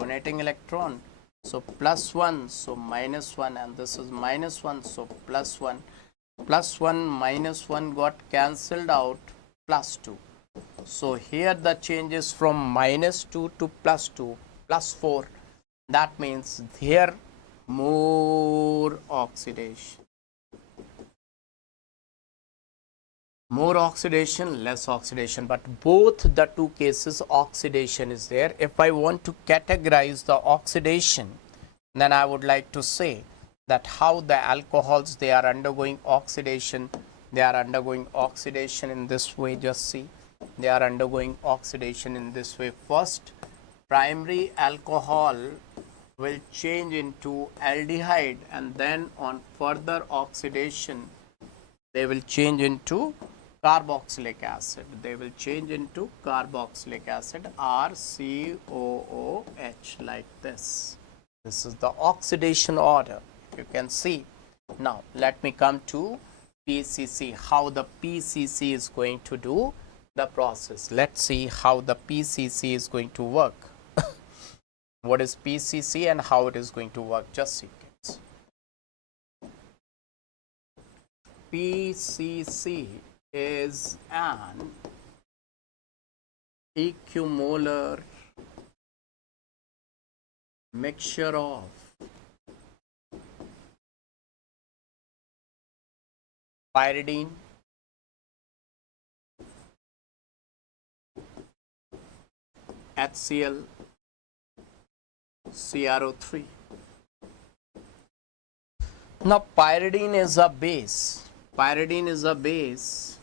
so +1, so -1, and this is -1, so +1. +1 -1 got cancelled out, +2. So here the change is from -2 to +2, +4. That means here more oxidation. More oxidation, less oxidation, but both the two cases oxidation is there. If I want to categorize the oxidation, then I would like to say that how the alcohols, they are undergoing oxidation. They are undergoing oxidation in this way. Just see, they are undergoing oxidation in this way. First, primary alcohol will change into aldehyde, and then on further oxidation they will change into carboxylic acid. They will change into carboxylic acid, RCOOH, like this. This is the oxidation order, you can see. Now let me come to PCC, how the PCC is going to do the process. Let's see how the PCC is going to work. What is PCC and how it is going to work? Just see kids. PCC is an equimolar mixture of pyridine, HCl, CrO3. Now pyridine is a base. Pyridine is a base.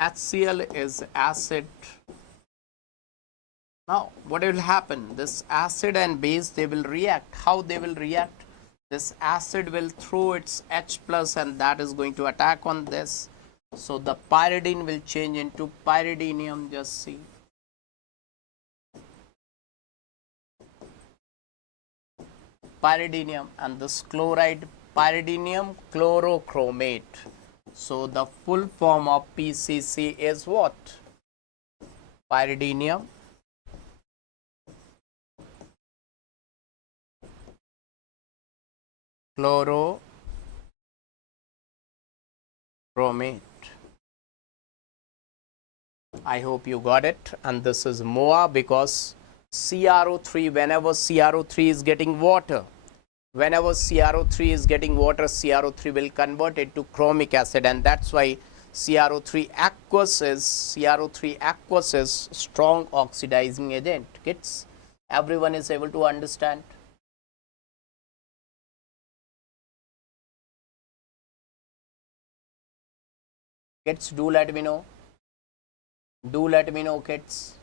HCl is acid. Now what will happen? This acid and base, they will react. How they will react? This acid will throw its H plus, and that is going to attack on this. So the pyridine will change into pyridinium. Just see. Pyridinium, and this chloride, pyridinium chlorochromate. So the full form of PCC is what? Pyridinium chlorochromate. I hope you got it. And this is MOA, because CrO3, whenever CrO3 is getting water, CrO3 will convert it to chromic acid, and that's why CrO3 aqueous is strong oxidizing agent. Kids, everyone is able to understand? Kids, do let me know. Do let me know, kids.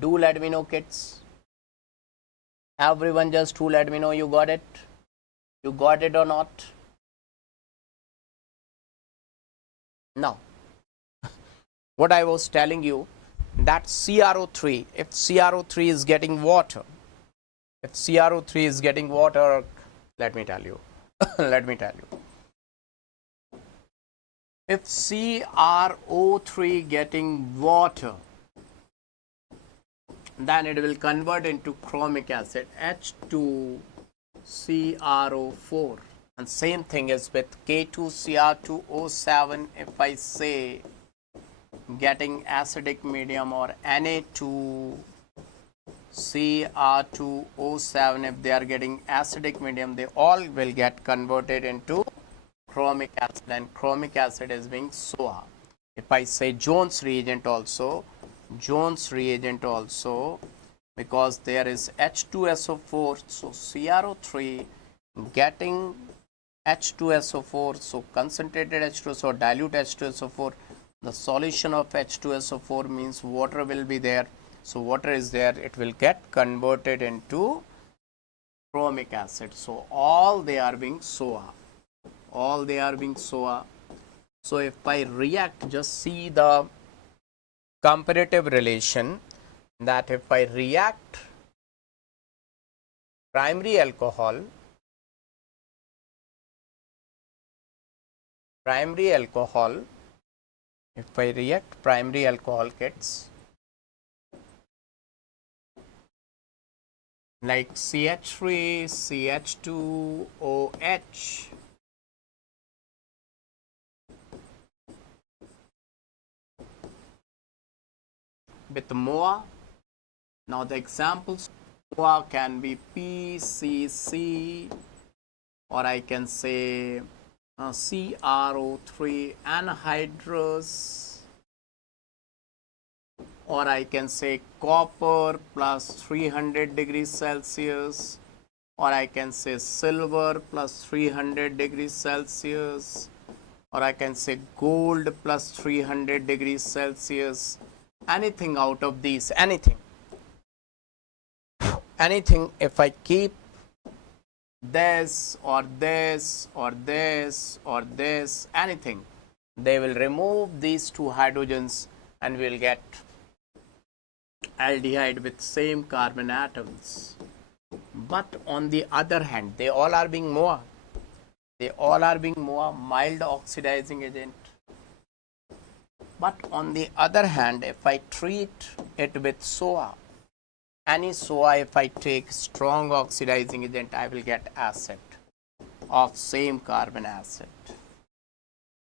Do let me know, kids. Everyone just do let me know you got it. You got it or not? Now, what I was telling you, that CrO3, if CrO3 is getting water, if CrO3 is getting water, let me tell you, let me tell you. If CrO3 getting water, then it will convert into chromic acid, H2CrO4. And same thing is with K2Cr2O7. If I say getting acidic medium, or Na2Cr2O7, if they are getting acidic medium, they all will get converted into chromic acid, and chromic acid is being SOA. If I say Jones reagent also, because there is H2SO4, so CrO3 getting H2SO4, so concentrated H2SO, dilute H2SO4, the solution of H2SO4 means water will be there. So water is there, it will get converted into chromic acid. So all they are being SOA. All they are being SOA. So if I react, just see the comparative relation, that if I react primary alcohol, if I react primary alcohol, kids, like CH3, CH2OH, with MOA. Now the examples MOA can be PCC, or I can say CrO3 anhydrous, or I can say copper plus 300 degrees Celsius, or I can say silver plus 300 degrees Celsius, or I can say gold plus 300 degrees Celsius. Anything out of these, anything, if I keep this or this or this or this, anything, they will remove these two hydrogens and we'll get aldehyde with same carbon atoms. But on the other hand, they all are being MOA. They all are being MOA, mild oxidizing agent. But on the other hand, if I treat it with SOA, any SOA, if I take strong oxidizing agent, I will get acid of same carbon acid.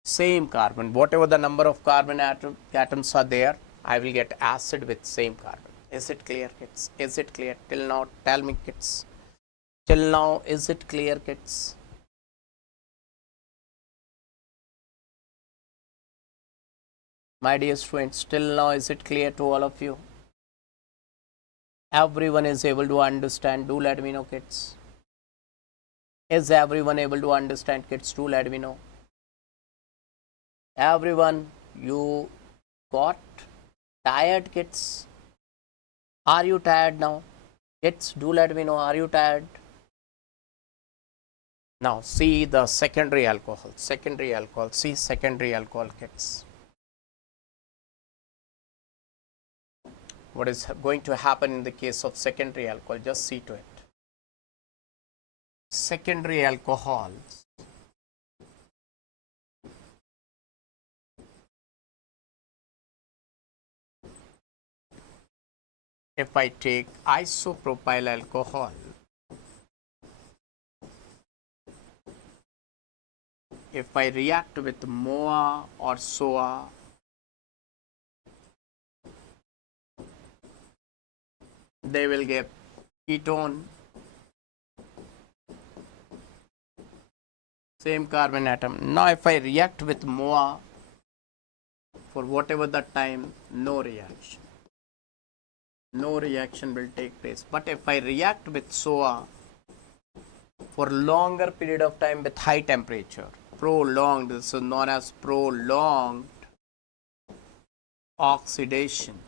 Same carbon, whatever the number of carbon atoms are there, I will get acid with same carbon. Is it clear, kids? Is it clear? Till now, tell me, kids. Till now, is it clear, kids? My dear students, till now, is it clear to all of you? Everyone is able to understand? Do let me know, kids. Is everyone able to understand, kids? Do let me know. Everyone, you got tired, kids? Are you tired now? Kids, do let me know, are you tired? Now, see the secondary alcohol. See secondary alcohol, kids. What is going to happen in the case of secondary alcohol? Just see to it. Secondary alcohols, if I take isopropyl alcohol, if I react with MOA or SOA, they will give ketone, same carbon atom. Now if I react with MOA, for whatever the time, no reaction. No reaction will take place. But if I react with SOA for longer period of time with high temperature, prolonged, this is known as prolonged oxidation.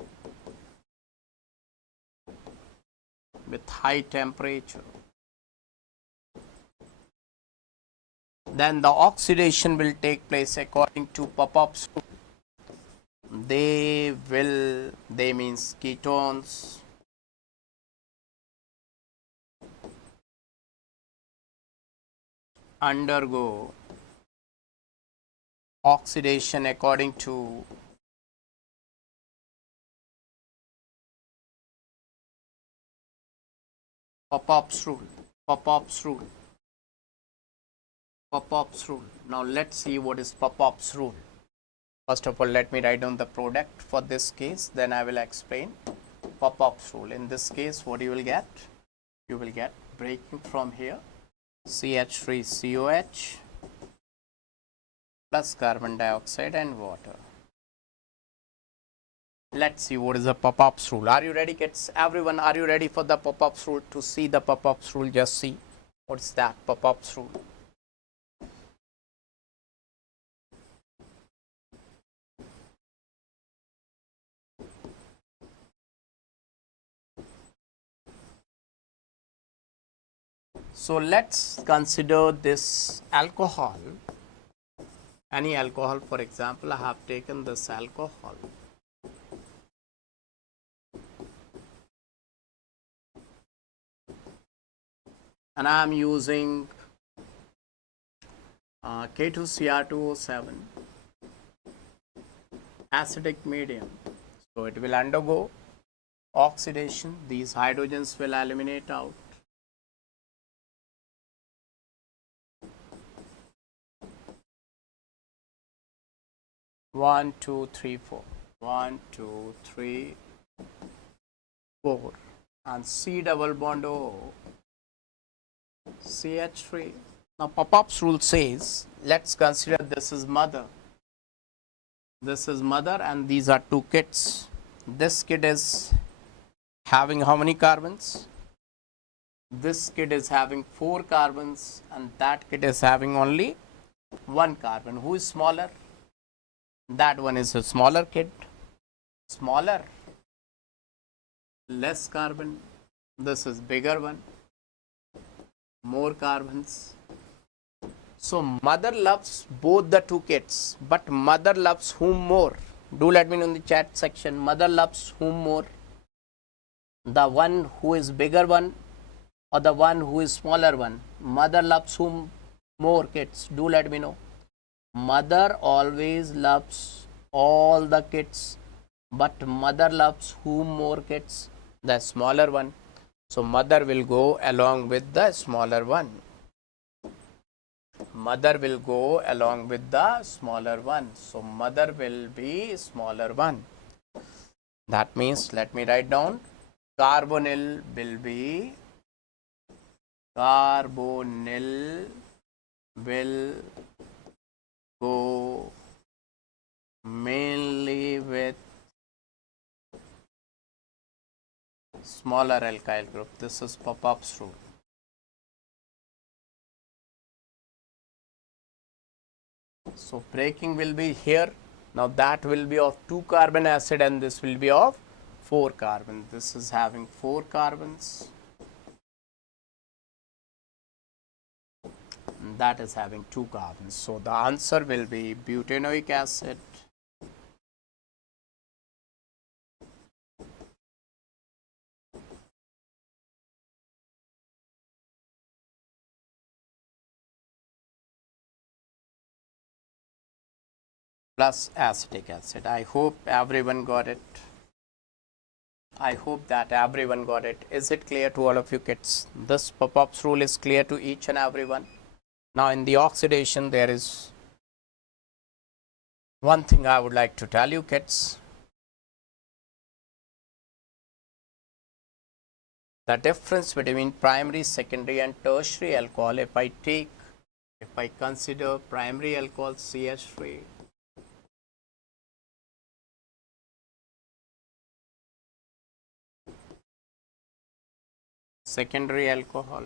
with high temperature. Then the oxidation will take place according to Popop's rule. They means ketones, undergo oxidation according to Popop's rule. Popop's rule. Popop's rule. Now let's see what is Popop's rule. First of all, let me write down the product for this case, then I will explain Popop's rule. In this case, what you will get? You will get breaking from here CH3COH plus carbon dioxide and water. Let's see what is the Popop's rule. Are you ready, kids? Everyone, are you ready for the Popop's rule? To see the Popop's rule, just see what's that Popop's rule. So let's consider this alcohol. Any alcohol, for example, I have taken this alcohol. And I am using K2Cr2O7 acidic medium. So it will undergo oxidation. These hydrogens will eliminate out. One, two, three, four. 1, 2, 3, 4. And C double bond O, CH3. Now Popop's rule says, let's consider this is mother. This is mother and these are two kids. This kid is having how many carbons? This kid is having 4 carbons and that kid is having only 1 carbon. Who is smaller? That one is a smaller kid. Smaller, less carbon. This is bigger one, more carbons. So mother loves both the two kids, but mother loves whom more? Do let me know in the chat section. Mother loves whom more? The one who is bigger one or the one who is smaller one? Mother loves whom more, kids? Do let me know. Mother always loves all the kids, but mother loves whom more, kids? The smaller one. So mother will go along with the smaller one. Mother will go along with the smaller one. So mother will be smaller one. That means, let me write down, carbonyl will be, carbonyl will go mainly with smaller alkyl group. This is Popop's rule. So breaking will be here. Now that will be of 2 carbon acid and this will be of 4 carbon. This is having 4 carbons. And that is having 2 carbons. So the answer will be butanoic acid. Plus acetic acid. I hope everyone got it. I hope that everyone got it. Is it clear to all of you kids? This Popop's rule is clear to each and everyone. Now in the oxidation, there is one thing I would like to tell you, kids. The difference between primary, secondary and tertiary alcohol, if I consider primary alcohol CH3, secondary alcohol,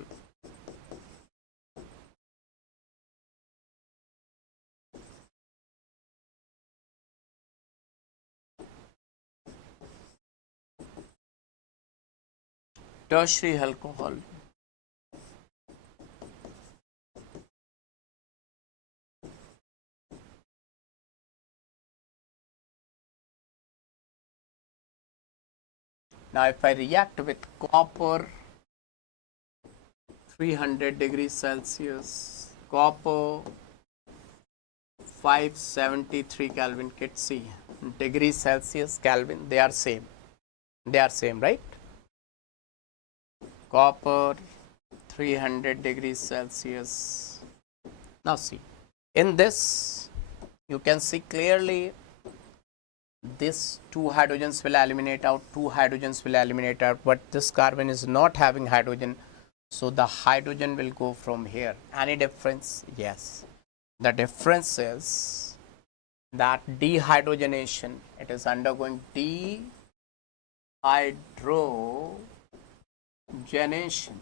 tertiary alcohol. Now if I react with copper 300 degrees Celsius, copper 573 Kelvin, kids see, degrees Celsius, Kelvin, they are same. They are same, right? Copper 300 degrees Celsius. Now see, in this you can see clearly this two hydrogens will eliminate out, two hydrogens will eliminate out, but this carbon is not having hydrogen, so the hydrogen will go from here. Any difference? Yes. The difference is that dehydrogenation, it is undergoing dehydrogenation.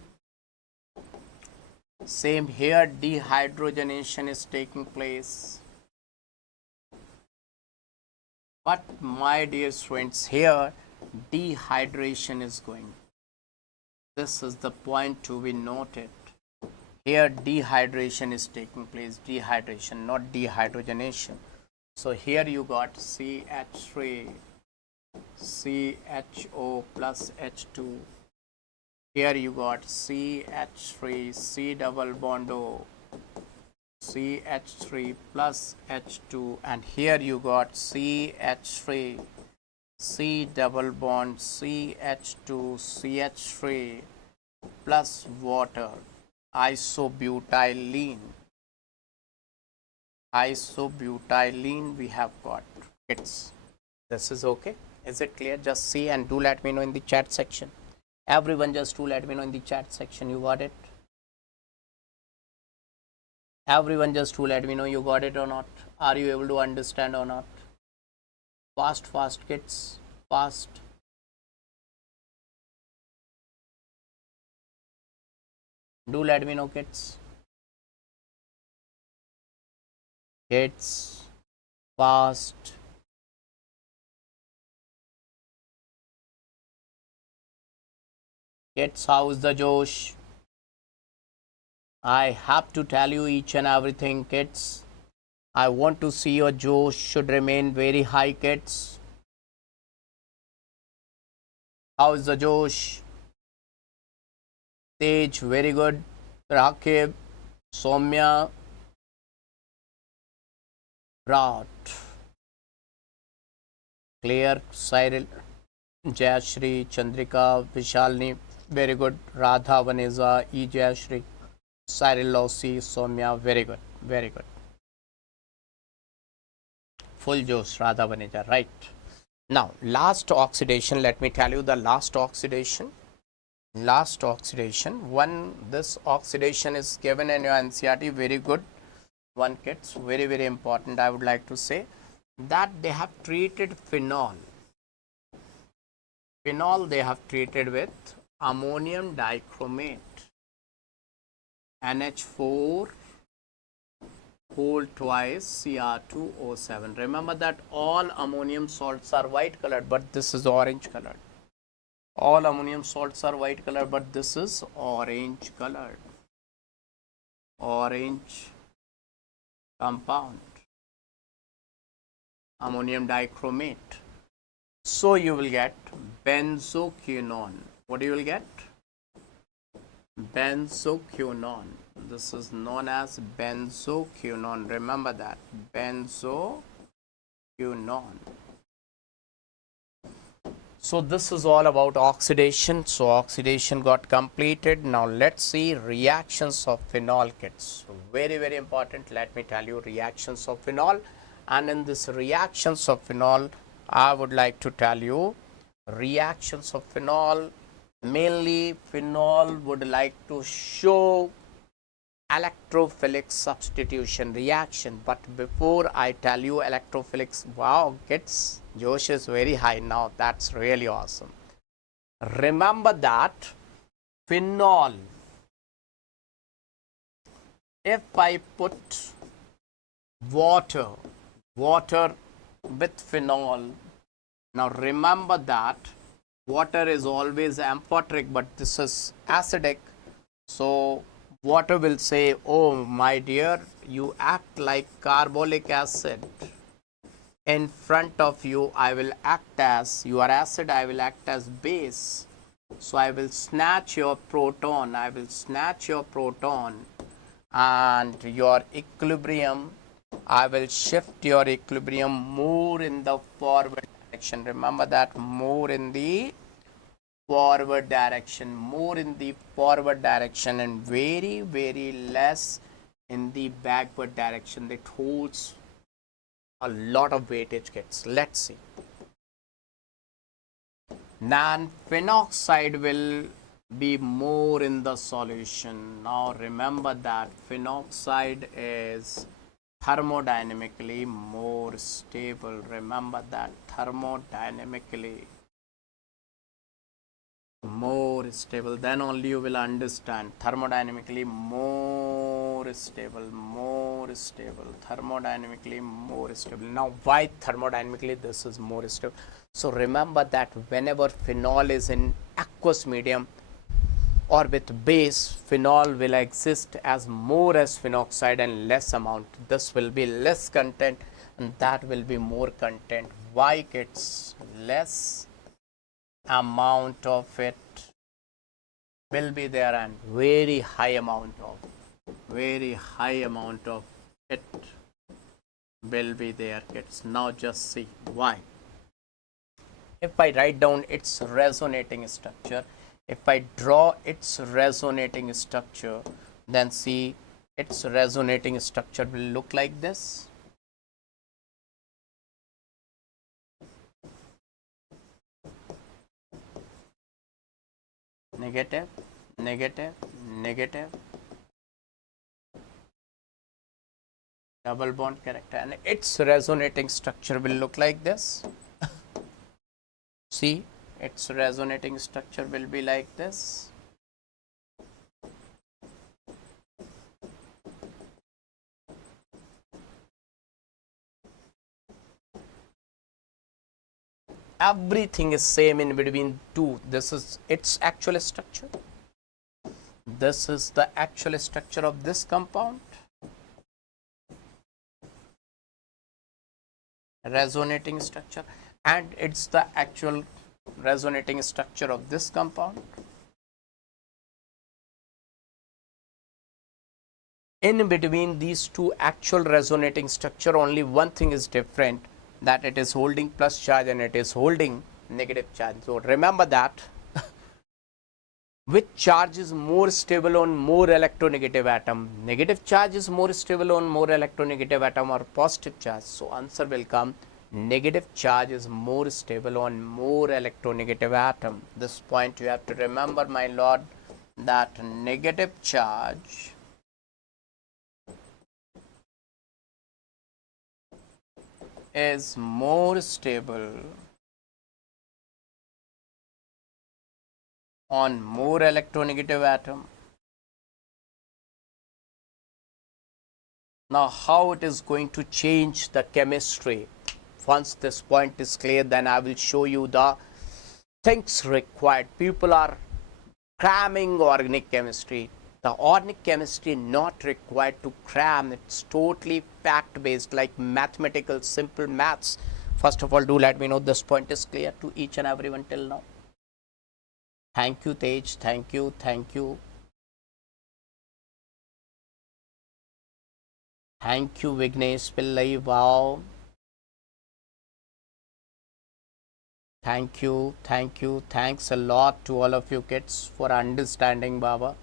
Same here, dehydrogenation is taking place. But my dear students, here dehydration is going. This is the point to be noted. Here dehydration is taking place, dehydration, not dehydrogenation. So here you got CH3, CHO plus H2. Here you got CH3, C double bond O, CH3 plus H2, and here you got CH3, C double bond CH2, CH3 plus water, isobutylene. Isobutylene we have got. It's this is okay. Is it clear? Just see and do let me know in the chat section. Everyone just do let me know in the chat section. You got it? Everyone just do let me know you got it or not. Are you able to understand or not? Fast, fast kids. Fast. Do let me know kids. Kids. Fast. Kids, how's the Josh? I have to tell you each and everything, kids. I want to see your Josh should remain very high, kids. How's the Josh? Tej, very good. Rakib, Soumya, Rat. Clear, Cyril, Jayashri, Chandrika, Vishalni, very good. Radha, Vanessa, E. Jayashri, Cyril, Lossi, Soumya, very good, very good. Full Josh, Radha, Vanessa, right. Now, last oxidation, let me tell you the last oxidation. Last oxidation, when this oxidation is given in your NCERT, very good one kids, very, very important. I would like to say that they have treated phenol. Phenol they have treated with ammonium dichromate, NH4 whole twice Cr2O7. Remember that all ammonium salts are white colored, but this is orange colored. All ammonium salts are white colored, but this is orange colored. Orange compound, ammonium dichromate. So you will get benzoquinone. What you will get? Benzoquinone. This is known as benzoquinone. Remember that. Benzoquinone. So this is all about oxidation. So oxidation got completed. Now let's see reactions of phenol kits. Very, very important. Let me tell you reactions of phenol. And in this reactions of phenol, I would like to tell you reactions of phenol. Mainly phenol would like to show electrophilic substitution reaction. But before I tell you electrophilic, wow, kids, Josh is very high now. That's really awesome. Remember that phenol, if I put water with phenol, now remember that Water is always amphoteric, but this is acidic. So water will say, oh my dear, you act like carbolic acid. In front of you, I will act as, you are acid, I will act as base. So I will snatch your proton, I will snatch your proton, and your equilibrium, I will shift your equilibrium more in the forward direction. Remember that, more in the forward direction, more in the forward direction, and very, very less in the backward direction. That holds a lot of weightage, kids. Let's see. Non-phenoxide will be more in the solution. Now remember that phenoxide is thermodynamically more stable. Remember that, thermodynamically more stable. Then only you will understand. Thermodynamically more stable, thermodynamically more stable. Now why thermodynamically this is more stable? So remember that whenever phenol is in aqueous medium or with base, phenol will exist as more as phenoxide and less amount. This will be less content and that will be more content. Why gets less amount of it will be there and very high amount of it will be there, kids. Now just see why. If I write down its resonating structure, if I draw its resonating structure, then see its resonating structure will look like this. Negative, negative, negative, double bond character, and its resonating structure will look like this. See, its resonating structure will be like this. Everything is same in between two. This is its actual structure. This is the actual structure of this compound. Resonating structure, and it's the actual resonating structure of this compound. In between these two actual resonating structure, only one thing is different, that it is holding plus charge and it is holding negative charge. So remember that. Which charge is more stable on more electronegative atom? Negative charge is more stable on more electronegative atom or positive charge? So answer will come, negative charge is more stable on more electronegative atom. This point you have to remember, my lord, that negative charge is more stable on more electronegative atom. Now how it is going to change the chemistry? Once this point is clear, then I will show you the things required. People are cramming organic chemistry. The organic chemistry not required to cram. It's totally fact based, like mathematical simple maths. First of all, do let me know this point is clear to each and everyone till now. Thank you, Tej. Thank you. Thank you. Thank you, Vignesh Pillai. Wow. Thank you. Thank you. Thanks a lot to all of you kids for understanding, Baba.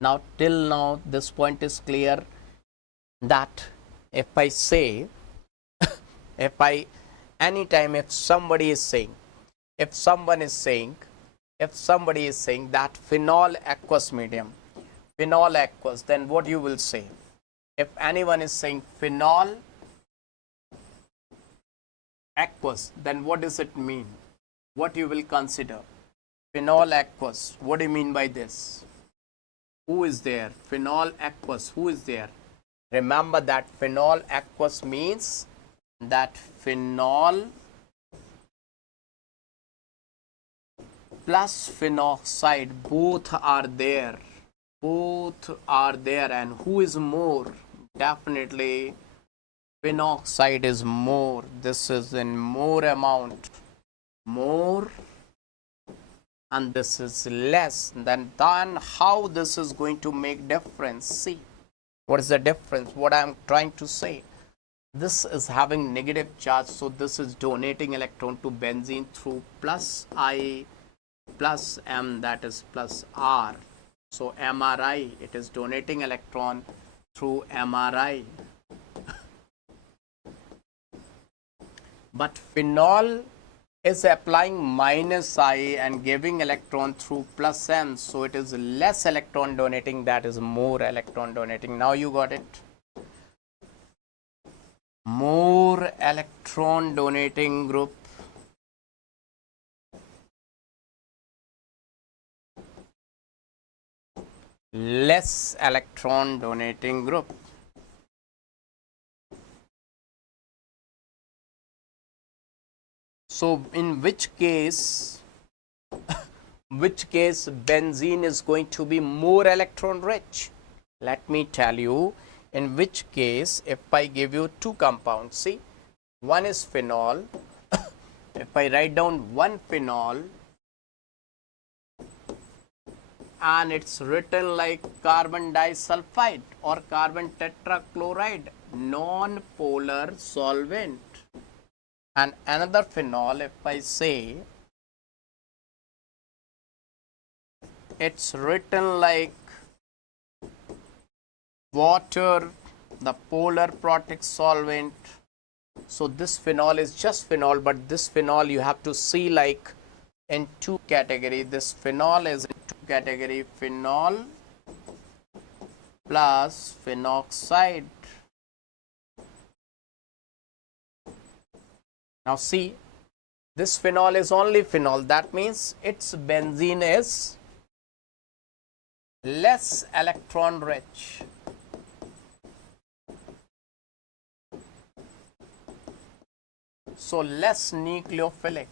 Now, till now, this point is clear that if I say, anytime if somebody is saying that phenol aqueous medium, phenol aqueous, then what you will say? If anyone is saying phenol aqueous, then what does it mean? What you will consider? Phenol aqueous, what do you mean by this? Who is there? Phenol aqueous, who is there? Remember that phenol aqueous means that phenol plus phenoxide both are there, and who is more? Definitely phenoxide is more. This is in more amount, more, and this is less. Then how this is going to make difference? See, what is the difference? What I am trying to say, this is having negative charge, so this is donating electron to benzene through plus I plus M, that is plus R. So MRI, it is donating electron through MRI. But phenol is applying minus I and giving electron through plus M, so it is less electron donating, that is more electron donating. Now you got it. More electron donating group, less electron donating group. So in which case benzene is going to be more electron rich? Let me tell you in which case. If I give you two compounds, see, one is phenol. If I write down one phenol and it's written like carbon disulfide or carbon tetrachloride, non-polar solvent, and another phenol, if I say it's written like water, the polar protic solvent. So this phenol is just phenol, but this phenol you have to see like in two category. This phenol is in two category, phenol plus phenoxide. Now see, this phenol is only phenol, that means its benzene is less electron rich. So less nucleophilic.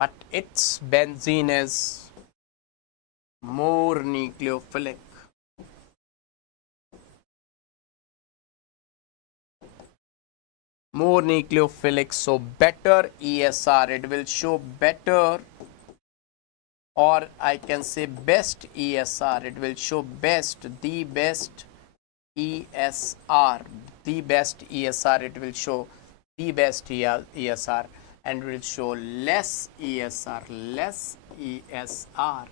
But its benzene is more nucleophilic. More nucleophilic, so better ESR, it will show better, or I can say best ESR, it will show best, the best ESR, the best ESR, it will show the best ESR, and will show less ESR, less ESR,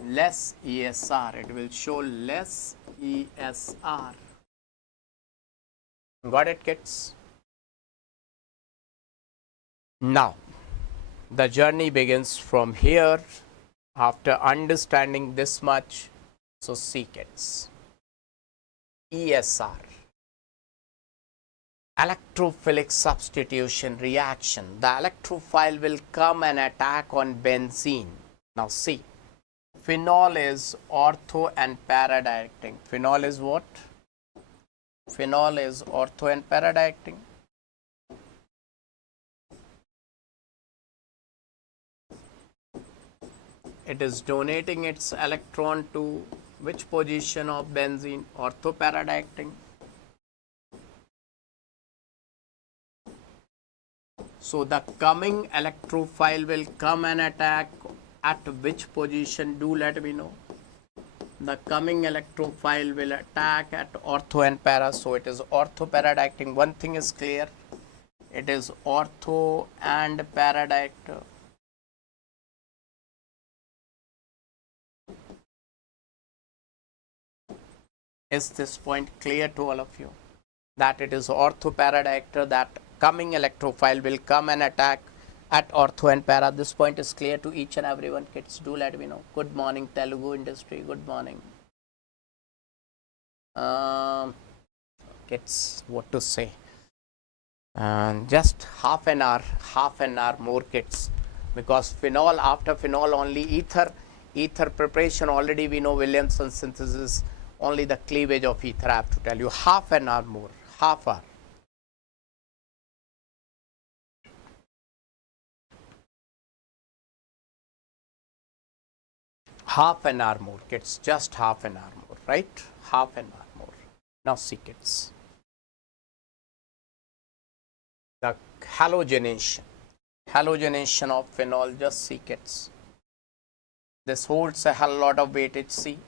less ESR, it will show less ESR. Got it, kids? Now, the journey begins from here after understanding this much. So, see, kids, ESR, electrophilic substitution reaction. The electrophile will come and attack on benzene. Now, see, phenol is ortho and para directing. Phenol is what? Phenol is ortho and para directing. It is donating its electron to which position of benzene? Ortho para directing. So the coming electrophile will come and attack at which position? Do let me know. The coming electrophile will attack at ortho and para, so it is ortho para directing. One thing is clear, it is ortho and para director. Is this point clear to all of you? That it is ortho para director, that coming electrophile will come and attack at ortho and para. This point is clear to each and everyone, kids. Do let me know. Good morning, Telugu industry. Good morning. Kids, what to say? Just half an hour more, kids. because phenol, after phenol only ether. Ether preparation already we know Williamson synthesis, only the cleavage of ether I have to tell you. Half an hour more, half hour. Half an hour more, kids, just half an hour more, right? Half an hour more. Now see, kids, the halogenation of phenol, just see, kids. This holds a hell lot of weightage. See,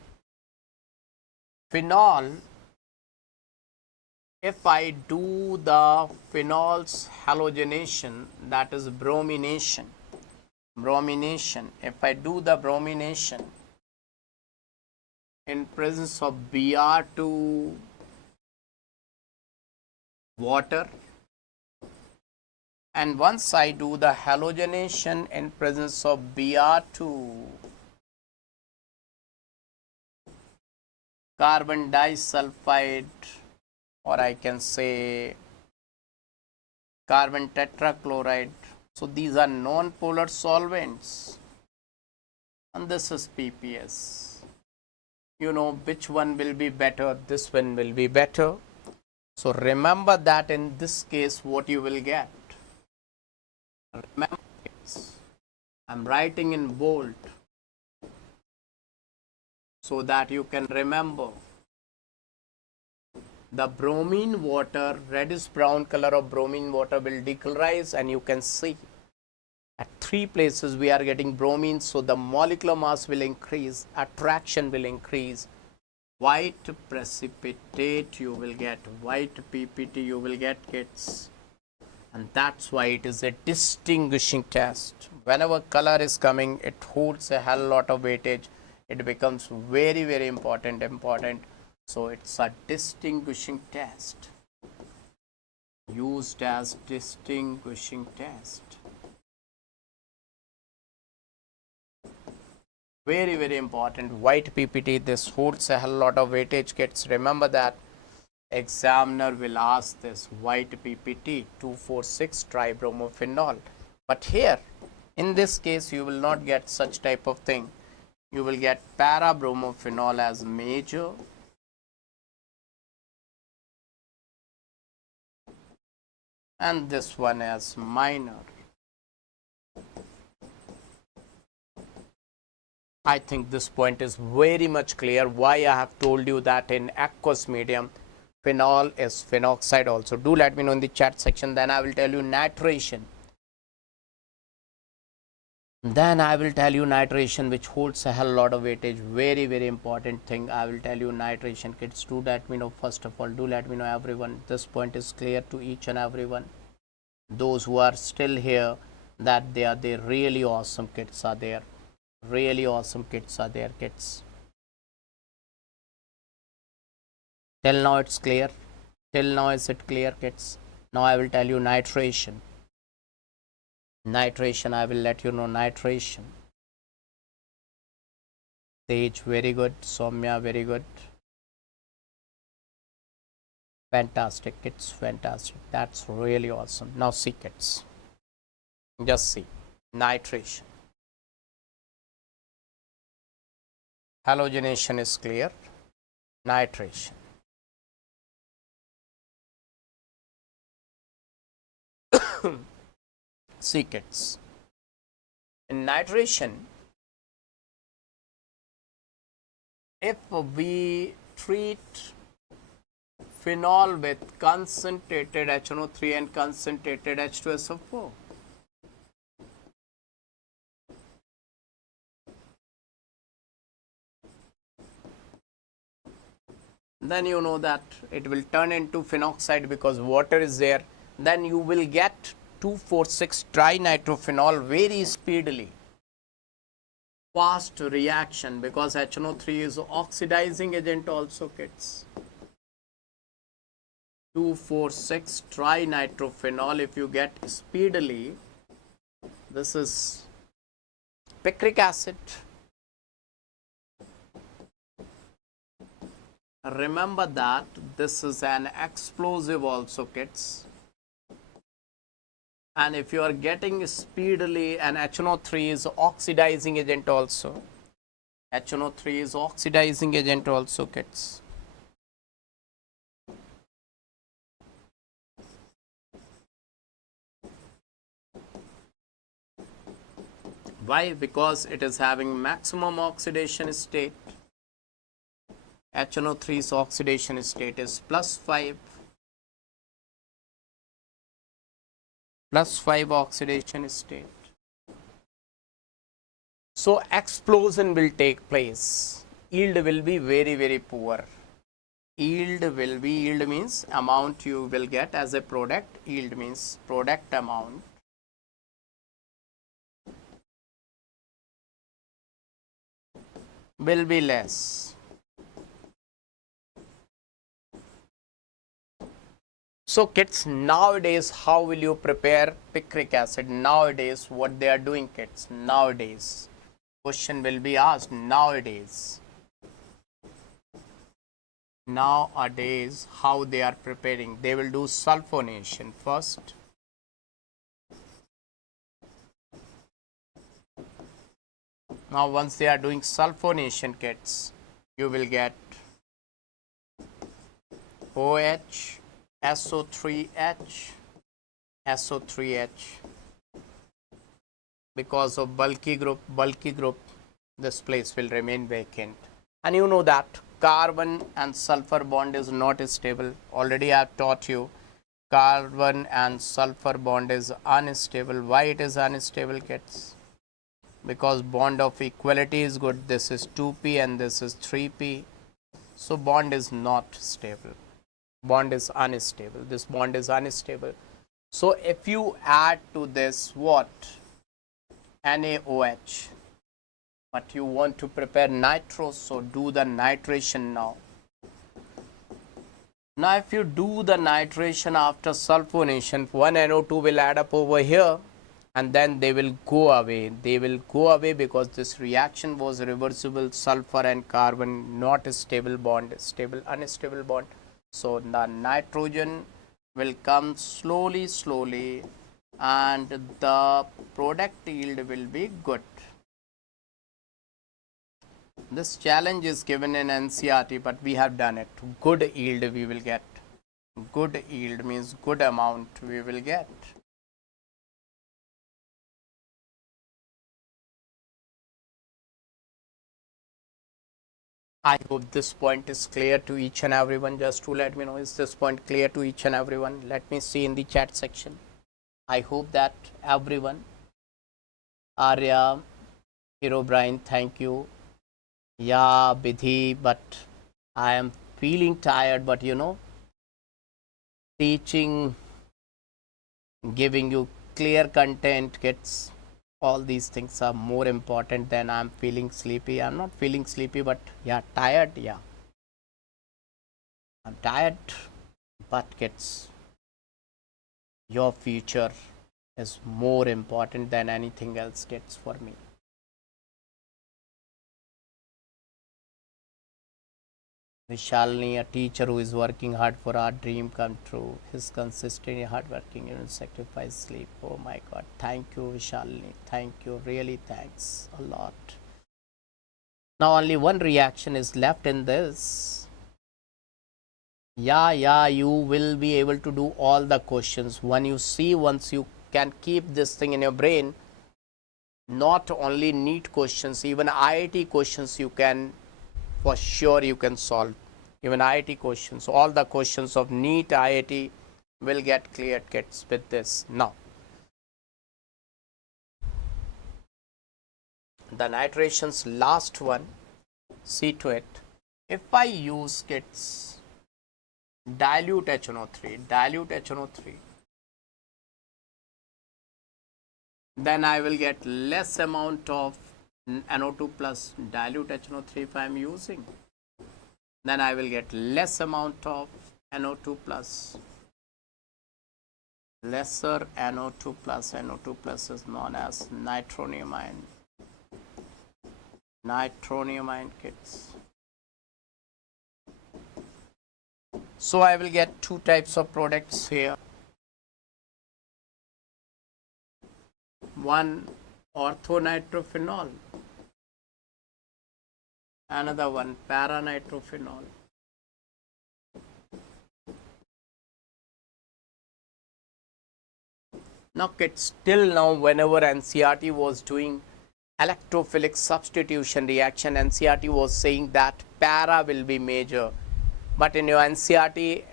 phenol, if I do the phenol's halogenation, that is bromination, if I do the bromination in presence of Br2 water, and once I do the halogenation in presence of Br2 carbon disulfide, or I can say carbon tetrachloride. So these are non-polar solvents, and this is PPS. You know which one will be better, this one will be better. So remember that in this case what you will get. Remember, I'm writing in bold so that you can remember. The bromine water, reddish brown color of bromine water will decolorize, and you can see at 3 places we are getting bromine, so the molecular mass will increase, attraction will increase. White precipitate you will get, white PPT you will get, kids, and that's why it is a distinguishing test. Whenever color is coming, it holds a hell lot of weightage. It becomes very, very important. So it's a distinguishing test, used as distinguishing test. Very, very important. White PPT, this holds a hell lot of weightage, kids. Remember that. Examiner will ask this, white PPT 2,4,6 tribromophenol. But here, in this case, you will not get such type of thing. You will get parabromophenol as major, and this one as minor. I think this point is very much clear why I have told you that in aqueous medium phenol is phenoxide also. Do let me know in the chat section, then I will tell you nitration. Then I will tell you nitration, which holds a hell lot of weightage. Very, very important thing. I will tell you nitration, kids. Do let me know first of all. Do let me know, everyone. This point is clear to each and everyone. Those who are still here, that they are the really awesome kids are there. Really awesome kids are there, kids. Till now it's clear. Till now is it clear, kids? Now I will tell you nitration. Nitration, I will let you know nitration. Tej, very good. Soumya, very good. Fantastic, kids, fantastic. That's really awesome. Now see, kids. Just see. Nitration. Halogenation is clear. Nitration. See, kids. In nitration, if we treat phenol with concentrated HNO3 and concentrated H2SO4, then you know that it will turn into phenoxide because water is there. Then you will get 2,4,6 trinitrophenol very speedily. Fast reaction because HNO3 is oxidizing agent also, kids. 2,4,6 trinitrophenol, if you get speedily, this is picric acid. Remember that this is an explosive also, kids. And if you are getting speedily, and HNO3 is oxidizing agent also. HNO3 is oxidizing agent also, kids. Why? Because it is having maximum oxidation state. HNO3's oxidation state is +5. +5 oxidation state. So explosion will take place. Yield will be very, very poor. Yield means amount you will get as a product. Yield means product amount. Will be less. So kids, nowadays how will you prepare picric acid? Nowadays what they are doing, kids, nowadays question will be asked. Nowadays how they are preparing? They will do sulfonation first. Now once they are doing sulfonation, kids, you will get OH, SO3H, SO3H. Because of bulky group, this place will remain vacant. And you know that carbon and sulfur bond is not stable. Already I have taught you carbon and sulfur bond is unstable. Why it is unstable, kids? Because bond of equality is good. This is 2p and this is 3p. So bond is not stable. Bond is unstable. This bond is unstable. So if you add to this what? NaOH. But you want to prepare nitro, so do the nitration now. Now if you do the nitration after sulfonation, one NO2 will add up over here and then they will go away. They will go away because this reaction was reversible. Sulfur and carbon, not a stable bond, stable, unstable bond. So the nitrogen will come slowly and the product yield will be good. This challenge is given in NCERT, but we have done it. Good yield we will get. Good yield means good amount we will get. I hope this point is clear to each and everyone. Just to let me know, is this point clear to each and everyone? Let me see in the chat section. I hope that everyone. Arya, Hero Brian, thank you. Yeah, Bidhi, but I am feeling tired, but you know, teaching, giving you clear content, gets all these things are more important than I'm feeling sleepy. I'm not feeling sleepy, but yeah, tired. Yeah, I'm tired, but gets your future is more important than anything else gets for me. Vishalini, a teacher who is working hard for our dream come true. His consistently hardworking and sacrifice sleep. Oh my God. Thank you, Vishalini. Thank you. Really thanks a lot. Now only one reaction is left in this. Yeah, you will be able to do all the questions. When you see, once you can keep this thing in your brain, not only NEET questions, even IIT questions you can, for sure you can solve. Even IIT questions, all the questions of NEET, IIT will get cleared, kids, with this. Now, the nitration's last one, see to it. If I use, kids, dilute HNO3, then I will get less amount of NO2 plus dilute HNO3 if I am using. Then I will get less amount of NO2 plus. Lesser NO2 plus. NO2 plus is known as nitronium ion. Nitronium ion, kids. So I will get two types of products here. one orthonitrophenol, another one paranitrophenol. Now kids, till now whenever NCERT was doing electrophilic substitution reaction, NCERT was saying that para will be major, but in your NCERT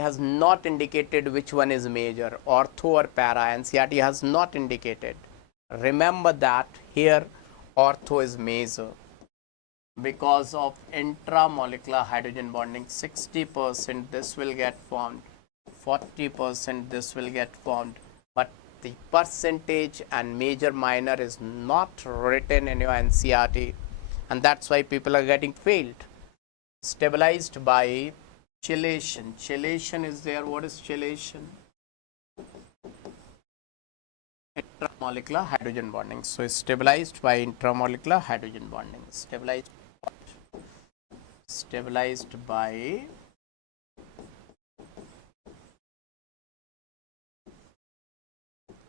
has not indicated which one is major, ortho or para. NCERT has not indicated. Remember that here ortho is major because of intramolecular hydrogen bonding. 60% this will get formed, 40% this will get formed, but the percentage and major minor is not written in your NCERT, and that's why people are getting failed. Stabilized by chelation. Chelation is there. What is chelation? Intramolecular hydrogen bonding. So it's stabilized by intramolecular hydrogen bonding. Stabilized by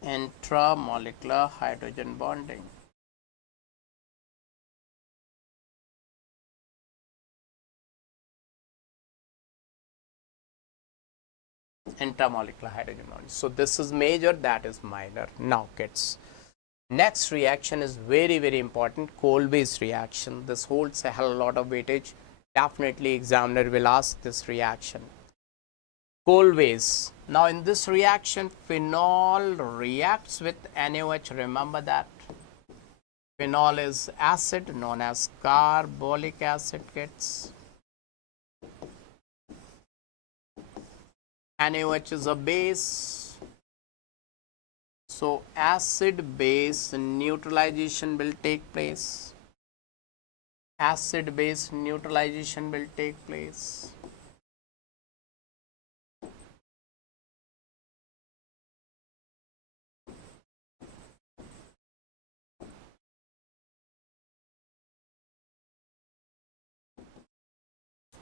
intramolecular hydrogen bonding. Intramolecular hydrogen bonding. So this is major, that is minor. Now kids, next reaction is very, very important, coal-based reaction. This holds a hell lot of weightage. Definitely examiner will ask this reaction. Coal-base. Now in this reaction, phenol reacts with NaOH. Remember that. Phenol is acid known as carbolic acid, kids. NaOH is a base. So acid-base neutralization will take place. Acid-base neutralization will take place.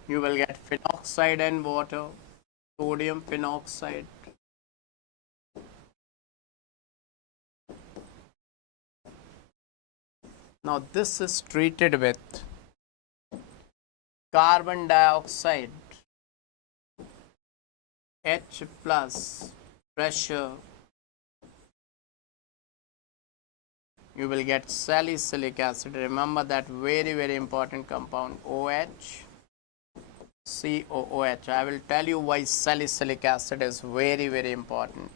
You will get phenoxide and water, sodium phenoxide. Now this is treated with carbon dioxide, H plus pressure. You will get salicylic acid. Remember that very, very important compound, OH, COOH. I will tell you why salicylic acid is very, very important.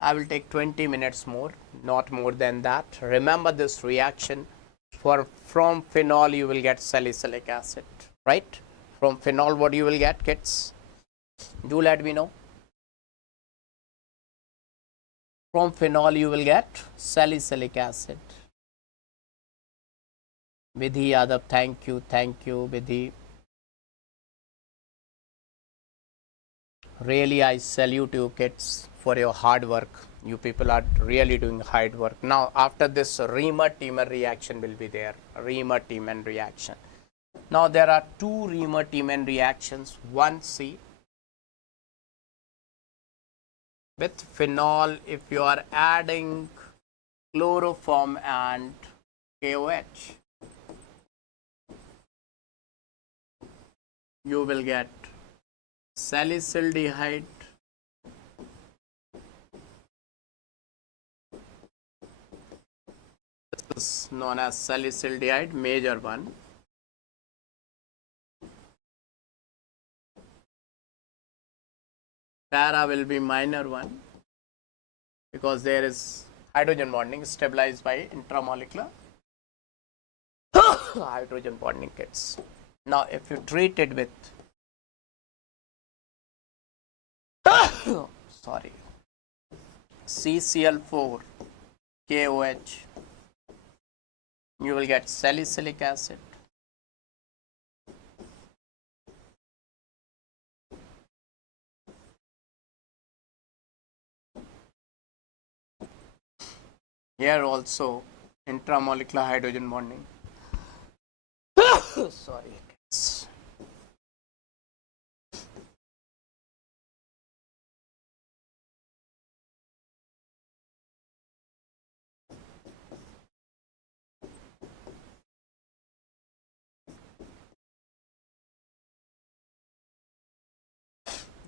I will take 20 minutes more, not more than that. Remember this reaction. From phenol you will get salicylic acid, right? From phenol what you will get, kids? Do let me know. From phenol you will get salicylic acid. Vidhi Yadav, thank you, Vidhi. Really, I salute you kids for your hard work. You people are really doing hard work. Now, after this, Riemer-Tiemann reaction will be there. Riemer-Tiemann reaction. Now, there are two Riemer-Tiemann reactions. One, see, with phenol, if you are adding chloroform and KOH, you will get salicyldehyde, this is known as salicyldehyde, major one. Para will be minor one because there is hydrogen bonding stabilized by intramolecular hydrogen bonding, kids. Now, if you treat it with sorry, CCl4 KOH, you will get salicylic acid. Here also intramolecular hydrogen bonding. Sorry.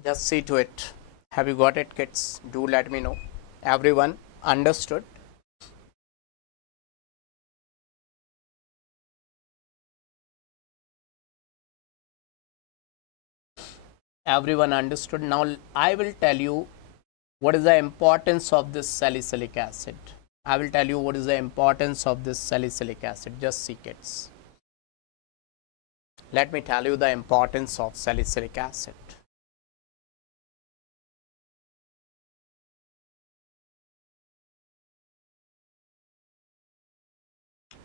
Just see to it. Have you got it, kids? Do let me know. Everyone understood? Everyone understood. Now I will tell you what is the importance of this salicylic acid. I will tell you what is the importance of this salicylic acid. Just see, kids. Let me tell you the importance of salicylic acid.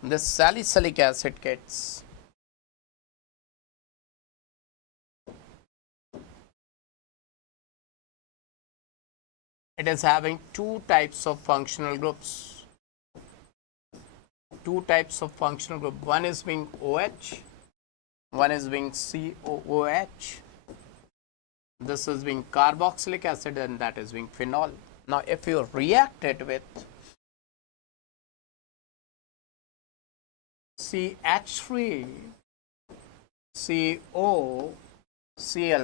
This salicylic acid, kids, it is having two types of functional groups. Two types of functional group. One is being OH, one is being COOH. This is being carboxylic acid and that is being phenol. Now if you react it with CH3 COCl,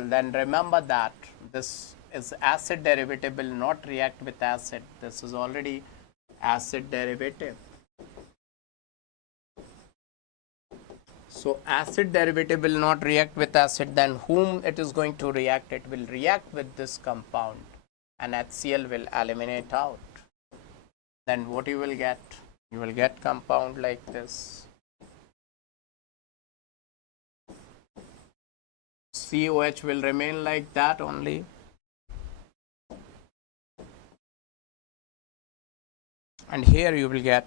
then remember that this is acid derivative, will not react with acid. This is already acid derivative. So acid derivative will not react with acid, then whom it is going to react? It will react with this compound and HCl will eliminate out. Then what you will get? You will get compound like this. COH will remain like that only. And here you will get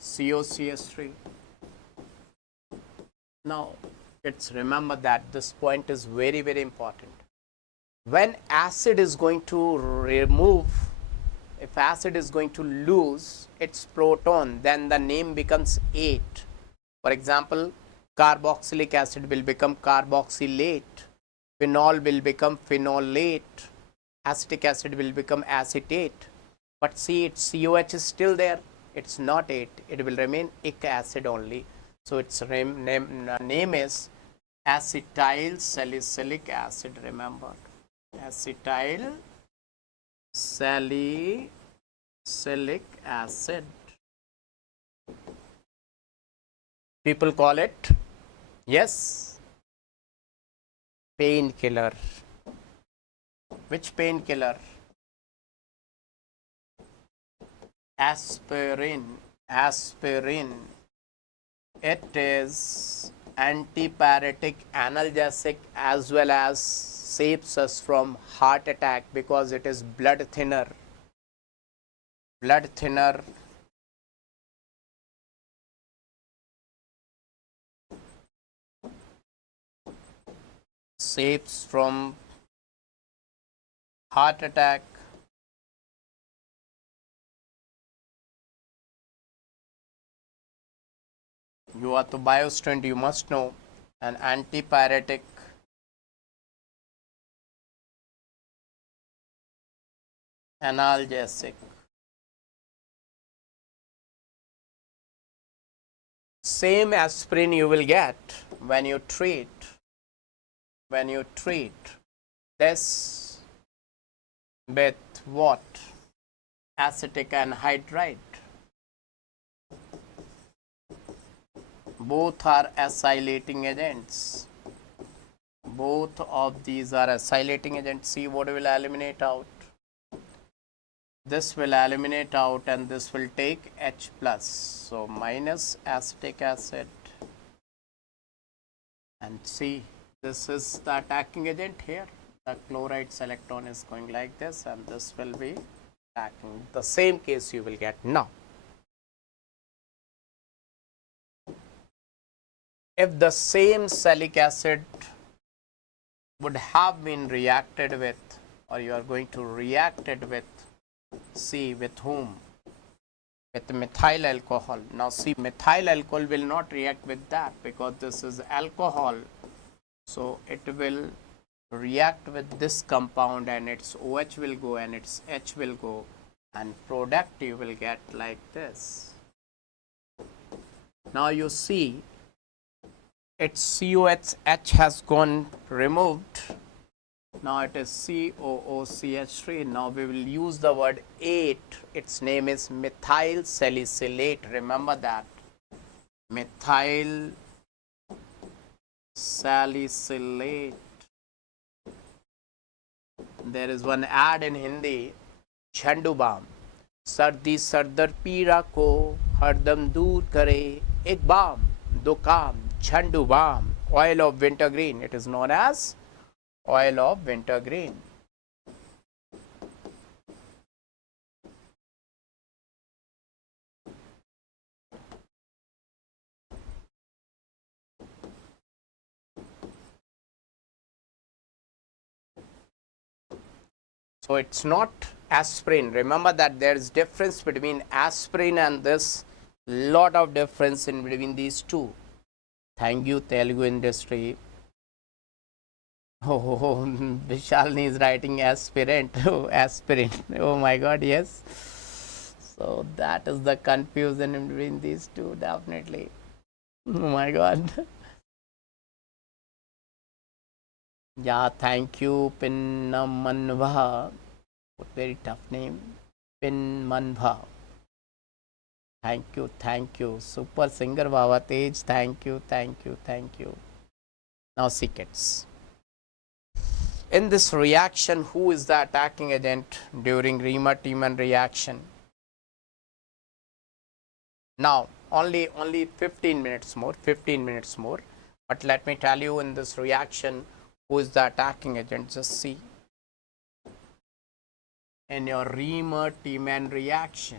COCH3. Now, let's remember that this point is very, very important. When acid is going to remove, if acid is going to lose its proton, then the name becomes ate. For example, carboxylic acid will become carboxylate, phenol will become phenolate, acetic acid will become acetate. But see, its COH is still there. It's not ate. It will remain ic acid only. So its name is acetyl salicylic acid. Remember, acetyl salicylic acid. People call it, yes, painkiller. Which painkiller? Aspirin. Aspirin. It is antipyretic, analgesic, as well as saves us from heart attack because it is blood thinner. Blood thinner. Saves from heart attack. You are the bio student, you must know an antipyretic, analgesic. Same aspirin you will get when you treat this with what? Acetic anhydride. Both are acylating agents. Both of these are acylating agents. See what will eliminate out? This will eliminate out and this will take H plus. So minus acetic acid. And see, this is the attacking agent here. The chloride's electron is going like this and this will be attacking. The same case you will get now. If the same salicylic acid would have been reacted with, or you are going to react it with, see with whom? With methyl alcohol. Now see, methyl alcohol will not react with that because this is alcohol. So it will react with this compound and its OH will go and its H will go, and product you will get like this. Now you see, its COH has gone removed. Now it is COOCH3. Now we will use the word 8. Its name is methyl salicylate. Remember that. Methyl salicylate. There is one ad in Hindi. Zandu balm सर्दी सरदर पीड़ा को हरदम दूर करे एक balm दो काम झंडू balm oil of wintergreen. It is known as oil of wintergreen. So it's not aspirin. Remember that there is difference between aspirin and this. Lot of difference in between these two. Thank you, Telugu industry. Oh, Vishalni is writing aspirant. Oh, aspirin. Oh my God, yes. So that is the confusion in between these two, definitely. Oh my God. Yeah, thank you, Pinnamanva. Very tough name. Pinmanva. Thank you. Super singer Baba Tej. Thank you. Now see kids. In this reaction, who is the attacking agent during Riemann-Tiemann reaction? Now, only 15 minutes more. But let me tell you, in this reaction, who is the attacking agent? Just see. In your Riemann-Tiemann reaction,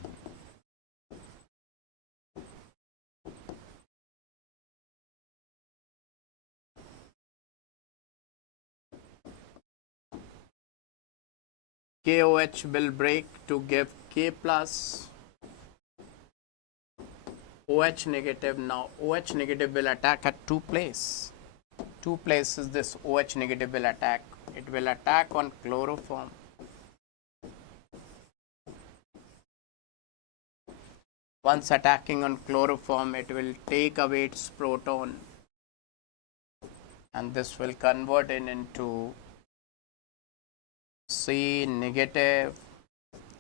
KOH will break to give K plus OH negative. Now OH negative will attack at two places. Two places this OH negative will attack. It will attack on chloroform. Once attacking on chloroform, it will take away its proton, and this will convert it into C negative,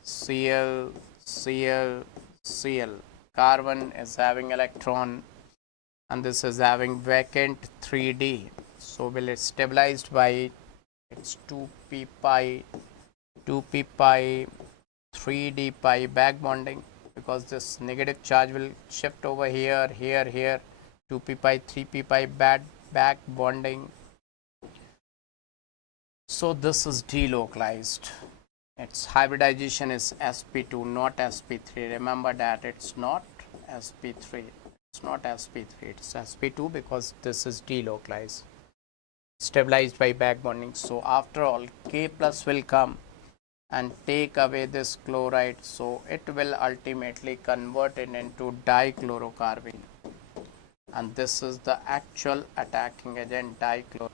Cl, Cl, Cl. Carbon is having electron and this is having vacant 3D. So will it stabilized by its 2p pi 3d pi back bonding, because this negative charge will shift over here, 2p pi 3p pi back bonding. So this is delocalized. Its hybridization is sp2, not sp3. Remember that it's not sp3. It's sp2 because this is delocalized, stabilized by back bonding. So after all, K plus will come and take away this chloride, so it will ultimately convert it into dichlorocarbene, and this is the actual attacking agent, dichlorocarbene.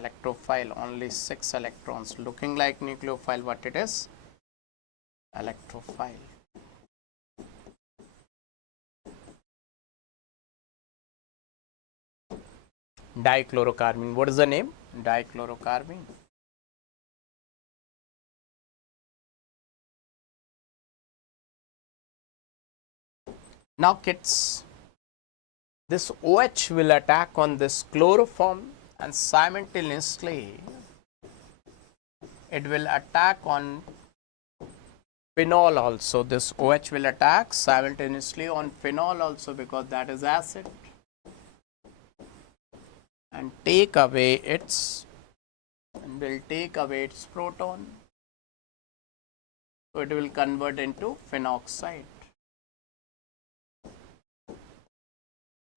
Electrophile, only 6 electrons, looking like nucleophile, but it is electrophile. Dichlorocarbene, what is the name? Dichlorocarbene. Now kids, this OH will attack on this chloroform and simultaneously it will attack on phenol also. This OH will attack simultaneously on phenol also, because that is acid, and take away its proton. So it will convert into phenoxide,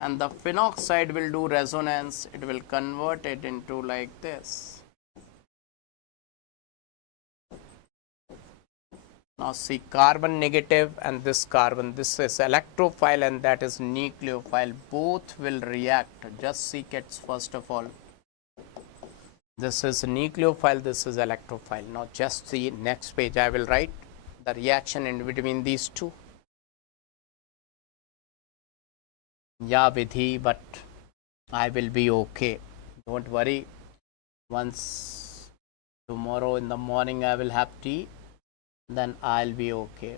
and the phenoxide will do resonance. It will convert it into like this. Now see, carbon negative and this carbon, this is electrophile and that is nucleophile. Both will react. Just see kids, first of all, this is nucleophile, this is electrophile. Now just see next page, I will write the reaction in between these two. Yeah, Vidhi, but I will be okay. Don't worry. Once tomorrow in the morning I will have tea, then I'll be okay.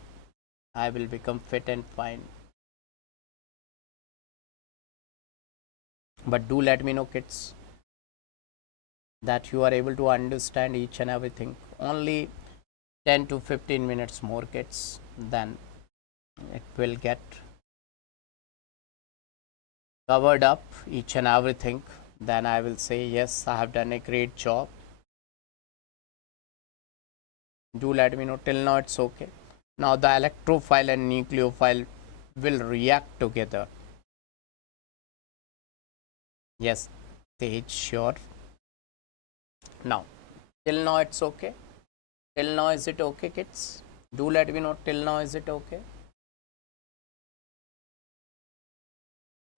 I will become fit and fine. But do let me know, kids, that you are able to understand each and everything. Only 10 to 15 minutes more, kids, then it will get covered up each and everything. Then I will say, yes, I have done a great job. Do let me know. Till now, it's okay. Now, the electrophile and nucleophile will react together. Yes, Tej, sure. Now, till now, it's okay. Till now, is it okay, kids? Do let me know. Till now, is it okay?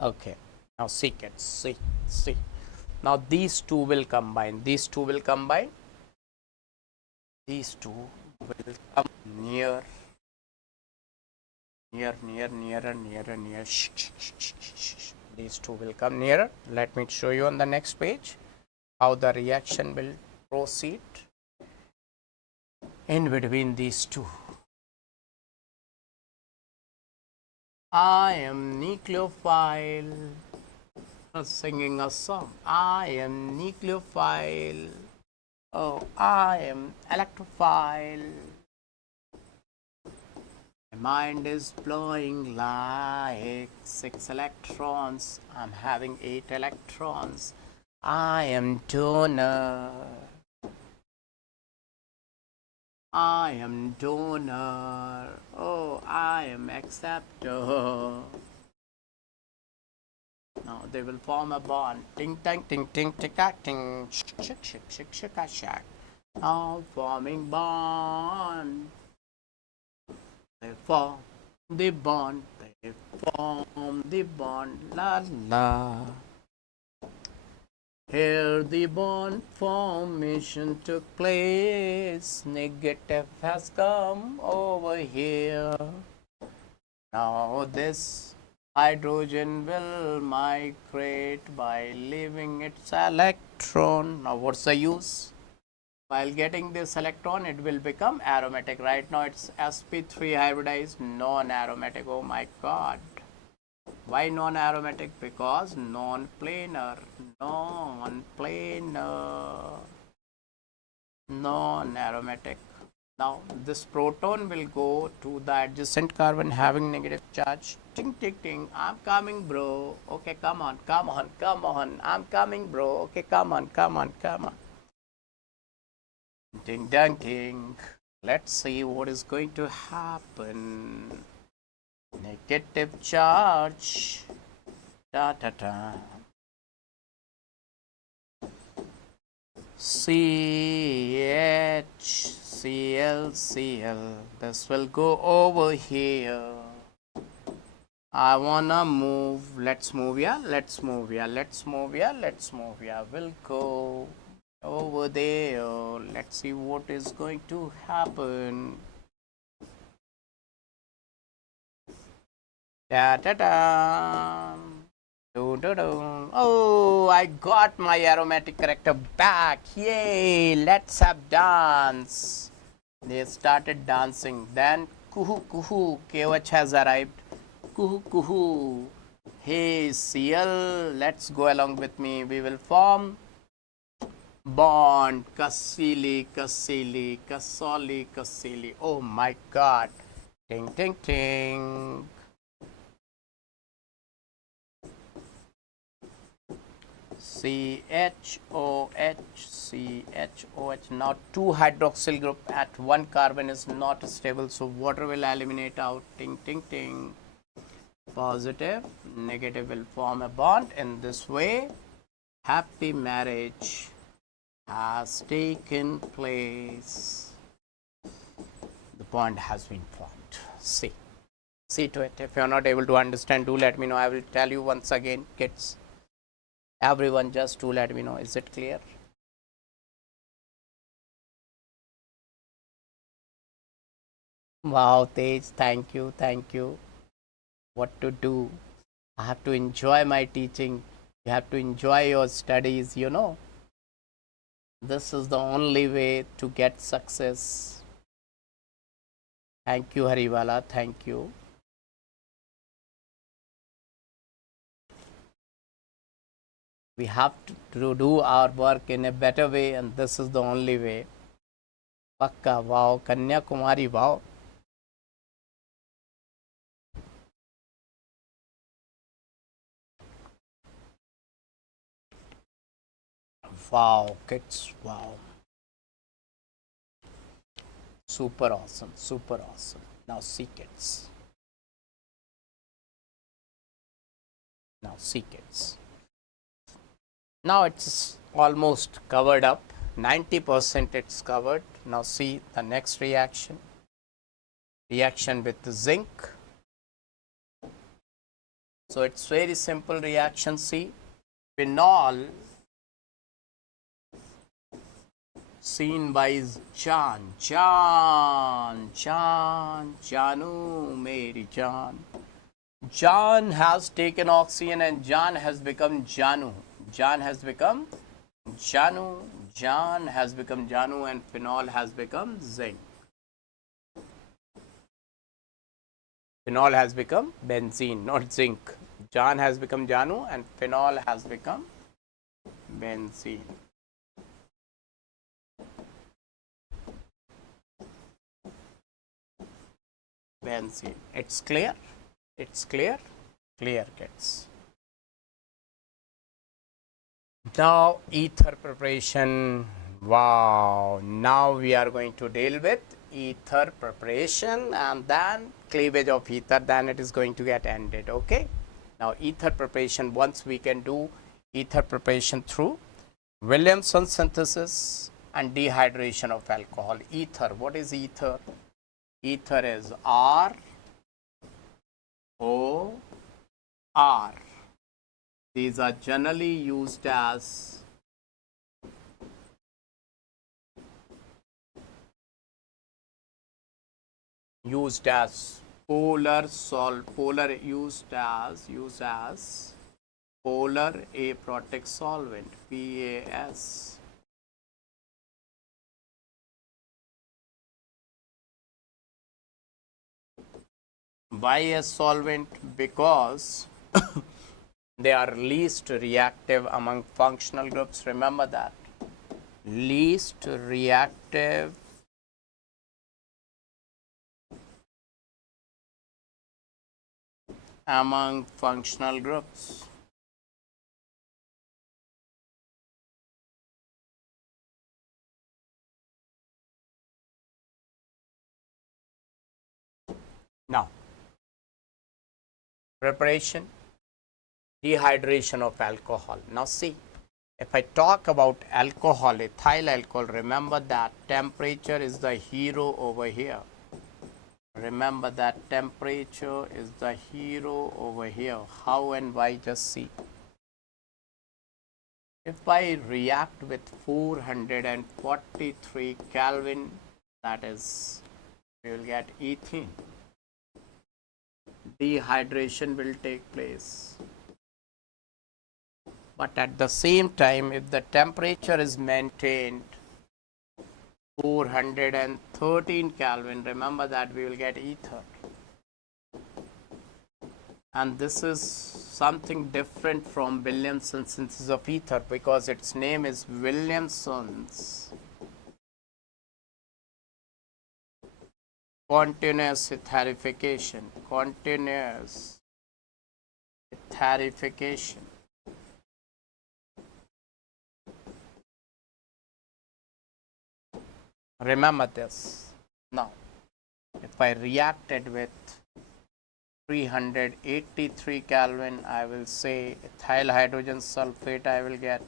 Okay. Now, see, kids. See. Now, these two will combine. These two will combine. These two will come near, nearer. Shh. These two will come nearer. Let me show you on the next page how the reaction will proceed in between these two. I am nucleophile. Singing a song. I am nucleophile. Oh, I am electrophile. My mind is blowing like 6 electrons. I'm having 8 electrons. I am donor. I am donor. Oh, I am acceptor. Now they will form a bond. Ting tang ting ting tick tack ting shik. Now forming bond. They form the bond. They form the bond. La la. Here the bond formation took place. Negative has come over here. Now this hydrogen will migrate by leaving its electron. Now what's the use? While getting this electron, it will become aromatic. Right now it's sp3 hybridized non-aromatic. Oh my god. Why non-aromatic? Because non-planar. Non-aromatic. Now this proton will go to the adjacent carbon having negative charge. Ting ting ting. I'm coming, bro. Okay, come on. I'm coming, bro. Okay, come on. Ding dang ding. Let's see what is going to happen. Negative charge. Da da da. CH, Cl. This will go over here. I wanna move. Let's move. We'll go over there. Let's see what is going to happen. Da da da. Oh, I got my aromatic character back. Yay! Let's have dance. They started dancing. Then kuhu, KOH has arrived. Kuhu. Hey, Cl, let's go along with me. We will form bond. Kasili. Oh my god. Ting. CHOH. Now two hydroxyl group at one carbon is not stable, so water will eliminate out. Ting. Positive, negative will form a bond. In this way, happy marriage has taken place. The bond has been formed. See to it. If you are not able to understand, do let me know. I will tell you once again, kids. Everyone, just do let me know. Is it clear? Wow, Tej, thank you. What to do? I have to enjoy my teaching. You have to enjoy your studies, you know. This is the only way to get success. Thank you, Hariwala. Thank you. We have to do our work in a better way, and this is the only way. Pakka, wow. Kanyakumari, wow. Wow, kids, wow. Super awesome, super awesome. Now see, kids. Now see, kids. Now it's almost covered up. 90% it's covered. Now see the next reaction. Reaction with zinc. So it's very simple reaction. See, phenol seen by Janu, Meri Jan. Jan has taken oxygen and Jan has become Janu. Jan has become Janu. Jan has become Janu and phenol has become zinc. Phenol has become benzene, not zinc. Jan has become Janu and phenol has become benzene. Benzene. It's clear? It's clear? Clear, kids. Now, ether preparation. Wow. Now we are going to deal with ether preparation and then cleavage of ether. Then it is going to get ended. Okay. Now, ether preparation. Once we can do ether preparation through Williamson synthesis and dehydration of alcohol. Ether. What is ether? Ether is R O R. These are generally used as polar polar aprotic solvent, PAS. Why a solvent? Because they are least reactive among functional groups. Remember that. Least reactive among functional groups. Now, preparation, dehydration of alcohol. Now see, if I talk about alcohol, ethyl alcohol, remember that temperature is the hero over here. Remember that temperature is the hero over here. How and why? Just see. If I react with 443 Kelvin, that is, we will get ethene. Dehydration will take place. But at the same time, if the temperature is maintained 413 Kelvin, remember that we will get ether. And this is something different from Williamson's synthesis of ether because its name is Williamson's continuous etherification. Continuous etherification. Remember this. Now, if I reacted with 383 Kelvin, I will say ethyl hydrogen sulfate I will get.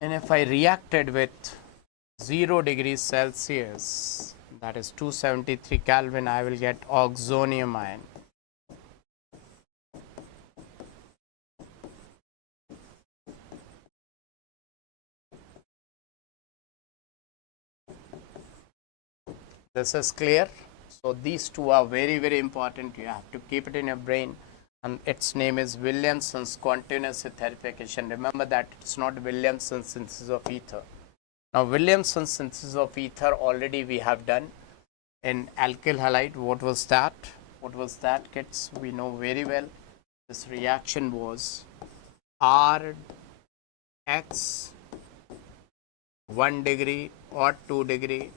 And if I reacted with 0 degrees Celsius, that is 273 Kelvin, I will get oxonium ion. This is clear. So these two are very, very important. You have to keep it in your brain. And its name is Williamson's continuous esterification. Remember that it's not Williamson's synthesis of ether. Now, Williamson's synthesis of ether already we have done in alkyl halide. What was that? What was that, kids? We know very well. This reaction was Rx 1 degree or 2 degree,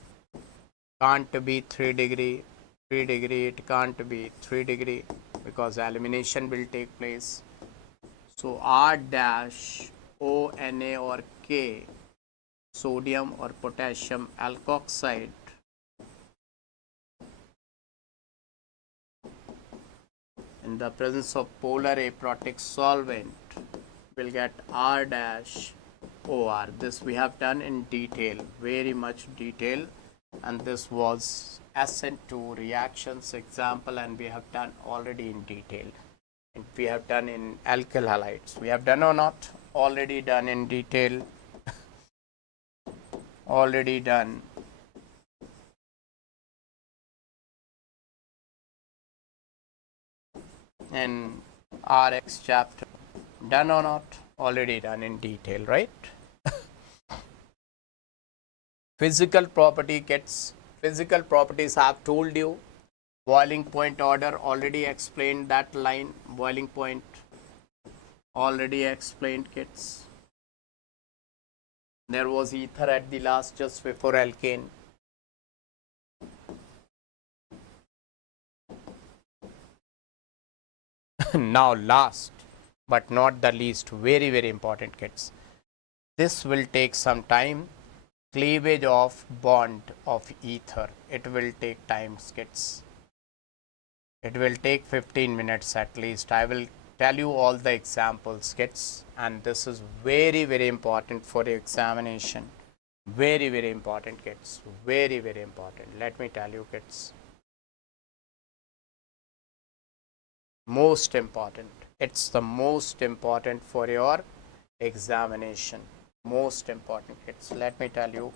can't be 3 degree, 3 degree, it can't be 3 degree because elimination will take place. So R dash O Na or K, sodium or potassium alkoxide, in the presence of polar aprotic solvent will get R dash OR. This we have done in detail, very much detail, and this was SN2 reactions example, and we have done already in detail. And we have done in alkyl halides. We have done or not? Already done in detail. Already done. In RX chapter. Done or not? Already done in detail, right? Physical property gets physical properties. I have told you. Boiling point order, already explained that line. Boiling point, already explained, kids. There was ether at the last just before alkane. Now last but not the least, very, very important, kids. This will take some time. Cleavage of bond of ether. It will take time, kids. It will take 15 minutes at least. I will tell you all the examples, kids, and this is very, very important for the examination. Very, very important, kids. Very, very important. Let me tell you, kids. Most important. It's the most important for your examination. Most important, kids. Let me tell you.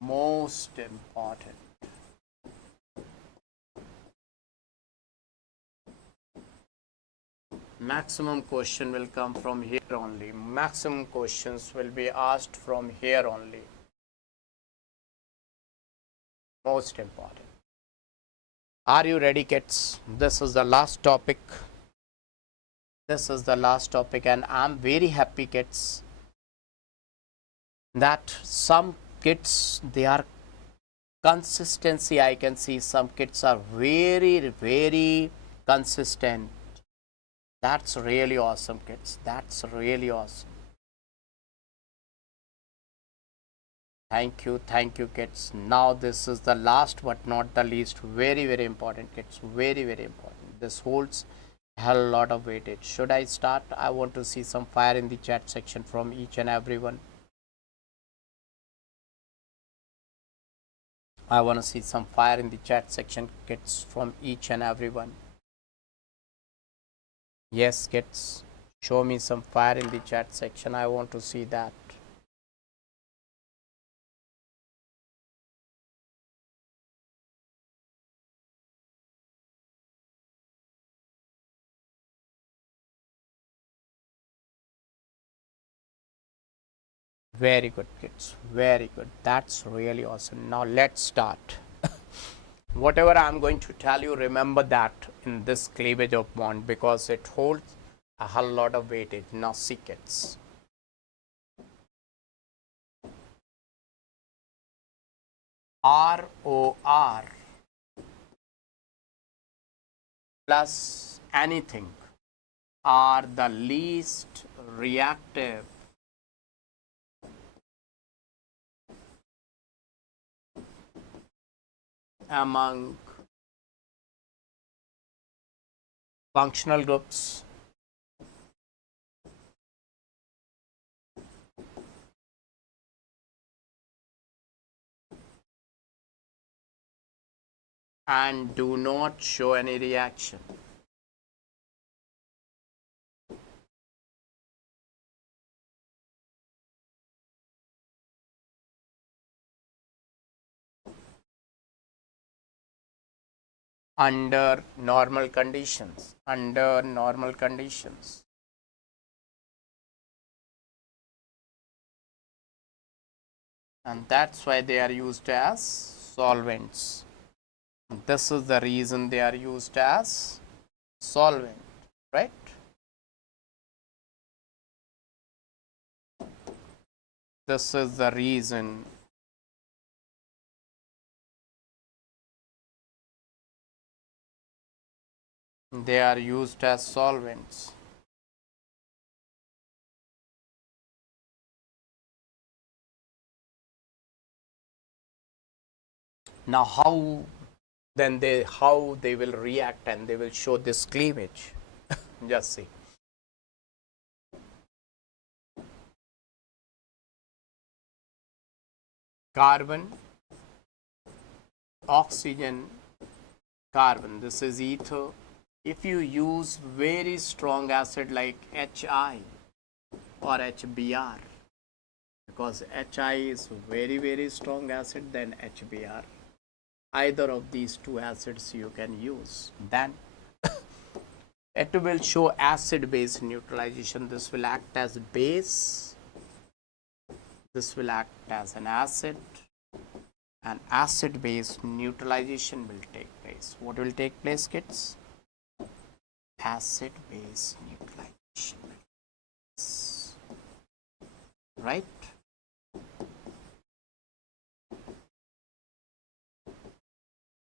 Most important. Maximum question will come from here only. Maximum questions will be asked from here only. Most important. Are you ready, kids? This is the last topic. This is the last topic, and I'm very happy, kids, that some kids, they are consistency. I can see some kids are very, very consistent. That's really awesome, kids. That's really awesome. Thank you, kids. Now this is the last but not the least. Very, very important, kids. Very, very important. This holds a hell lot of weightage. Should I start? I want to see some fire in the chat section from each and everyone. I want to see some fire in the chat section, kids, from each and everyone. Yes, kids, show me some fire in the chat section. I want to see that. Very good, kids. Very good. That's really awesome. Now let's start. Whatever I'm going to tell you, remember that in this cleavage of bond, because it holds a whole lot of weightage. Now see, kids. ROR plus anything are the least reactive among functional groups and do not show any reaction. under normal conditions, under normal conditions. And that's why they are used as solvents. This is the reason they are used as solvent, right? This is the reason they are used as solvents. Now how they will react and they will show this cleavage. Just see. Carbon, oxygen, carbon. This is ether. If you use very strong acid like HI or HBr, because HI is very strong acid, then HBr, either of these two acids you can use, then it will show acid base neutralization. This will act as base, this will act as an acid, and acid base neutralization will take place. What will take place, kids? Acid base neutralization, right?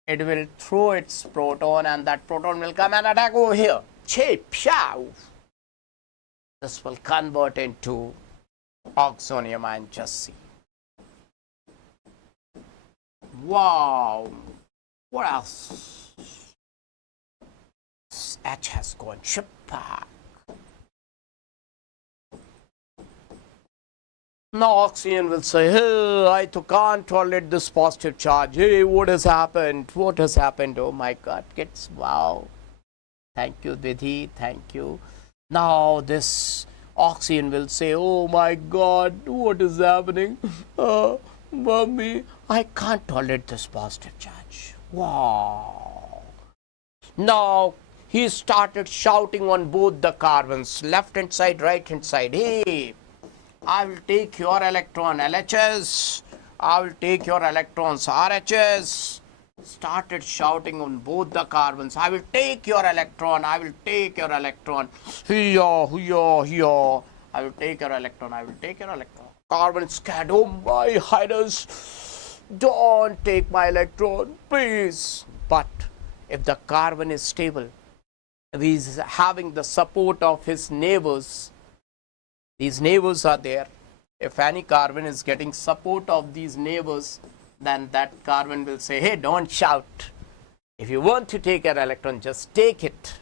It will throw its proton and that proton will come and attack over here. Chip, chow. This will convert into oxonium ion. Just see. Wow. What else? H has gone chip back. Now oxygen will say, hey, I can't tolerate this positive charge. Hey, what has happened? What has happened? Oh my God, kids, wow. Thank you, Vidhi, thank you. Now this oxygen will say, oh my God, what is happening? Mommy, I can't tolerate this positive charge. Wow. Now he started shouting on both the carbons, left hand side, right hand side. Hey, I will take your electron LHS, I will take your electrons RHS. Started shouting on both the carbons, I will take your electron, I will take your electron. Here, here, here. I will take your electron, I will take your electron. Carbon is scared. Oh my highness, don't take my electron, please. But if the carbon is stable, if he is having the support of his neighbors, these neighbors are there. If any carbon is getting support of these neighbors, then that carbon will say, hey, don't shout. If you want to take an electron, just take it.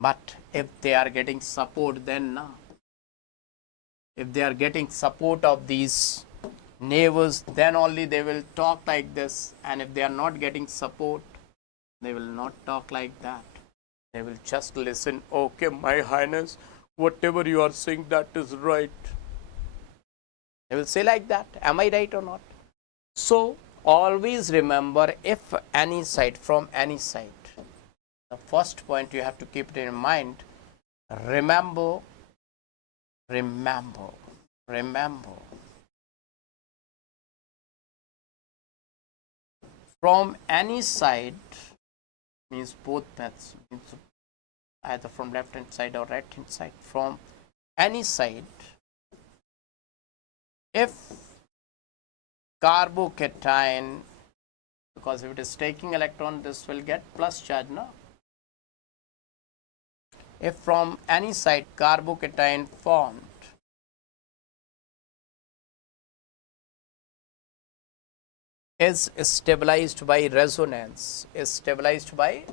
But if they are getting support, then no. If they are getting support of these neighbors, then only they will talk like this. And if they are not getting support, they will not talk like that. They will just listen, okay, my highness, whatever you are saying, that is right. They will say like that. Am I right or not? So always remember, if any side, from any side, the first point you have to keep it in mind, remember, remember, remember. From any side means both paths, means either from left hand side or right hand side. From any side, if carbocation, because if it is taking electron, this will get plus charge, no? If from any side carbocation formed, is stabilized by resonance, is stabilized by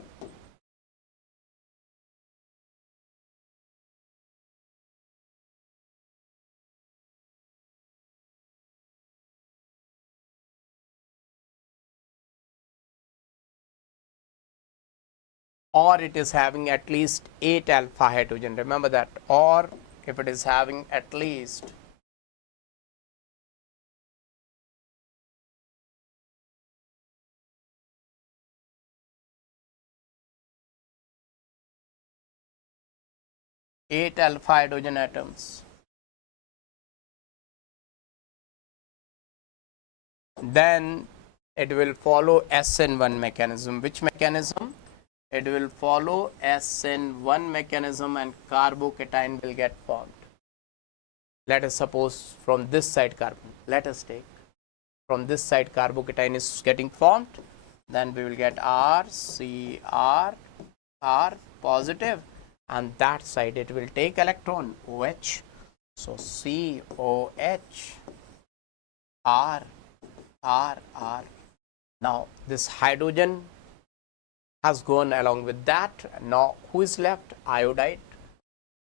or it is having at least 8 alpha hydrogen, remember that, or if it is having at least 8 alpha hydrogen atoms. Then it will follow SN1 mechanism. Which mechanism? It will follow SN1 mechanism and carbocation will get formed. Let us suppose from this side carbon. Let us take from this side carbocation is getting formed. Then we will get R, C, R, R positive, and that side it will take electron OH. So COH, R, R, R. Now this hydrogen has gone along with that. Now who is left? Iodide.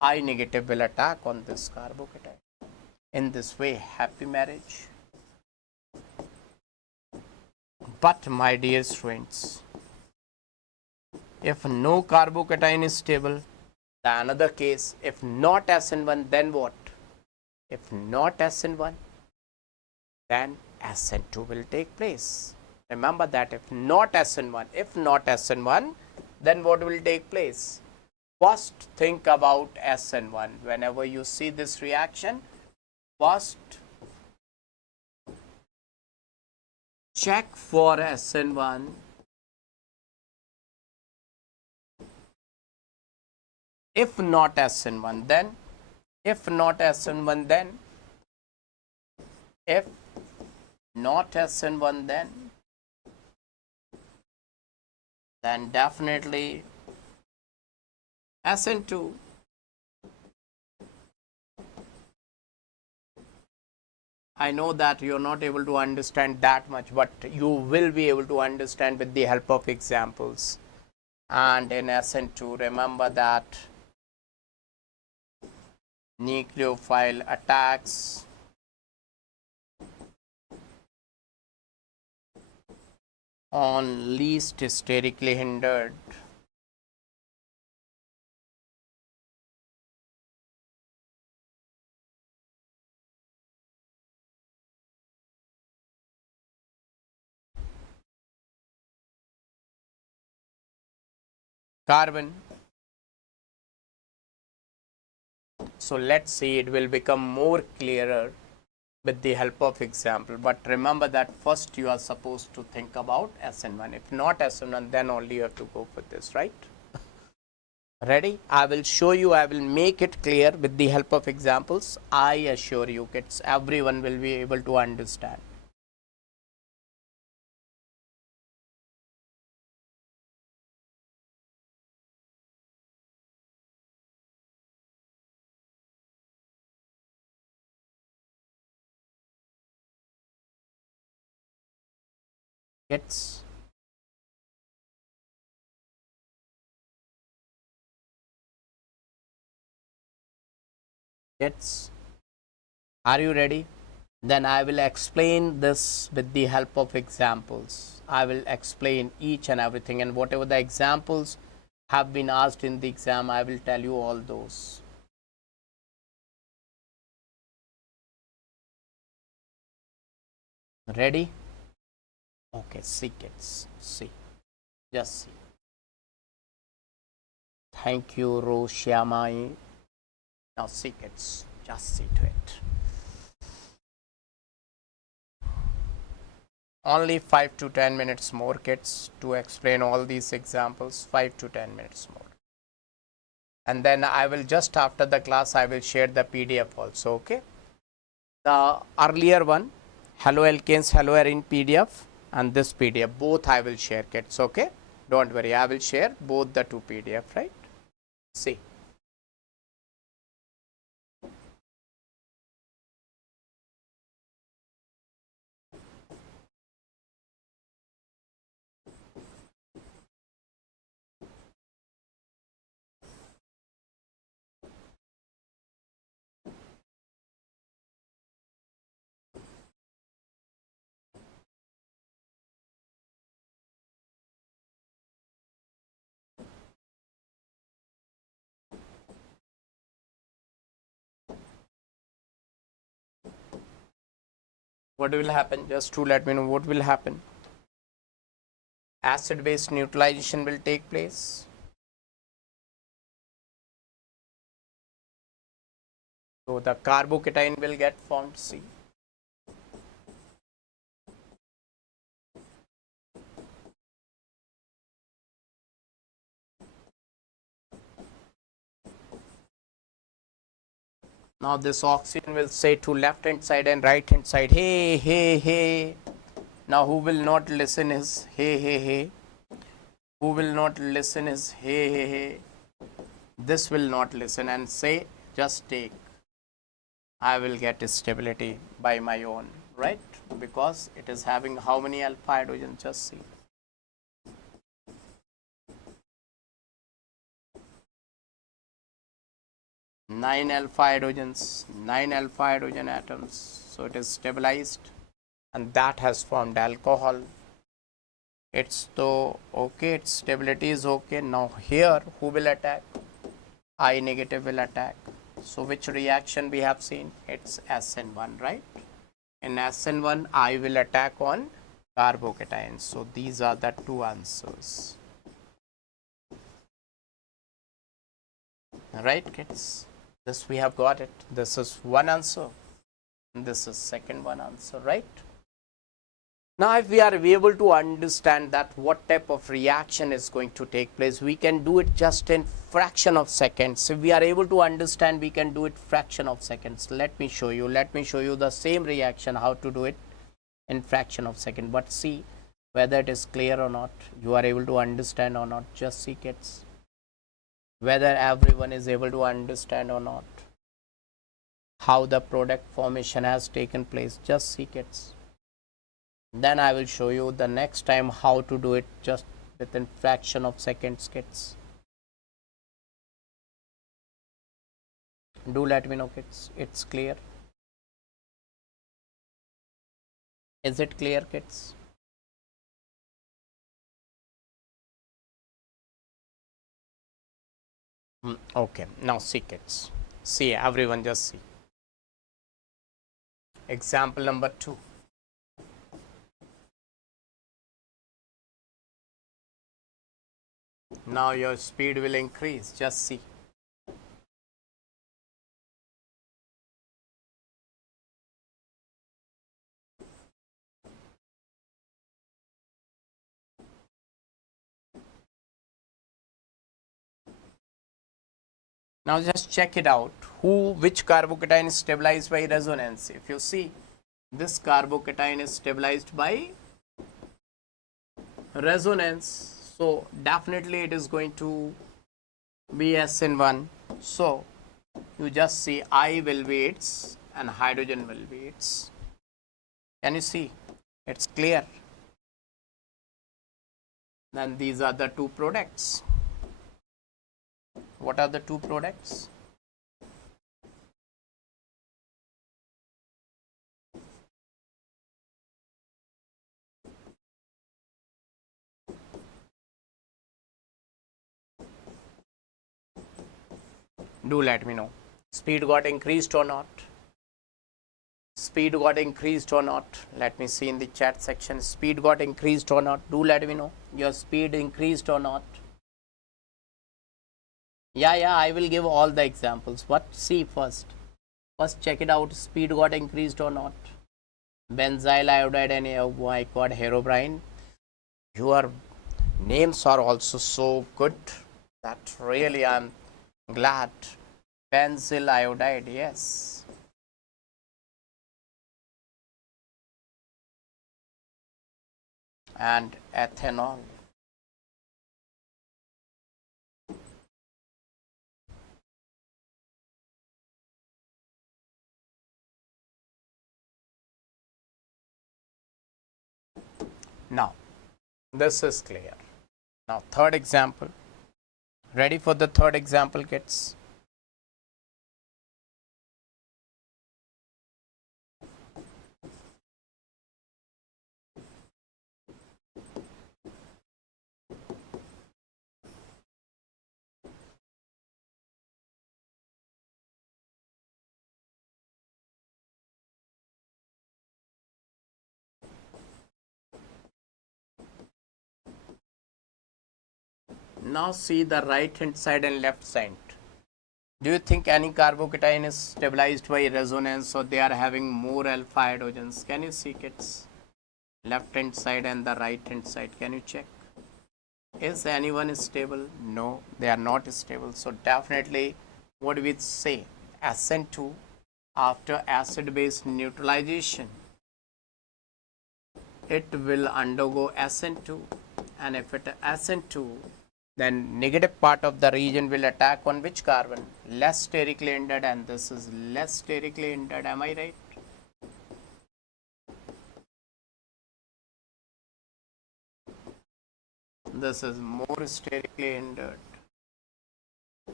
I negative will attack on this carbocation. In this way, happy marriage. But my dear students, if no carbocation is stable, the another case, if not SN1, then what? If not SN1, then SN2 will take place. Remember that if not SN1, then what will take place? First think about SN1. Whenever you see this reaction, first check for SN1. If not SN1, then if not SN1, then if not SN1, then definitely SN2. I know that you are not able to understand that much, but you will be able to understand with the help of examples. And in SN2, remember that nucleophile attacks on least sterically hindered carbon. So let's see, it will become more clearer with the help of example. But remember that first you are supposed to think about SN1. If not SN1, then only you have to go for this, right? Ready? I will show you, I will make it clear with the help of examples. I assure you, kids, everyone will be able to understand. Kids, are you ready? Then I will explain this with the help of examples. I will explain each and everything, and whatever the examples have been asked in the exam, I will tell you all those. Ready? Okay, see kids, see, just see. Thank you, Roshyamai. Now see kids, just see to it. Only 5 to 10 minutes more, kids, to explain all these examples. 5 to 10 minutes more. And then I will, just after the class, I will share the PDF also, okay? The earlier one, hello alkanes, hello arene PDF, and this PDF, both I will share, kids, okay? Don't worry, I will share both the two PDF, right? See. What will happen? Just to let me know what will happen. Acid base neutralization will take place. So the carbocation will get formed. See. Now this oxygen will say to left hand side and right hand side, hey, hey, hey. Now who will not listen is hey, hey, hey. Who will not listen is hey, hey, hey. This will not listen and say, just take. I will get stability by my own, right? Because it is having how many alpha hydrogen? Just see. 9 alpha hydrogens, 9 alpha hydrogen atoms. So it is stabilized and that has formed alcohol. It's so okay, its stability is okay. Now here who will attack? I negative will attack. So which reaction we have seen? It's SN1, right? In SN1, I will attack on carbocations. So these are the two answers. Right, kids? This we have got it. This is one answer. This is second one answer, right? Now, if we are able to understand that what type of reaction is going to take place, we can do it just in fraction of seconds. If we are able to understand, we can do it fraction of seconds. Let me show you. Let me show you the same reaction, how to do it in fraction of second. But see whether it is clear or not. You are able to understand or not. Just see, kids, whether everyone is able to understand or not. How the product formation has taken place. Just see, kids. Then I will show you the next time how to do it just within fraction of seconds, kids. Do let me know, kids. It's clear. Is it clear, kids? Okay. Now see, kids. See, everyone just see. Example number 2. Now your speed will increase. Just see. Now just check it out. Which carbocation is stabilized by resonance? If you see, this carbocation is stabilized by resonance. So definitely it is going to be SN1. So you just see I will be its and hydrogen will be its. Can you see? It's clear. Then these are the two products. What are the two products? Do let me know. Speed got increased or not? Speed got increased or not? Let me see in the chat section. Speed got increased or not? Do let me know. Your speed increased or not? Yeah, I will give all the examples. What? See first. First check it out. Speed got increased or not? Benzyl iodide and oh my god, herobrine. Your names are also so good that really I'm glad. Benzyl iodide, yes. And ethanol. Now, this is clear. Now, third example. Ready for the third example, kids? Now see the right hand side and left side. Do you think any carbocation is stabilized by resonance or they are having more alpha hydrogens? Can you see, kids? Left hand side and the right hand side. Can you check? Is anyone stable? No, they are not stable. So definitely what we say, SN2 after acid base neutralization, it will undergo SN2, and if it SN2, then negative part of the region will attack on which carbon? Less sterically hindered, and this is less sterically hindered. Am I right? This is more sterically hindered.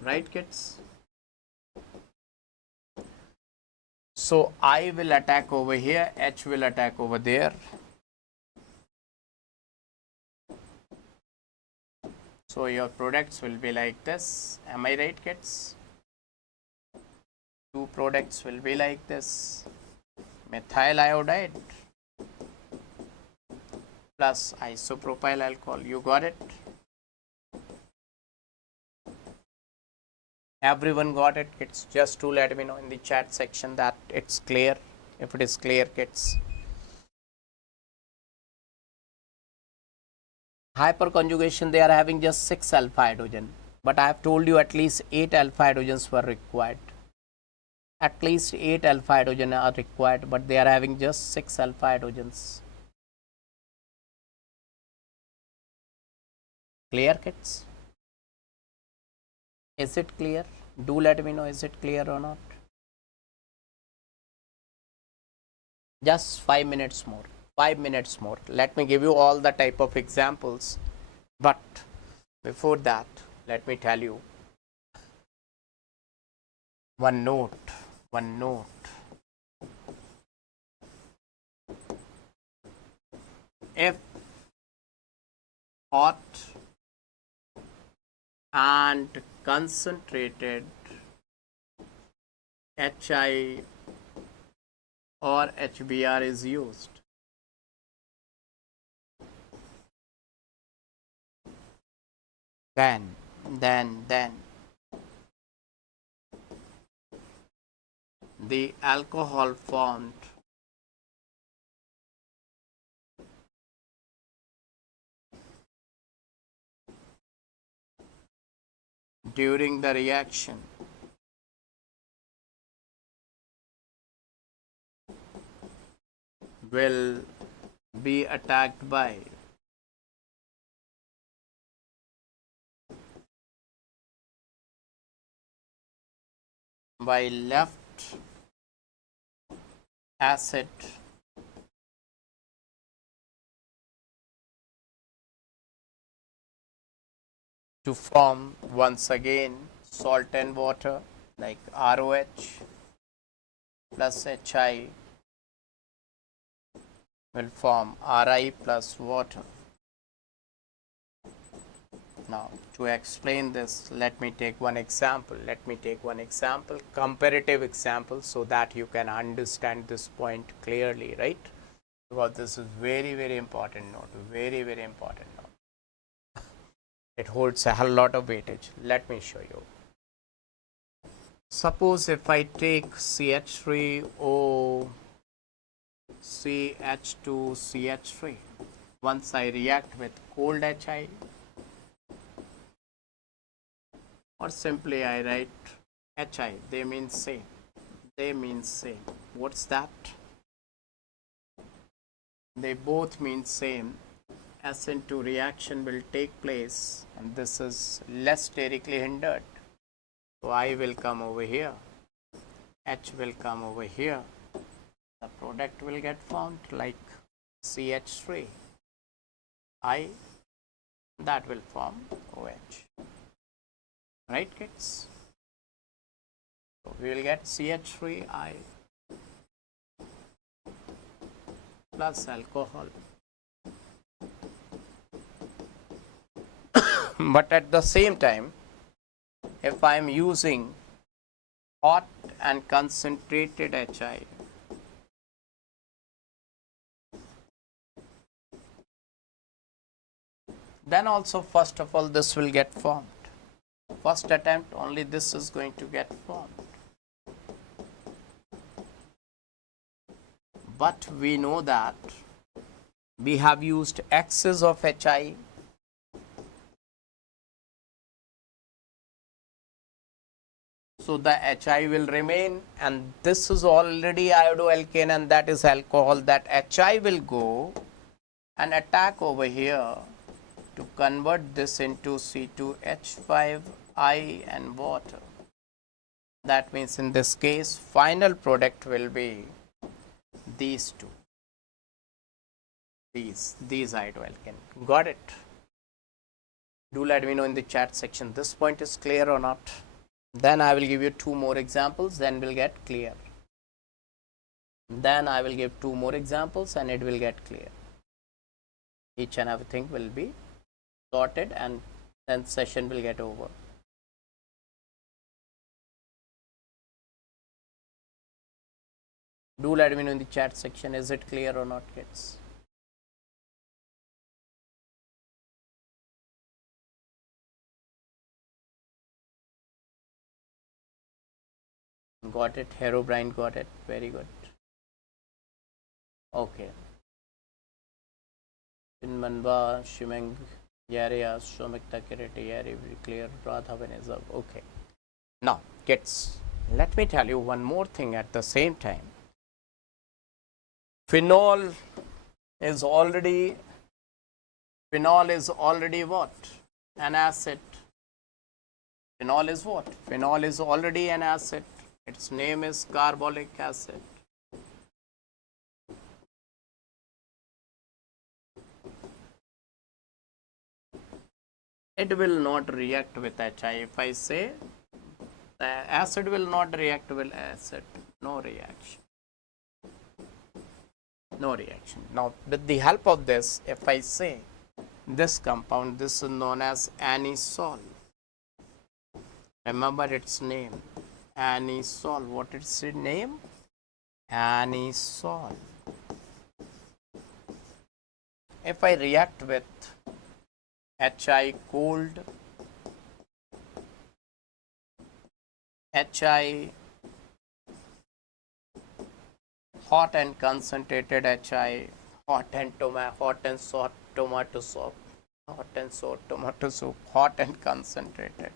Right, kids? So I will attack over here, H will attack over there. So your products will be like this. Am I right, kids? Two products will be like this. Methyl iodide plus isopropyl alcohol. You got it? Everyone got it, kids? Just to let me know in the chat section that it's clear. If it is clear, kids. Hyperconjugation, they are having just 6 alpha hydrogen, but I have told you at least 8 alpha hydrogens were required. At least 8 alpha hydrogen are required, but they are having just 6 alpha hydrogens. Clear, kids? Is it clear? Do let me know, is it clear or not? Just 5 minutes more. 5 minutes more. Let me give you all the type of examples, but before that, let me tell you one note. If hot and concentrated HI or HBr is used, then the alcohol formed during the reaction will be attacked by left acid to form once again salt and water, like ROH plus HI will form Ri plus water. Now, to explain this, let me take one example. Comparative example, so that you can understand this point clearly, right? Because this is very, very important note. Very, very important note. It holds a whole lot of weightage. Let me show you. Suppose if I take CH3O, CH2, CH3, once I react with cold HI, or simply I write HI, they mean same. What's that? They both mean same. SN2 reaction will take place, and this is less sterically hindered. So I will come over here, H will come over here. The product will get formed like CH3. I, that will form OH. Right, kids? So we will get CH3I plus alcohol. But at the same time, if I am using hot and concentrated HI, then also first of all this will get formed. First attempt only this is going to get formed. But we know that we have used excess of HI. So the HI will remain, and this is already iodoalkane and that is alcohol. That HI will go and attack over here to convert this into C2H5I and water. That means in this case final product will be these two, these iodoalkane. Got it? Do let me know in the chat section this point is clear or not. Then I will give you two more examples, then we'll get clear. Then I will give two more examples and it will get clear. Each and everything will be sorted and then session will get over. Do let me know in the chat section, is it clear or not, kids? Got it? Herobrine got it. Very good. Okay. Manva, Shimeng, Yaria, Shomikta Kiriti, Yari, clear, Radhavan is up. Okay. Now, kids, let me tell you one more thing at the same time. Phenol is already what? An acid. Phenol is what? Phenol is already an acid. Its name is carbolic acid. It will not react with HI. If I say the acid will not react with acid, no reaction. No reaction. Now, with the help of this, if I say this compound, this is known as anisole. Remember its name, anisole. What is its name? Anisole. If I react with HI cold, HI hot and concentrated HI, hot and sour tomato soup, hot and sour tomato soup, hot and concentrated.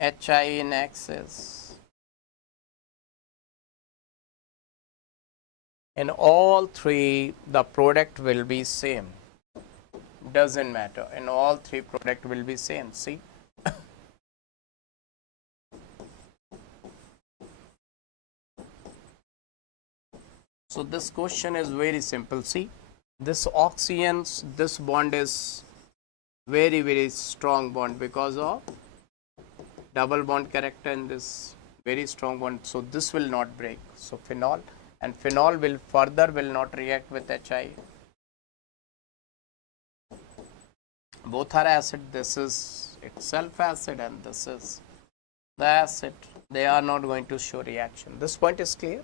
HI in excess. In all three, the product will be same. Doesn't matter. In all three, product will be same. See. So this question is very simple. See, this oxygens, this bond is very strong bond because of double bond character in this very strong bond. So this will not break. So phenol, and phenol will not react with HI. Both are acid. This is itself acid and this is the acid. They are not going to show reaction. This point is clear.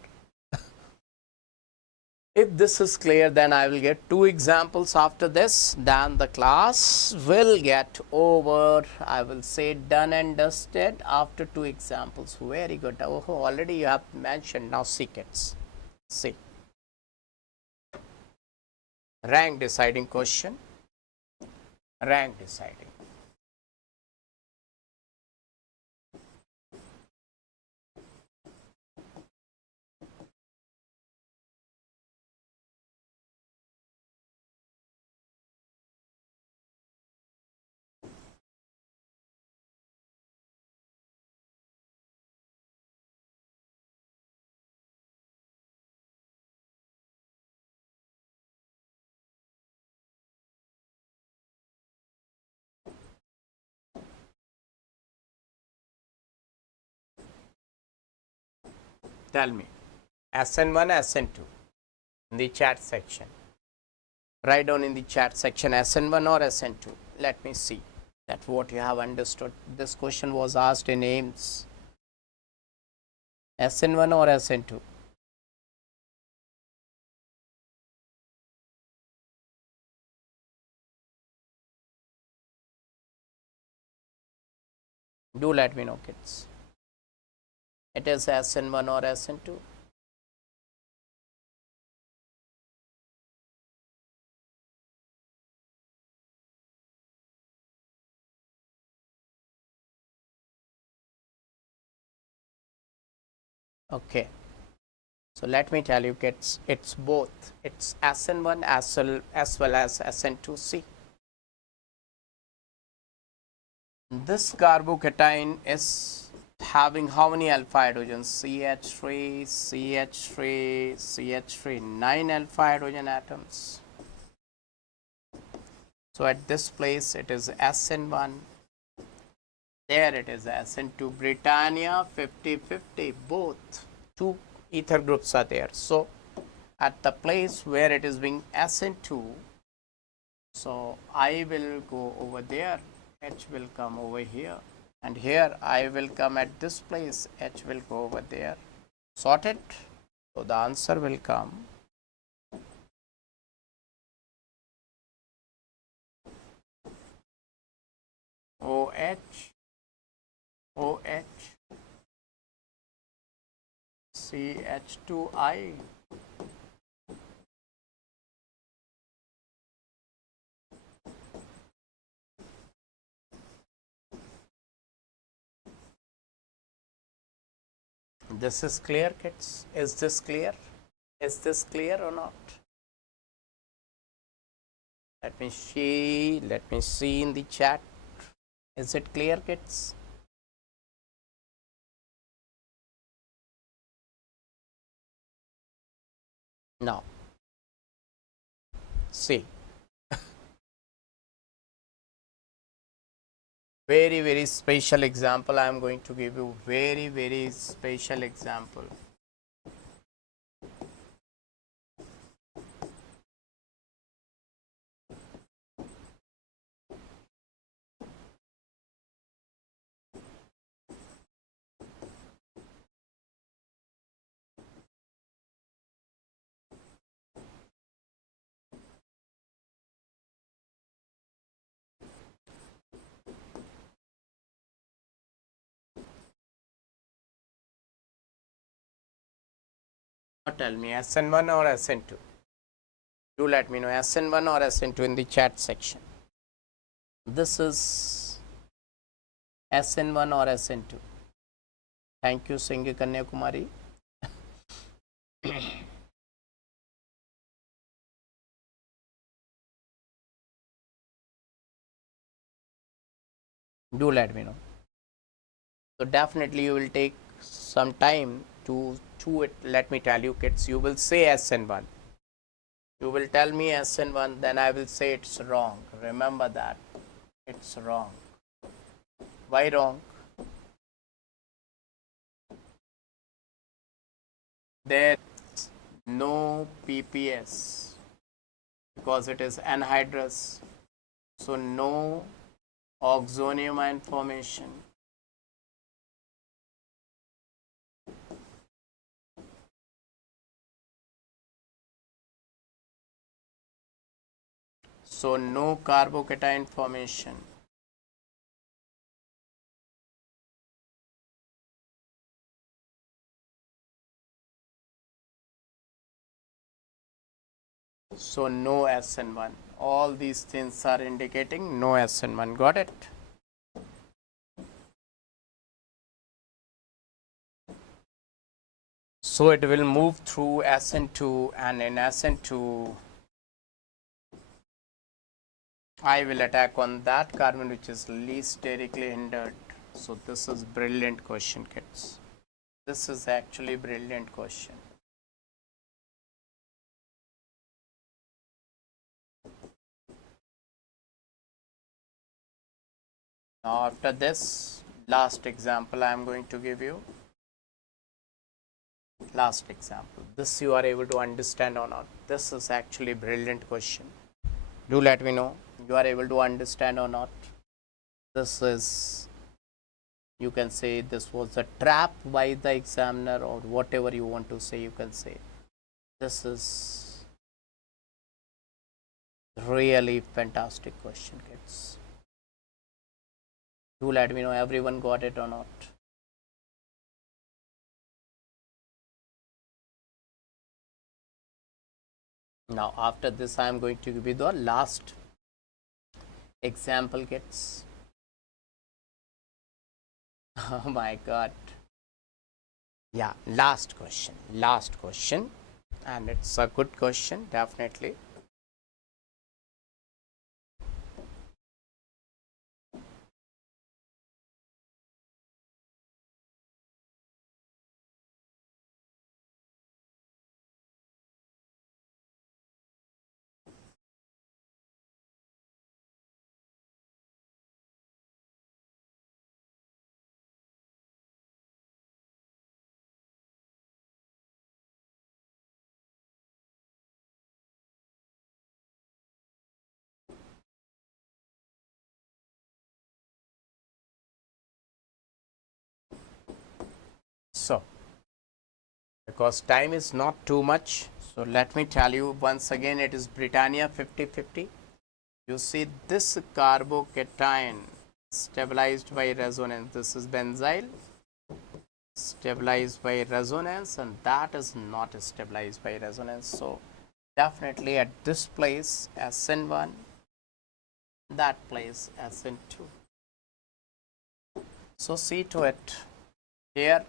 If this is clear, then I will get two examples after this. Then the class will get over. I will say done and dusted after two examples. Very good. Oh, already you have mentioned. Now see, kids. See. Rank deciding question. Rank deciding. Tell me, SN1, SN2 in the chat section. Write down in the chat section SN1 or SN2. Let me see that what you have understood. This question was asked in AIMS. SN1 or SN2? Do let me know, kids. It is SN1 or SN2? Okay. So let me tell you, kids, it's both. It's SN1 as well as SN2. See, this carbocation is having how many alpha hydrogens? CH3, CH3, CH3, 9 alpha hydrogen atoms. So at this place it is SN1, there it is SN2. Britannia 50-50, both two ether groups are there. So at the place where it is being SN2, so I will go over there, H will come over here, and here I will come at this place, H will go over there. Sorted? So the answer will come OH, OH, CH2I. This is clear, kids? Is this clear? Is this clear or not? Let me see in the chat. Is it clear, kids? Now, see. Very special example I am going to give you. Very special example. Tell me SN1 or SN2. Do let me know SN1 or SN2 in the chat section. This is SN1 or SN2. Thank you, Singh Kanya Kumari. Do let me know. So definitely you will take some time to it. Let me tell you, kids, you will say SN1. You will tell me SN1, then I will say it's wrong. Remember that. It's wrong. Why wrong? There is no PPS because it is anhydrous. So no oxonium ion formation. So no carbocation formation. So no SN1. All these things are indicating no SN1. Got it? So it will move through SN2, and in SN2 I will attack on that carbon which is least sterically hindered. So this is brilliant question, kids. This is actually brilliant question. Now after this, last example I am going to give you. Last example. This you are able to understand or not. This is actually brilliant question. Do let me know you are able to understand or not. This is, you can say this was a trap by the examiner, or whatever you want to say, you can say. This is really fantastic question, kids. Do let me know everyone got it or not. Now after this I am going to give you the last example kits. Oh my god. Yeah, last question, and it's a good question definitely. So because time is not too much, so let me tell you once again, it is Britannia 50/50. You see this carbocation stabilized by resonance, this is benzyl stabilized by resonance, and that is not stabilized by resonance. So definitely at this place SN1, that place SN2. So see to it. Here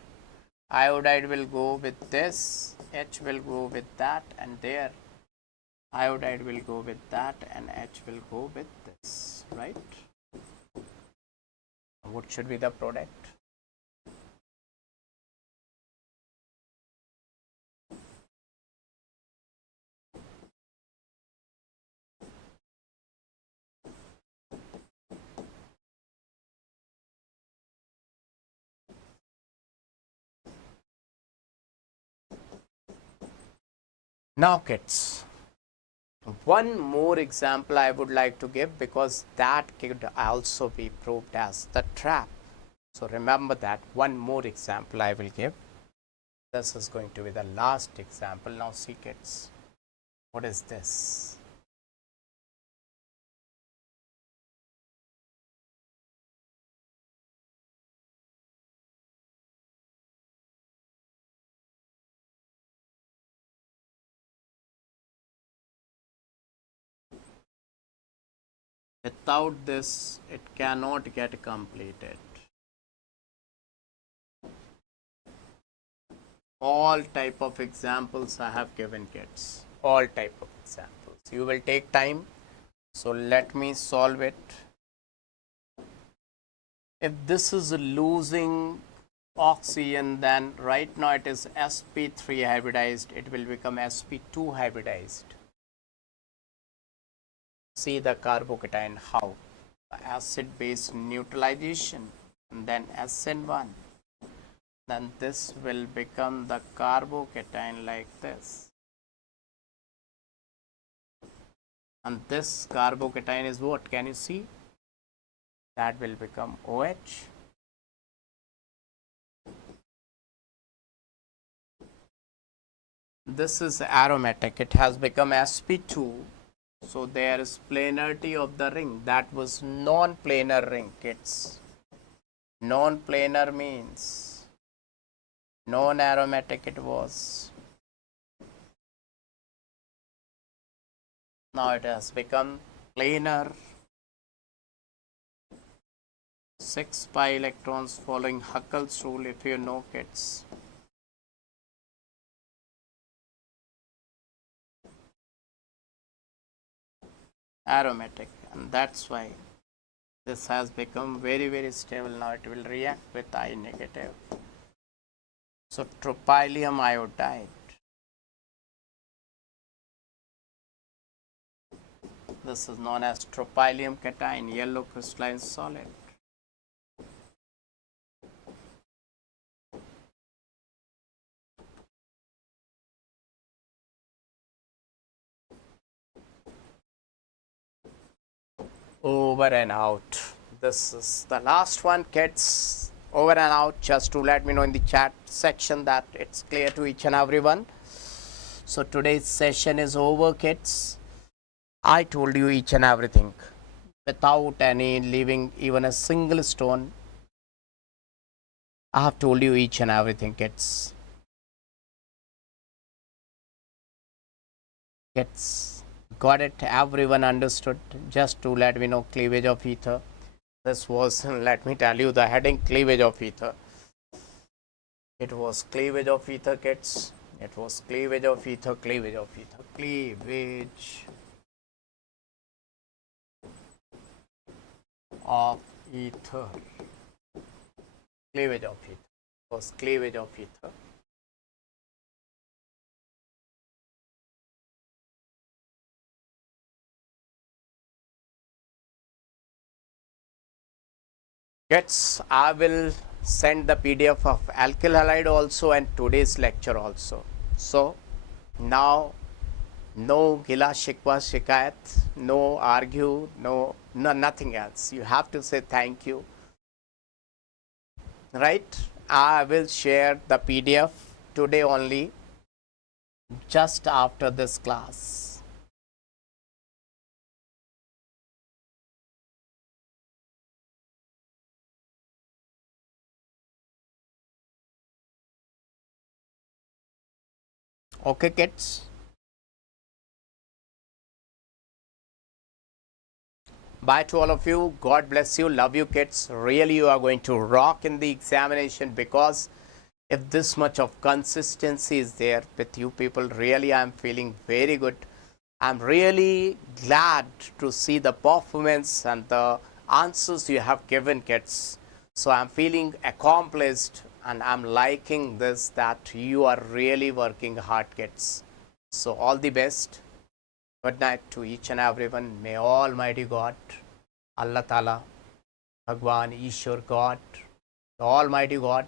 iodide will go with this, H will go with that, and there iodide will go with that, and H will go with this, right? What should be the product? Now kids, one more example I would like to give, because that could also be proved as the trap. So remember that one more example I will give. This is going to be the last example. Now see kids, what is this? Without this, it cannot get completed. All type of examples I have given kids. All type of examples. You will take time. So let me solve it. If this is losing oxygen, then right now it is sp3 hybridized. It will become sp2 hybridized. See the carbocation how acid base neutralization, and then SN1, then this will become the carbocation like this, and this carbocation is what? Can you see? That will become OH. This is aromatic, it has become sp2. So there is planarity of the ring. That was non-planar ring, kids. Non-planar means non-aromatic it was. Now it has become planar. 6 pi electrons following Huckel's rule, if you know kids. Aromatic, and that's why this has become very stable. Now it will react with I negative. So tropylium iodide, this is known as tropylium cation, yellow crystalline solid. Over and out. This is the last one, kids. Over and out. Just to let me know in the chat section that it's clear to each and everyone. So today's session is over, kids. I told you each and everything. without any leaving even a single stone. I have told you each and everything, kids. Kids, got it? Everyone understood? Just to let me know, cleavage of ether. This was, let me tell you, the heading cleavage of ether. It was cleavage of ether, kids. It was cleavage of ether, cleavage of ether, cleavage of ether, cleavage of ether. It was cleavage of ether. Kids, I will send the PDF of alkyl halide also and today's lecture also. So now no gila shikwa shikayat, no argue, no nothing else. You have to say thank you, right? I will share the PDF today only, just after this class. Okay, kids. Bye to all of you. God bless you. Love you, kids. Really, you are going to rock in the examination, because if this much of consistency is there with you people, really I'm feeling very good. I'm really glad to see the performance and the answers you have given, kids. So I'm feeling accomplished and I'm liking this, that you are really working hard, kids. So all the best. Good night to each and everyone. May Almighty God, Allah Ta'ala, Bhagwan, Ishwar, God, the Almighty God,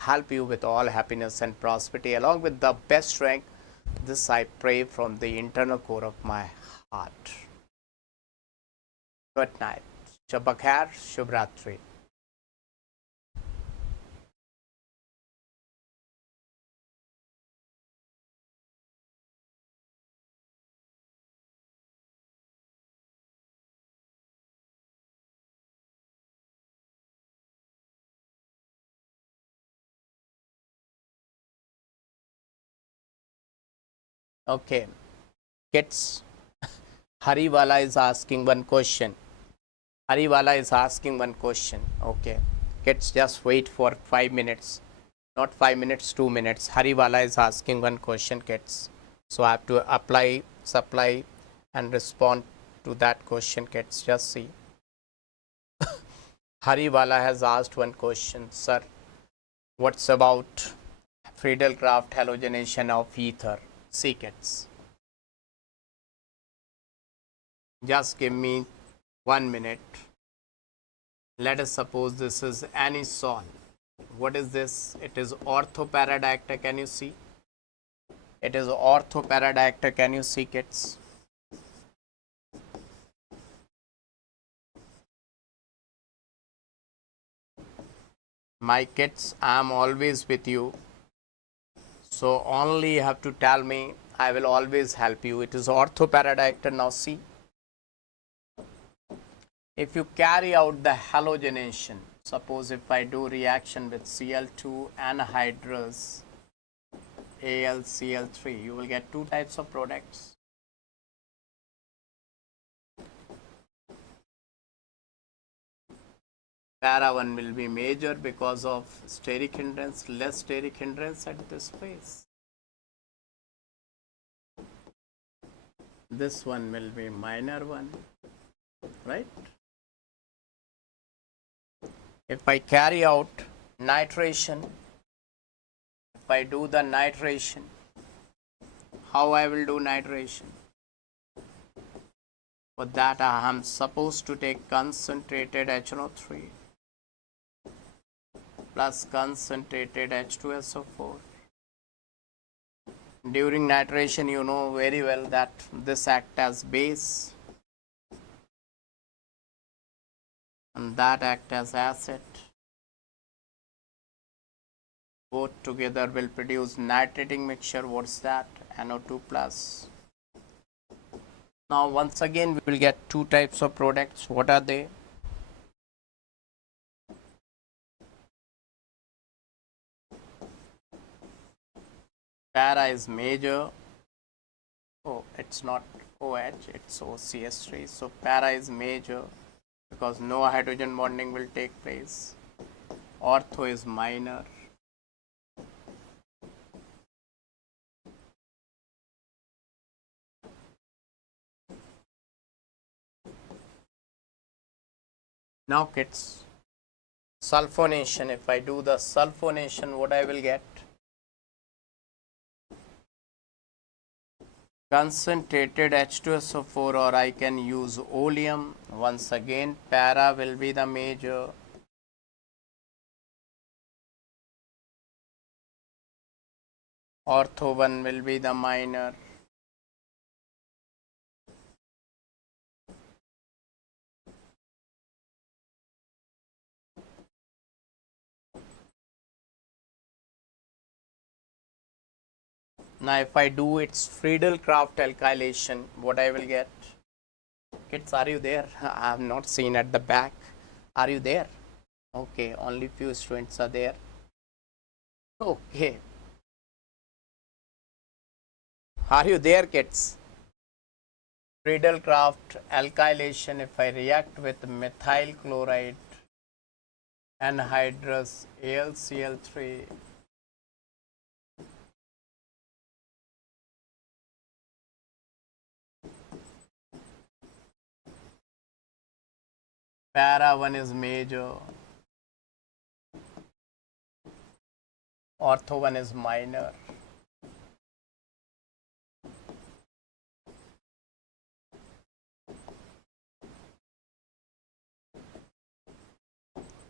help you with all happiness and prosperity along with the best rank. This I pray from the internal core of my heart. Good night. Shabba Khair, Shubhratri. Okay, kids, Hariwala is asking one question. Hariwala is asking one question. Okay, kids, just wait for 5 minutes. Not 5 minutes, 2 minutes. Hariwala is asking one question, kids. So I have to apply, supply, and respond to that question, kids. Just see. Hariwala has asked one question, sir. What's about Friedel-Crafts halogenation of ether? See, kids. Just give me 1 minute. Let us suppose this is anisole. What is this? It is orthoparadactyl. Can you see? It is orthoparadactyl. Can you see, kids? My kids, I am always with you. So only you have to tell me. I will always help you. It is orthoparadactyl. Now see. If you carry out the halogenation, suppose if I do reaction with Cl2 anhydrous AlCl3, you will get two types of products. Para 1 will be major because of steric hindrance, less steric hindrance at this place. This one will be minor one, right? If I carry out nitration, if I do the nitration, how I will do nitration? For that I am supposed to take concentrated HNO3 plus concentrated H2SO4. During nitration, you know very well that this acts as base and that act as acid. Both together will produce nitrating mixture. What's that? NO2 plus. Now once again we will get two types of products. What are they? Para is major. Oh, it's not OH, it's OCS3. So para is major because no hydrogen bonding will take place. Ortho is minor. Now kids, sulfonation. If I do the sulfonation, what I will get? Concentrated H2SO4, or I can use oleum. Once again, para will be the major. Ortho 1 will be the minor. Now if I do its Friedel-Crafts alkylation, what I will get? Kids, are you there? I have not seen at the back. Are you there? Okay, only few students are there. Okay. Are you there, kids? Friedel-Crafts alkylation, if I react with methyl chloride anhydrous AlCl3, para 1 is major, ortho 1 is minor.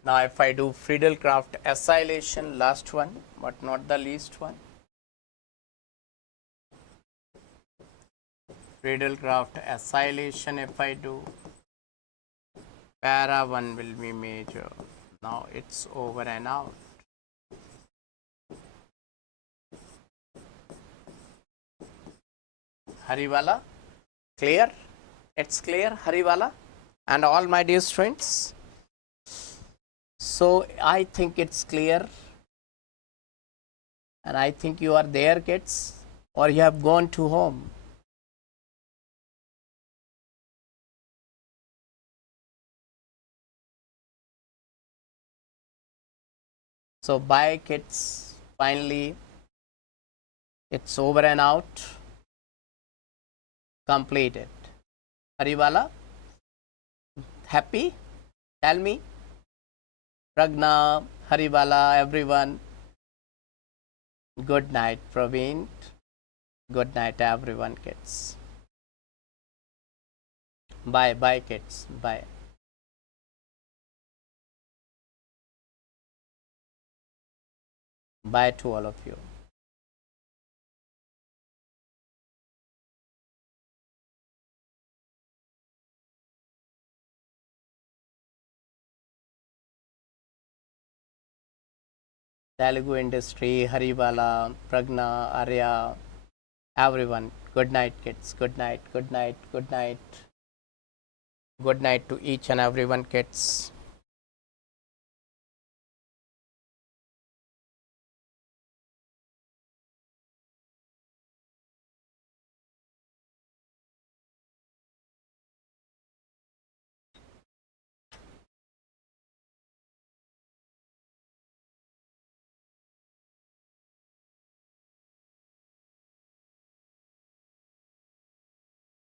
Now if I do Friedel-Crafts acylation, last one but not the least one, Friedel-Crafts acylation, if I do, para 1 will be major. Now it's over and out. Hariwala, clear? It's clear, Hariwala and all my dear students. So I think it's clear, and I think you are there, kids, or you have gone to home. So bye, kids. Finally, it's over and out. Completed. Hariwala, happy? Tell me. Pragna, Hariwala, everyone. Good night, Praveen. Good night, everyone, kids. Bye, bye, kids. Bye. Bye to all of you. Telugu industry, Hariwala, Pragna, Arya, everyone. Good night, kids. Good night, good night, good night. Good night to each and everyone, kids.